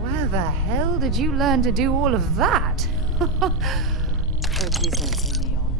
Where the hell did you learn to do all of that? Oh, please don't say me all.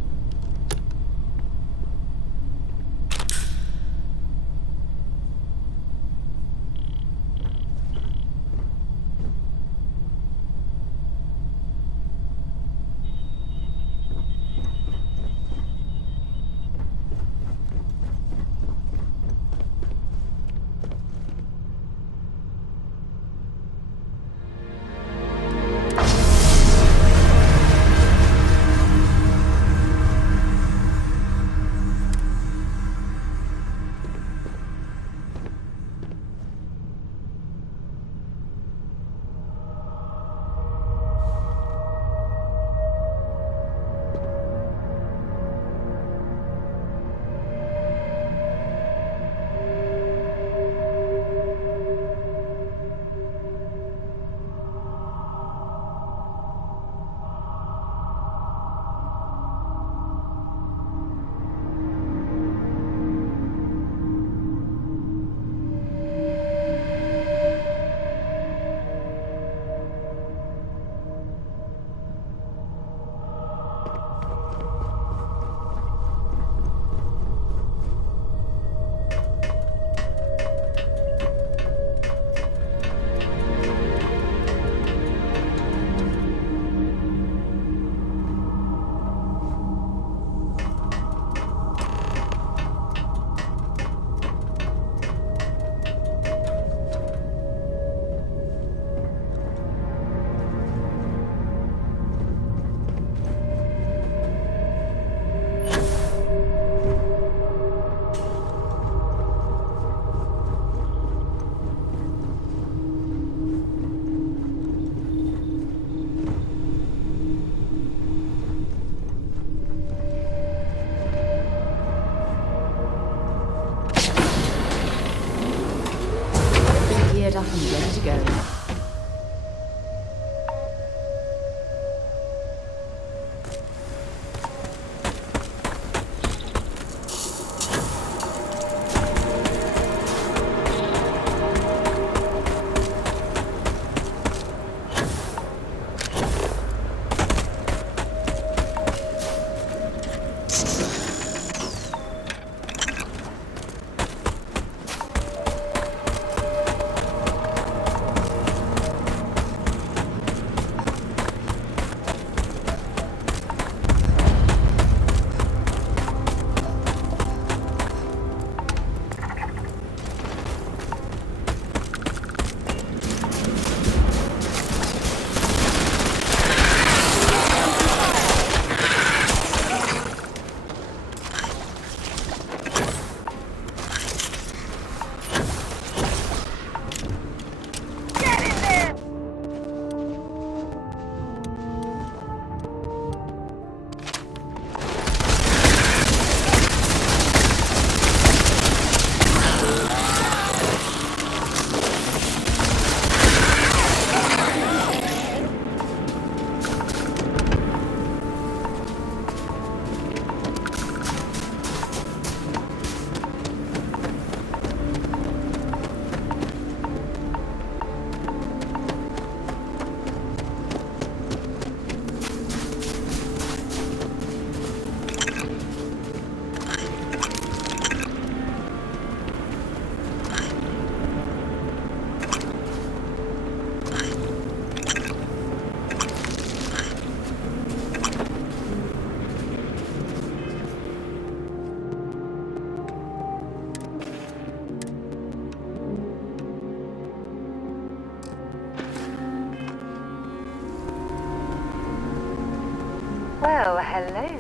Well, hello.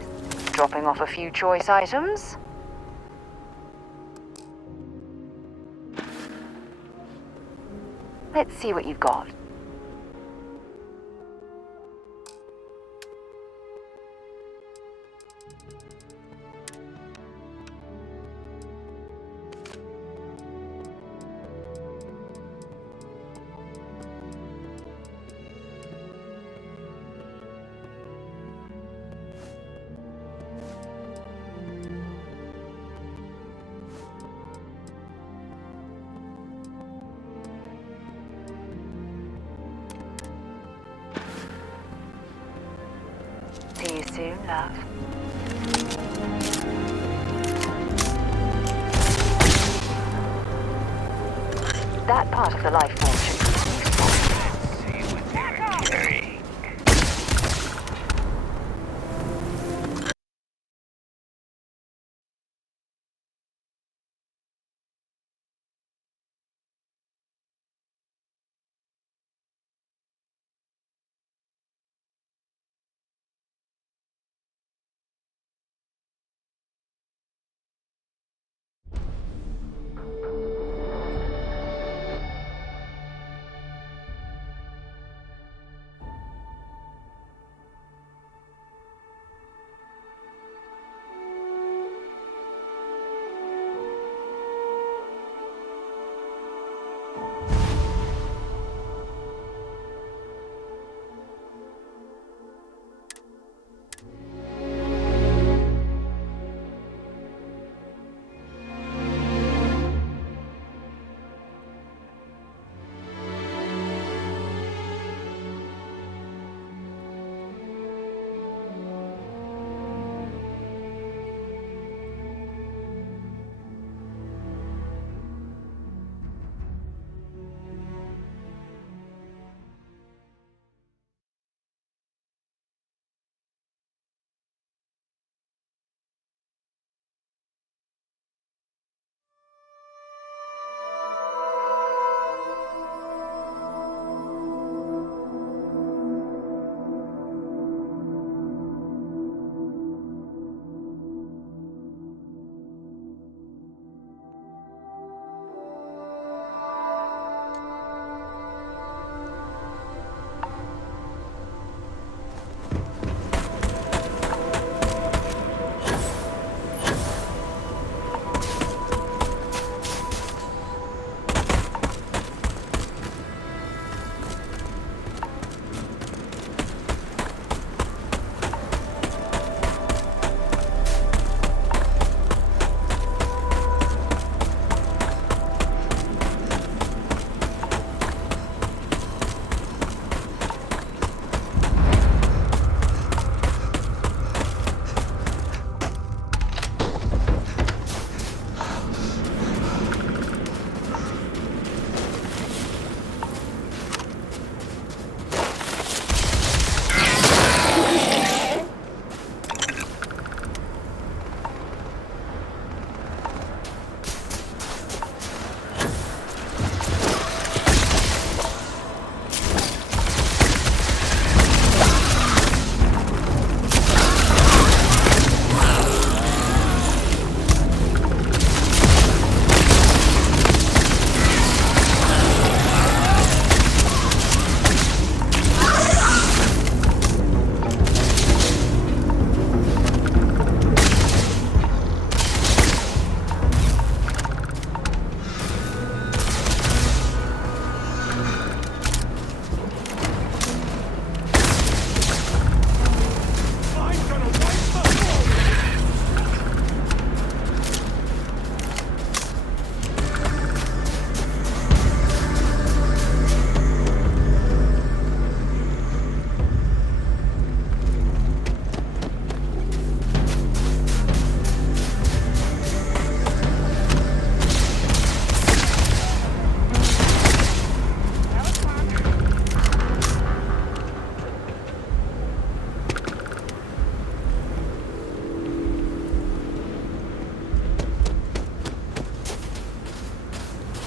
Dropping off a few choice items? Let's see what you've got. See you soon, love. That part of the life form should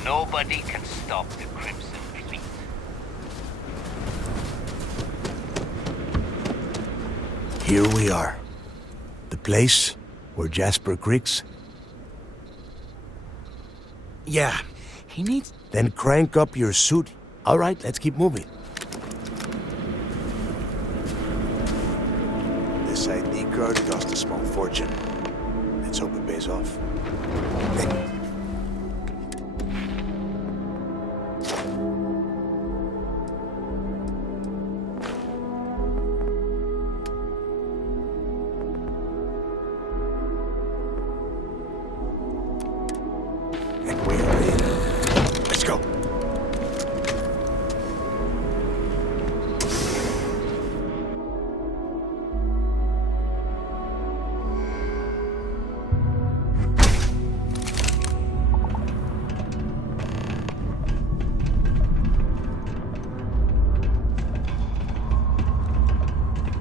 Nobody can stop the Crimson Fleet. Here we are. The place where Jasper Creek's. Yeah, he needs... Then crank up your suit. All right, let's keep moving. This ID card cost a small fortune. Let's hope it pays off.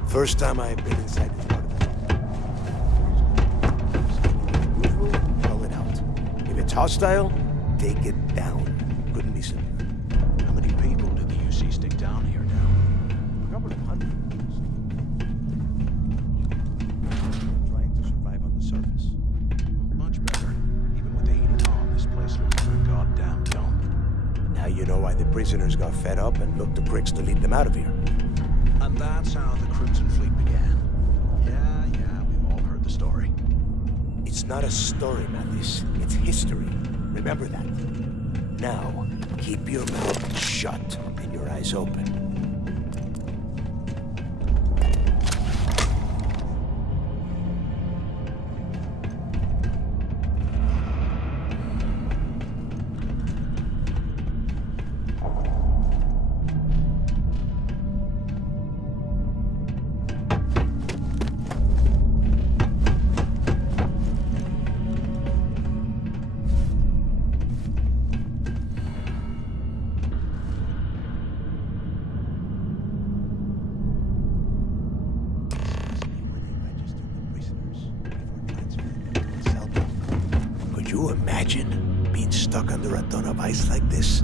First time I've been inside this part of the usual, call it out. If it's hostile, take it down. Couldn't be simpler. How many people did the UC stick down here now? A couple of hundred. Trying to survive on the surface. Much better. Even with the heating on, this place looks like a goddamn dump. Now you know why the prisoners got fed up and looked to Cricks to lead them out of here. And that's how the Crimson Fleet began. Yeah, we've all heard the story. It's not a story, Mathis. It's history. Remember that. Now, keep your mouth shut and your eyes open. Could you imagine being stuck under a ton of ice like this?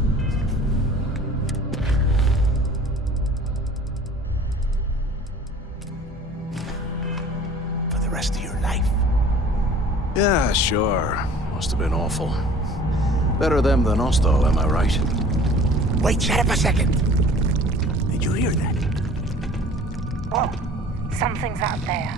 For the rest of your life? Yeah, sure. Must have been awful. Better them than us, though, am I right? Wait, shut up a second. Did you hear that? Whoa, something's out there.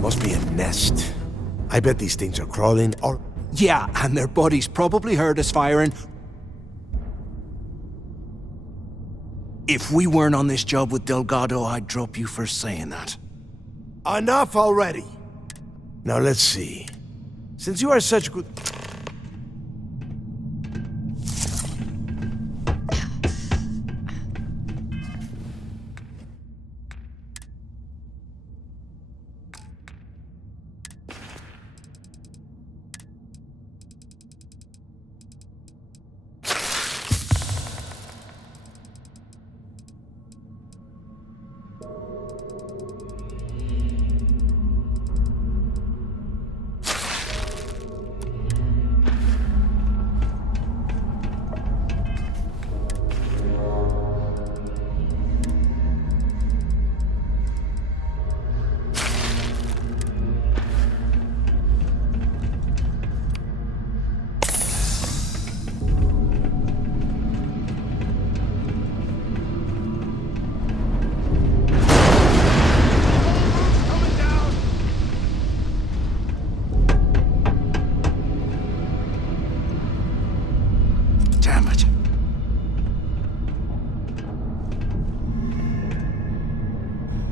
Must be a nest. I bet these things are crawling or... Yeah, and their buddies probably heard us firing. If we weren't on this job with Delgado, I'd drop you for saying that. Enough already! Now let's see. Since you are such good...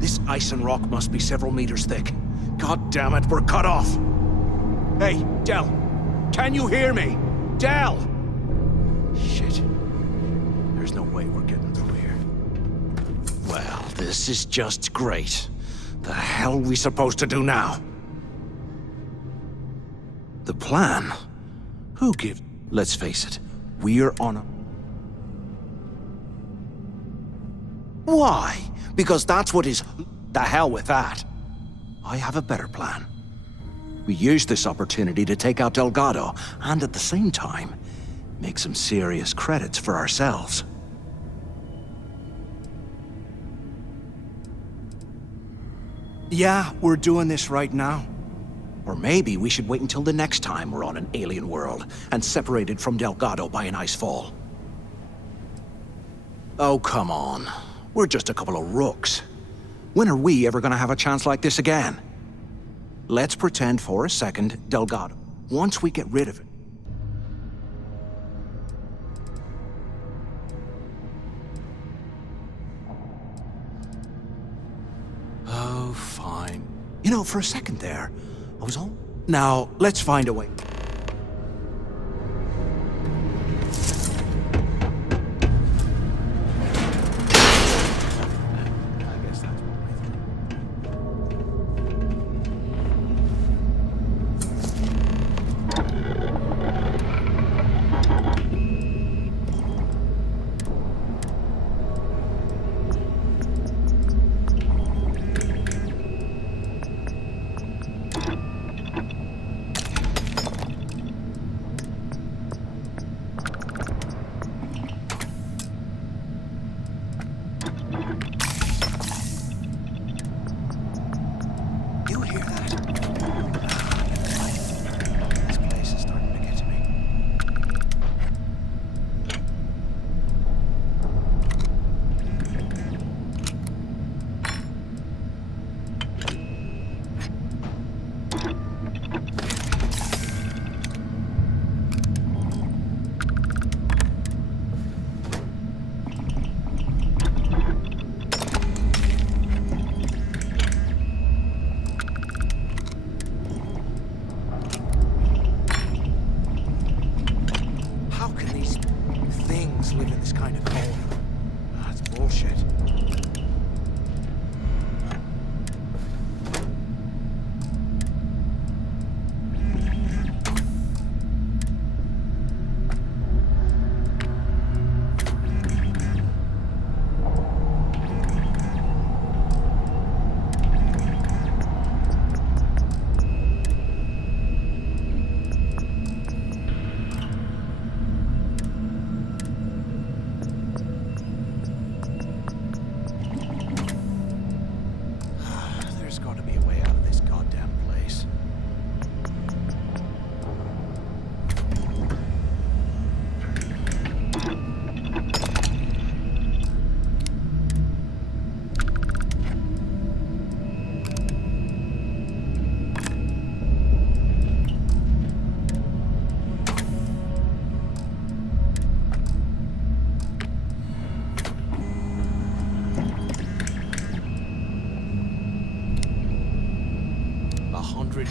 This ice and rock must be several meters thick. God damn it, we're cut off! Hey, Del! Can you hear me? Del! Shit. There's no way we're getting through here. Well, this is just great. The hell are we supposed to do now? The plan? Who gives... Let's face it, we're on a... Why? Because that's what is... The hell with that. I have a better plan. We use this opportunity to take out Delgado, and at the same time, make some serious credits for ourselves. Yeah, we're doing this right now. Or maybe we should wait until the next time we're on an alien world and separated from Delgado by an ice fall. Oh, come on. We're just a couple of rooks. When are we ever gonna have a chance like this again? Let's pretend for a second Delgado. Once we get rid of it. Oh, fine. You know, for a second there, I was all... Now, let's find a way. Live in this kind of cold. That's bullshit.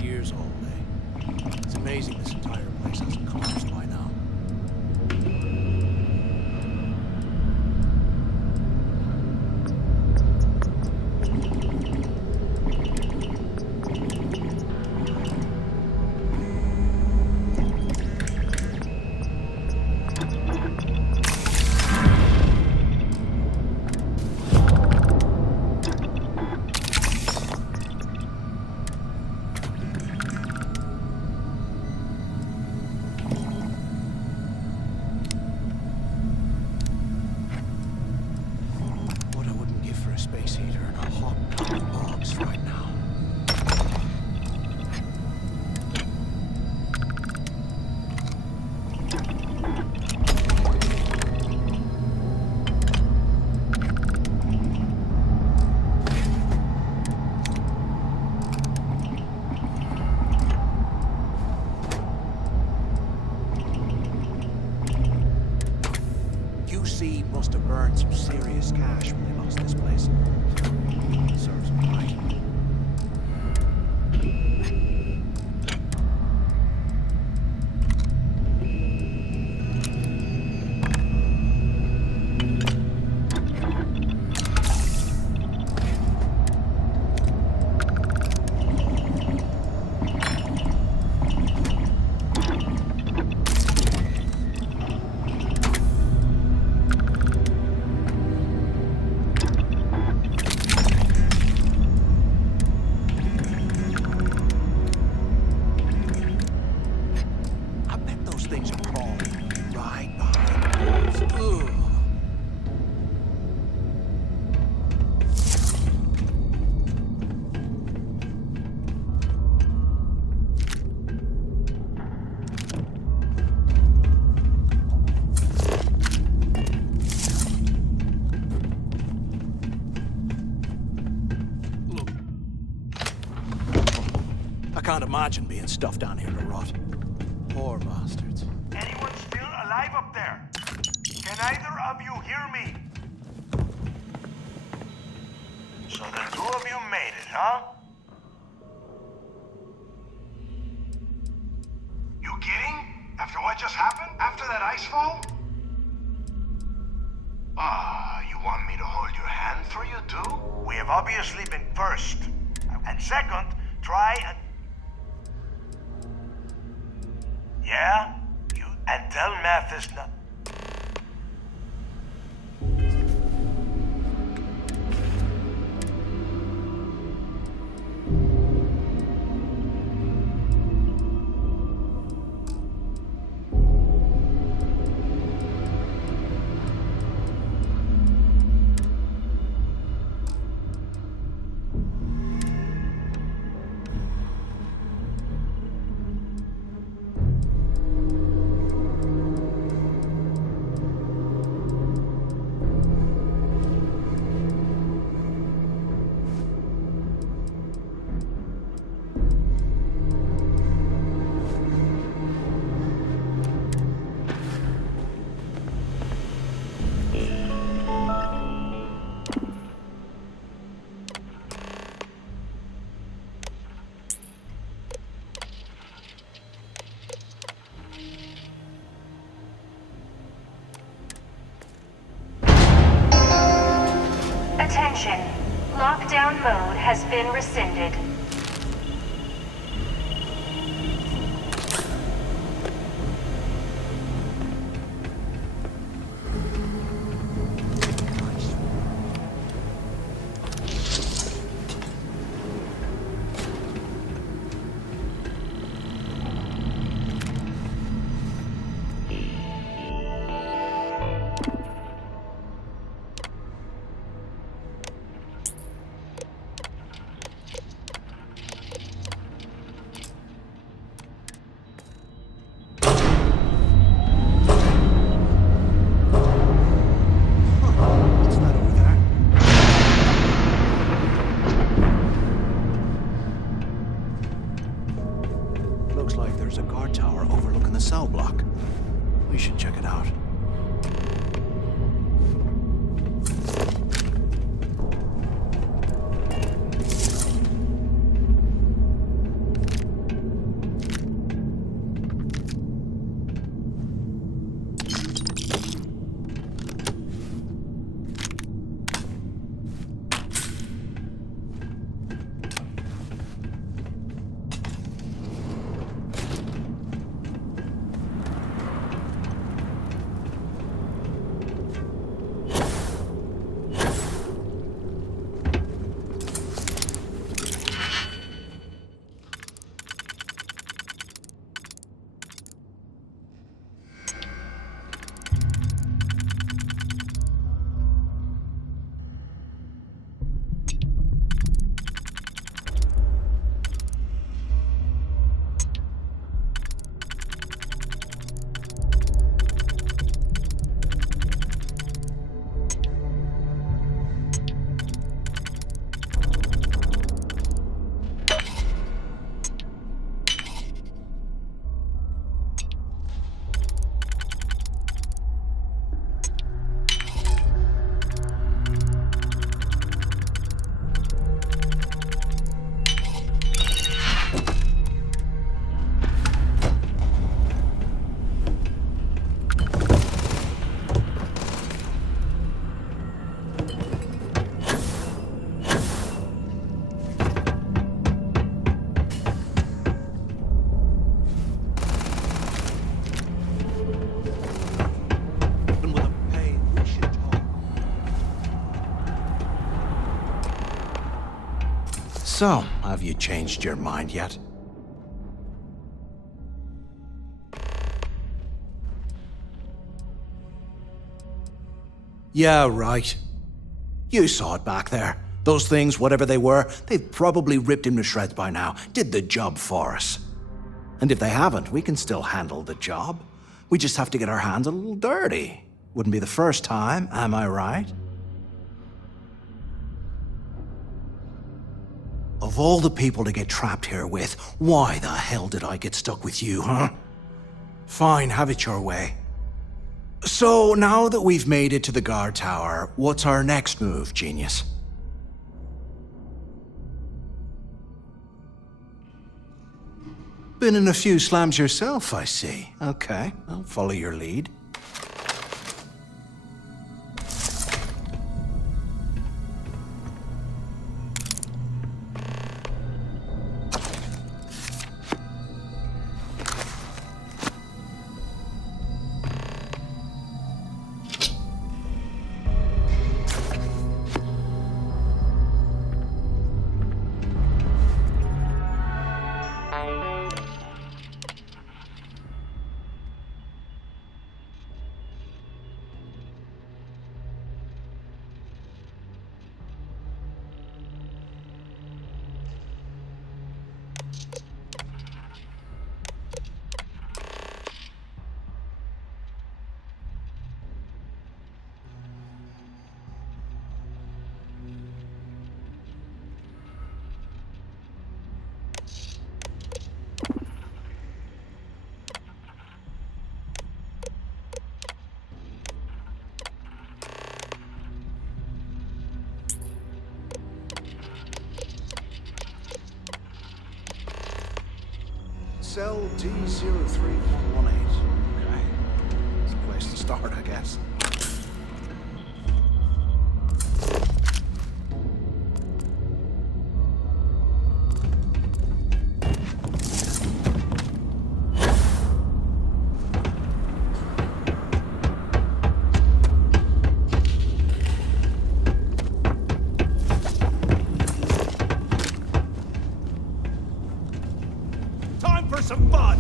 Years old, eh? It's amazing this entire place hasn't collapsed by now. QC must have burned some serious cash when they lost this place. Serves can't imagine being stuffed down here to rot. Poor bastards. Anyone still alive up there? Can either of you hear me? So the two of you made it, huh? You kidding? After what just happened? After that ice fall? You want me to hold your hand for you too? We have obviously been first. And second, try and... Yeah? And tell Mathis not... Attention. Lockdown mode has been rescinded. Looks like there's a guard tower overlooking the cell block. We should check it out. So, have you changed your mind yet? Yeah, right. You saw it back there. Those things, whatever they were, they've probably ripped him to shreds by now. Did the job for us. And if they haven't, we can still handle the job. We just have to get our hands a little dirty. Wouldn't be the first time, am I right? Of all the people to get trapped here with, why the hell did I get stuck with you, huh? Fine, have it your way. So, now that we've made it to the guard tower, what's our next move, genius? Been in a few slams yourself, I see. Okay, I'll follow your lead. Cell D03118. Okay. It's a place to start, I guess. For some fun!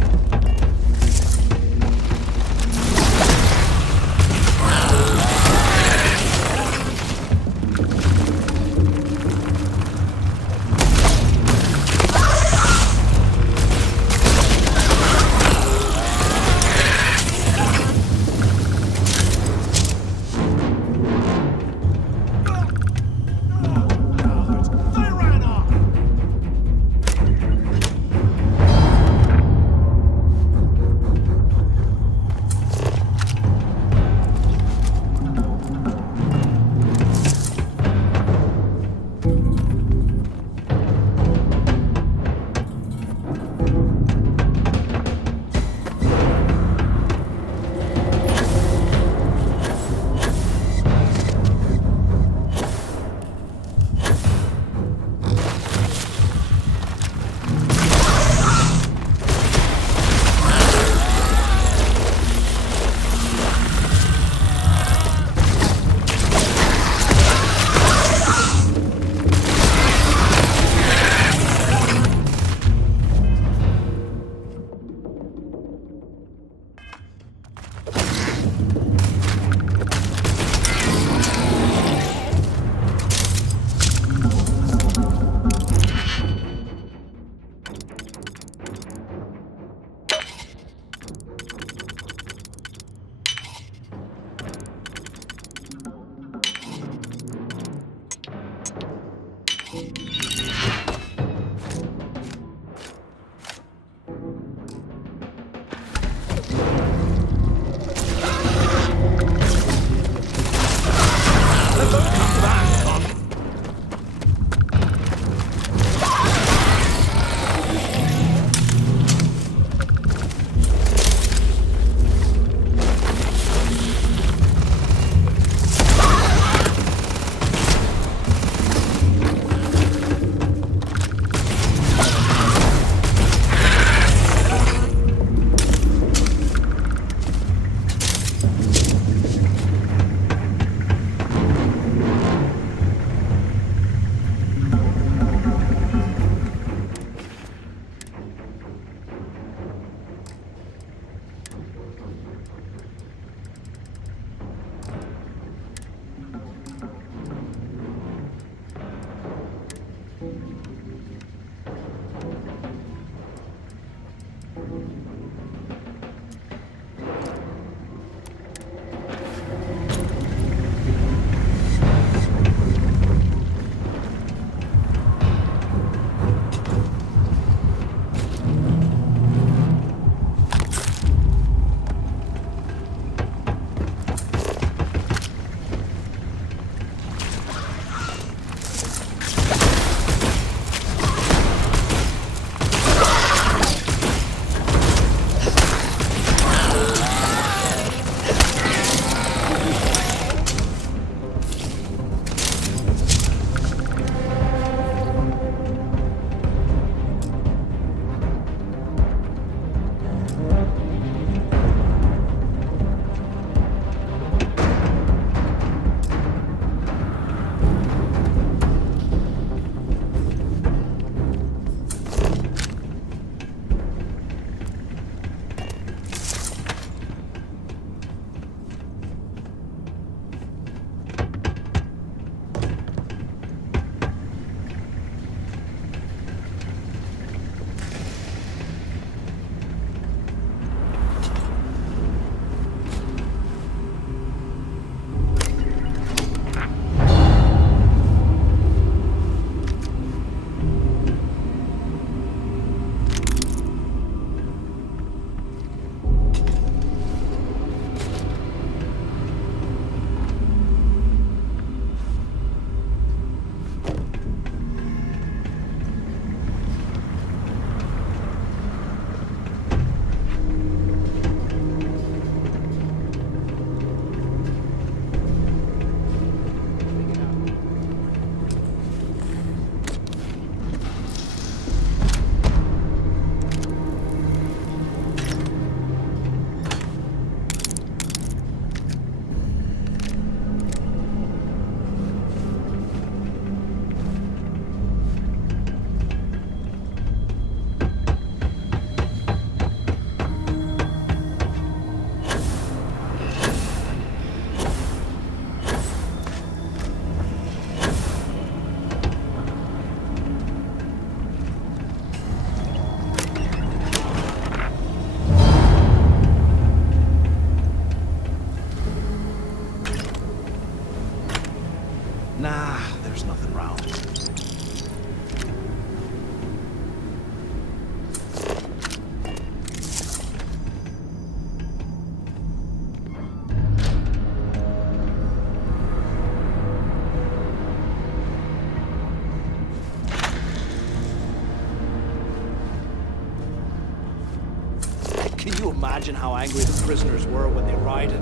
Can you imagine how angry the prisoners were when they rioted?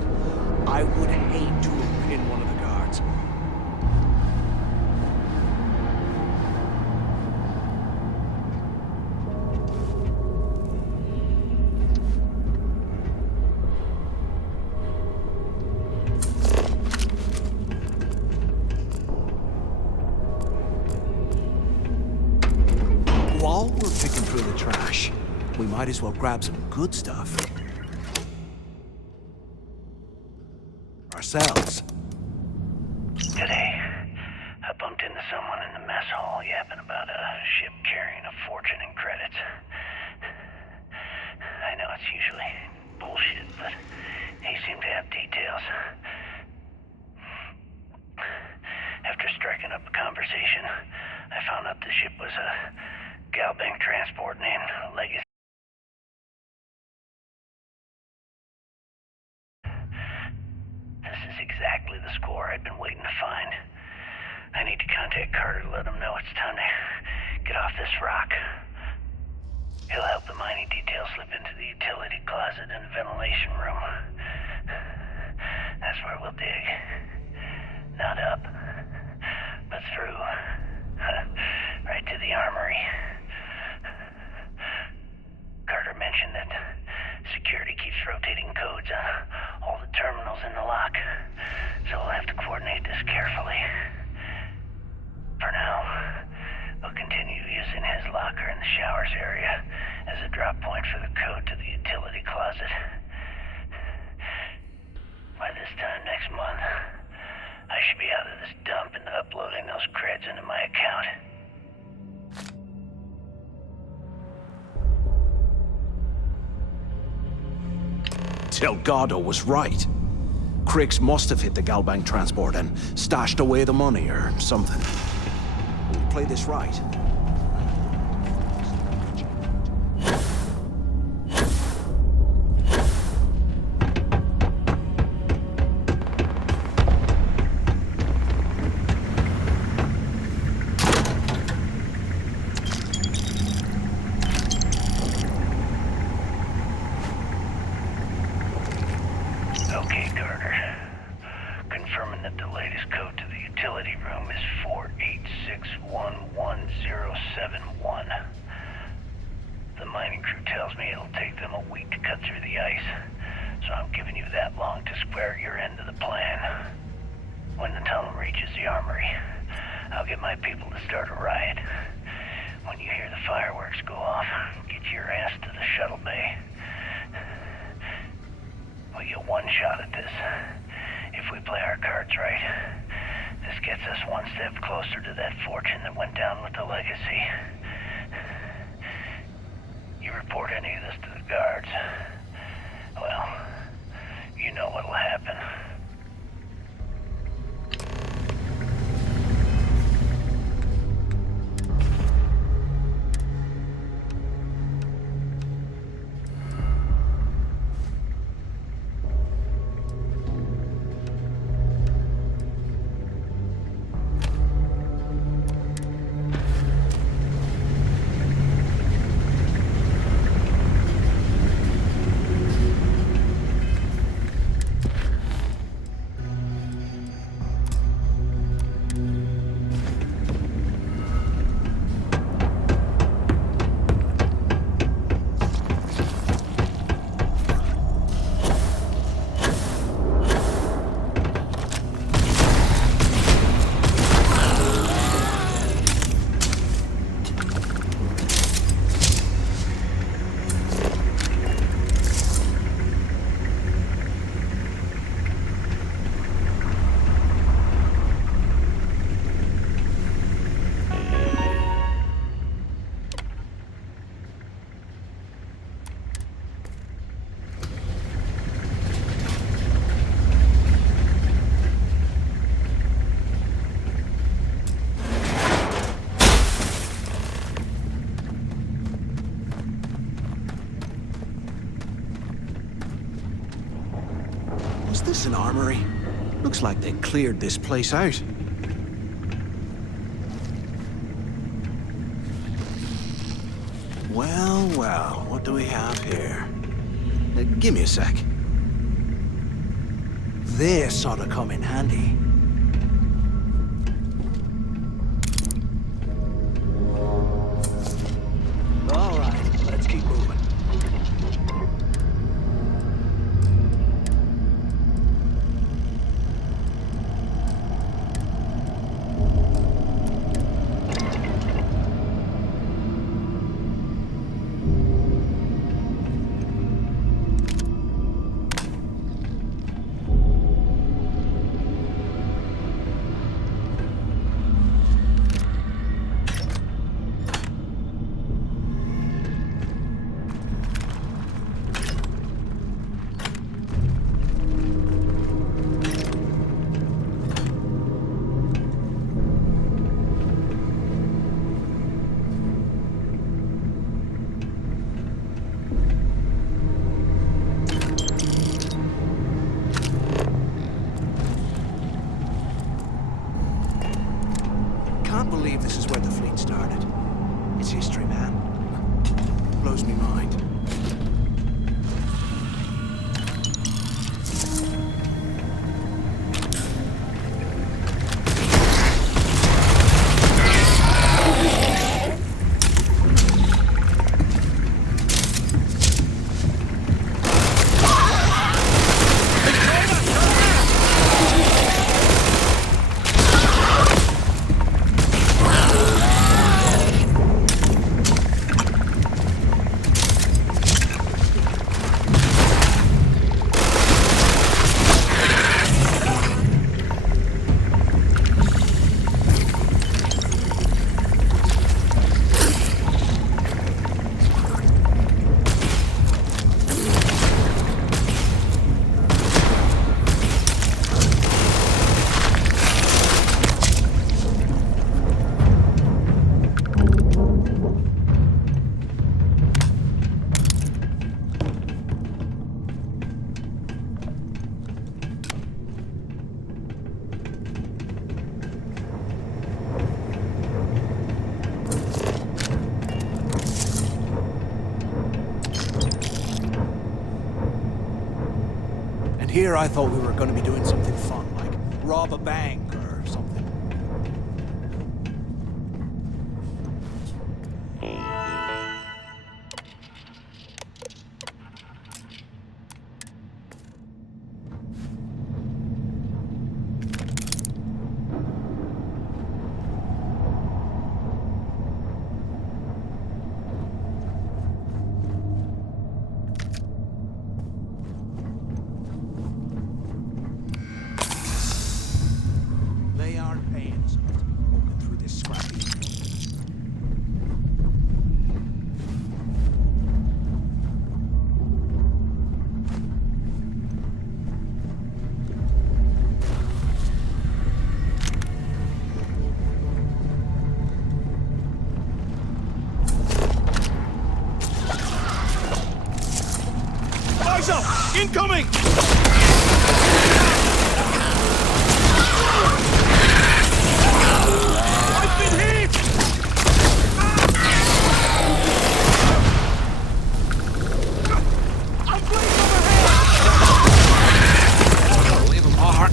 I would hate to have been one of the guards. While we're picking through the trash, we might as well grab some good stuff. Ourselves. Today, I bumped into someone in the mess hall yapping about a ship carrying a fortune in credits. I know it's usually bullshit, but he seemed to have details. After striking up a conversation, I found out the ship was a Galbank transport named Legacy. This is exactly the score I'd been waiting to find. I need to contact Carter to let him know it's time to get off this rock. He'll help the mining details slip into the utility closet and the ventilation room. That's where we'll dig. Not up, but through. Right to the armory. Carter mentioned that security keeps rotating codes on all the terminals in the lock, so we'll have to coordinate this carefully. For now, we'll continue using his locker in the showers area as a drop point for the code to the utility closet. By this time next month, I should be out of this dump and uploading those creds into my account. Delgado was right. Criggs must have hit the Galbank transport and stashed away the money or something. We'll play this right. Okay, Carter. Confirming that the latest code to the utility room is 486111071. The mining crew tells me it'll take them a week to cut through the ice, so I'm giving you that long to square your end of the plan. When the tunnel reaches the armory, I'll get my people to start a riot. When you hear the fireworks go off, get your ass to the shuttle bay. We get one shot at this. If we play our cards right, this gets us one step closer to that fortune that went down with the Legacy. You report any of this to the guards, well, you know what'll happen. Is this an armory? Looks like they cleared this place out. Well, well, what do we have here? Give me a sec. This ought to come in handy. All right, let's keep moving. Can't believe this is where the fleet started. It's history, man. Blows me mind. Here I thought we were going to be doing something fun, like rob a bank or something. Eyes up! Incoming! I've been hit! I'm bleeding overhead! Leave him hard.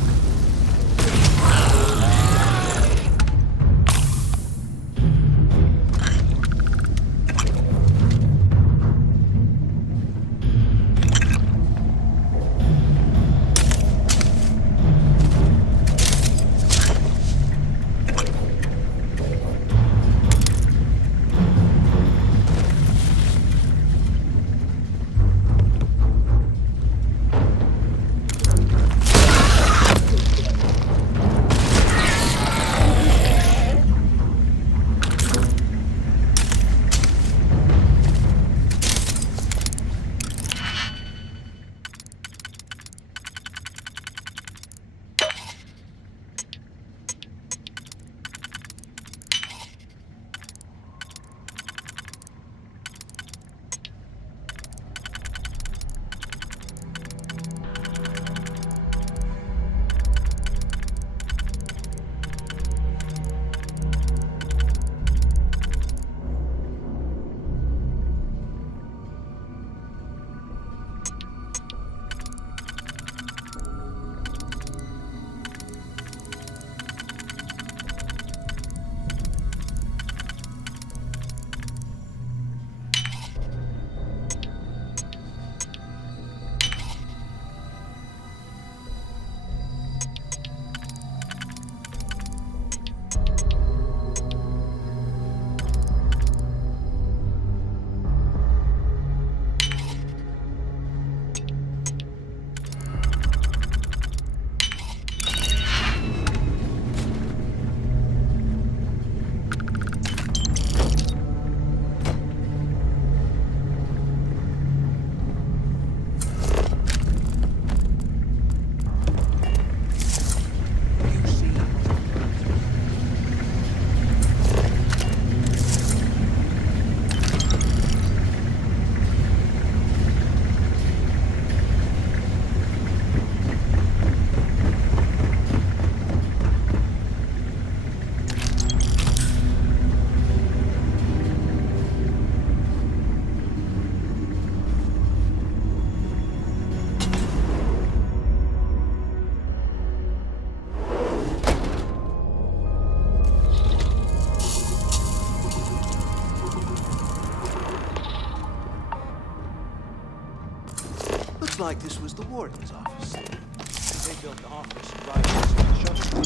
Looks like this was the warden's office. They built the office right next to the shuttle.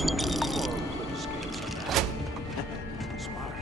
Or put skates on that. Smart.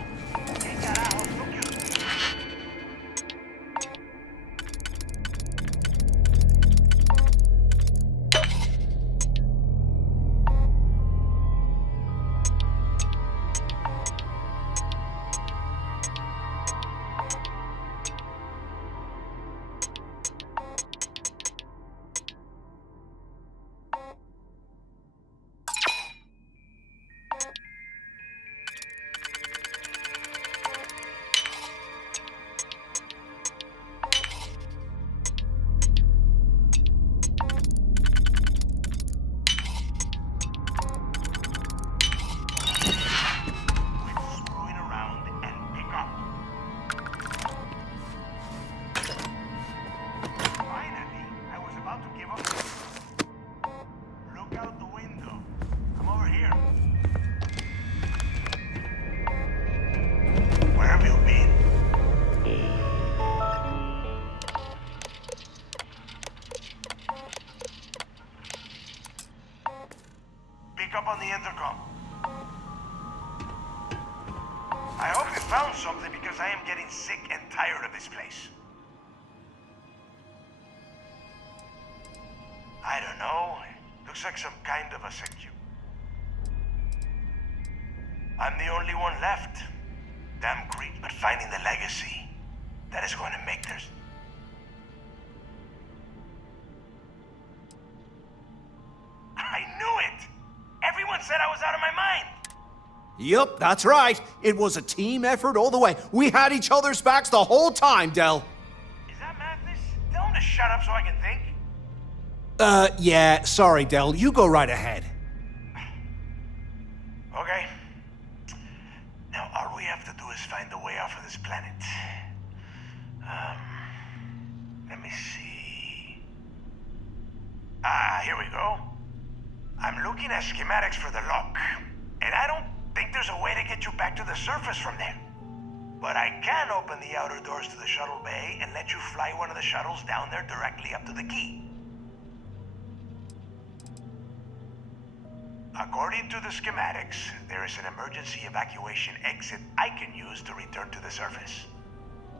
Up on the intercom. I hope you found something because I am getting sick and tired of this place. I don't know. Looks like some kind of a secu. I'm the only one left. Damn creep, but finding the legacy, that is going to make this. I knew it! Everyone said I was out of my mind! Yup, that's right. It was a team effort all the way. We had each other's backs the whole time, Del. Is that madness? Tell him to shut up so I can think. Yeah, sorry, Del. You go right ahead. Okay. Now, all we have to do is find a way off of this planet. Let me see. Here we go. I'm looking at schematics for the lock, and I don't think there's a way to get you back to the surface from there. But I can open the outer doors to the shuttle bay and let you fly one of the shuttles down there directly up to the key. According to the schematics, there is an emergency evacuation exit I can use to return to the surface.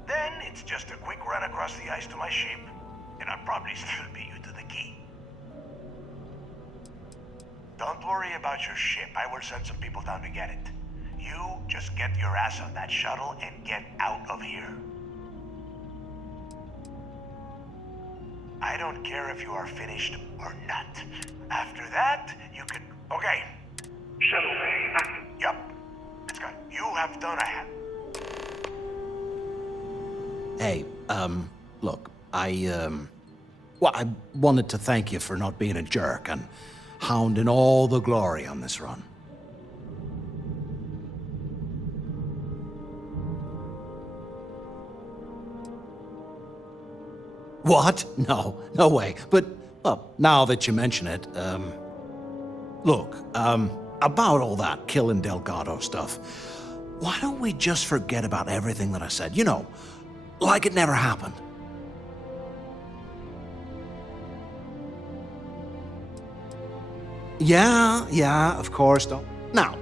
Then it's just a quick run across the ice to my ship, and I'll probably still beat you to the key. Don't worry about your ship. I will send some people down to get it. You just get your ass on that shuttle and get out of here. I don't care if you are finished or not. After that, you can... Okay. Shuttle bay. Yup. It's good. You have done a hat. Hey, look, well, I wanted to thank you for not being a jerk and hounding all the glory on this run. What? No, no way. But, well, now that you mention it, look, about all that killing Delgado stuff, why don't we just forget about everything that I said? You know, like it never happened. Yeah, of course, don't. Now,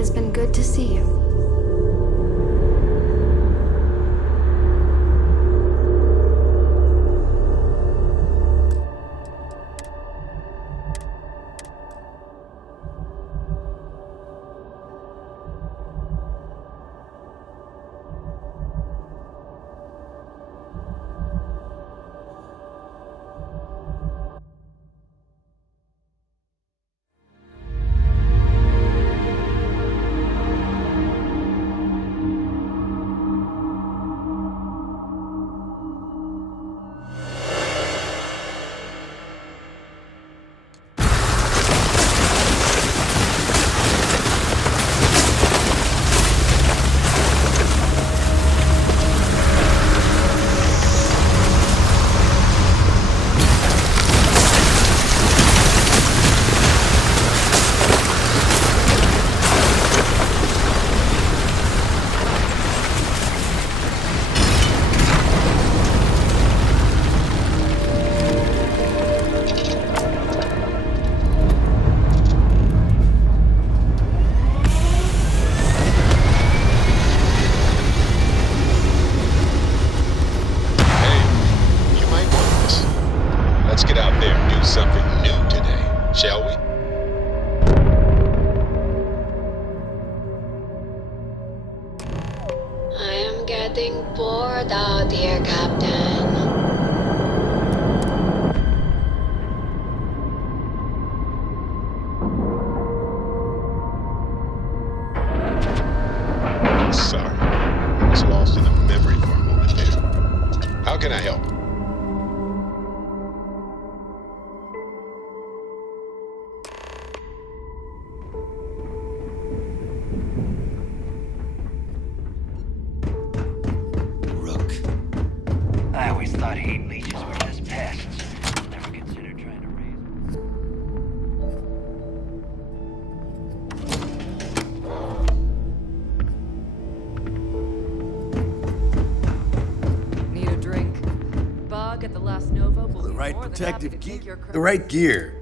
has been good to see you. Getting bored out here, Captain. Sorry, I was lost in a memory for a moment there. How can I help? I always thought heat leeches were just pests. Never considered trying to raise them. Need a drink? Bug at the last Nova will The be right more than happy protective to gear. take your The right gear.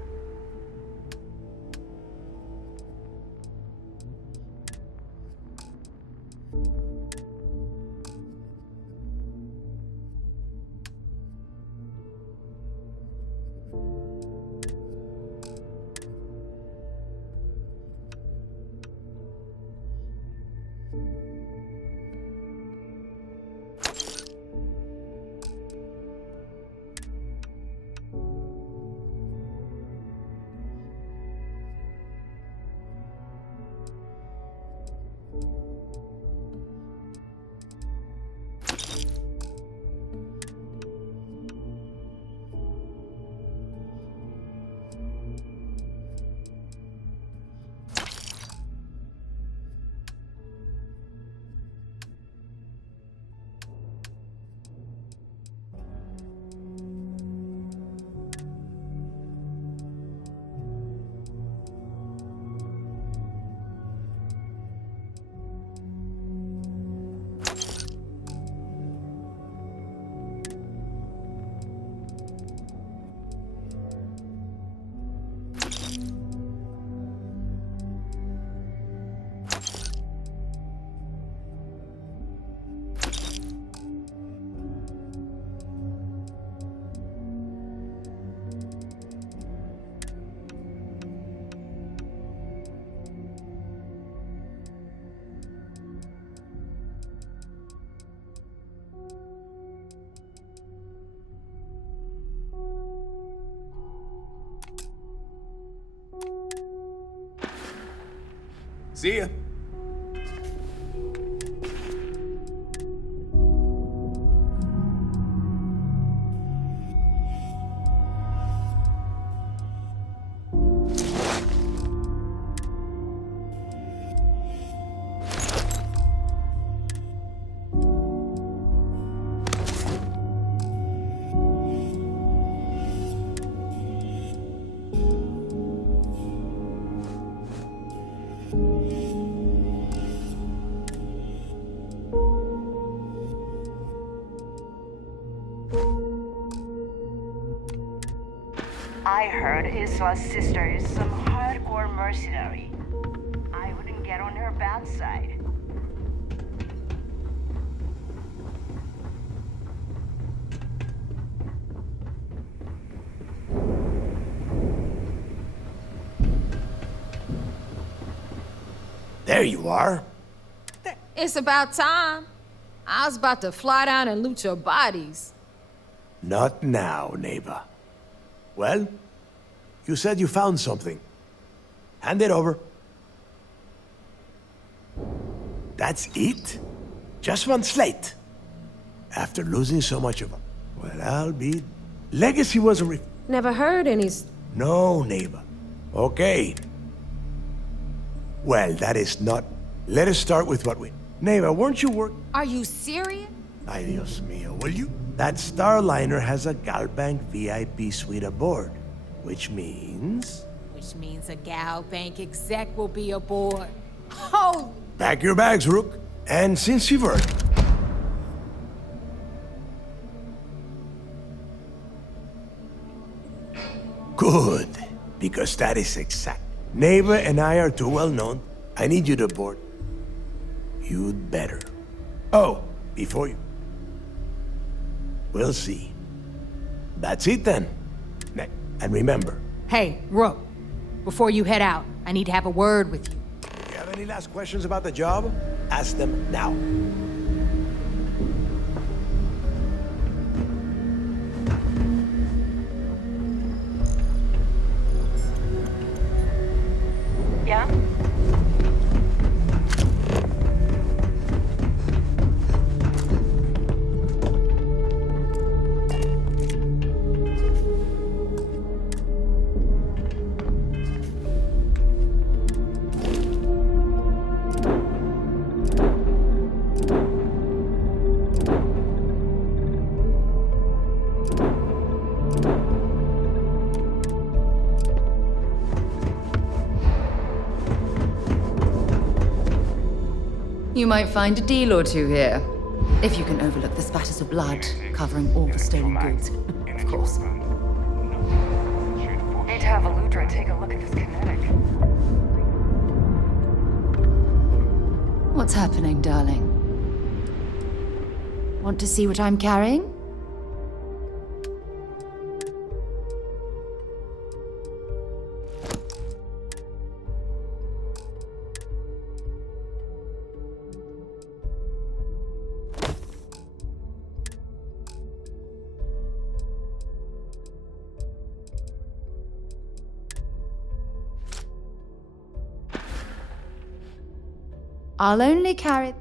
See ya. I heard Isla's sister is some hardcore mercenary. I wouldn't get on her whereabouts side. There you are. It's about time. I was about to fly down and loot your bodies. Not now, neighbor. Well, you said you found something. Hand it over. That's it? Just one slate? After losing so much of it. Well, I'll be... Legacy was a Never heard any... No, neighbor. Okay. Well, that is not... Let us start with what we... Neighbor, weren't you work... Are you serious? Ay, Dios mío, will you? That Starliner has a Galbank VIP suite aboard. Which means... Which means a Gal Bank exec will be aboard. Oh! Pack your bags, Rook. And since you've heard... Good. Because that is exact. Neighbor and I are too well known. I need you to board. You'd better. Oh, before you... We'll see. That's it then. And remember... Hey, Rook. Before you head out, I need to have a word with you. If you have any last questions about the job, ask them now. Yeah? You might find a deal or two here. If you can overlook the spatters of blood covering all the stolen goods, of course. Need to have Aludra take a look at this kinetic. What's happening, darling? Want to see what I'm carrying? I'll only carry...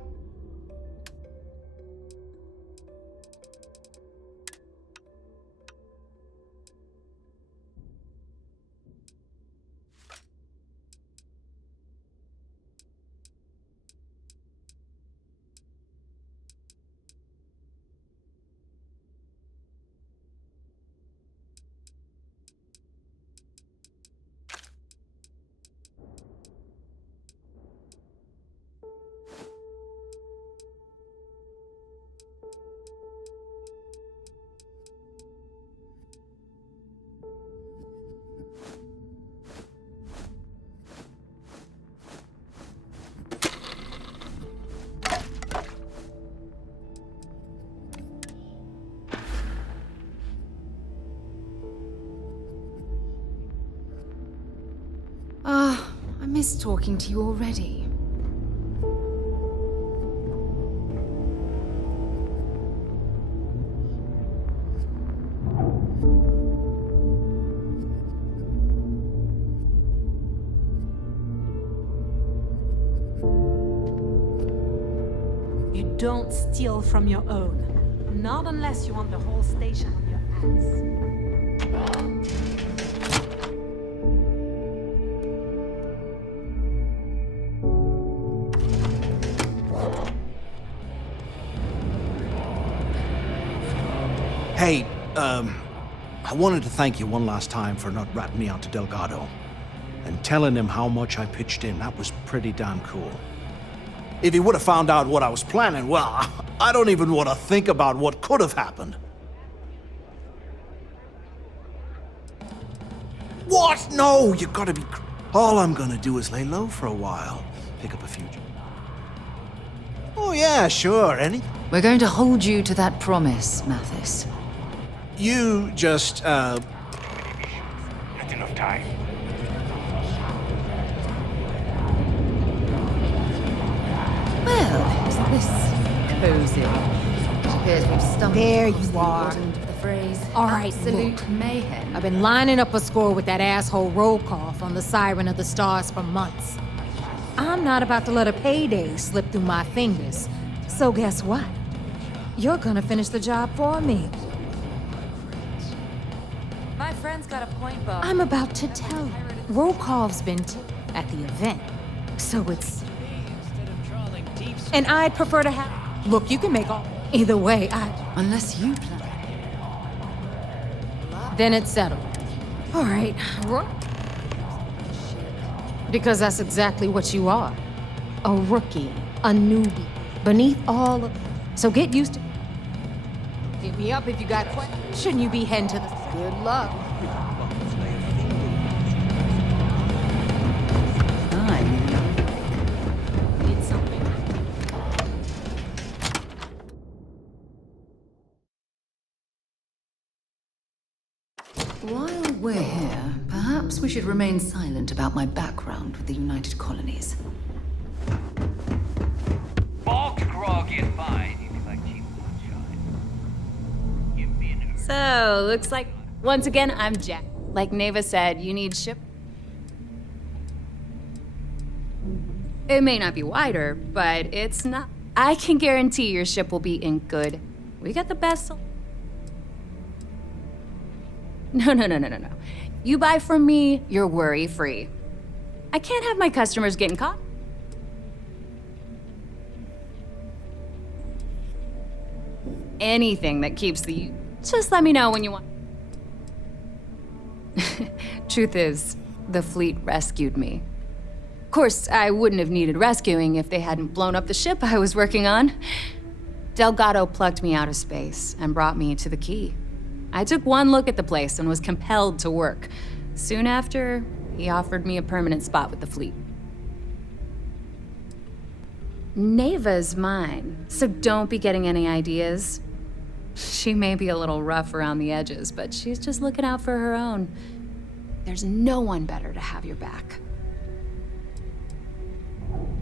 I miss talking to you already. You don't steal from your own. Not unless you want the whole station on your ass. Hey, I wanted to thank you one last time for not ratting me out to Delgado. And telling him how much I pitched in. That was pretty damn cool. If he would have found out what I was planning, well, I don't even want to think about what could have happened. What? No, you gotta be... All I'm gonna do is lay low for a while. pick up a few. Oh, yeah, sure. We're going to hold you to that promise, Mathis. You just, Not enough time. Well, isn't this cozy? It appears we've stumbled There across you the are. equivalent of the phrase All right, absolute look. mayhem. I've been lining up a score with that asshole roll call from the Siren of the Stars for months. I'm not about to let a payday slip through my fingers. So guess what? You're gonna finish the job for me. My friend's got a point, Bob. I'm about to tell you. Roll call's been at the event. So it's... And I'd prefer to have... Look, you can make all... Either way, Unless you plan. Then it's settled. All right. Because that's exactly what you are. A rookie. A newbie. Beneath all of... So get used to... Hit me up if you got questions. Shouldn't you be heading to the... Good luck. Need something. While we're here, perhaps we should remain silent about my background with the United Colonies. Bulk grog is fine. You can like cheap moonshine. So, looks like once again I'm Jack. Like Neva said, you need ship. It may not be wider, but it's not. I can guarantee your ship will be in good. We got the best. No. You buy from me, you're worry-free. I can't have my customers getting caught. Anything that keeps the... Just let me know when you want. Truth is, the fleet rescued me. Of course, I wouldn't have needed rescuing if they hadn't blown up the ship I was working on. Delgado plucked me out of space and brought me to the Key. I took one look at the place and was compelled to work. Soon after, he offered me a permanent spot with the fleet. Neva's mine, so don't be getting any ideas. She may be a little rough around the edges, but she's just looking out for her own. There's no one better to have your back.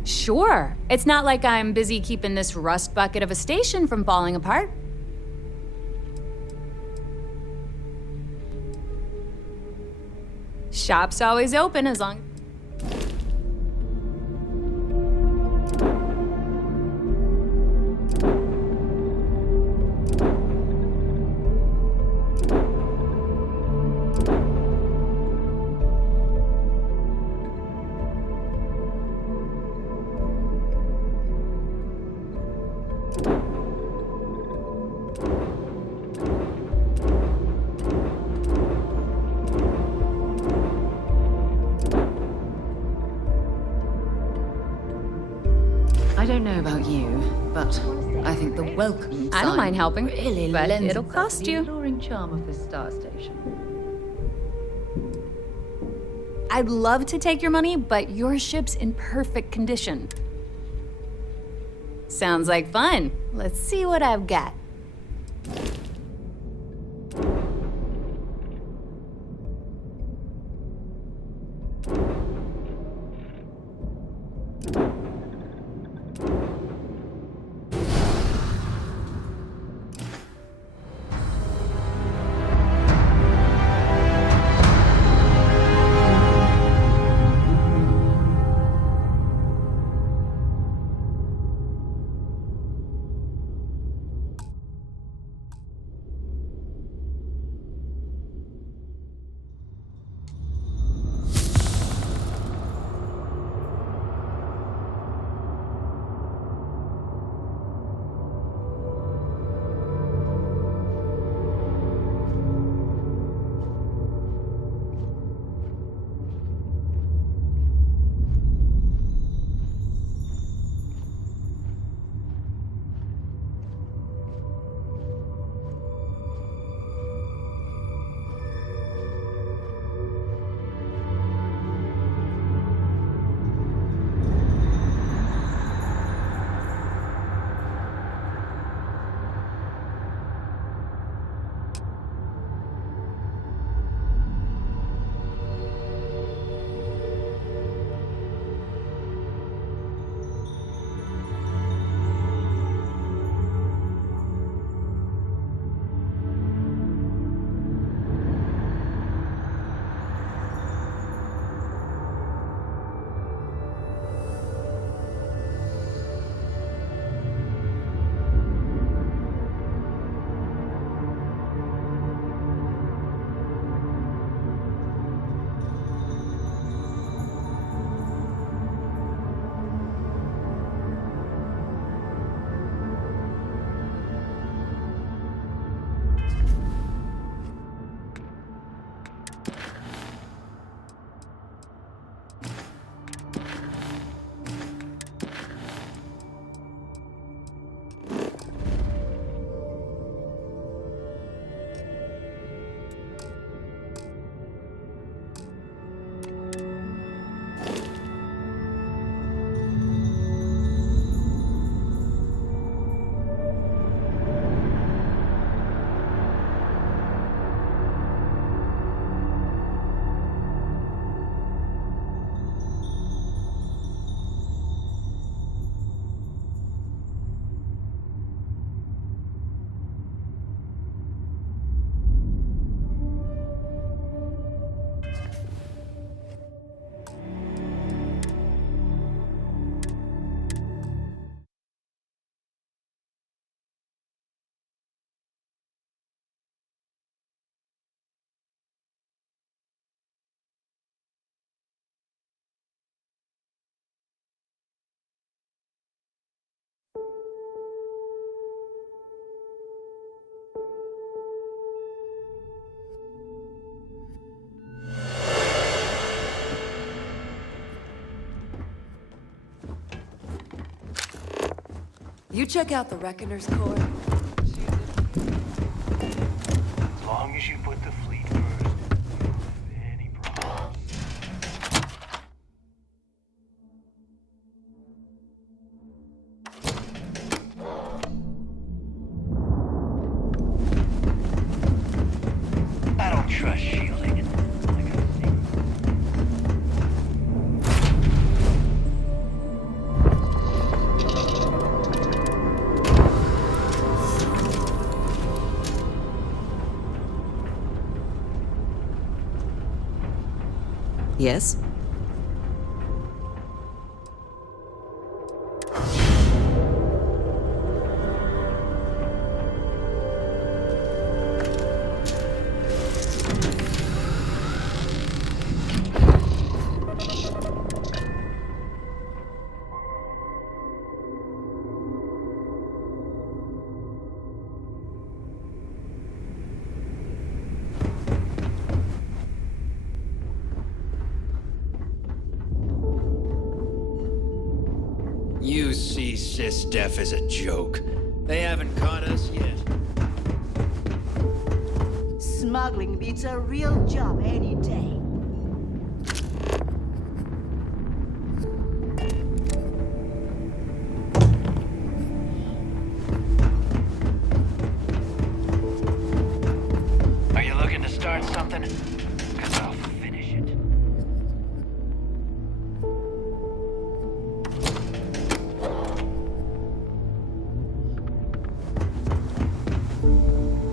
Sure, it's not like I'm busy keeping this rust bucket of a station from falling apart. Shop's always open as long... I don't know about you, but I think the welcome I don't mind helping, really but lends it'll itself cost to the you. alluring charm of this star station. I'd love to take your money, but your ship's in perfect condition. Sounds like fun. Let's see what I've got. You check out the Reckoner's Corps. As long as you put the fleet first, you won't have any problems. I don't trust shielding. Yes? You see SysDef as a joke. They haven't caught us yet. Smuggling beats a real job any day. Are you looking to start something? 'Cause I'll finish it.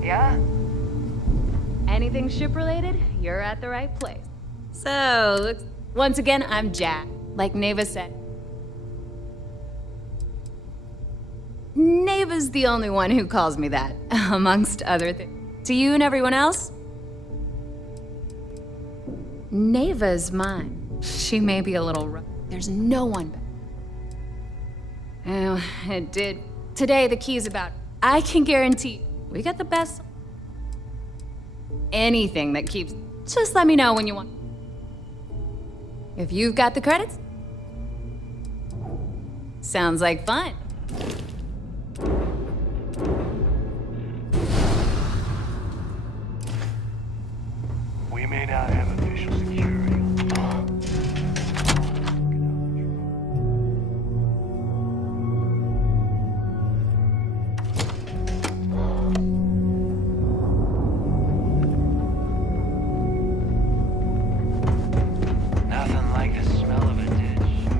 Yeah? Anything ship-related, you're at the right place. So, once again, I'm Jack. Like Neva said. Neva's the only one who calls me that, amongst other things. To you and everyone else, Neva's mine. She may be a little rough. There's no one better. Oh, it did. Today, the key's about. I can guarantee we got the best. Anything that keeps. Just let me know when you want. If you've got the credits, sounds like fun. We may not have official security on the farm. Nothing like the smell of a dead shark.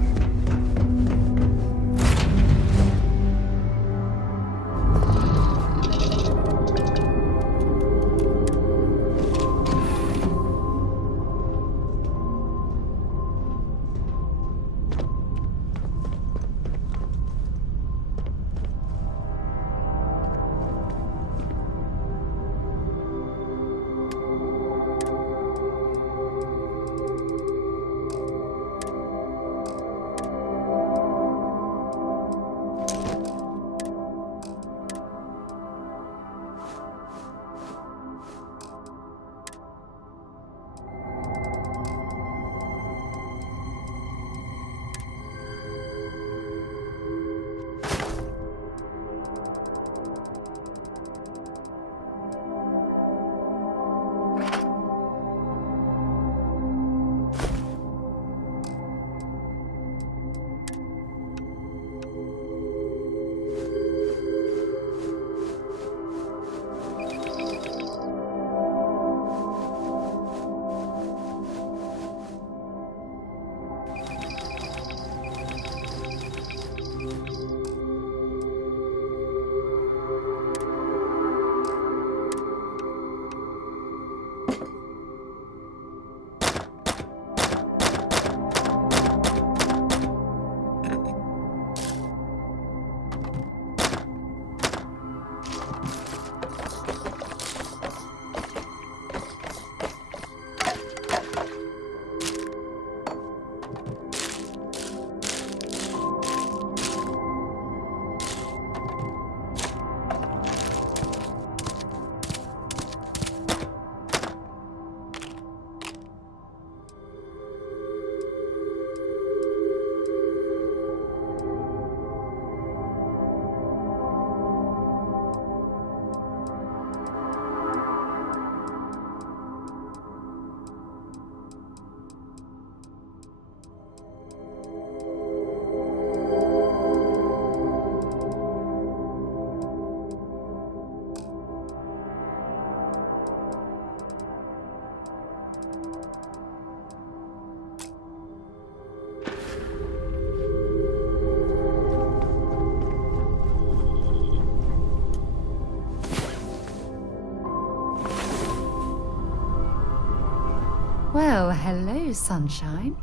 Well, hello, sunshine.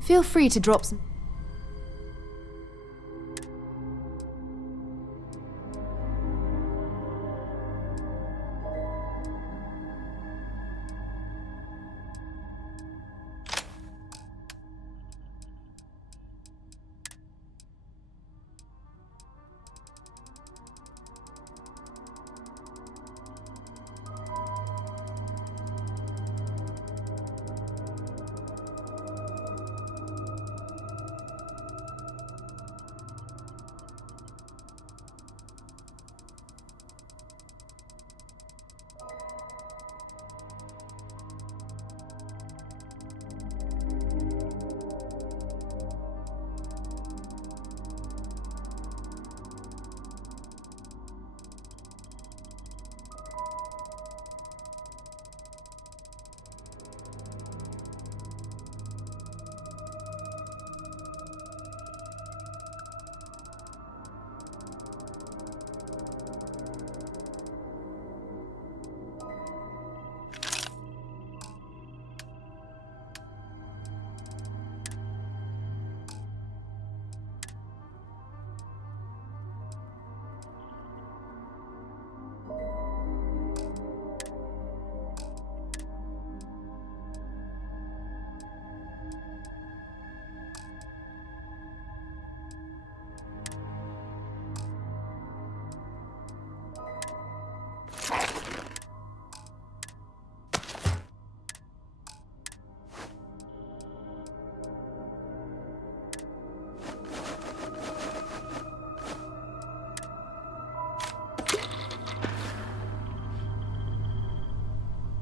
Feel free to drop some...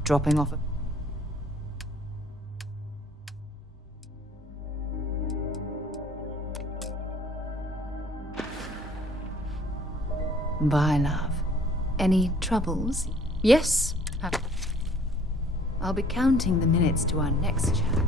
Dropping off a... Bye, love. Any troubles? Yes. I'll be counting the minutes to our next chat.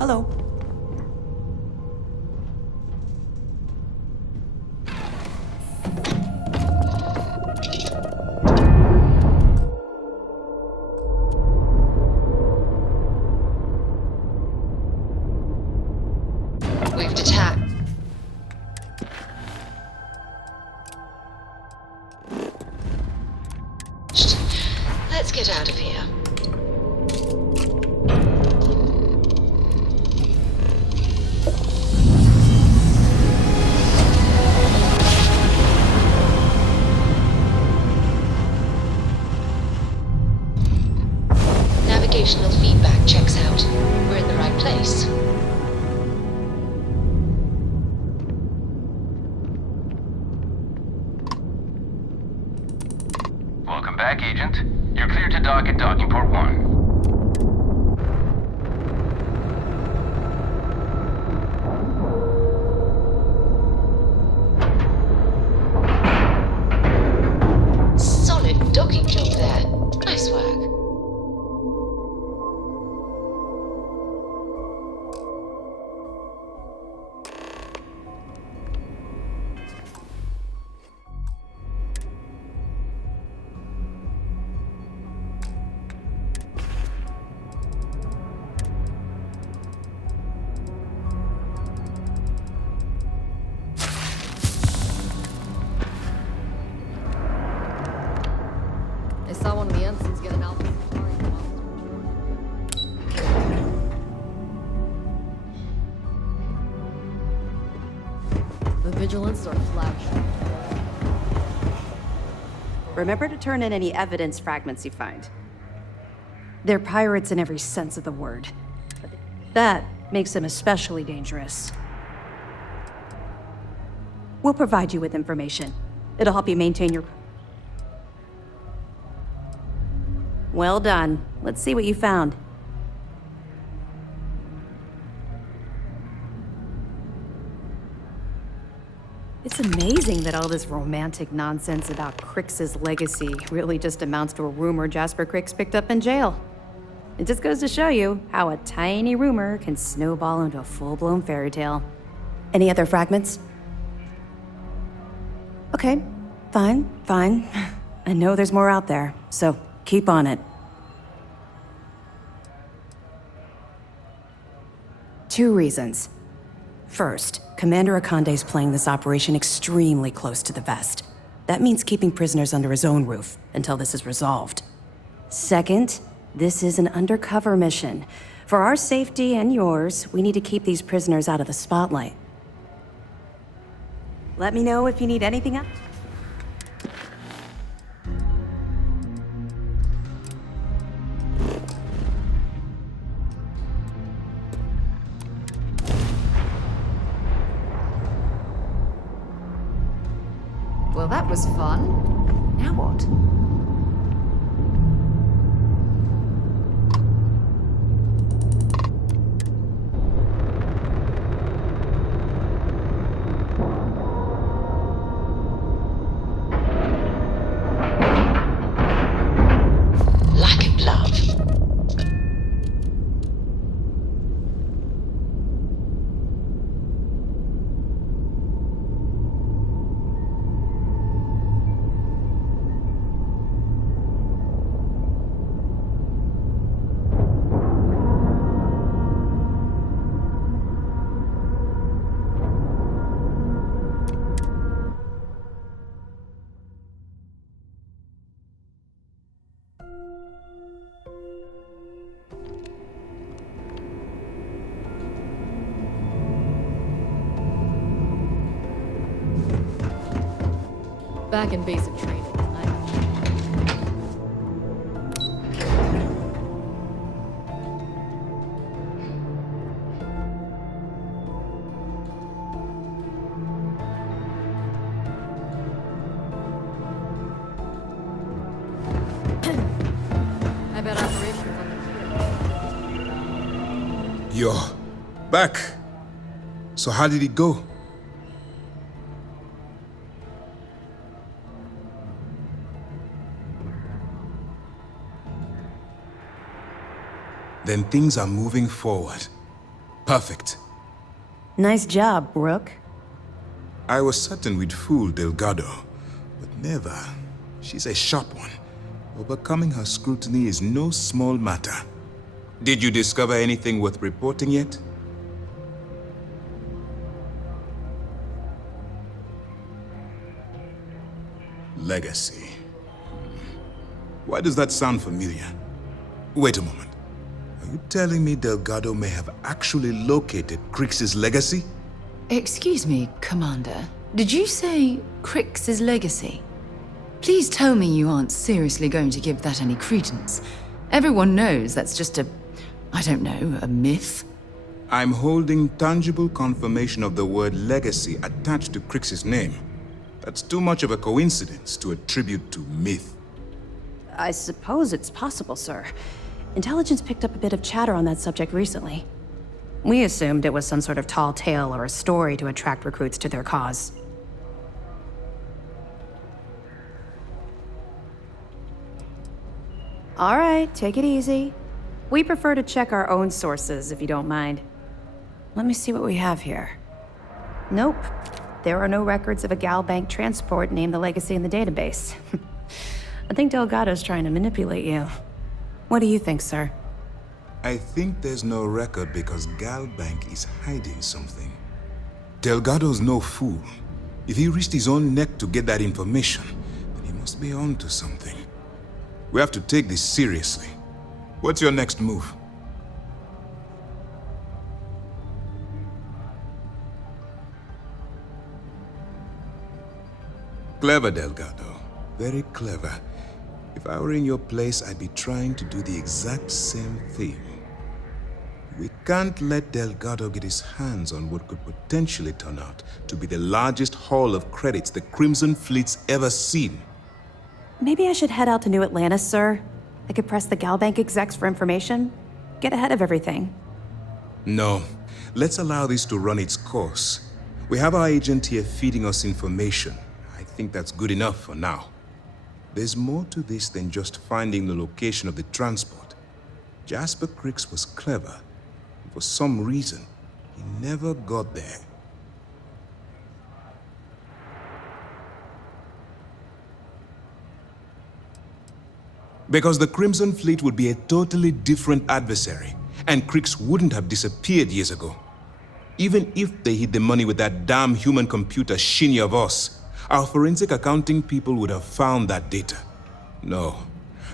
Hello. We've detached. Let's get out of here. Navigational feedback checks out. We're in the right place. Welcome back, Agent. You're clear to dock at docking port 1. Solid docking job there. Nice work. I saw one of the ensigns get an alpha. The vigilance are flash. Remember to turn in any evidence fragments you find. They're pirates in every sense of the word. That makes him especially dangerous. We'll provide you with information. It'll help you maintain your... Well done. Let's see what you found. It's amazing that all this romantic nonsense about Crix's legacy really just amounts to a rumor Jasper Crix picked up in jail. It just goes to show you how a tiny rumor can snowball into a full-blown fairy tale. Any other fragments? Okay, fine. I know there's more out there, so keep on it. 2 reasons. First, Commander Akande's playing this operation extremely close to the vest. That means keeping prisoners under his own roof until this is resolved. Second, this is an undercover mission. For our safety and yours, we need to keep these prisoners out of the spotlight. Let me know if you need anything else. Well, that was fun. Now what? Lack of love. Back in basic training. I bet operations on the You're back. So how did it go? Then things are moving forward. Perfect. Nice job, Brooke. I was certain we'd fool Delgado, but never. She's a sharp one. Overcoming her scrutiny is no small matter. Did you discover anything worth reporting yet? Legacy. Why does that sound familiar? Wait a moment. Are you telling me Delgado may have actually located Crix's legacy? Excuse me, Commander. Did you say Crix's legacy? Please tell me you aren't seriously going to give that any credence. Everyone knows that's just I don't know, a myth. I'm holding tangible confirmation of the word legacy attached to Crix's name. That's too much of a coincidence to attribute to myth. I suppose it's possible, sir. Intelligence picked up a bit of chatter on that subject recently. We assumed it was some sort of tall tale or a story to attract recruits to their cause. All right, take it easy. We prefer to check our own sources, if you don't mind. Let me see what we have here. Nope. There are no records of a Gal Bank transport named the Legacy in the database. I think Delgado's trying to manipulate you. What do you think, sir? I think there's no record because Gal Bank is hiding something. Delgado's no fool. If he risked his own neck to get that information, then he must be on to something. We have to take this seriously. What's your next move? Clever, Delgado. Very clever. If I were in your place, I'd be trying to do the exact same thing. We can't let Delgado get his hands on what could potentially turn out to be the largest haul of credits the Crimson Fleet's ever seen. Maybe I should head out to New Atlantis, sir. I could press the Galbank execs for information. Get ahead of everything. No. Let's allow this to run its course. We have our agent here feeding us information. I think that's good enough for now. There's more to this than just finding the location of the transport. Jasper Cricks was clever. For some reason, he never got there. Because the Crimson Fleet would be a totally different adversary, and Cricks wouldn't have disappeared years ago. Even if they hid the money with that damn human computer Shinny of us, our forensic accounting people would have found that data. No,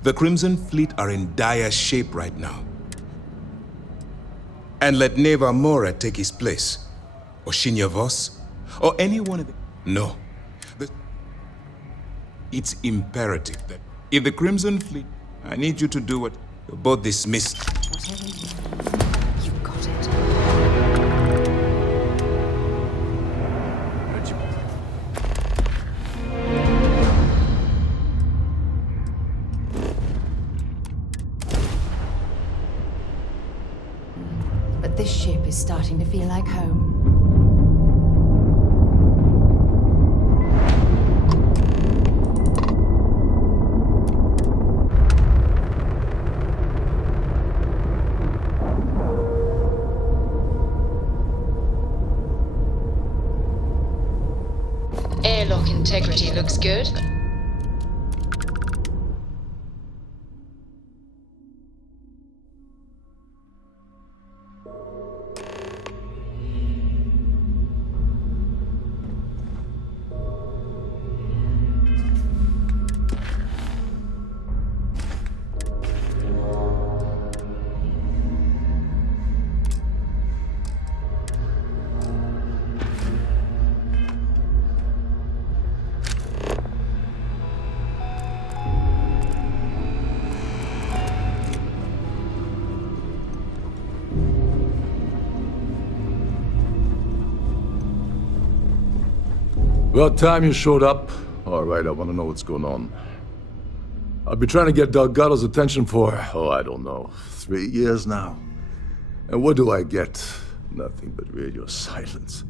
the Crimson Fleet are in dire shape right now. And let Neva Mora take his place, or Shinny of us, or any one of them. No. It's imperative that if the Crimson Fleet, I need you to do what you're both dismissed. You got it. But this ship is starting to feel like home. Airlock integrity looks good. About time you showed up. All right, I want to know what's going on. I've been trying to get Delgado's attention for, I don't know, 3 years now. And what do I get? Nothing but radio silence.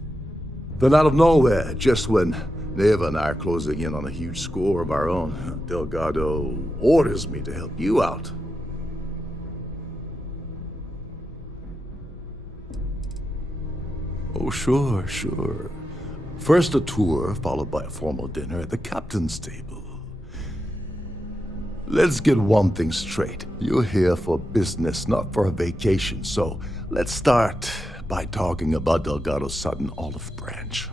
Then out of nowhere, just when Neva and I are closing in on a huge score of our own, Delgado orders me to help you out. Oh, sure. First a tour, followed by a formal dinner at the captain's table. Let's get one thing straight. You're here for business, not for a vacation, so let's start by talking about Delgado's sudden olive branch.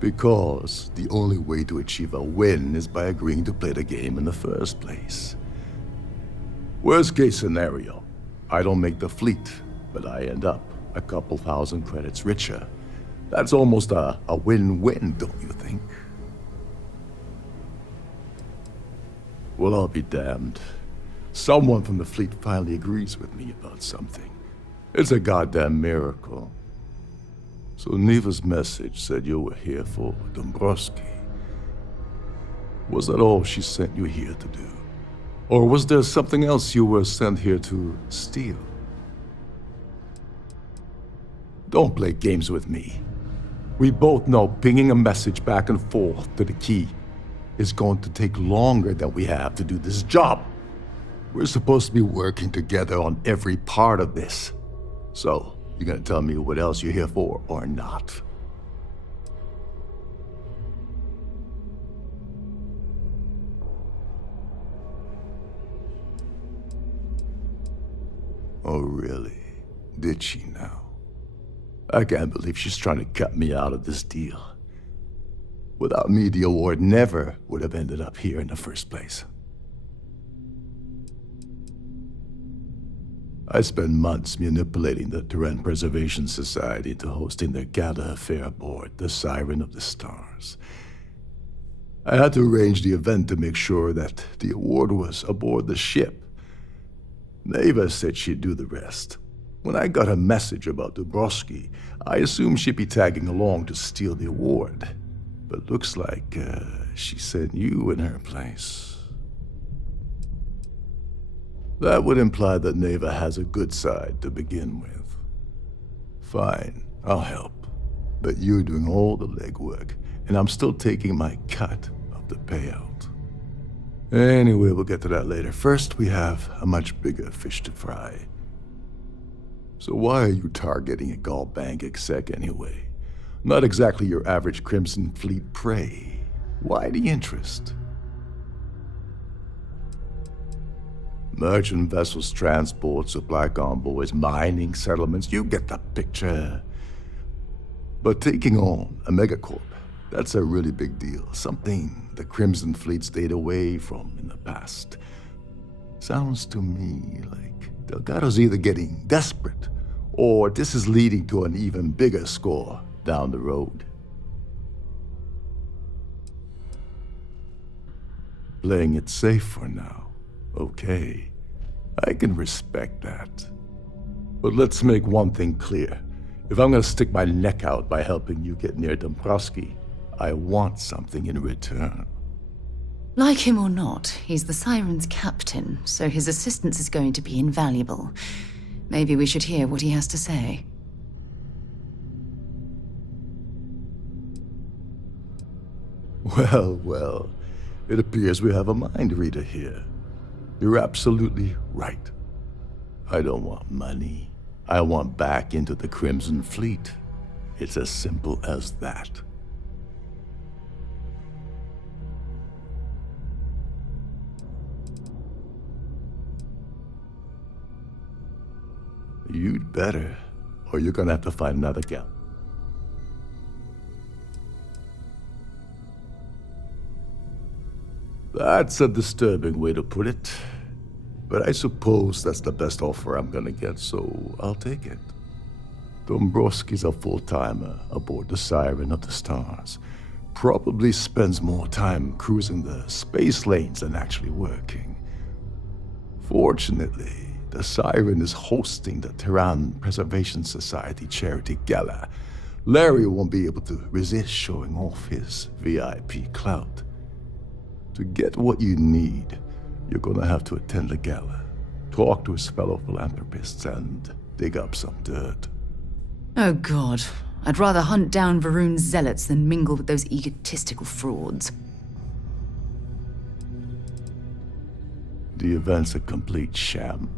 Because the only way to achieve a win is by agreeing to play the game in the first place. Worst case scenario, I don't make the fleet, but I end up a couple thousand credits richer. That's almost a win-win, don't you think? Well, I'll be damned. Someone from the fleet finally agrees with me about something. It's a goddamn miracle. So Neva's message said you were here for Dombrowski. Was that all she sent you here to do? Or was there something else you were sent here to steal? Don't play games with me. We both know pinging a message back and forth to the key is going to take longer than we have to do this job. We're supposed to be working together on every part of this. So, you gonna tell me what else you're here for or not? Oh, really? Did she now? I can't believe she's trying to cut me out of this deal. Without me, the award never would have ended up here in the first place. I spent months manipulating the Terran Preservation Society into hosting their gala affair aboard the Siren of the Stars. I had to arrange the event to make sure that the award was aboard the ship. Neva said she'd do the rest. When I got a message about Dubrovsky, I assumed she'd be tagging along to steal the award. But looks like she sent you in her place. That would imply that Neva has a good side to begin with. Fine, I'll help. But you're doing all the legwork, and I'm still taking my cut of the payout. Anyway, we'll get to that later. First, we have a much bigger fish to fry. So why are you targeting a Gall Bank exec anyway? Not exactly your average Crimson Fleet prey. Why the interest? Merchant vessels, transport, supply convoys, mining settlements, you get the picture. But taking on a megacorp, that's a really big deal. Something the Crimson Fleet stayed away from in the past. Sounds to me like Delgado's either getting desperate, or this is leading to an even bigger score down the road. Playing it safe for now. Okay, I can respect that. But let's make one thing clear. If I'm gonna stick my neck out by helping you get near Dombrowski, I want something in return. Like him or not, he's the Siren's captain, so his assistance is going to be invaluable. Maybe we should hear what he has to say. Well, well, it appears we have a mind reader here. You're absolutely right. I don't want money. I want back into the Crimson Fleet. It's as simple as that. You'd better, or you're gonna have to find another gal. That's a disturbing way to put it. But I suppose that's the best offer I'm gonna get, so I'll take it. Dombrowski's a full-timer aboard the Siren of the Stars. Probably spends more time cruising the space lanes than actually working. Fortunately, the Siren is hosting the Terran Preservation Society charity gala. Larry won't be able to resist showing off his VIP clout. To get what you need, you're gonna have to attend the gala, talk to his fellow philanthropists, and dig up some dirt. Oh god, I'd rather hunt down Varun's zealots than mingle with those egotistical frauds. The event's a complete sham.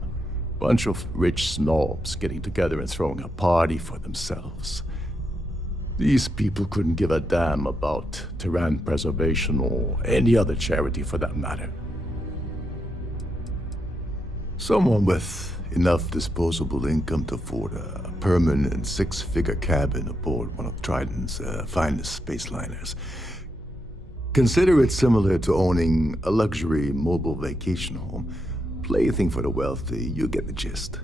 Bunch of rich snobs getting together and throwing a party for themselves. These people couldn't give a damn about Terran preservation or any other charity for that matter. Someone with enough disposable income to afford a permanent six-figure cabin aboard one of Triton's finest space liners. Consider it similar to owning a luxury mobile vacation home. Plaything for the wealthy, you get the gist.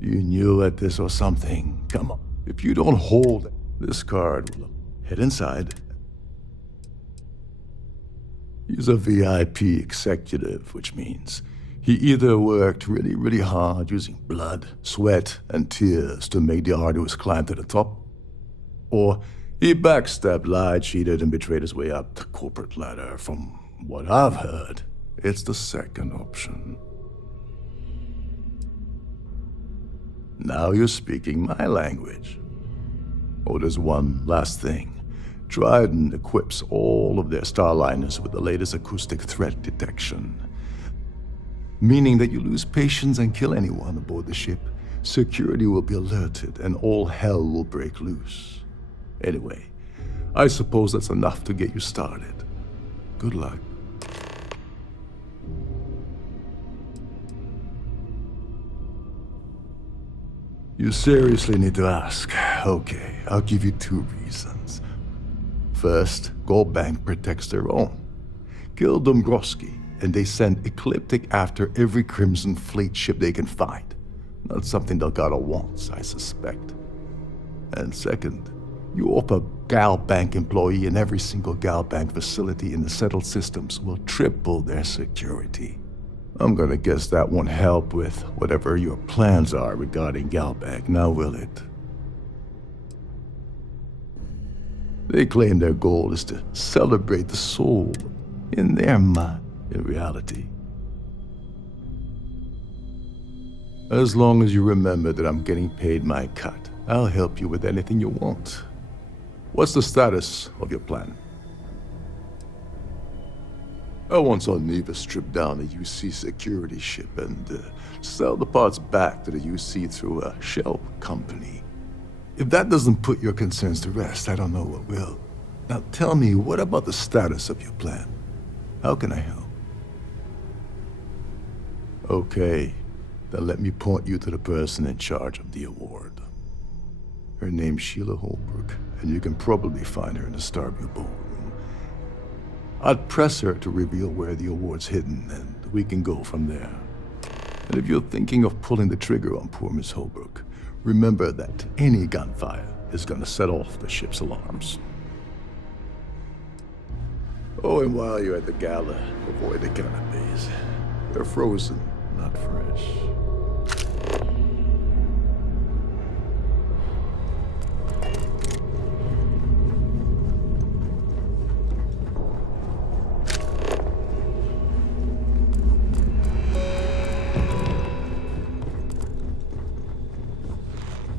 You knew at this or something. Come on. If you don't hold this card, head inside. He's a VIP executive, which means he either worked really, really hard using blood, sweat, and tears to make the arduous climb to the top, or he backstabbed, lied, cheated, and betrayed his way up the corporate ladder. From what I've heard, it's the second option. Now you're speaking my language. Oh, there's one last thing. Trident equips all of their starliners with the latest acoustic threat detection. Meaning that you lose patience and kill anyone aboard the ship, security will be alerted and all hell will break loose. Anyway, I suppose that's enough to get you started. Good luck. You seriously need to ask. Okay, I'll give you 2 reasons. First, Gold Bank protects their own. Kill Dombrowski, and they send Ecliptic after every Crimson Fleet ship they can find. Not something Delgado wants, I suspect. And second, you offer Gal Bank employee in every single Gal Bank facility in the settled systems will triple their security. I'm gonna guess that won't help with whatever your plans are regarding Gal Bank, now will it? They claim their goal is to celebrate the soul in their mind, in reality. As long as you remember that I'm getting paid my cut, I'll help you with anything you want. What's the status of your plan? I once saw Neva strip down a UC security ship and sell the parts back to the UC through a shell company. If that doesn't put your concerns to rest, I don't know what will. Now tell me, what about the status of your plan? How can I help? Okay, then let me point you to the person in charge of the award. Her name's Sheila Holbrook, and you can probably find her in the Starfield ballroom. I'd press her to reveal where the award's hidden, and we can go from there. And if you're thinking of pulling the trigger on poor Miss Holbrook, remember that any gunfire is gonna set off the ship's alarms. Oh, and while you're at the gala, avoid the canapes. They're frozen, not fresh.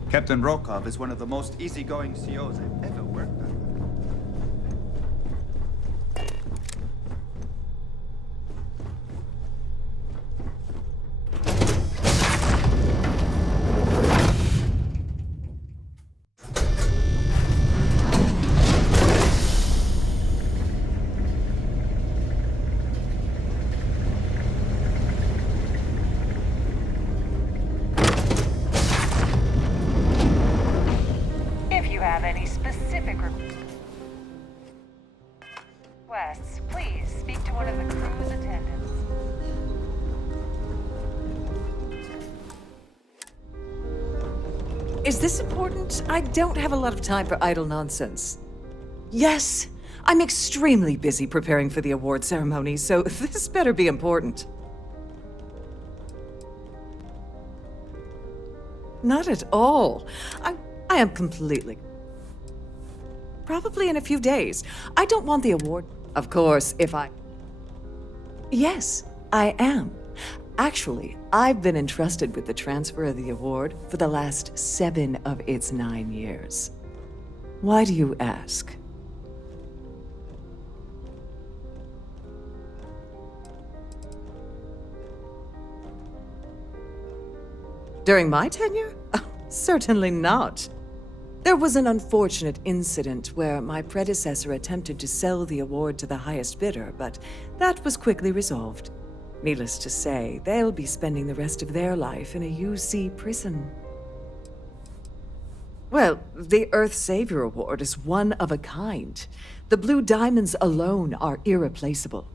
Captain Rokov is one of the most easygoing COs I've ever worked with. Please speak to one of the crew's attendants. Is this important? I don't have a lot of time for idle nonsense. Yes, I'm extremely busy preparing for the award ceremony, so this better be important. Not at all. I am completely... Probably in a few days. I don't want the award. Of course, if I... Yes, I am. Actually, I've been entrusted with the transfer of the award for the last 7 of its 9 years. Why do you ask? During my tenure? Oh, certainly not. There was an unfortunate incident where my predecessor attempted to sell the award to the highest bidder, but that was quickly resolved. Needless to say, they'll be spending the rest of their life in a UC prison. Well, the Earth Savior Award is one of a kind. The Blue Diamonds alone are irreplaceable.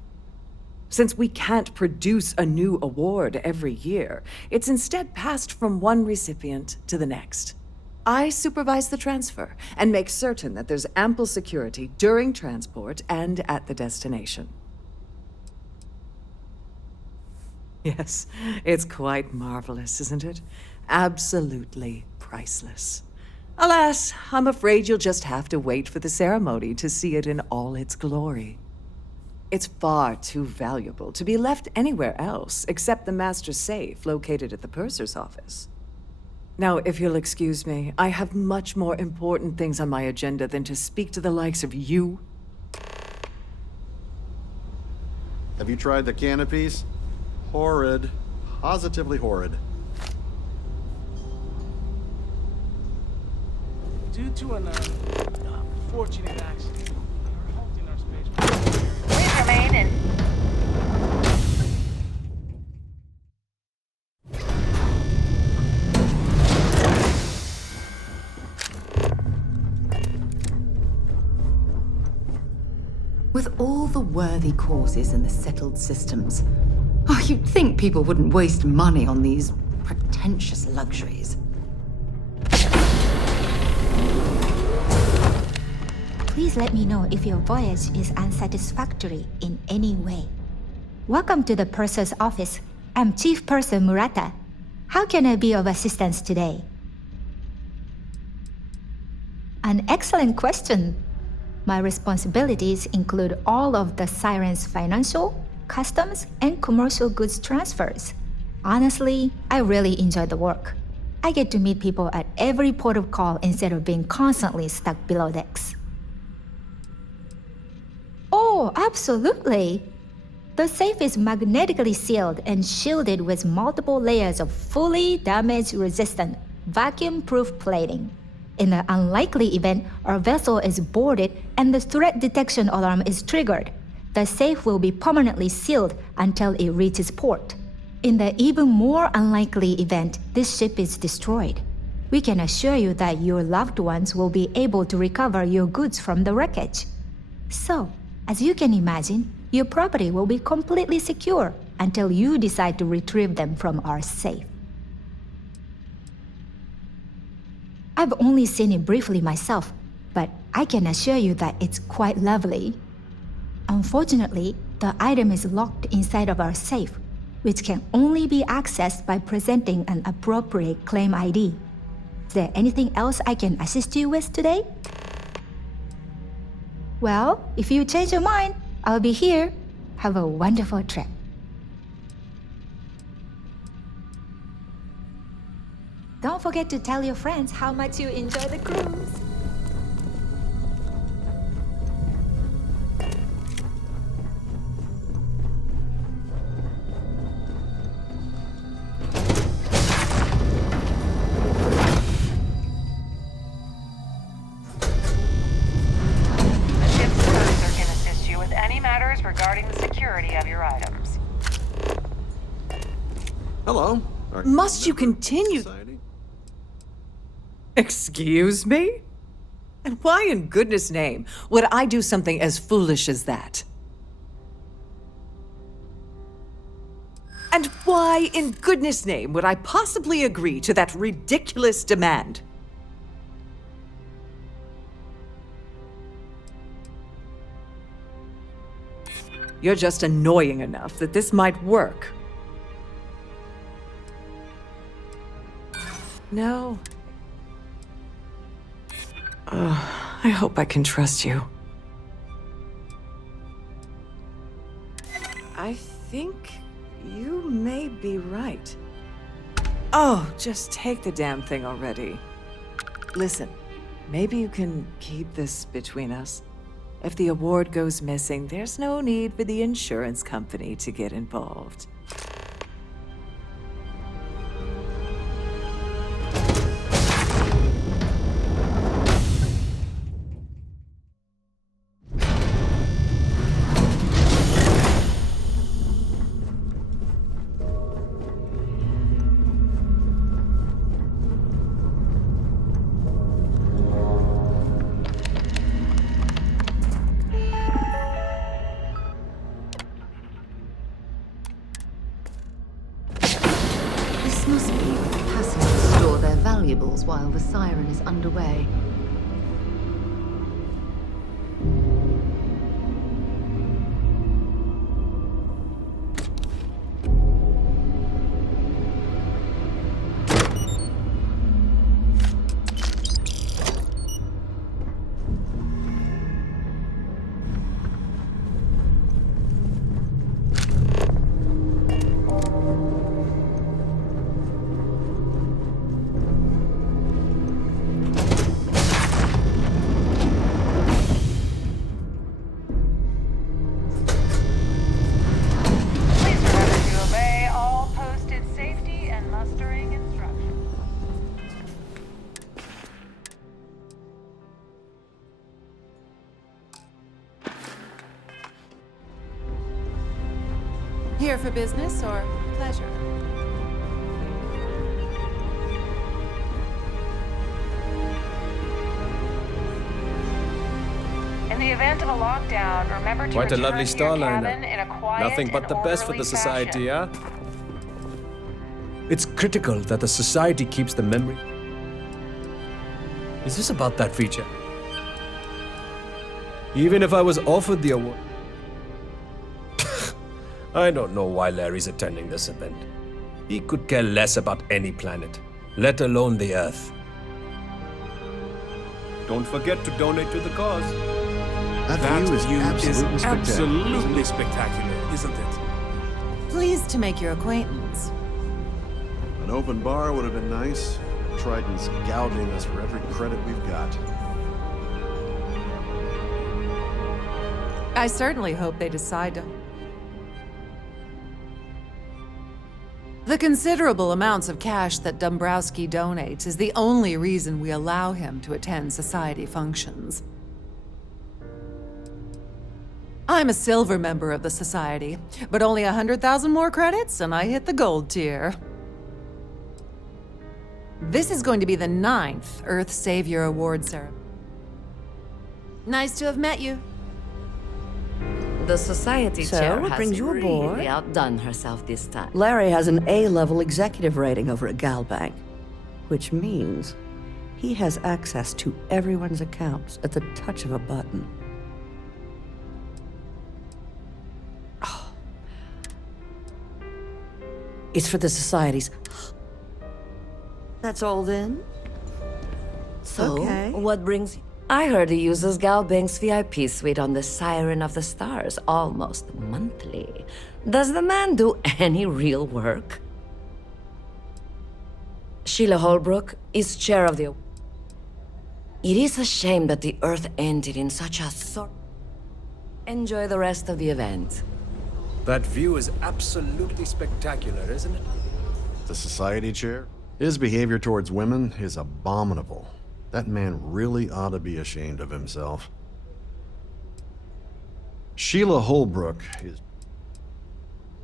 Since we can't produce a new award every year, it's instead passed from one recipient to the next. I supervise the transfer and make certain that there's ample security during transport and at the destination. Yes, it's quite marvelous, isn't it? Absolutely priceless. Alas, I'm afraid you'll just have to wait for the ceremony to see it in all its glory. It's far too valuable to be left anywhere else except the master safe located at the purser's office. Now, if you'll excuse me, I have much more important things on my agenda than to speak to the likes of you. Have you tried the canopies? Horrid. Positively horrid. Due to an unfortunate accident, we are halting our space. Please remain in. With all the worthy causes in the settled systems, you'd think people wouldn't waste money on these pretentious luxuries. please let me know if your voyage is unsatisfactory in any way. Welcome to the Purser's office. I'm Chief Purser Murata. How can I be of assistance today? An excellent question. My responsibilities include all of the Siren's financial, customs, and commercial goods transfers. Honestly, I really enjoy the work. I get to meet people at every port of call instead of being constantly stuck below decks. Oh, absolutely! The safe is magnetically sealed and shielded with multiple layers of fully damage-resistant, vacuum-proof plating. In the unlikely event our vessel is boarded and the threat detection alarm is triggered, the safe will be permanently sealed until it reaches port. In the even more unlikely event this ship is destroyed, we can assure you that your loved ones will be able to recover your goods from the wreckage. So, as you can imagine, your property will be completely secure until you decide to retrieve them from our safe. I've only seen it briefly myself, but I can assure you that it's quite lovely. Unfortunately, the item is locked inside of our safe, which can only be accessed by presenting an appropriate claim ID. Is there anything else I can assist you with today? Well, if you change your mind, I'll be here. Have a wonderful trip. Don't forget to tell your friends how much you enjoy the cruise. Hello. Must you continue? Excuse me? And why in goodness name would I do something as foolish as that? And why in goodness name would I possibly agree to that ridiculous demand? You're just annoying enough that this might work. No. I hope I can trust you. I think you may be right. Oh, just take the damn thing already. Listen, maybe you can keep this between us. If the award goes missing, there's no need for the insurance company to get involved. Must be where the passengers store their valuables while the siren is underway. Here for business or pleasure? In the event of a lockdown, remember to Quite a return lovely to your Starliner. cabin in a quiet Nothing but and the best for orderly the society, fashion. huh? It's critical that the society keeps the memory. Is this about that feature? Even if I was offered the award. I don't know why Larry's attending this event. He could care less about any planet, let alone the Earth. Don't forget to donate to the cause. That view is absolutely spectacular, isn't it? Pleased to make your acquaintance. An open bar would have been nice. Triton's gouging us for every credit we've got. I certainly hope they decide to... The considerable amounts of cash that Dombrowski donates is the only reason we allow him to attend society functions. I'm a silver member of the society, but only 100,000 more credits and I hit the gold tier. This is going to be the 9th Earth Savior Award ceremony. Nice to have met you. The society So, chair what has brings you aboard? really outdone herself this time. Larry has an A-level executive rating over at Galbank, which means he has access to everyone's accounts at the touch of a button. Oh. It's for the societies. That's all then? So, Okay. what brings you? I heard he uses Galbank's VIP suite on the Siren of the Stars almost monthly. Does the man do any real work? Sheila Holbrook is chair of the... It is a shame that the Earth ended in such a sort... Enjoy the rest of the event. That view is absolutely spectacular, isn't it? The society chair? His behavior towards women is abominable. That man really ought to be ashamed of himself. Sheila Holbrook is...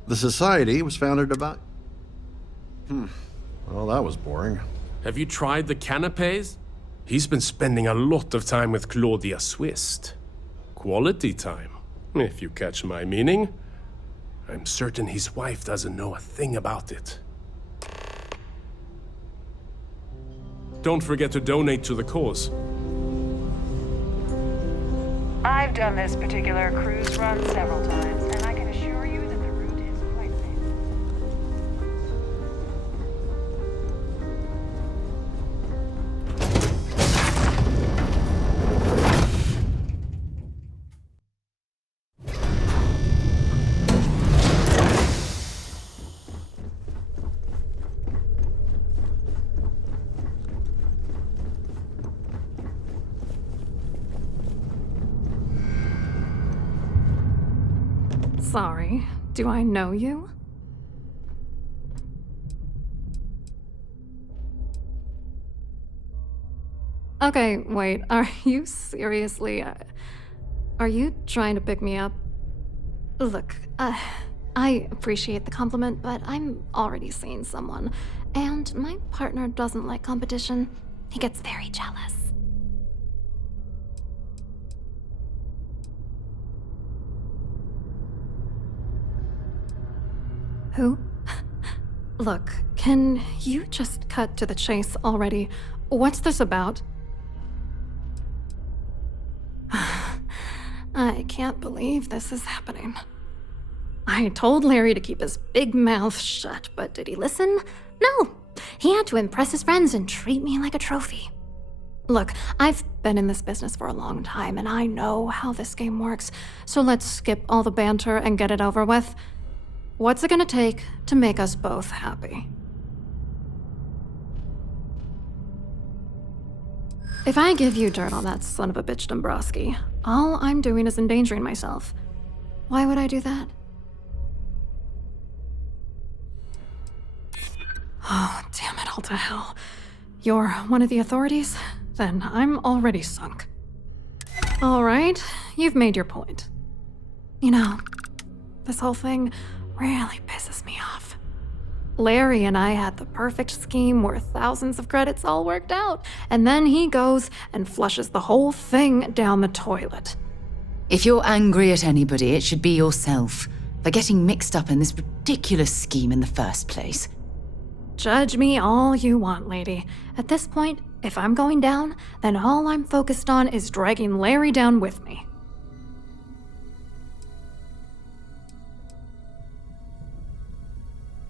The society was founded about... Well, that was boring. Have you tried the canapes? He's been spending a lot of time with Claudia Swist. Quality time, if you catch my meaning. I'm certain his wife doesn't know a thing about it. Don't forget to donate to the cause. I've done this particular cruise run several times, and I can assure you that the route is quite safe. Sorry, do I know you? Okay, wait, are you seriously... are you trying to pick me up? Look, I appreciate the compliment, but I'm already seeing someone, and my partner doesn't like competition. He gets very jealous. Who? Look, can you just cut to the chase already? What's this about? I can't believe this is happening. I told Larry to keep his big mouth shut, but did he listen? No! He had to impress his friends and treat me like a trophy. Look, I've been in this business for a long time, and I know how this game works, so let's skip all the banter and get it over with. What's it gonna take to make us both happy? If I give you dirt on that son of a bitch Dombrowski, all I'm doing is endangering myself. Why would I do that? Oh, damn it all to hell. You're one of the authorities? Then I'm already sunk. All right, you've made your point. You know, this whole thing really pisses me off. Larry and I had the perfect scheme where thousands of credits all worked out, and then he goes and flushes the whole thing down the toilet. If you're angry at anybody, it should be yourself for getting mixed up in this ridiculous scheme in the first place. Judge me all you want, lady. At this point, if I'm going down, then all I'm focused on is dragging Larry down with me.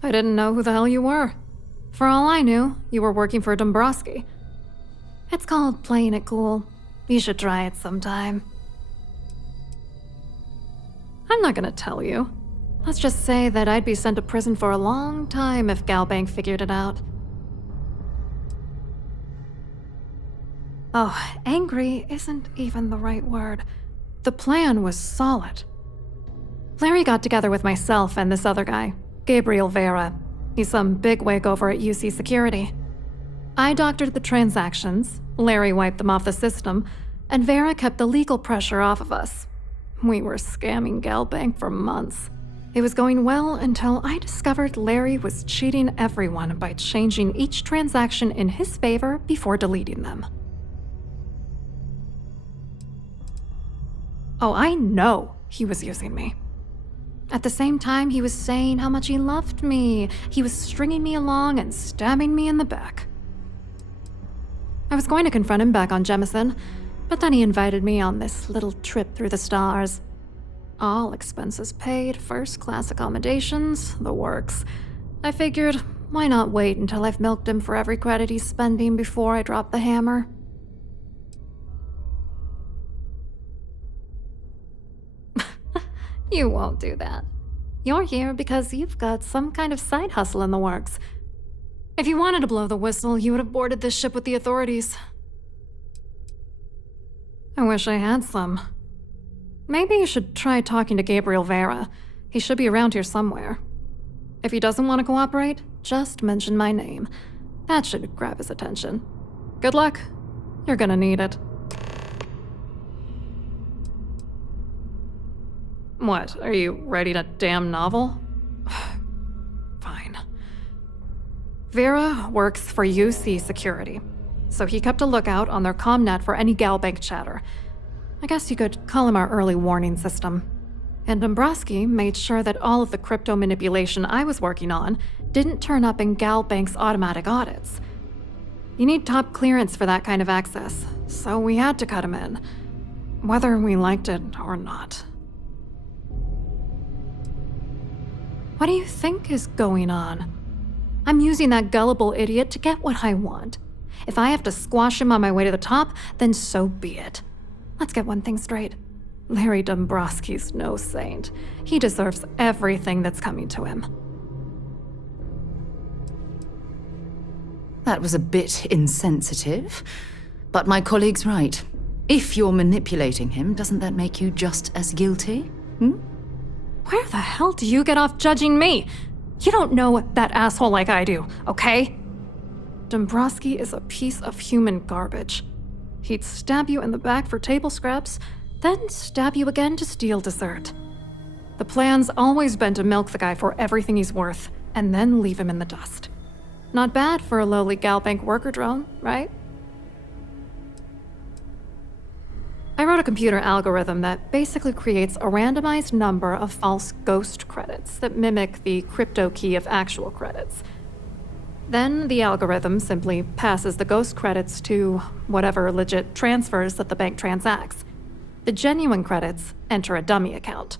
I didn't know who the hell you were. For all I knew, you were working for Dombrowski. It's called playing it cool. You should try it sometime. I'm not gonna tell you. Let's just say that I'd be sent to prison for a long time if Galbank figured it out. Oh, angry isn't even the right word. The plan was solid. Larry got together with myself and this other guy, Gabriel Vera. He's some bigwig over at UC Security. I doctored the transactions, Larry wiped them off the system, and Vera kept the legal pressure off of us. We were scamming Galbank for months. It was going well until I discovered Larry was cheating everyone by changing each transaction in his favor before deleting them. Oh, I know he was using me. At the same time, he was saying how much he loved me. He was stringing me along and stabbing me in the back. I was going to confront him back on Jemison, but then he invited me on this little trip through the stars. All expenses paid, first-class accommodations, the works. I figured, why not wait until I've milked him for every credit he's spending before I drop the hammer? You won't do that. You're here because you've got some kind of side hustle in the works. If you wanted to blow the whistle, you would have boarded this ship with the authorities. I wish I had some. Maybe you should try talking to Gabriel Vera. He should be around here somewhere. If he doesn't want to cooperate, just mention my name. That should grab his attention. Good luck. You're gonna need it. What, are you writing a damn novel? Fine. Vera works for UC Security, so he kept a lookout on their commnet for any Galbank chatter. I guess you could call him our early warning system. And Dombrowski made sure that all of the crypto manipulation I was working on didn't turn up in Galbank's automatic audits. You need top clearance for that kind of access, so we had to cut him in, whether we liked it or not. What do you think is going on? I'm using that gullible idiot to get what I want. If I have to squash him on my way to the top, then so be it. Let's get one thing straight. Larry Dombrowski's no saint. He deserves everything that's coming to him. That was a bit insensitive, but my colleague's right. If you're manipulating him, doesn't that make you just as guilty? Where the hell do you get off judging me? You don't know that asshole like I do, okay? Dombrowski is a piece of human garbage. He'd stab you in the back for table scraps, then stab you again to steal dessert. The plan's always been to milk the guy for everything he's worth, and then leave him in the dust. Not bad for a lowly Galbank worker drone, right? I wrote a computer algorithm that basically creates a randomized number of false ghost credits that mimic the crypto key of actual credits. Then the algorithm simply passes the ghost credits to whatever legit transfers that the bank transacts. The genuine credits enter a dummy account.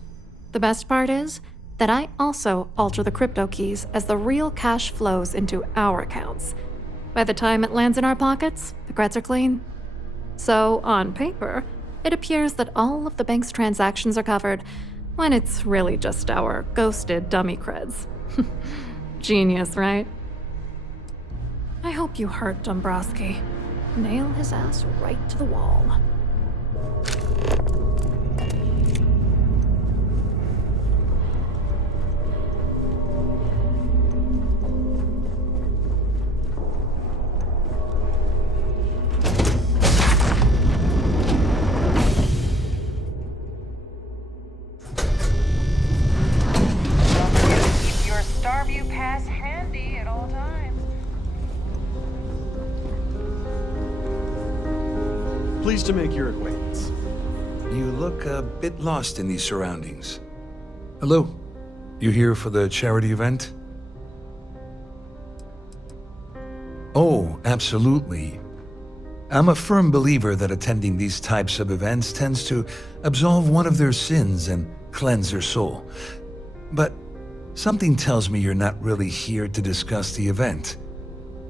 The best part is that I also alter the crypto keys as the real cash flows into our accounts. By the time it lands in our pockets, the creds are clean. So, on paper, it appears that all of the bank's transactions are covered, when it's really just our ghosted dummy creds. Genius, right? I hope you hurt Dombrowski. Nail his ass right to the wall. Keep your Starview pass handy at all times. Pleased to make your acquaintance. You look a bit lost in these surroundings. Hello. You here for the charity event? Oh, absolutely. I'm a firm believer that attending these types of events tends to absolve one of their sins and cleanse their soul. But Something tells me you're not really here to discuss the event.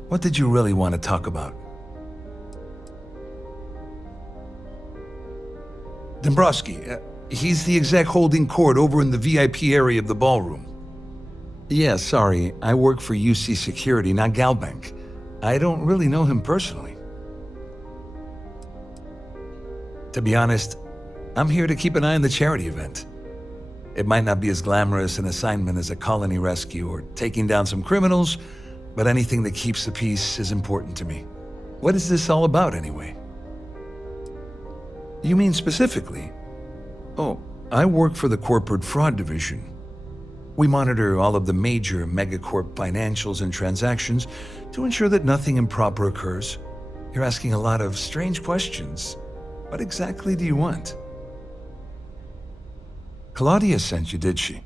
What did you really want to talk about? Dombrowski, he's the exec holding court over in the VIP area of the ballroom. Yeah, sorry, I work for UC Security, not Galbank. I don't really know him personally. To be honest, I'm here to keep an eye on the charity event. It might not be as glamorous an assignment as a colony rescue or taking down some criminals, but anything that keeps the peace is important to me. What is this all about, anyway? You mean specifically? Oh, I work for the Corporate Fraud Division. We monitor all of the major megacorp financials and transactions to ensure that nothing improper occurs. You're asking a lot of strange questions. What exactly do you want? Claudia sent you, did she?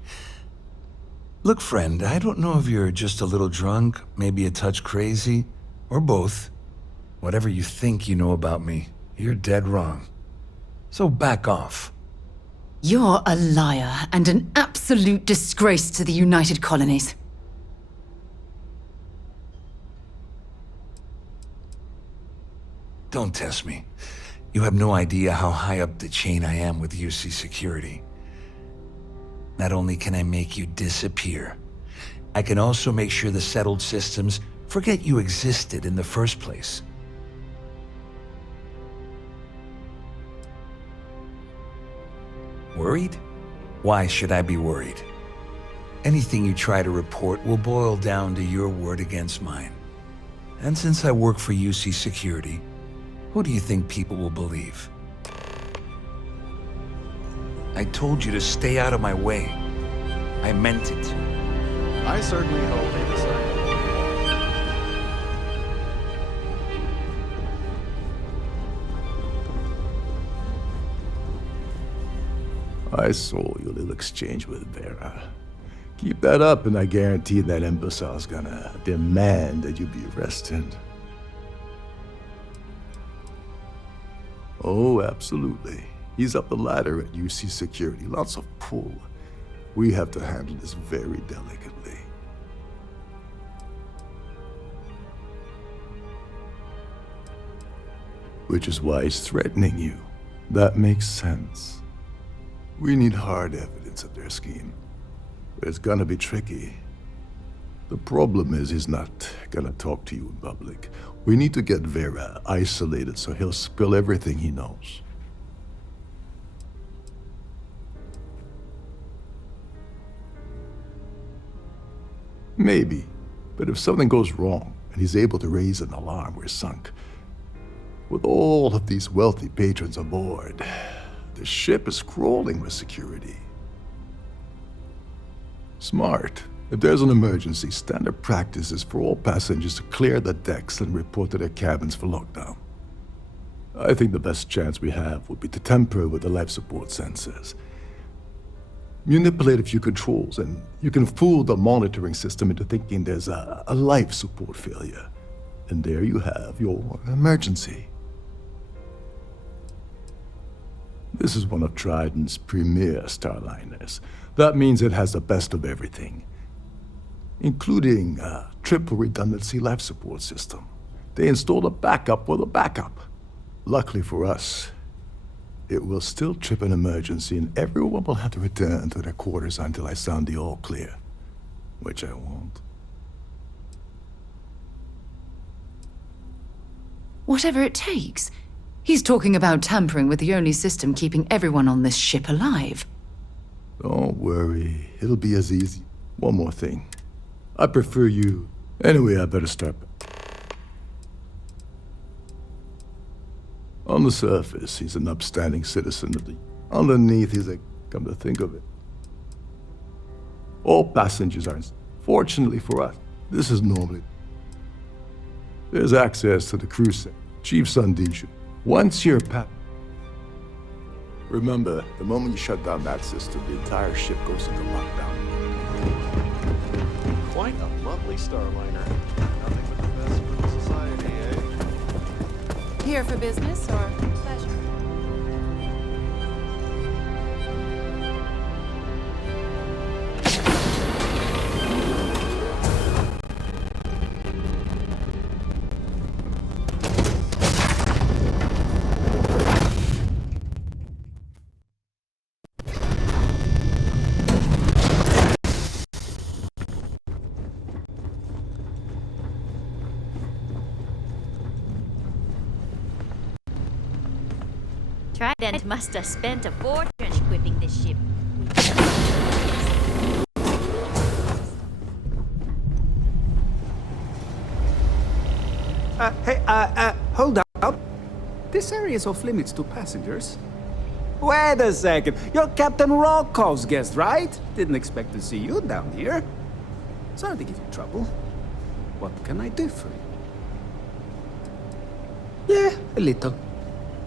Look, friend, I don't know if you're just a little drunk, maybe a touch crazy, or both. Whatever you think you know about me, you're dead wrong. So back off. You're a liar and an absolute disgrace to the United Colonies. Don't test me. You have no idea how high up the chain I am with UC Security. Not only can I make you disappear, I can also make sure the settled systems forget you existed in the first place. Worried? Why should I be worried? Anything you try to report will boil down to your word against mine. And since I work for UC Security, who do you think people will believe? I told you to stay out of my way. I meant it. I certainly hope they decide. I saw your little exchange with Vera. Keep that up and I guarantee that imbecile's gonna demand that you be arrested. Oh, absolutely. He's up the ladder at UC Security. Lots of pull. We have to handle this very delicately. Which is why he's threatening you. That makes sense. We need hard evidence of their scheme. But it's gonna be tricky. The problem is he's not gonna talk to you in public. We need to get Vera isolated so he'll spill everything he knows. Maybe, but if something goes wrong and he's able to raise an alarm, we're sunk. With all of these wealthy patrons aboard, the ship is crawling with security. Smart. If there's an emergency, standard practice is for all passengers to clear the decks and report to their cabins for lockdown. I think the best chance we have would be to tamper with the life support sensors. Manipulate a few controls, and you can fool the monitoring system into thinking there's a life support failure. And there you have your emergency. This is one of Trident's premier starliners. That means it has the best of everything, including a triple redundancy life support system. They installed a backup with a backup. Luckily for us, it will still trip an emergency and everyone will have to return to their quarters until I sound the all clear, which I won't. Whatever it takes. He's talking about tampering with the only system keeping everyone on this ship alive. Don't worry, it'll be as easy. One more thing. I prefer you. Anyway, I better start. On the surface, he's an upstanding citizen of the... Underneath, he's a... Come to think of it. All passengers are... Fortunately for us, this is normally... There's access to the crew set. Chief Sundishu. Once you're remember, the moment you shut down that system, the entire ship goes into lockdown. Quite a lovely starliner. Nothing but the best for the society, eh? Here for business or pleasure? Trident must have spent a fortune equipping this ship. Hold up. This area is off limits to passengers. Wait a second. You're Captain Rocco's guest, right? Didn't expect to see you down here. Sorry to give you trouble. What can I do for you? Yeah, a little.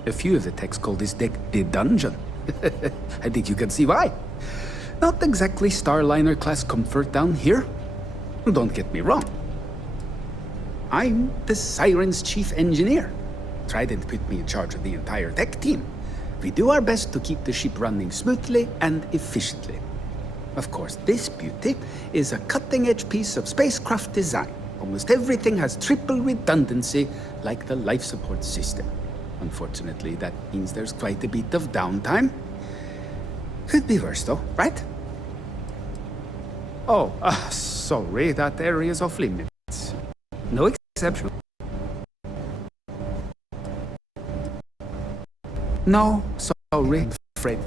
A few of the techs call this deck the dungeon. I think you can see why. Not exactly Starliner class comfort down here. Don't get me wrong. I'm the Siren's chief engineer. Trident put me in charge of the entire tech team. We do our best to keep the ship running smoothly and efficiently. Of course, this beauty is a cutting-edge piece of spacecraft design. Almost everything has triple redundancy, like the life support system. Unfortunately, that means there's quite a bit of downtime. Could be worse, though, right? Oh, sorry, that area is off limits. No exception. No, sorry, I'm afraid.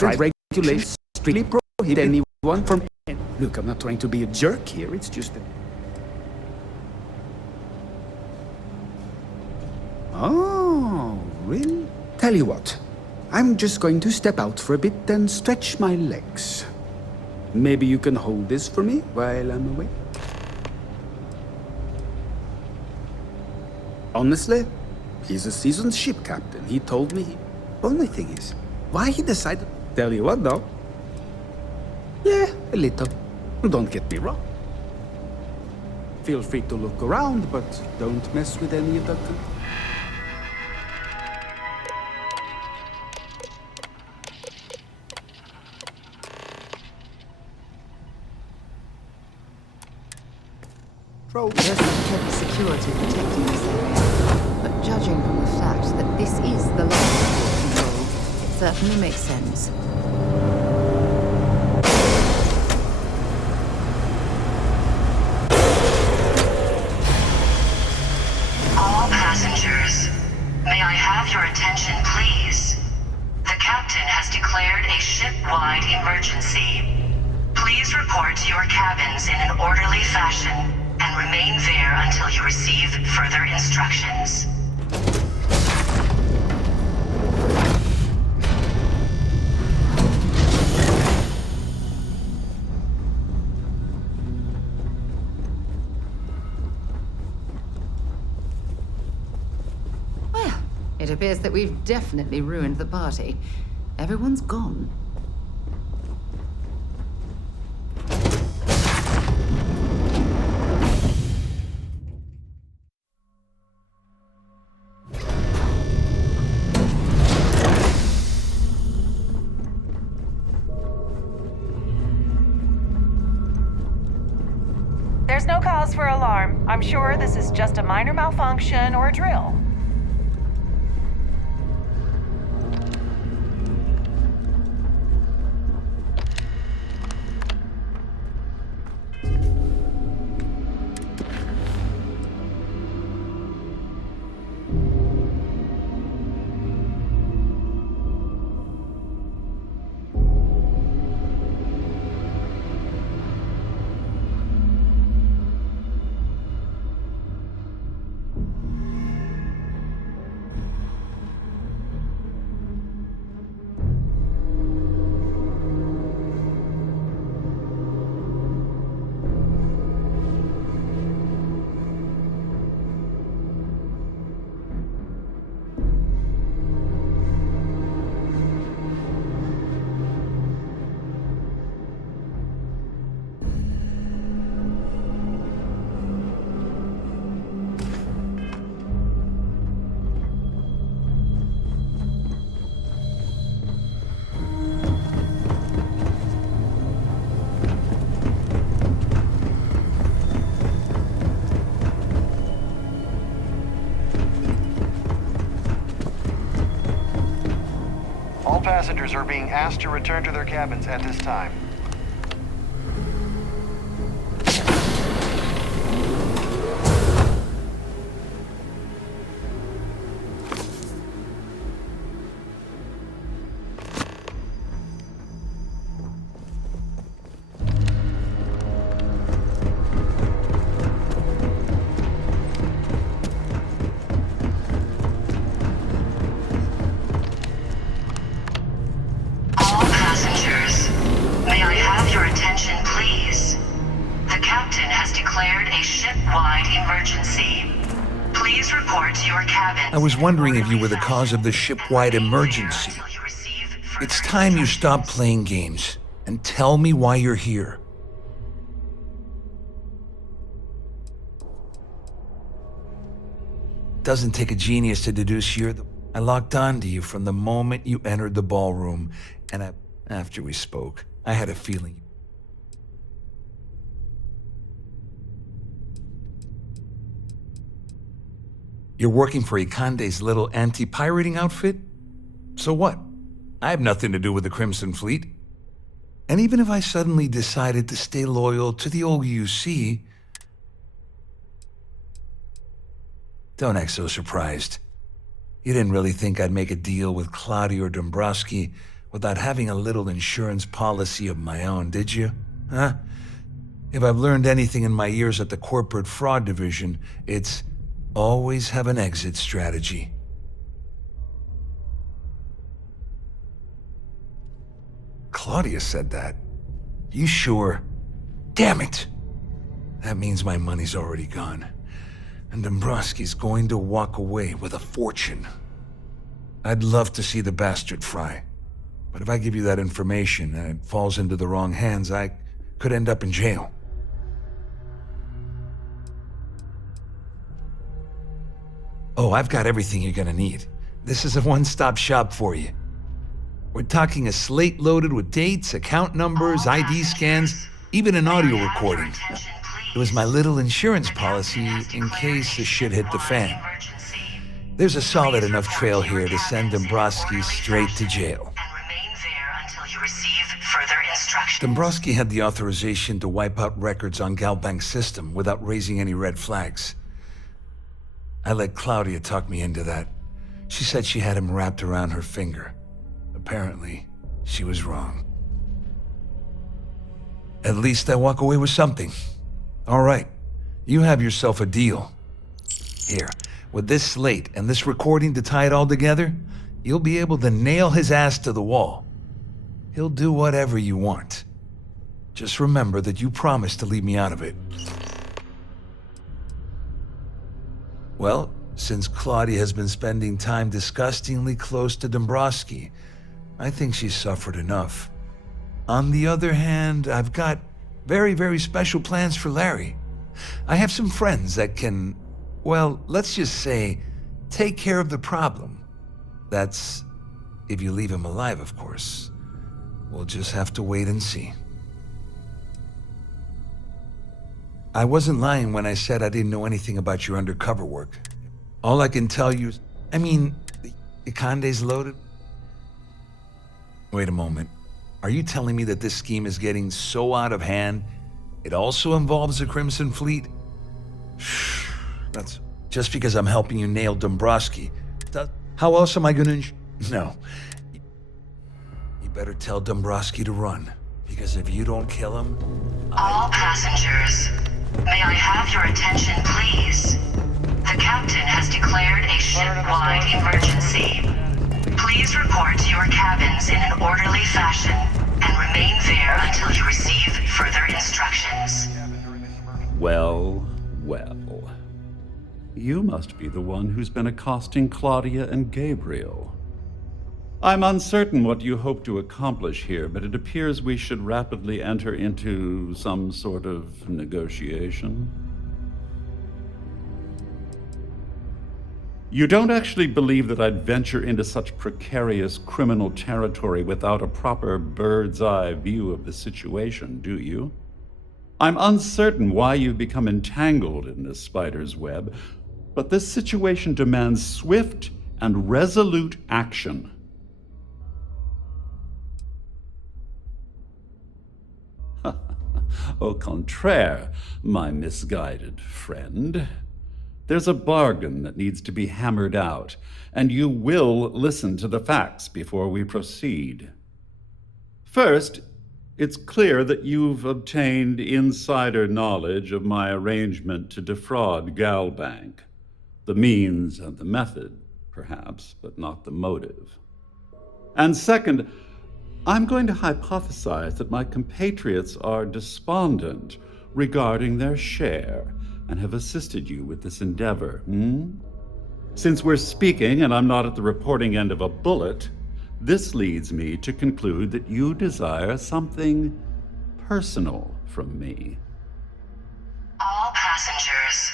Regulations strictly prohibit anyone from... Look, I'm not trying to be a jerk here, it's just that... Oh, really? Tell you what, I'm just going to step out for a bit and stretch my legs. Maybe you can hold this for me while I'm away? Honestly, he's a seasoned ship captain. He told me. Only thing is, why he decided... Tell you what, though. Yeah, a little. Don't get me wrong. Feel free to look around, but don't mess with any of that. There's some heavy security protecting this area, but judging from the fact that this is the last control, it certainly makes sense. All passengers, may I have your attention, please? The captain has declared a ship-wide emergency. Please report to your cabins in an orderly fashion and remain there until you receive further instructions. Well, it appears that we've definitely ruined the party. Everyone's gone. There's no cause for alarm. I'm sure this is just a minor malfunction or a drill. All passengers are being asked to return to their cabins at this time. a ship-wide emergency. Please report to your cabin. I was wondering if you were the cause of the ship-wide emergency. It's time you stop playing games and tell me why you're here. Doesn't take a genius to deduce I locked on to you from the moment you entered the ballroom, and after we spoke, I had a feeling. You're working for Ikande's little anti-pirating outfit? So what? I have nothing to do with the Crimson Fleet. And even if I suddenly decided to stay loyal to the old UC, don't act so surprised. You didn't really think I'd make a deal with Claudia or Dombrowski without having a little insurance policy of my own, did you? Huh? If I've learned anything in my years at the corporate fraud division, it's always have an exit strategy. Claudia said that. You sure? Damn it! That means my money's already gone. And Dombrowski's going to walk away with a fortune. I'd love to see the bastard fry. But if I give you that information and it falls into the wrong hands, I could end up in jail. Oh, I've got everything you're gonna need. This is a one-stop shop for you. We're talking a slate loaded with dates, account numbers, ID scans, even an audio recording. It was my little insurance policy in case the shit hit the fan. There's a solid enough trail here to send Dombrowski straight to jail. Dombrowski had the authorization to wipe out records on Galbank's system without raising any red flags. I let Claudia talk me into that. She said she had him wrapped around her finger. Apparently, she was wrong. At least I walk away with something. All right, you have yourself a deal. Here, with this slate and this recording to tie it all together, you'll be able to nail his ass to the wall. He'll do whatever you want. Just remember that you promised to leave me out of it. Well, since Claudia has been spending time disgustingly close to Dombrowski, I think she's suffered enough. On the other hand, I've got very, very special plans for Larry. I have some friends that can, well, let's just say, take care of the problem. That's if you leave him alive, of course. We'll just have to wait and see. I wasn't lying when I said I didn't know anything about your undercover work. All I can tell you is, the Ikande's loaded. Wait a moment. Are you telling me that this scheme is getting so out of hand, it also involves the Crimson Fleet? That's just because I'm helping you nail Dombrowski. How else am I gonna No. You better tell Dombrowski to run, because if you don't kill him... All passengers, may I have your attention, please? The captain has declared a ship-wide emergency. Please report to your cabins in an orderly fashion and remain there until you receive further instructions. Well, well. You must be the one who's been accosting Claudia and Gabriel. I'm uncertain what you hope to accomplish here, but it appears we should rapidly enter into some sort of negotiation. You don't actually believe that I'd venture into such precarious criminal territory without a proper bird's-eye view of the situation, do you? I'm uncertain why you've become entangled in this spider's web, but this situation demands swift and resolute action. Au contraire, my misguided friend. There's a bargain that needs to be hammered out, and you will listen to the facts before we proceed. First, it's clear that you've obtained insider knowledge of my arrangement to defraud Galbank. The means and the method, perhaps, but not the motive. And second, I'm going to hypothesize that my compatriots are despondent regarding their share, and have assisted you with this endeavor. Since we're speaking and I'm not at the reporting end of a bullet, this leads me to conclude that you desire something personal from me. All passengers,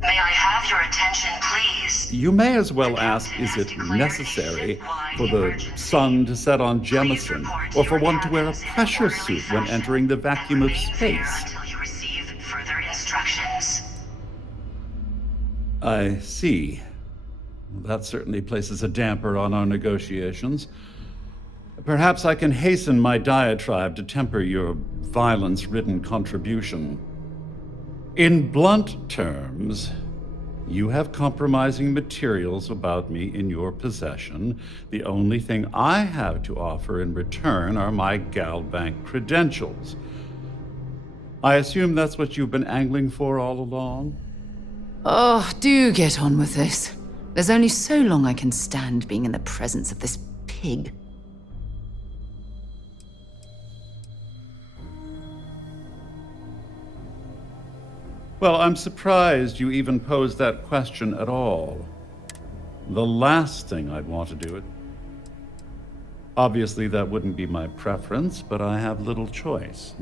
may I have your attention, please? You may as well ask, is it necessary for the sun to set on Jemison, or for one to wear a pressure suit when entering the vacuum of space? Until you receive further instructions. I see. That certainly places a damper on our negotiations. Perhaps I can hasten my diatribe to temper your violence-ridden contribution. In blunt terms, you have compromising materials about me in your possession. The only thing I have to offer in return are my GalBank credentials. I assume that's what you've been angling for all along? Oh, do get on with this. There's only so long I can stand being in the presence of this pig. Well, I'm surprised you even posed that question at all. The last thing I'd want to do it. Obviously, that wouldn't be my preference, but I have little choice.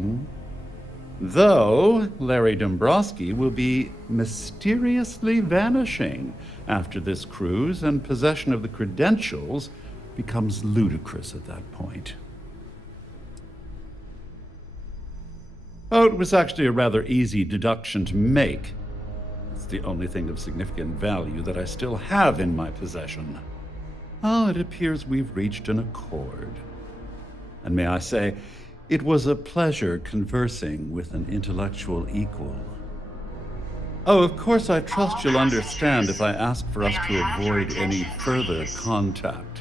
Though Larry Dombrowski will be mysteriously vanishing after this cruise, and possession of the credentials becomes ludicrous at that point. Oh, it was actually a rather easy deduction to make. It's the only thing of significant value that I still have in my possession. Oh, it appears we've reached an accord. And may I say, it was a pleasure conversing with an intellectual equal. Oh, of course, I trust you'll understand if I ask for us to avoid any further contact.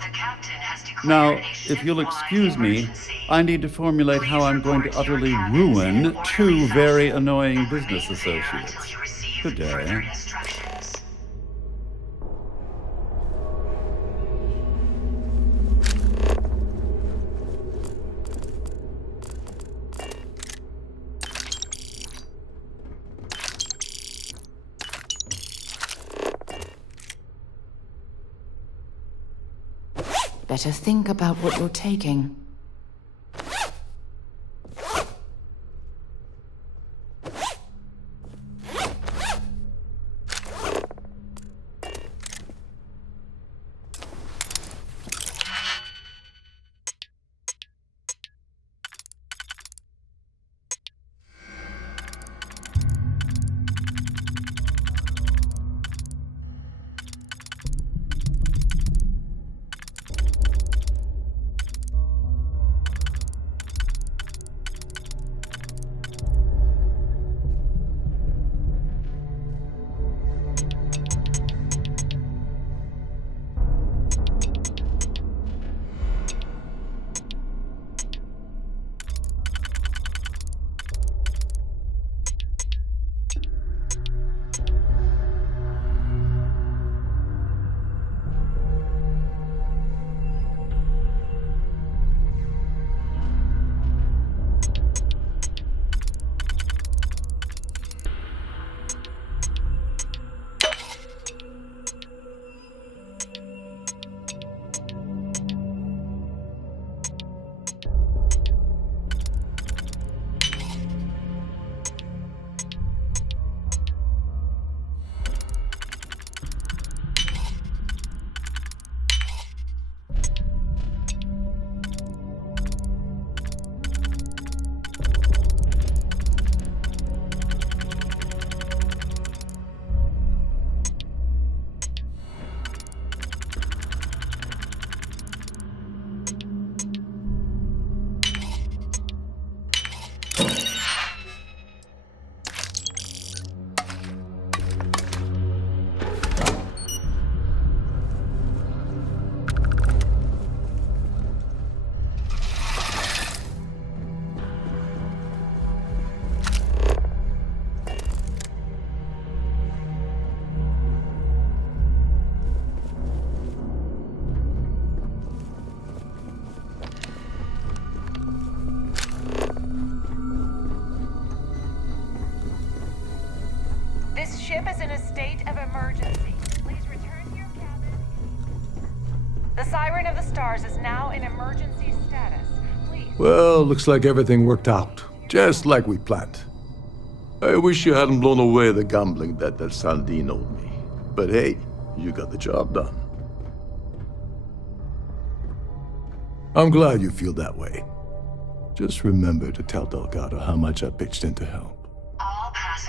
Now, if you'll excuse me, I need to formulate how I'm going to utterly ruin two very annoying business associates. Good day. Better think about what you're taking. ship is in a state of emergency. Please return to your cabin. The Siren of the Stars is now in emergency status. Please. Well, looks like everything worked out, just like we planned. I wish you hadn't blown away the gambling debt that Sandine owed me. But hey, you got the job done. I'm glad you feel that way. Just remember to tell Delgado how much I pitched in to help.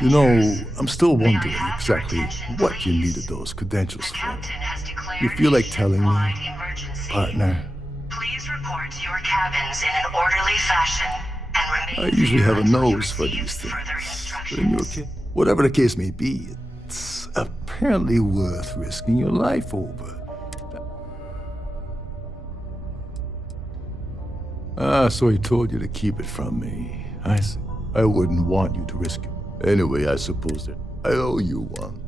You know, I'm still wondering exactly what you needed those credentials for. You feel like telling me, partner? Please report to your cabins in an orderly fashion and I remain. usually have a nose for these things. But in your case, whatever the case may be, it's apparently worth risking your life over. Ah, so he told you to keep it from me. I see. I wouldn't want you to risk it. Anyway, I suppose that I owe you one.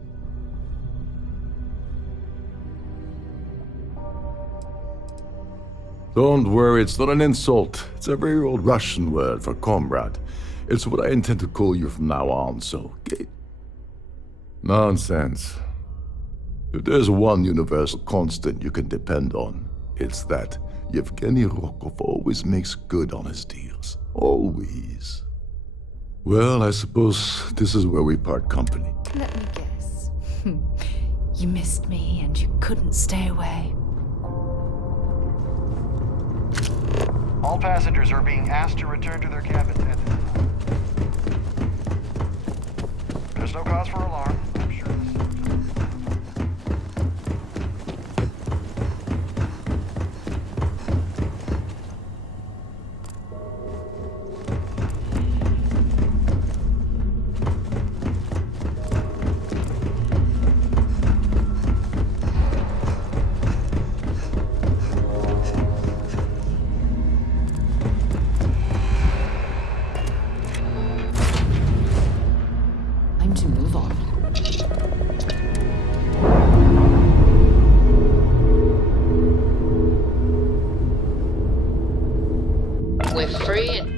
Don't worry, it's not an insult. It's a very old Russian word for comrade. It's what I intend to call you from now on, so... Nonsense. If there's one universal constant you can depend on, it's that Yevgeny Rokov always makes good on his deals. Always. Well, I suppose this is where we part company. Let me guess. You missed me and you couldn't stay away. All passengers are being asked to return to their cabins at this time. There's no cause for alarm. I'm sure Time to move on. We're free and...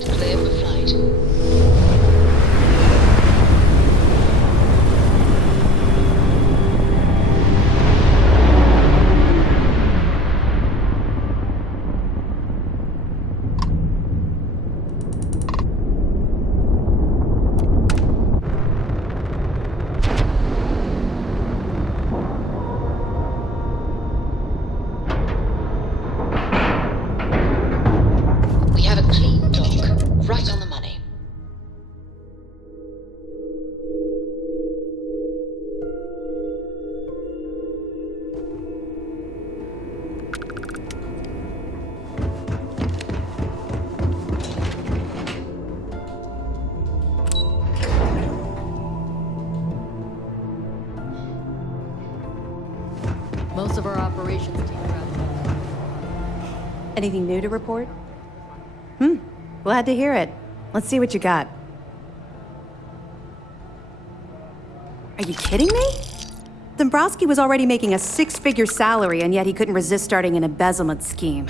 clear for flight. We have a clean dock, right on the money. Most of our operations team travel. Anything new to report? Glad to hear it. Let's see what you got. Are you kidding me? Dombrowski was already making a six-figure salary, and yet he couldn't resist starting an embezzlement scheme.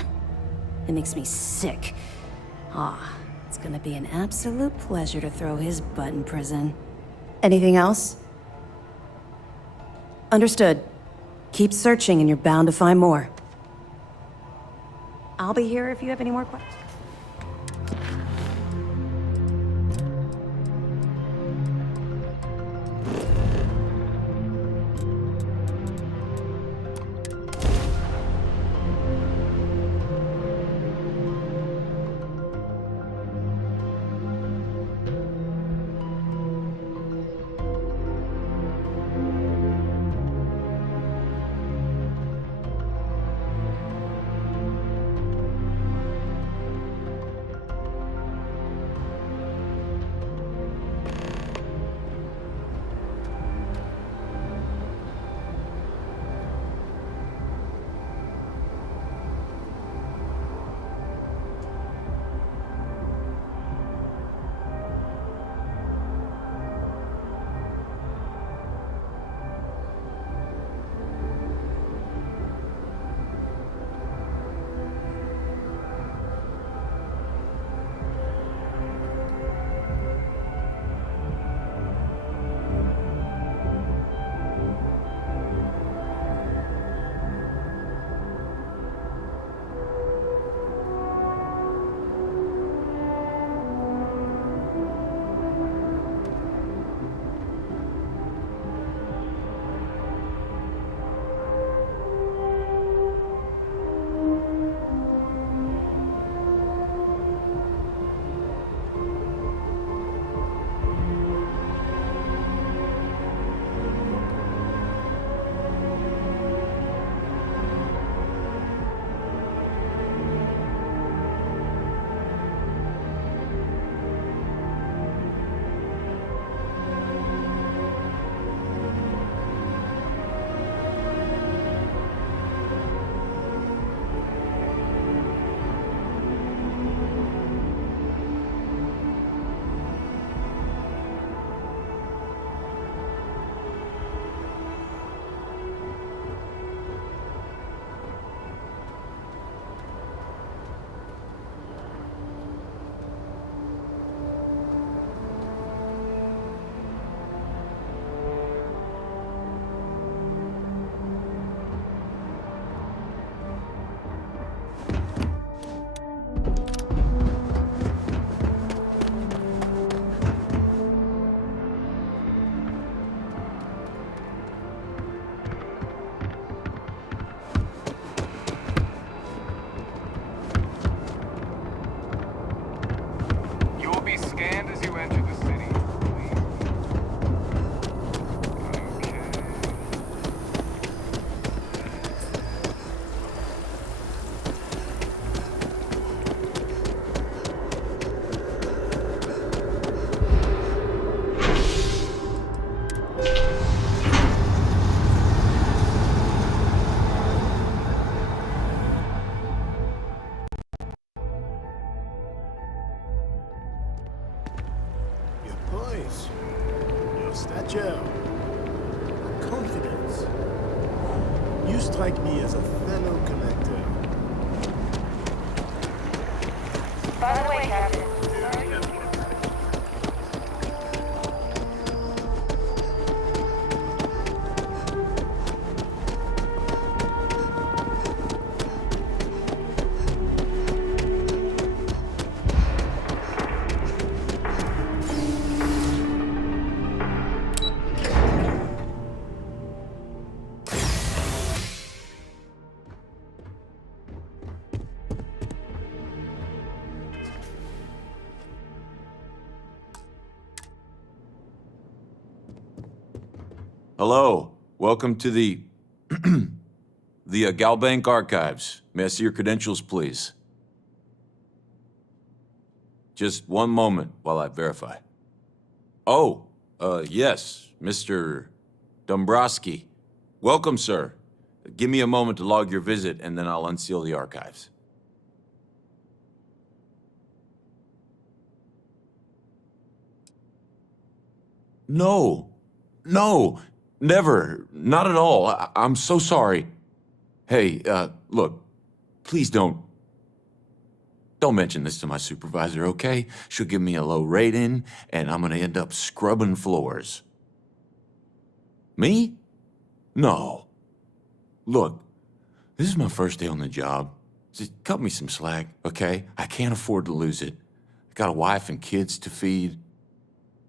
It makes me sick. It's gonna be an absolute pleasure to throw his butt in prison. Anything else? Understood. Keep searching and you're bound to find more. I'll be here if you have any more questions. strike me as a fellow collector. By the way, Captain. Hello. Welcome to the Galbank Archives. May I see your credentials, please? Just one moment while I verify. Oh, yes, Mr. Dombrowski. Welcome, sir. Give me a moment to log your visit, and then I'll unseal the archives. No. Never. Not at all. I'm so sorry. Hey, look, please don't mention this to my supervisor, okay? She'll give me a low rating, and I'm gonna end up scrubbing floors. Me? No. Look, this is my first day on the job. Just cut me some slack, okay? I can't afford to lose it. I got a wife and kids to feed.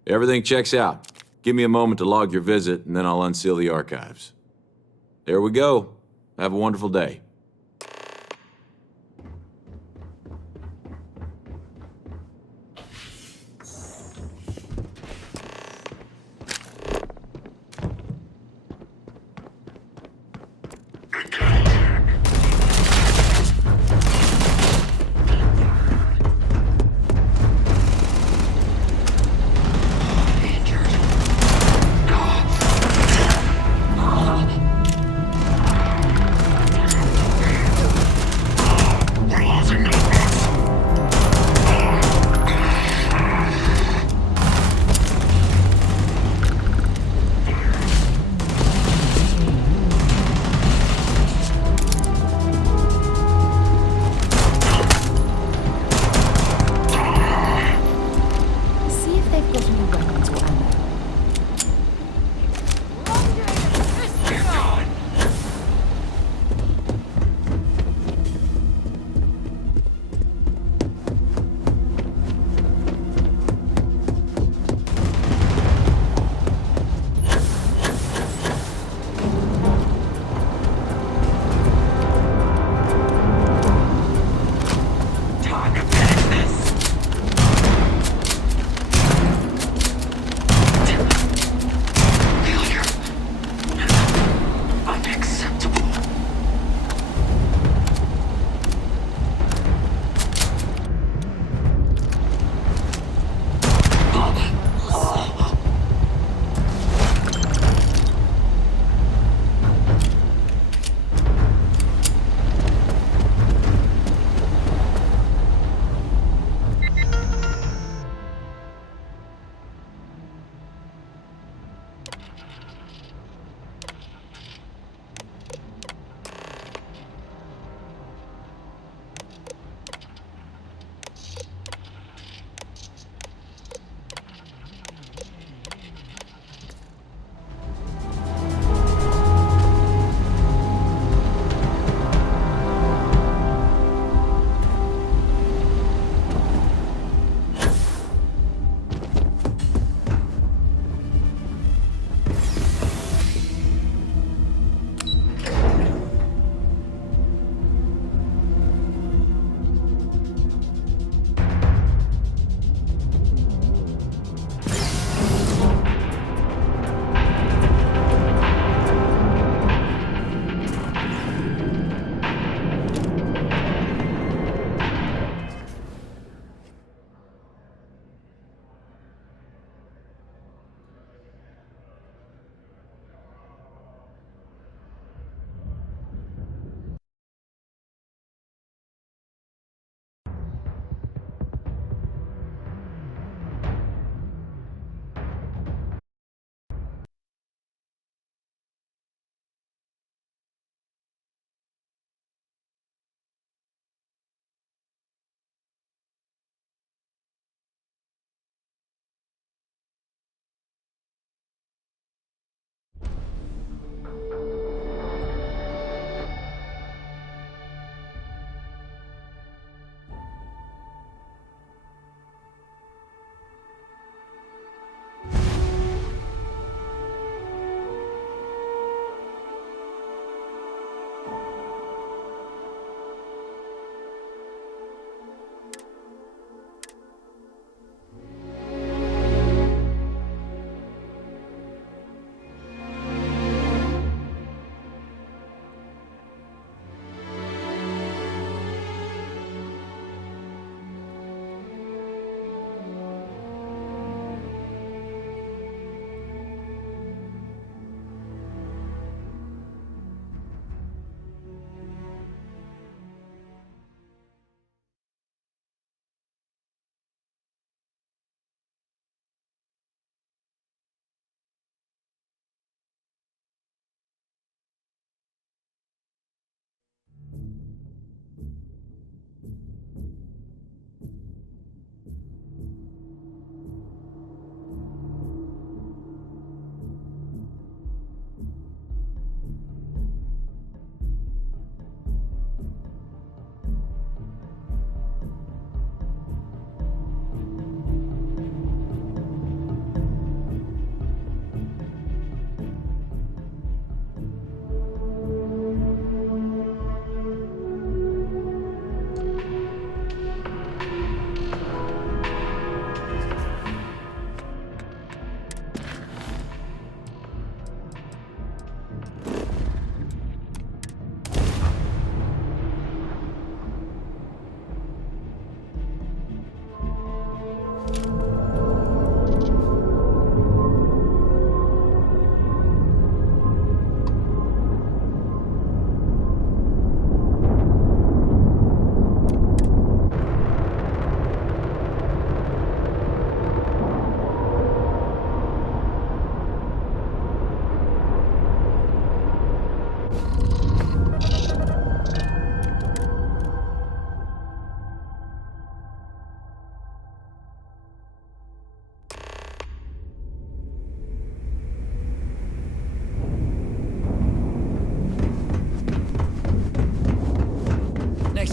Everything checks out. Give me a moment to log your visit, and then I'll unseal the archives. There we go. Have a wonderful day.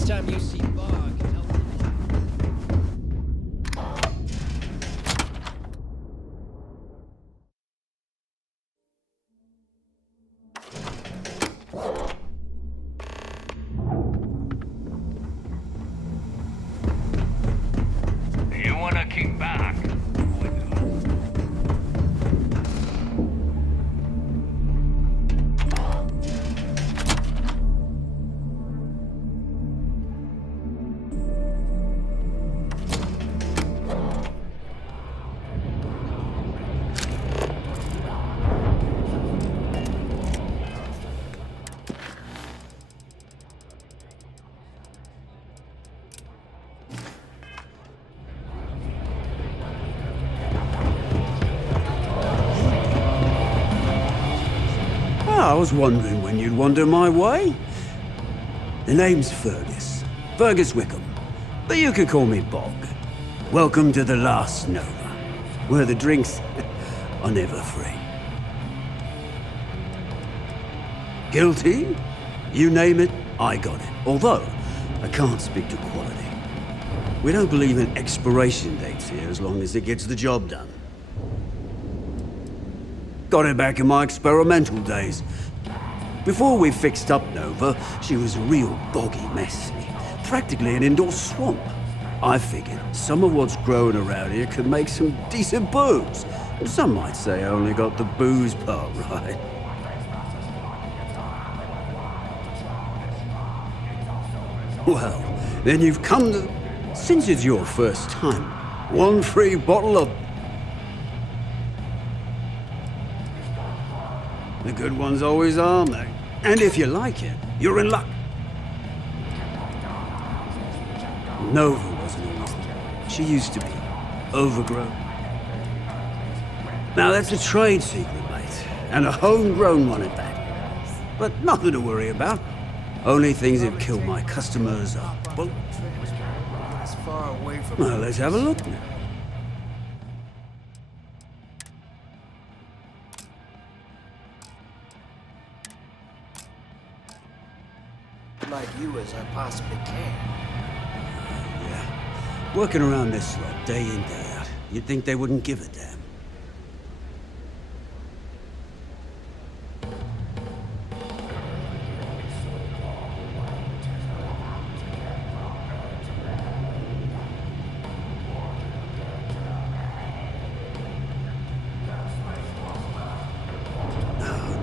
Next time you see Bog, tell You wanna kick back? I was wondering when you'd wander my way. The name's Fergus Wickham, but you can call me Bog. Welcome to the last Nova, where the drinks are never free. Guilty? You name it, I got it. Although, I can't speak to quality. We don't believe in expiration dates here as long as it gets the job done. Got it back in my experimental days. Before we fixed up Nova, she was a real boggy mess. Practically an indoor swamp. I figured some of what's growing around here could make some decent booze. Some might say I only got the booze part right. Well, then you've come to... Since it's your first time, one free bottle of... The good ones always are, mate. And if you like it, you're in luck. Nova wasn't always there. She used to be overgrown. Now that's a trade secret, mate. And a homegrown one at that. But nothing to worry about. Only things that kill my customers are... Well, well, let's have a look now. like you as I possibly can. Yeah. Working around this slot, day in, day out. You'd think they wouldn't give a damn.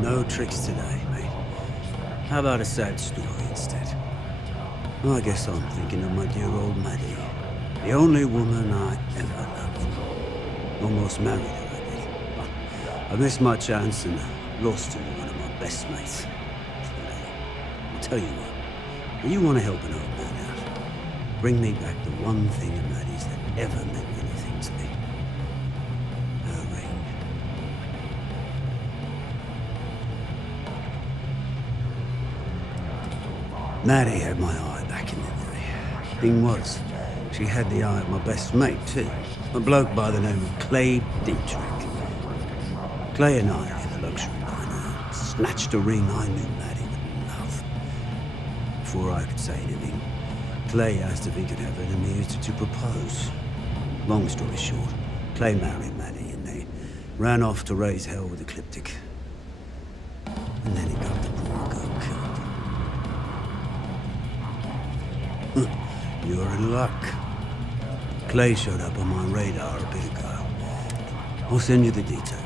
No tricks today, mate. How about a sad story instead? Well, I guess I'm thinking of my dear old Maddie. The only woman I ever loved. Almost married her, I did. I missed my chance and lost her to one of my best mates. I'll tell you what, you want to help an old man out. Bring me back the one thing of Maddie's that ever meant anything to me. Her ring. Maddie had my eye back in the day. Thing was, she had the eye of my best mate, too. A bloke by the name of Clay Dietrich. Clay and I had a luxury diner. Snatched a ring I knew Maddie would love. Before I could say anything, Clay asked if he could have it and we used it to propose. Long story short, Clay married Maddie and they ran off to raise hell with Ecliptic. And then he got the poor girl killed. You're in luck. Clay showed up on my radar a bit ago. I'll send you the detail.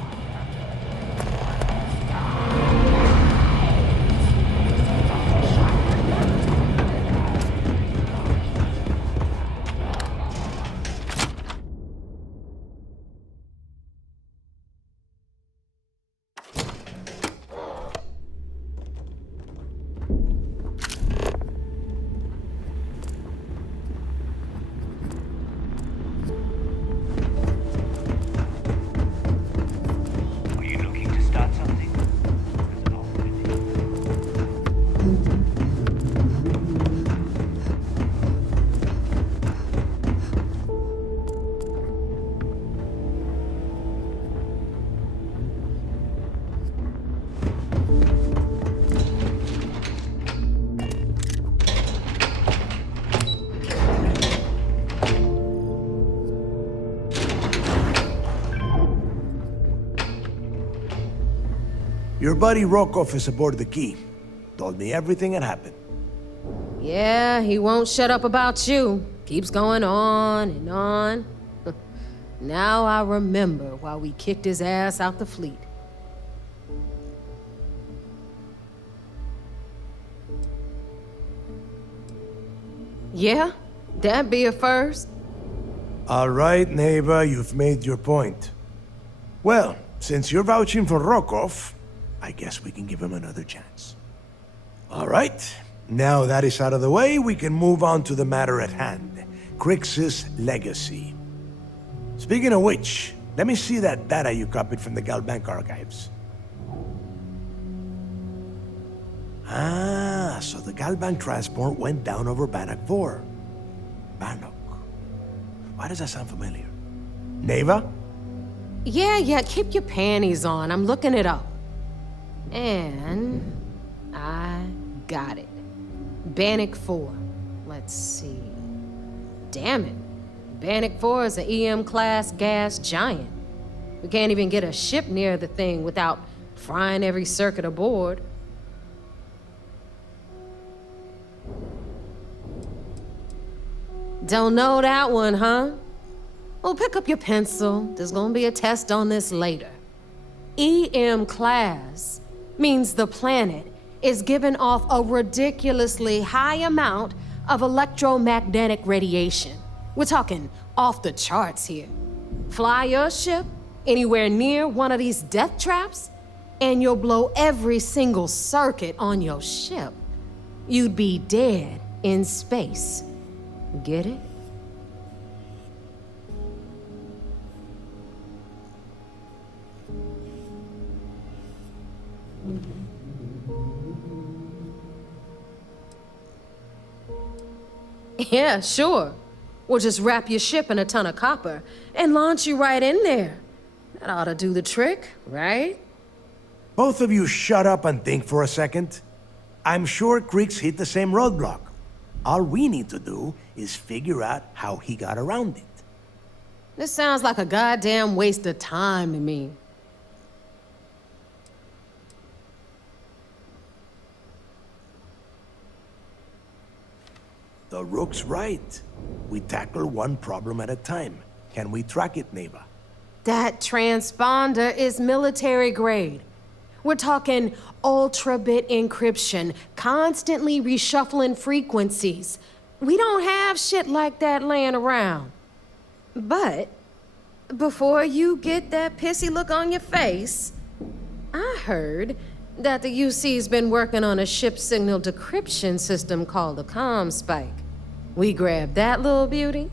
Your buddy Rokov is aboard the Key. Told me everything that happened. Yeah, he won't shut up about you. Keeps going on and on. Now I remember why we kicked his ass out the fleet. Yeah, that'd be a first. All right, Neva, you've made your point. Well, since you're vouching for Rokov, I guess we can give him another chance. All right, now that is out of the way, we can move on to the matter at hand. Crix's legacy. Speaking of which, let me see that data you copied from the Galbank archives. Ah, so the Galbank transport went down over Bannock 4. Bannock. Why does that sound familiar? Neva? Yeah, keep your panties on. I'm looking it up. And I got it. Bannock 4. Let's see. Damn it. Bannock 4 is an EM-class gas giant. We can't even get a ship near the thing without frying every circuit aboard. Don't know that one, huh? Well, pick up your pencil. There's gonna be a test on this later. EM-class means the planet is giving off a ridiculously high amount of electromagnetic radiation. We're talking off the charts here. Fly your ship anywhere near one of these death traps, and you'll blow every single circuit on your ship. You'd be dead in space. Get it? Yeah, sure. We'll just wrap your ship in a ton of copper and launch you right in there. That ought to do the trick, right? Both of you shut up and think for a second. I'm sure Crix hit the same roadblock. All we need to do is figure out how he got around it. This sounds like a goddamn waste of time to me. The Rook's right. We tackle one problem at a time. Can we track it, Neva? That transponder is military grade. We're talking ultra-bit encryption, constantly reshuffling frequencies. We don't have shit like that laying around. But before you get that pissy look on your face, I heard that the UC's been working on a ship signal decryption system called the ComSpike. We grab that little beauty,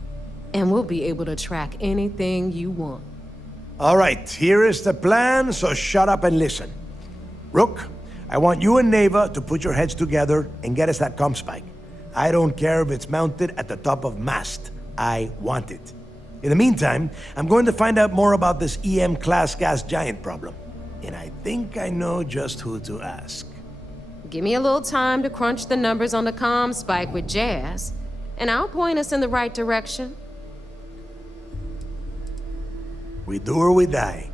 and we'll be able to track anything you want. All right, here is the plan, so shut up and listen. Rook, I want you and Neva to put your heads together and get us that ComSpike. I don't care if it's mounted at the top of mast. I want it. In the meantime, I'm going to find out more about this EM-class gas giant problem. And I think I know just who to ask. Give me a little time to crunch the numbers on the ComSpike with Jazz, and I'll point us in the right direction. We do or we die.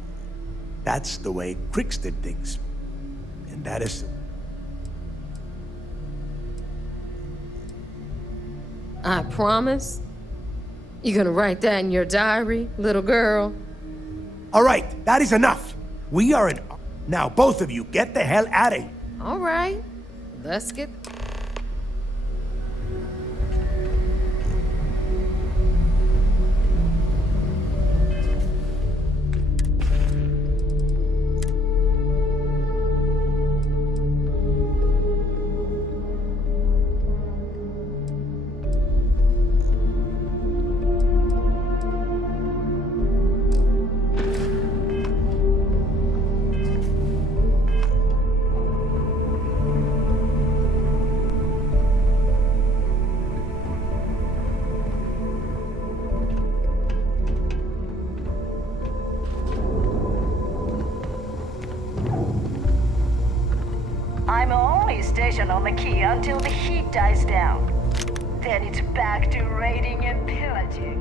That's the way Crix did things. And that is... I promise. You gonna write that in your diary, little girl? All right, that is enough. We are in... Now, both of you, get the hell out of here. All right, let's get... I'm only stationed on the key until the heat dies down. Then it's back to raiding and pillaging.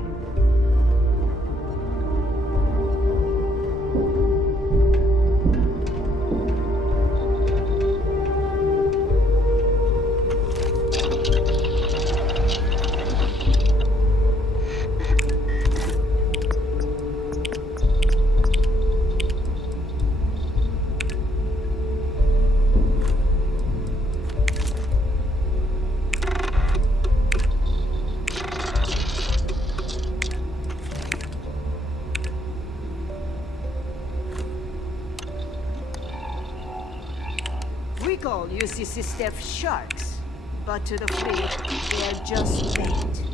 call UCC staff sharks, but to the fleet, they're just bait.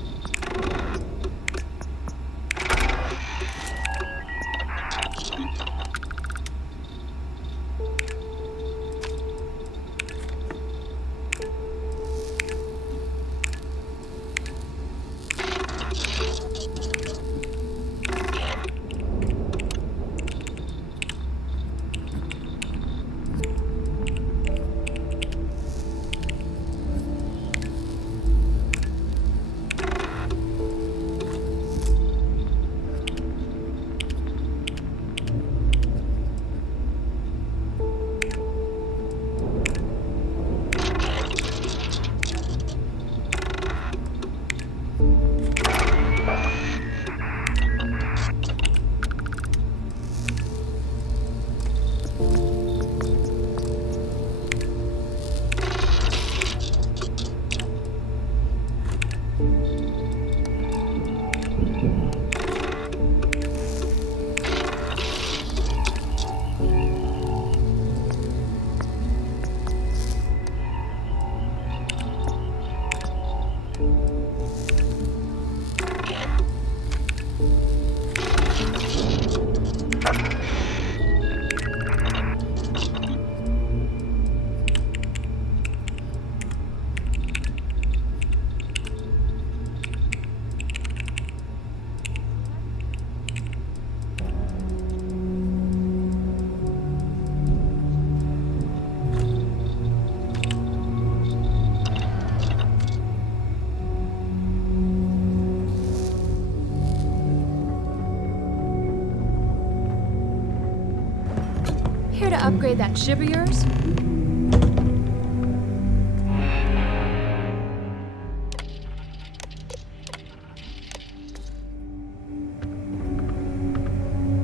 Here to upgrade that ship of yours?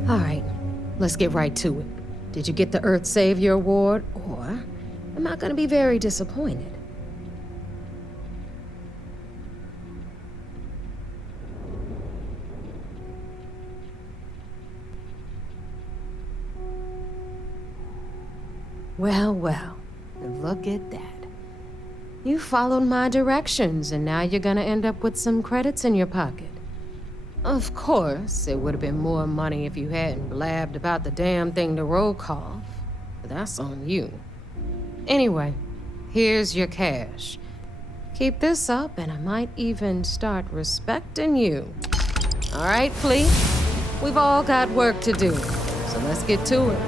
All right, let's get right to it. Did you get the Earth Savior Award, or am I gonna be very disappointed? Well, well, look at that. You followed my directions, and now you're gonna end up with some credits in your pocket. Of course, it would have been more money if you hadn't blabbed about the damn thing to roll call, but that's on you. Anyway, here's your cash. Keep this up, and I might even start respecting you. All right, Fleet? We've all got work to do, so let's get to it.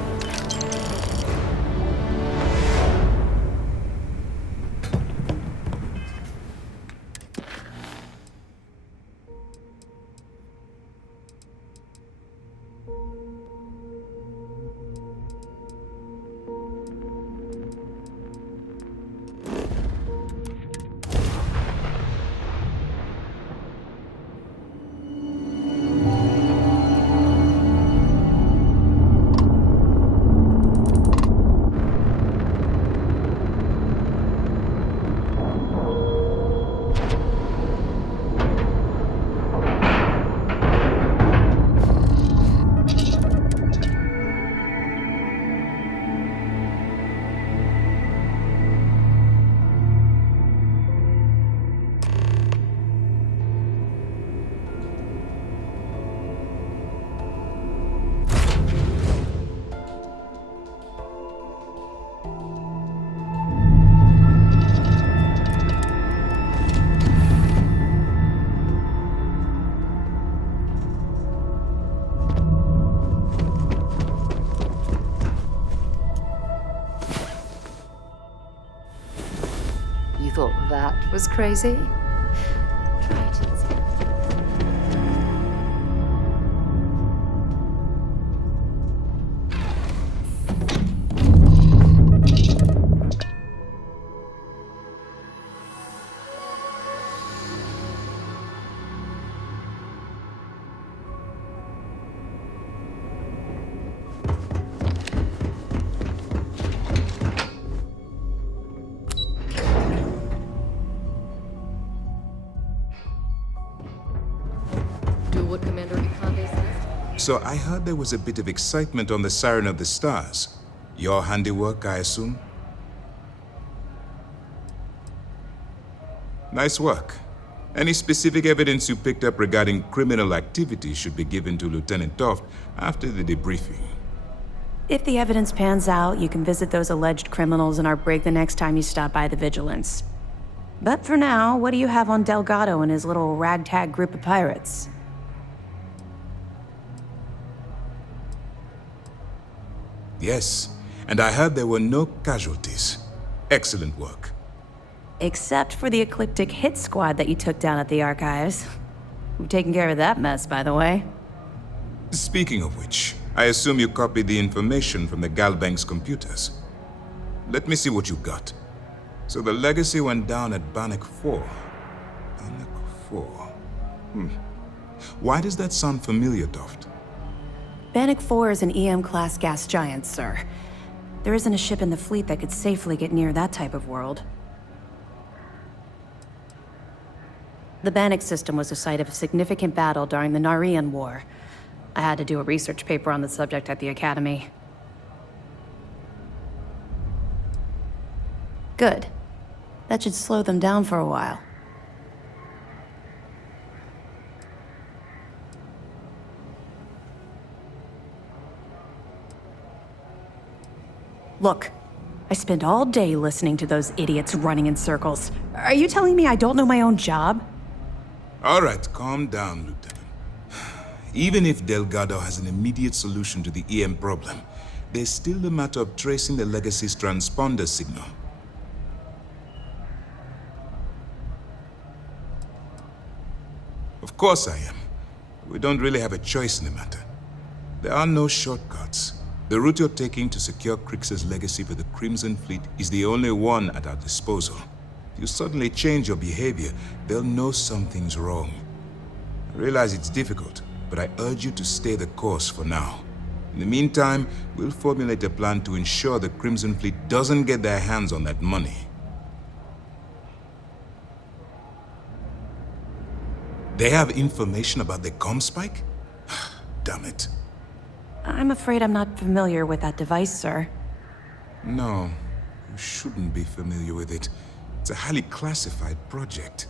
Thought that was crazy? Try it and see. So I heard there was a bit of excitement on the Siren of the Stars. Your handiwork, I assume? Nice work. Any specific evidence you picked up regarding criminal activity should be given to Lieutenant Toft after the debriefing. If the evidence pans out, you can visit those alleged criminals in our brig the next time you stop by the Vigilance. But for now, what do you have on Delgado and his little ragtag group of pirates? Yes, and I heard there were no casualties. Excellent work. Except for the eclectic hit squad that you took down at the archives. We've taken care of that mess, by the way. Speaking of which, I assume you copied the information from the Galbank's computers. Let me see what you got. So the legacy went down at Bannock 4. Bannock 4. Why does that sound familiar, Toft? Bannock 4 is an EM-class gas giant, sir. There isn't a ship in the fleet that could safely get near that type of world. The Bannock system was the site of a significant battle during the Narian War. I had to do a research paper on the subject at the Academy. Good. That should slow them down for a while. Look, I spent all day listening to those idiots running in circles. Are you telling me I don't know my own job? All right, calm down, Lieutenant. Even if Delgado has an immediate solution to the EM problem, there's still the matter of tracing the Legacy's transponder signal. Of course I am. We don't really have a choice in the matter. There are no shortcuts. The route you're taking to secure Crix's legacy for the Crimson Fleet is the only one at our disposal. If you suddenly change your behavior, they'll know something's wrong. I realize it's difficult, but I urge you to stay the course for now. In the meantime, we'll formulate a plan to ensure the Crimson Fleet doesn't get their hands on that money. They have information about the Comspike? Damn it. I'm afraid I'm not familiar with that device, sir. No, you shouldn't be familiar with it. It's a highly classified project.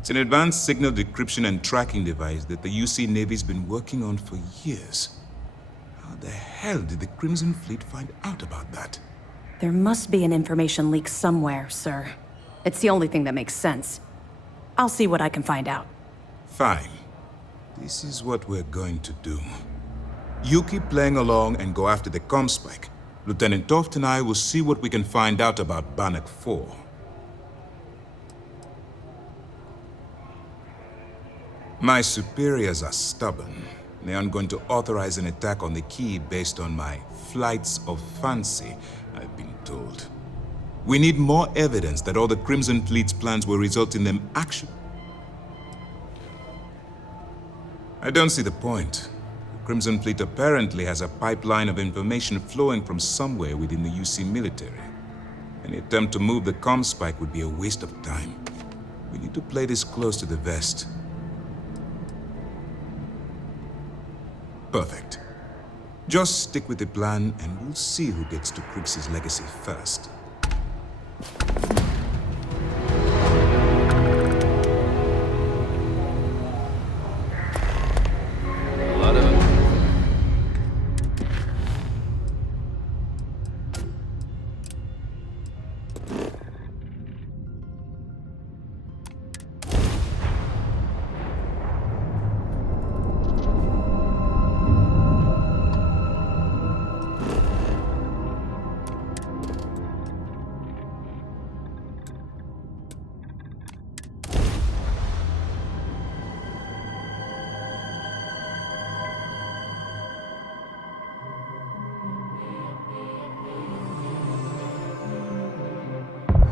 It's an advanced signal decryption and tracking device that the UC Navy's been working on for years. How the hell did the Crimson Fleet find out about that? There must be an information leak somewhere, sir. It's the only thing that makes sense. I'll see what I can find out. Fine. This is what we're going to do. You keep playing along and go after the Comspike. Lieutenant Toft and I will see what we can find out about Bannock 4. My superiors are stubborn. They aren't going to authorize an attack on the key based on my flights of fancy, I've been told. We need more evidence that all the Crimson Fleet's plans will result in them actually. I don't see the point. The Crimson Fleet apparently has a pipeline of information flowing from somewhere within the UC military. Any attempt to move the Comspike would be a waste of time. We need to play this close to the vest. Perfect. Just stick with the plan and we'll see who gets to Crix's legacy first.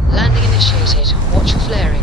Landing initiated. Watch for flaring.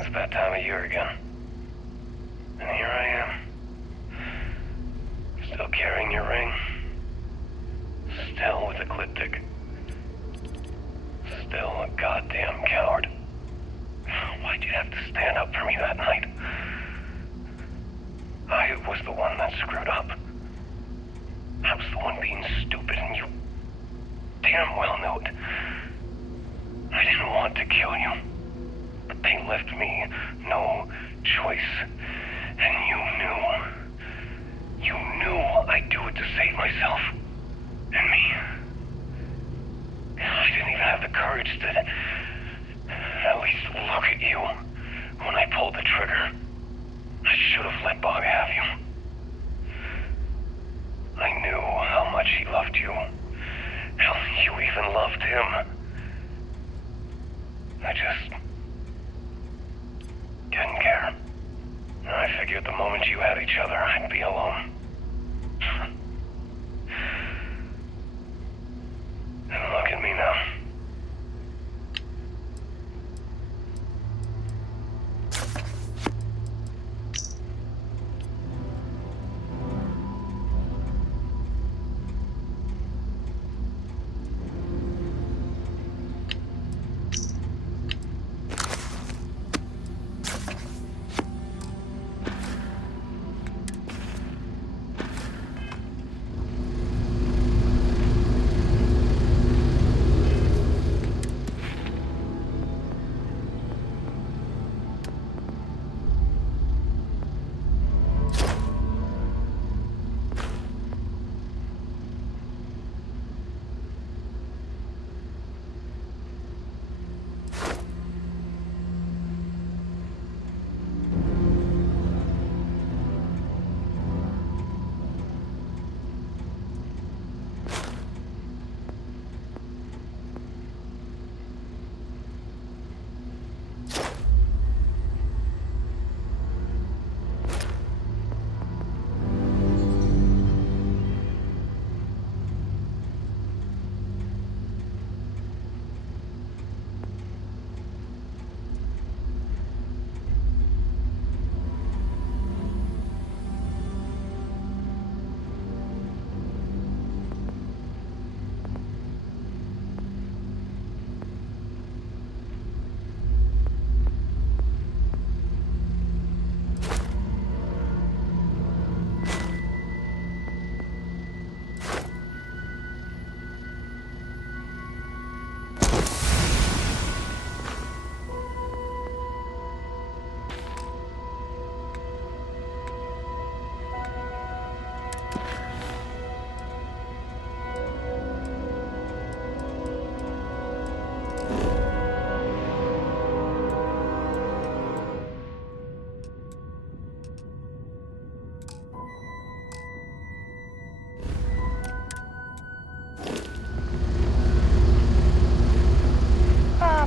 It's that time of year again. And here I am. Still carrying your ring. Still with ecliptic. Still a goddamn coward. Why'd you have to stand up for me that night? I was the one that screwed up. I was the one being stupid, and you damn well knew it. I didn't want to kill you, but they left me no choice. And you knew I'd do it to save myself. And me. I didn't even have the courage to at least look at you when I pulled the trigger. I should have let Bob have you. I knew how much he loved you. Hell, you even loved him. I just didn't care. I figured the moment you had each other, I'd be alone. And look at me now.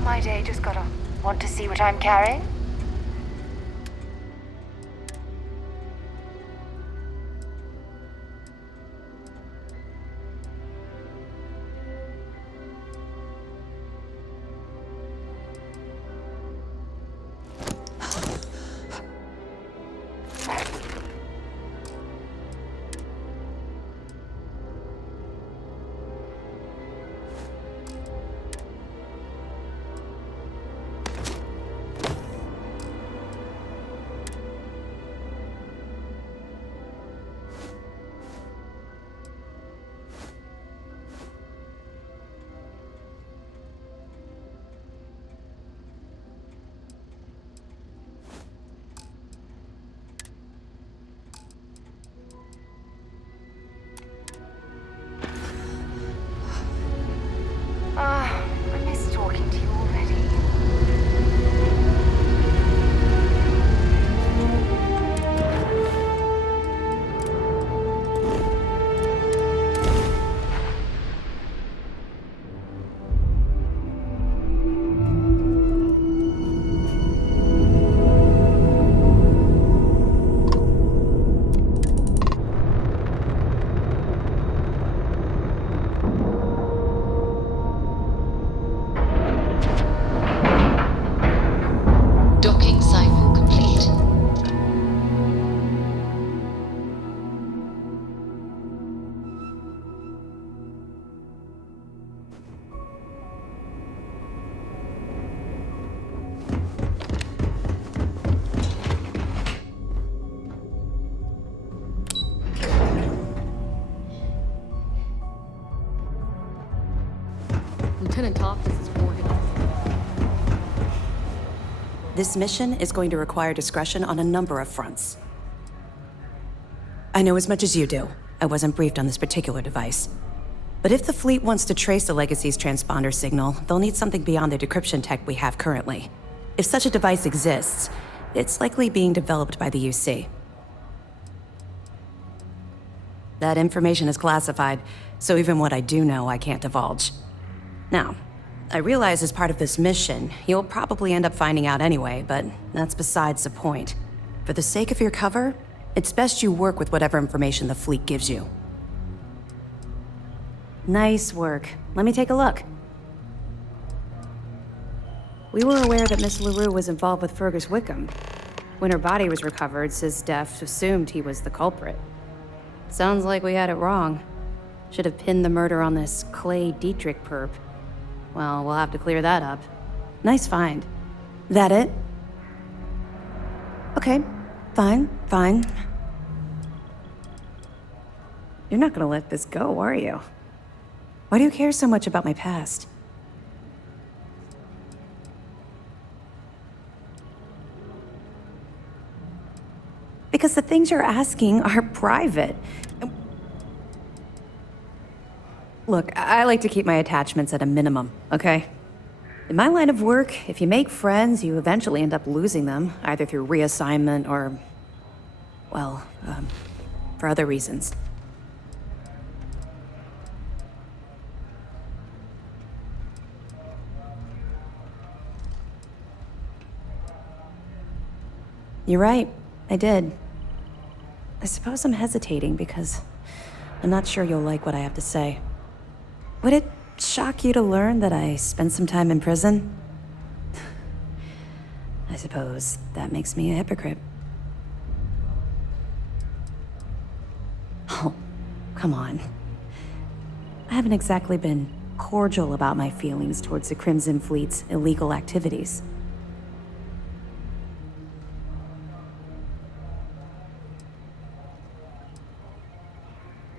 My day just got on. Want to see what I'm carrying? Lieutenant Tophus' forehead. This mission is going to require discretion on a number of fronts. I know as much as you do. I wasn't briefed on this particular device. But if the fleet wants to trace the Legacy's transponder signal, they'll need something beyond the decryption tech we have currently. If such a device exists, it's likely being developed by the UC. That information is classified, so even what I do know, I can't divulge. Now, I realize as part of this mission, you'll probably end up finding out anyway, but that's besides the point. For the sake of your cover, it's best you work with whatever information the fleet gives you. Nice work. Let me take a look. We were aware that Miss LaRue was involved with Fergus Wickham. When her body was recovered, SysDef assumed he was the culprit. Sounds like we had it wrong. Should have pinned the murder on this Clay Dietrich perp. Well, we'll have to clear that up. Nice find. That it? Okay, fine. You're not gonna let this go, are you? Why do you care so much about my past? Because the things you're asking are private. Look, I like to keep my attachments at a minimum, okay? In my line of work, if you make friends, you eventually end up losing them, either through reassignment or, well, for other reasons. You're right, I did. I suppose I'm hesitating because I'm not sure you'll like what I have to say. Would it shock you to learn that I spent some time in prison? I suppose that makes me a hypocrite. Oh, come on. I haven't exactly been cordial about my feelings towards the Crimson Fleet's illegal activities.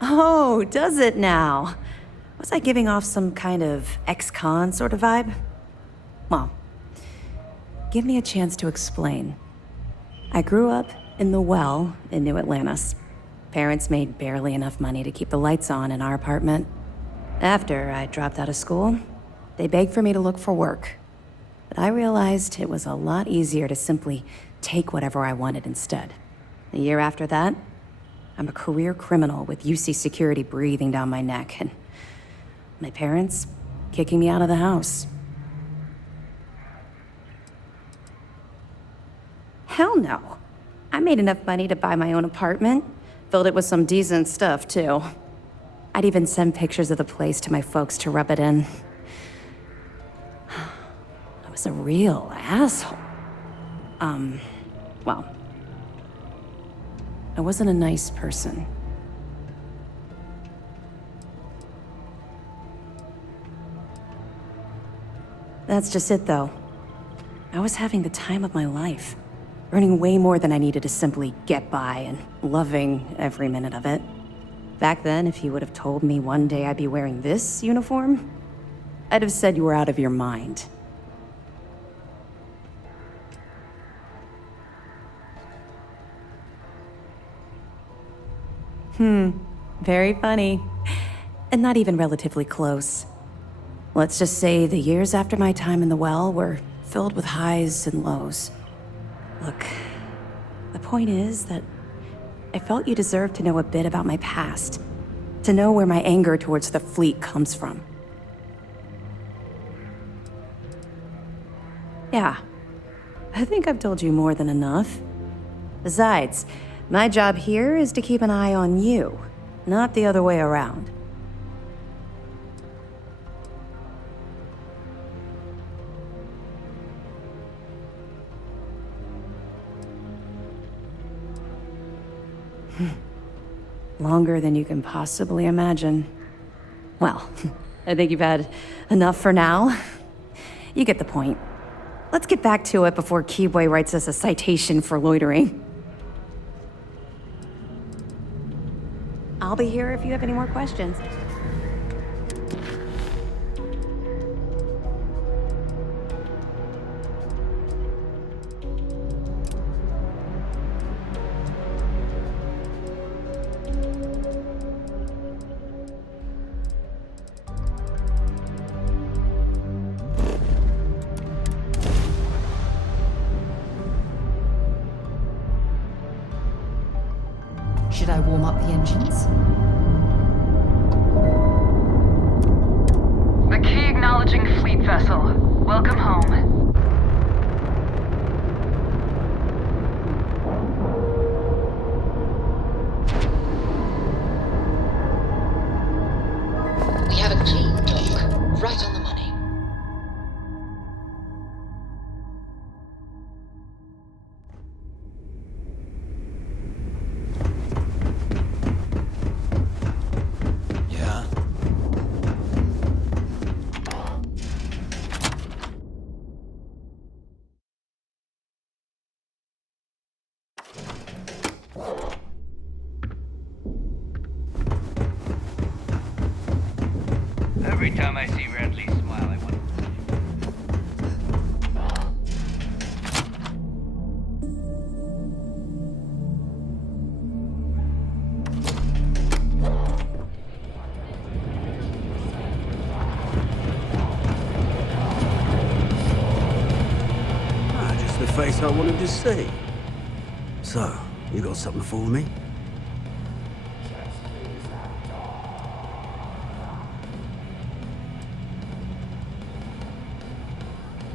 Oh, does it now? Was I giving off some kind of ex-con sort of vibe? Well, give me a chance to explain. I grew up in the Well in New Atlantis. Parents made barely enough money to keep the lights on in our apartment. After I dropped out of school, they begged for me to look for work. But I realized it was a lot easier to simply take whatever I wanted instead. A year after that, I'm a career criminal with UC security breathing down my neck, and my parents kicking me out of the house. Hell no. I made enough money to buy my own apartment. Filled it with some decent stuff, too. I'd even send pictures of the place to my folks to rub it in. I was a real asshole. Well, I wasn't a nice person. That's just it, though. I was having the time of my life, earning way more than I needed to simply get by and loving every minute of it. Back then, if you would have told me one day I'd be wearing this uniform, I'd have said you were out of your mind. Very funny. And not even relatively close. Let's just say the years after my time in the Well were filled with highs and lows. Look, the point is that I felt you deserved to know a bit about my past. To know where my anger towards the fleet comes from. Yeah, I think I've told you more than enough. Besides, my job here is to keep an eye on you, not the other way around. Longer than you can possibly imagine. Well, I think you've had enough for now. You get the point. Let's get back to it before Keyboy writes us a citation for loitering. I'll be here if you have any more questions. Should I warm up the engines? The key acknowledging fleet vessel. Welcome home. We have a clean dock, right on the money. Yeah? Every time I see Radley smile, I want. Ah, just the face I wanted to see. So, you got something for me?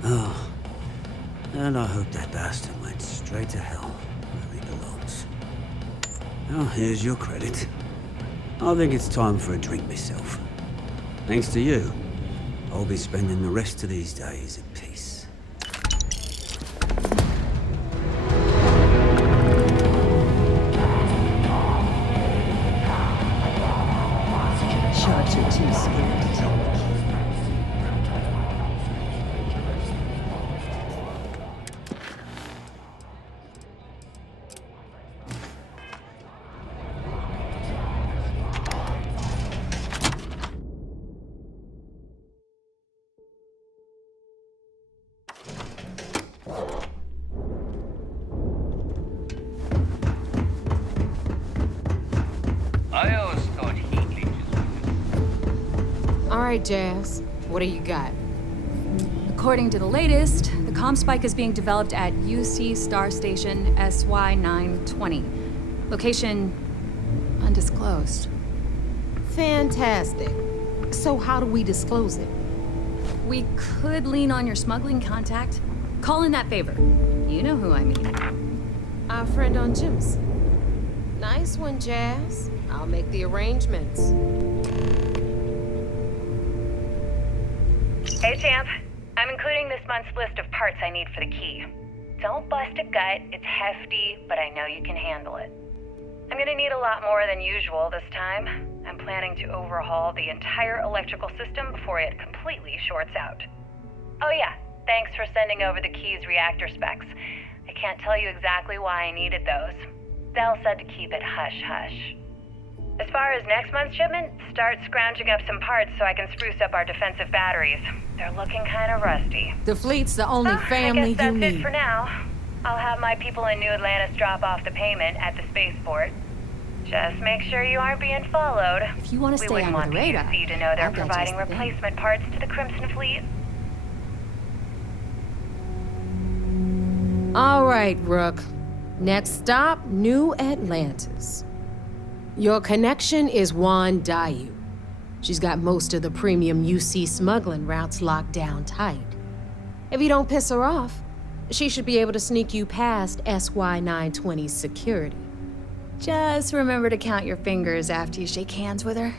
Oh, and I hope that bastard went straight to hell, where he belongs. Well, here's your credit. I think it's time for a drink myself. Thanks to you, I'll be spending the rest of these days at peace. Sharks are too scared to take the key. I always thought heat leeches were All right, Jazz. What do you got? According to the latest, the comm spike is being developed at UC Star Station SY-920. Location undisclosed. Fantastic. So how do we disclose it? We could lean on your smuggling contact. Call in that favor. You know who I mean. Our friend on Jim's. Nice one, Jazz. I'll make the arrangements. Hey, Champ. I'm including this month's list of parts I need for the key. Don't bust a gut. It's hefty, but I know you can handle it. I'm gonna need a lot more than usual this time. I'm planning to overhaul the entire electrical system before it completely shorts out. Oh yeah, thanks for sending over the key's reactor specs. I can't tell you exactly why I needed those. Dell said to keep it hush-hush. As far as next month's shipment, start scrounging up some parts so I can spruce up our defensive batteries. They're looking kind of rusty. The fleet's the only family I guess that's you it need. for now. I'll have my people in New Atlantis drop off the payment at the spaceport. Just make sure you aren't being followed. If you want to We stay wouldn't under want the the radar, UC to know they're I'll get providing just the thing. replacement parts to the Crimson Fleet. All right, Rook. Next stop, New Atlantis. Your connection is Juan Dayu. She's got most of the premium UC smuggling routes locked down tight. If you don't piss her off, she should be able to sneak you past SY-920's security. Just remember to count your fingers after you shake hands with her.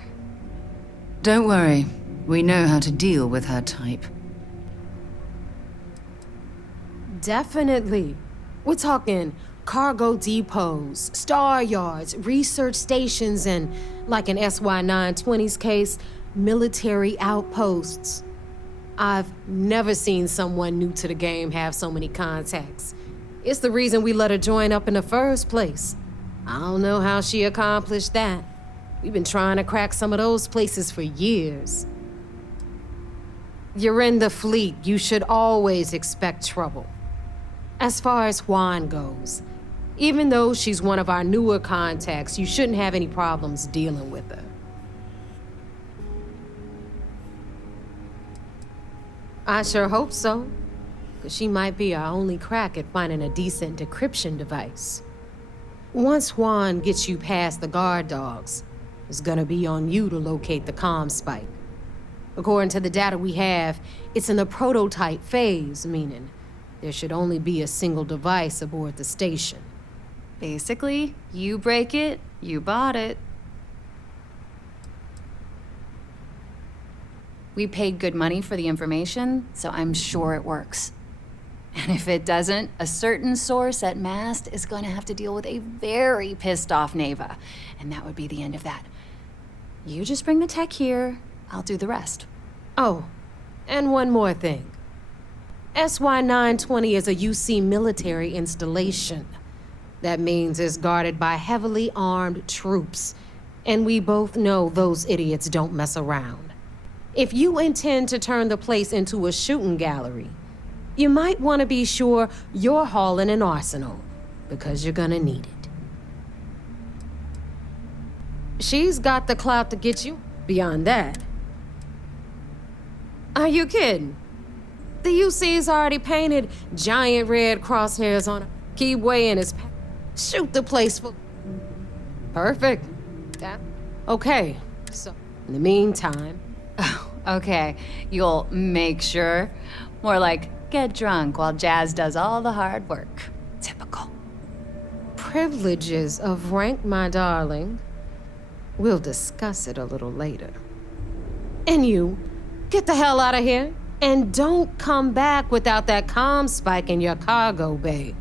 Don't worry. We know how to deal with her type. Definitely. We're talking cargo depots, star yards, research stations, and, like in SY-920's case, military outposts. I've never seen someone new to the game have so many contacts. It's the reason we let her join up in the first place. I don't know how she accomplished that. We've been trying to crack some of those places for years. You're in the fleet. You should always expect trouble. As far as Juan goes, even though she's one of our newer contacts, you shouldn't have any problems dealing with her. I sure hope so, because she might be our only crack at finding a decent decryption device. Once Juan gets you past the guard dogs, it's gonna be on you to locate the comm spike. According to the data we have, it's in the prototype phase, meaning there should only be a single device aboard the station. Basically, you break it, you bought it. We paid good money for the information, so I'm sure it works. And if it doesn't, a certain source at Mast is going to have to deal with a very pissed off Neva. And that would be the end of that. You just bring the tech here, I'll do the rest. Oh, and one more thing. SY-920 is a UC military installation. That means it's guarded by heavily armed troops. And we both know those idiots don't mess around. If you intend to turn the place into a shooting gallery, you might want to be sure you're hauling an arsenal, because you're gonna need it. She's got the clout to get you. Beyond that. Are you kidding? The UC's already painted giant red crosshairs on her. Keyway in his pack. Shoot the place for... Perfect. Okay, so in the meantime... Okay, you'll make sure. More like, get drunk while Jazz does all the hard work. Typical. Privileges of rank, my darling. We'll discuss it a little later. And you, get the hell out of here. And don't come back without that comm spike in your cargo bay.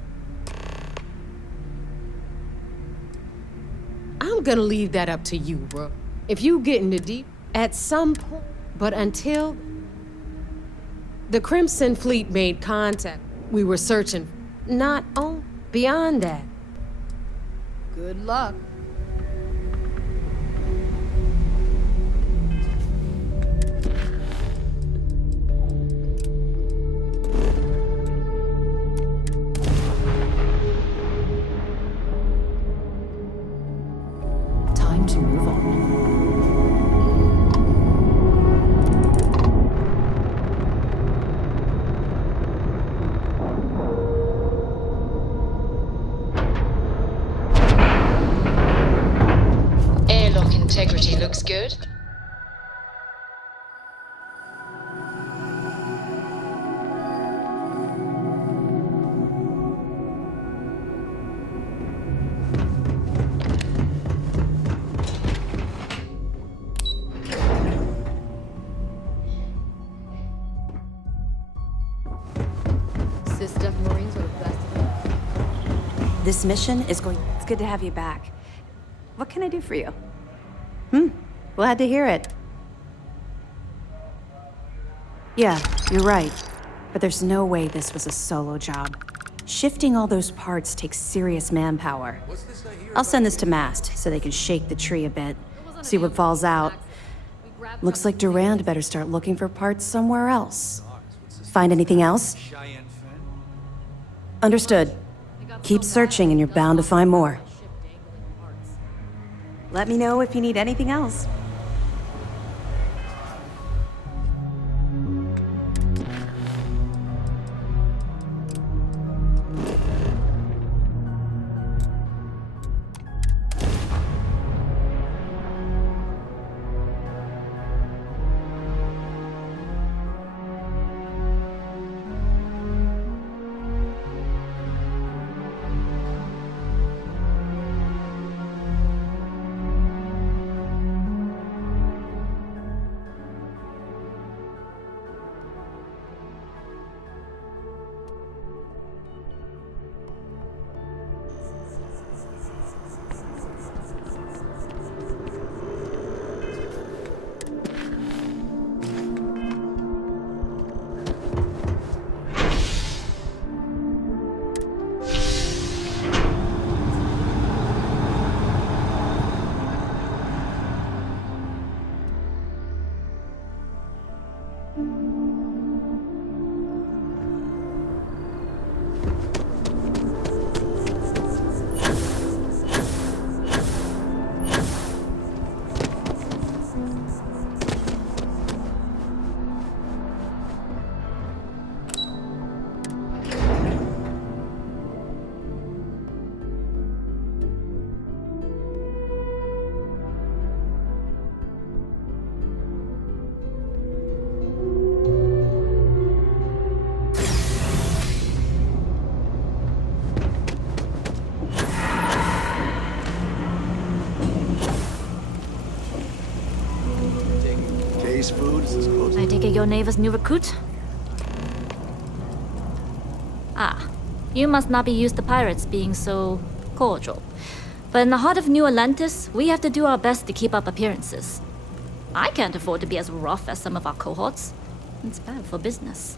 I'm gonna leave that up to you, bro. If you get into deep, at some point. But until... The Crimson Fleet made contact. We were searching. Not on. Beyond that. Good luck. Time to move on. Integrity looks good. Sister Marines are the best of them. This mission is going... It's good to have you back. What can I do for you? Glad to hear it. Yeah, you're right. But there's no way this was a solo job. Shifting all those parts takes serious manpower. I'll send this to Mast so they can shake the tree a bit, see what falls out. Looks like Durand better start looking for parts somewhere else. Find anything else? Understood. Keep searching and you're bound to find more. Let me know if you need anything else. as close. I take it your neighbor's new recruit? Ah, you must not be used to pirates being so cordial. But in the heart of New Atlantis, we have to do our best to keep up appearances. I can't afford to be as rough as some of our cohorts. It's bad for business.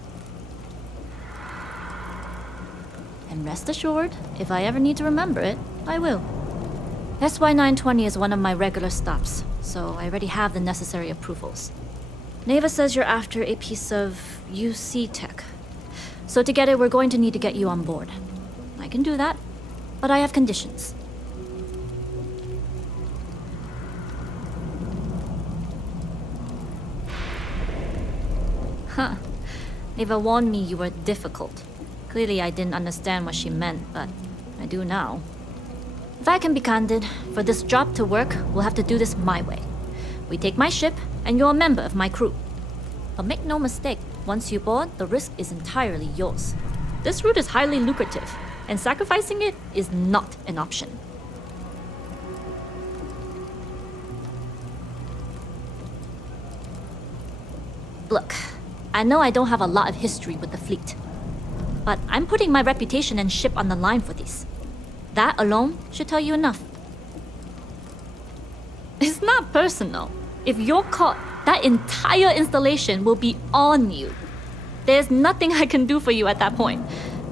And rest assured, if I ever need to remember it, I will. SY-920 is one of my regular stops, so I already have the necessary approvals. Neva says you're after a piece of UC tech. So to get it, we're going to need to get you on board. I can do that, but I have conditions. Huh. Neva warned me you were difficult. Clearly I didn't understand what she meant, but I do now. If I can be candid, for this job to work, we'll have to do this my way. We take my ship, and you're a member of my crew. But make no mistake, once you board, the risk is entirely yours. This route is highly lucrative, and sacrificing it is not an option. Look, I know I don't have a lot of history with the fleet, but I'm putting my reputation and ship on the line for this. That alone should tell you enough. It's not personal. If you're caught, that entire installation will be on you. There's nothing I can do for you at that point,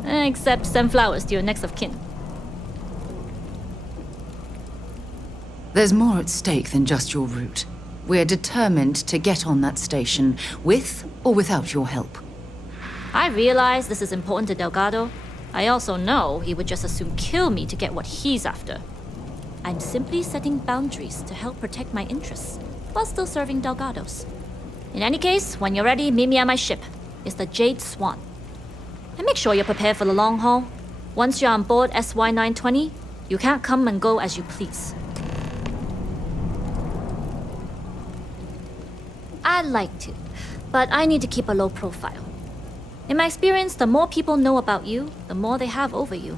except send flowers to your next of kin. There's more at stake than just your route. We're determined to get on that station, with or without your help. I realize this is important to Delgado. I also know he would just as soon kill me to get what he's after. I'm simply setting boundaries to help protect my interests, while still serving Delgado's. In any case, when you're ready, meet me at my ship. It's the Jade Swan. And make sure you're prepared for the long haul. Once you're on board SY-920, you can't come and go as you please. I'd like to, but I need to keep a low profile. In my experience, the more people know about you, the more they have over you.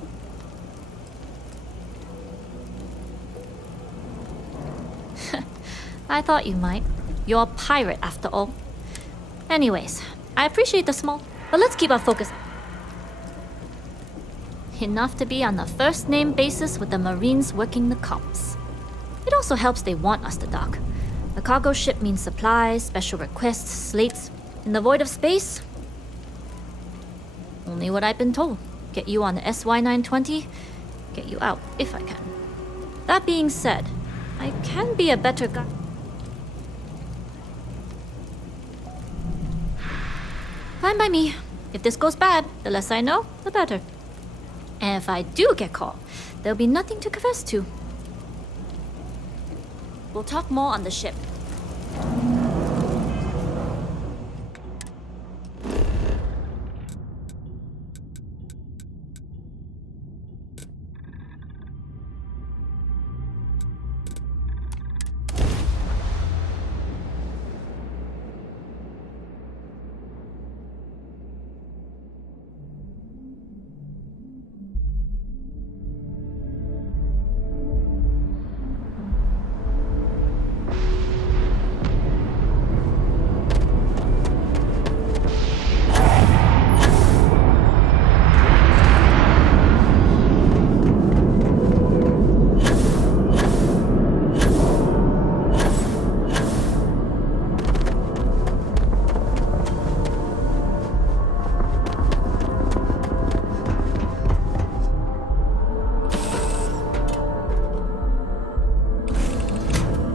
I thought you might. You're a pirate, after all. Anyways, I appreciate the small, but let's keep our focus. Enough to be on a first-name basis with the Marines working the comms. It also helps they want us to dock. The cargo ship means supplies, special requests, slates. In the void of space, only what I've been told. Get you on the SY-920, get you out, if I can. That being said, I can be a better guy. Fine by me. If this goes bad, the less I know, the better. And if I do get caught, there'll be nothing to confess to. We'll talk more on the ship.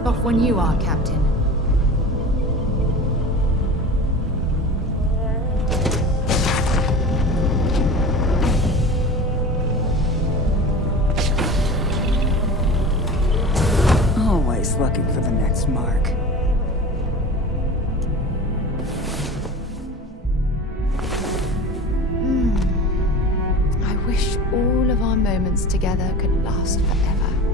Off when you are, Captain. Always looking for the next mark. I wish all of our moments together could last forever.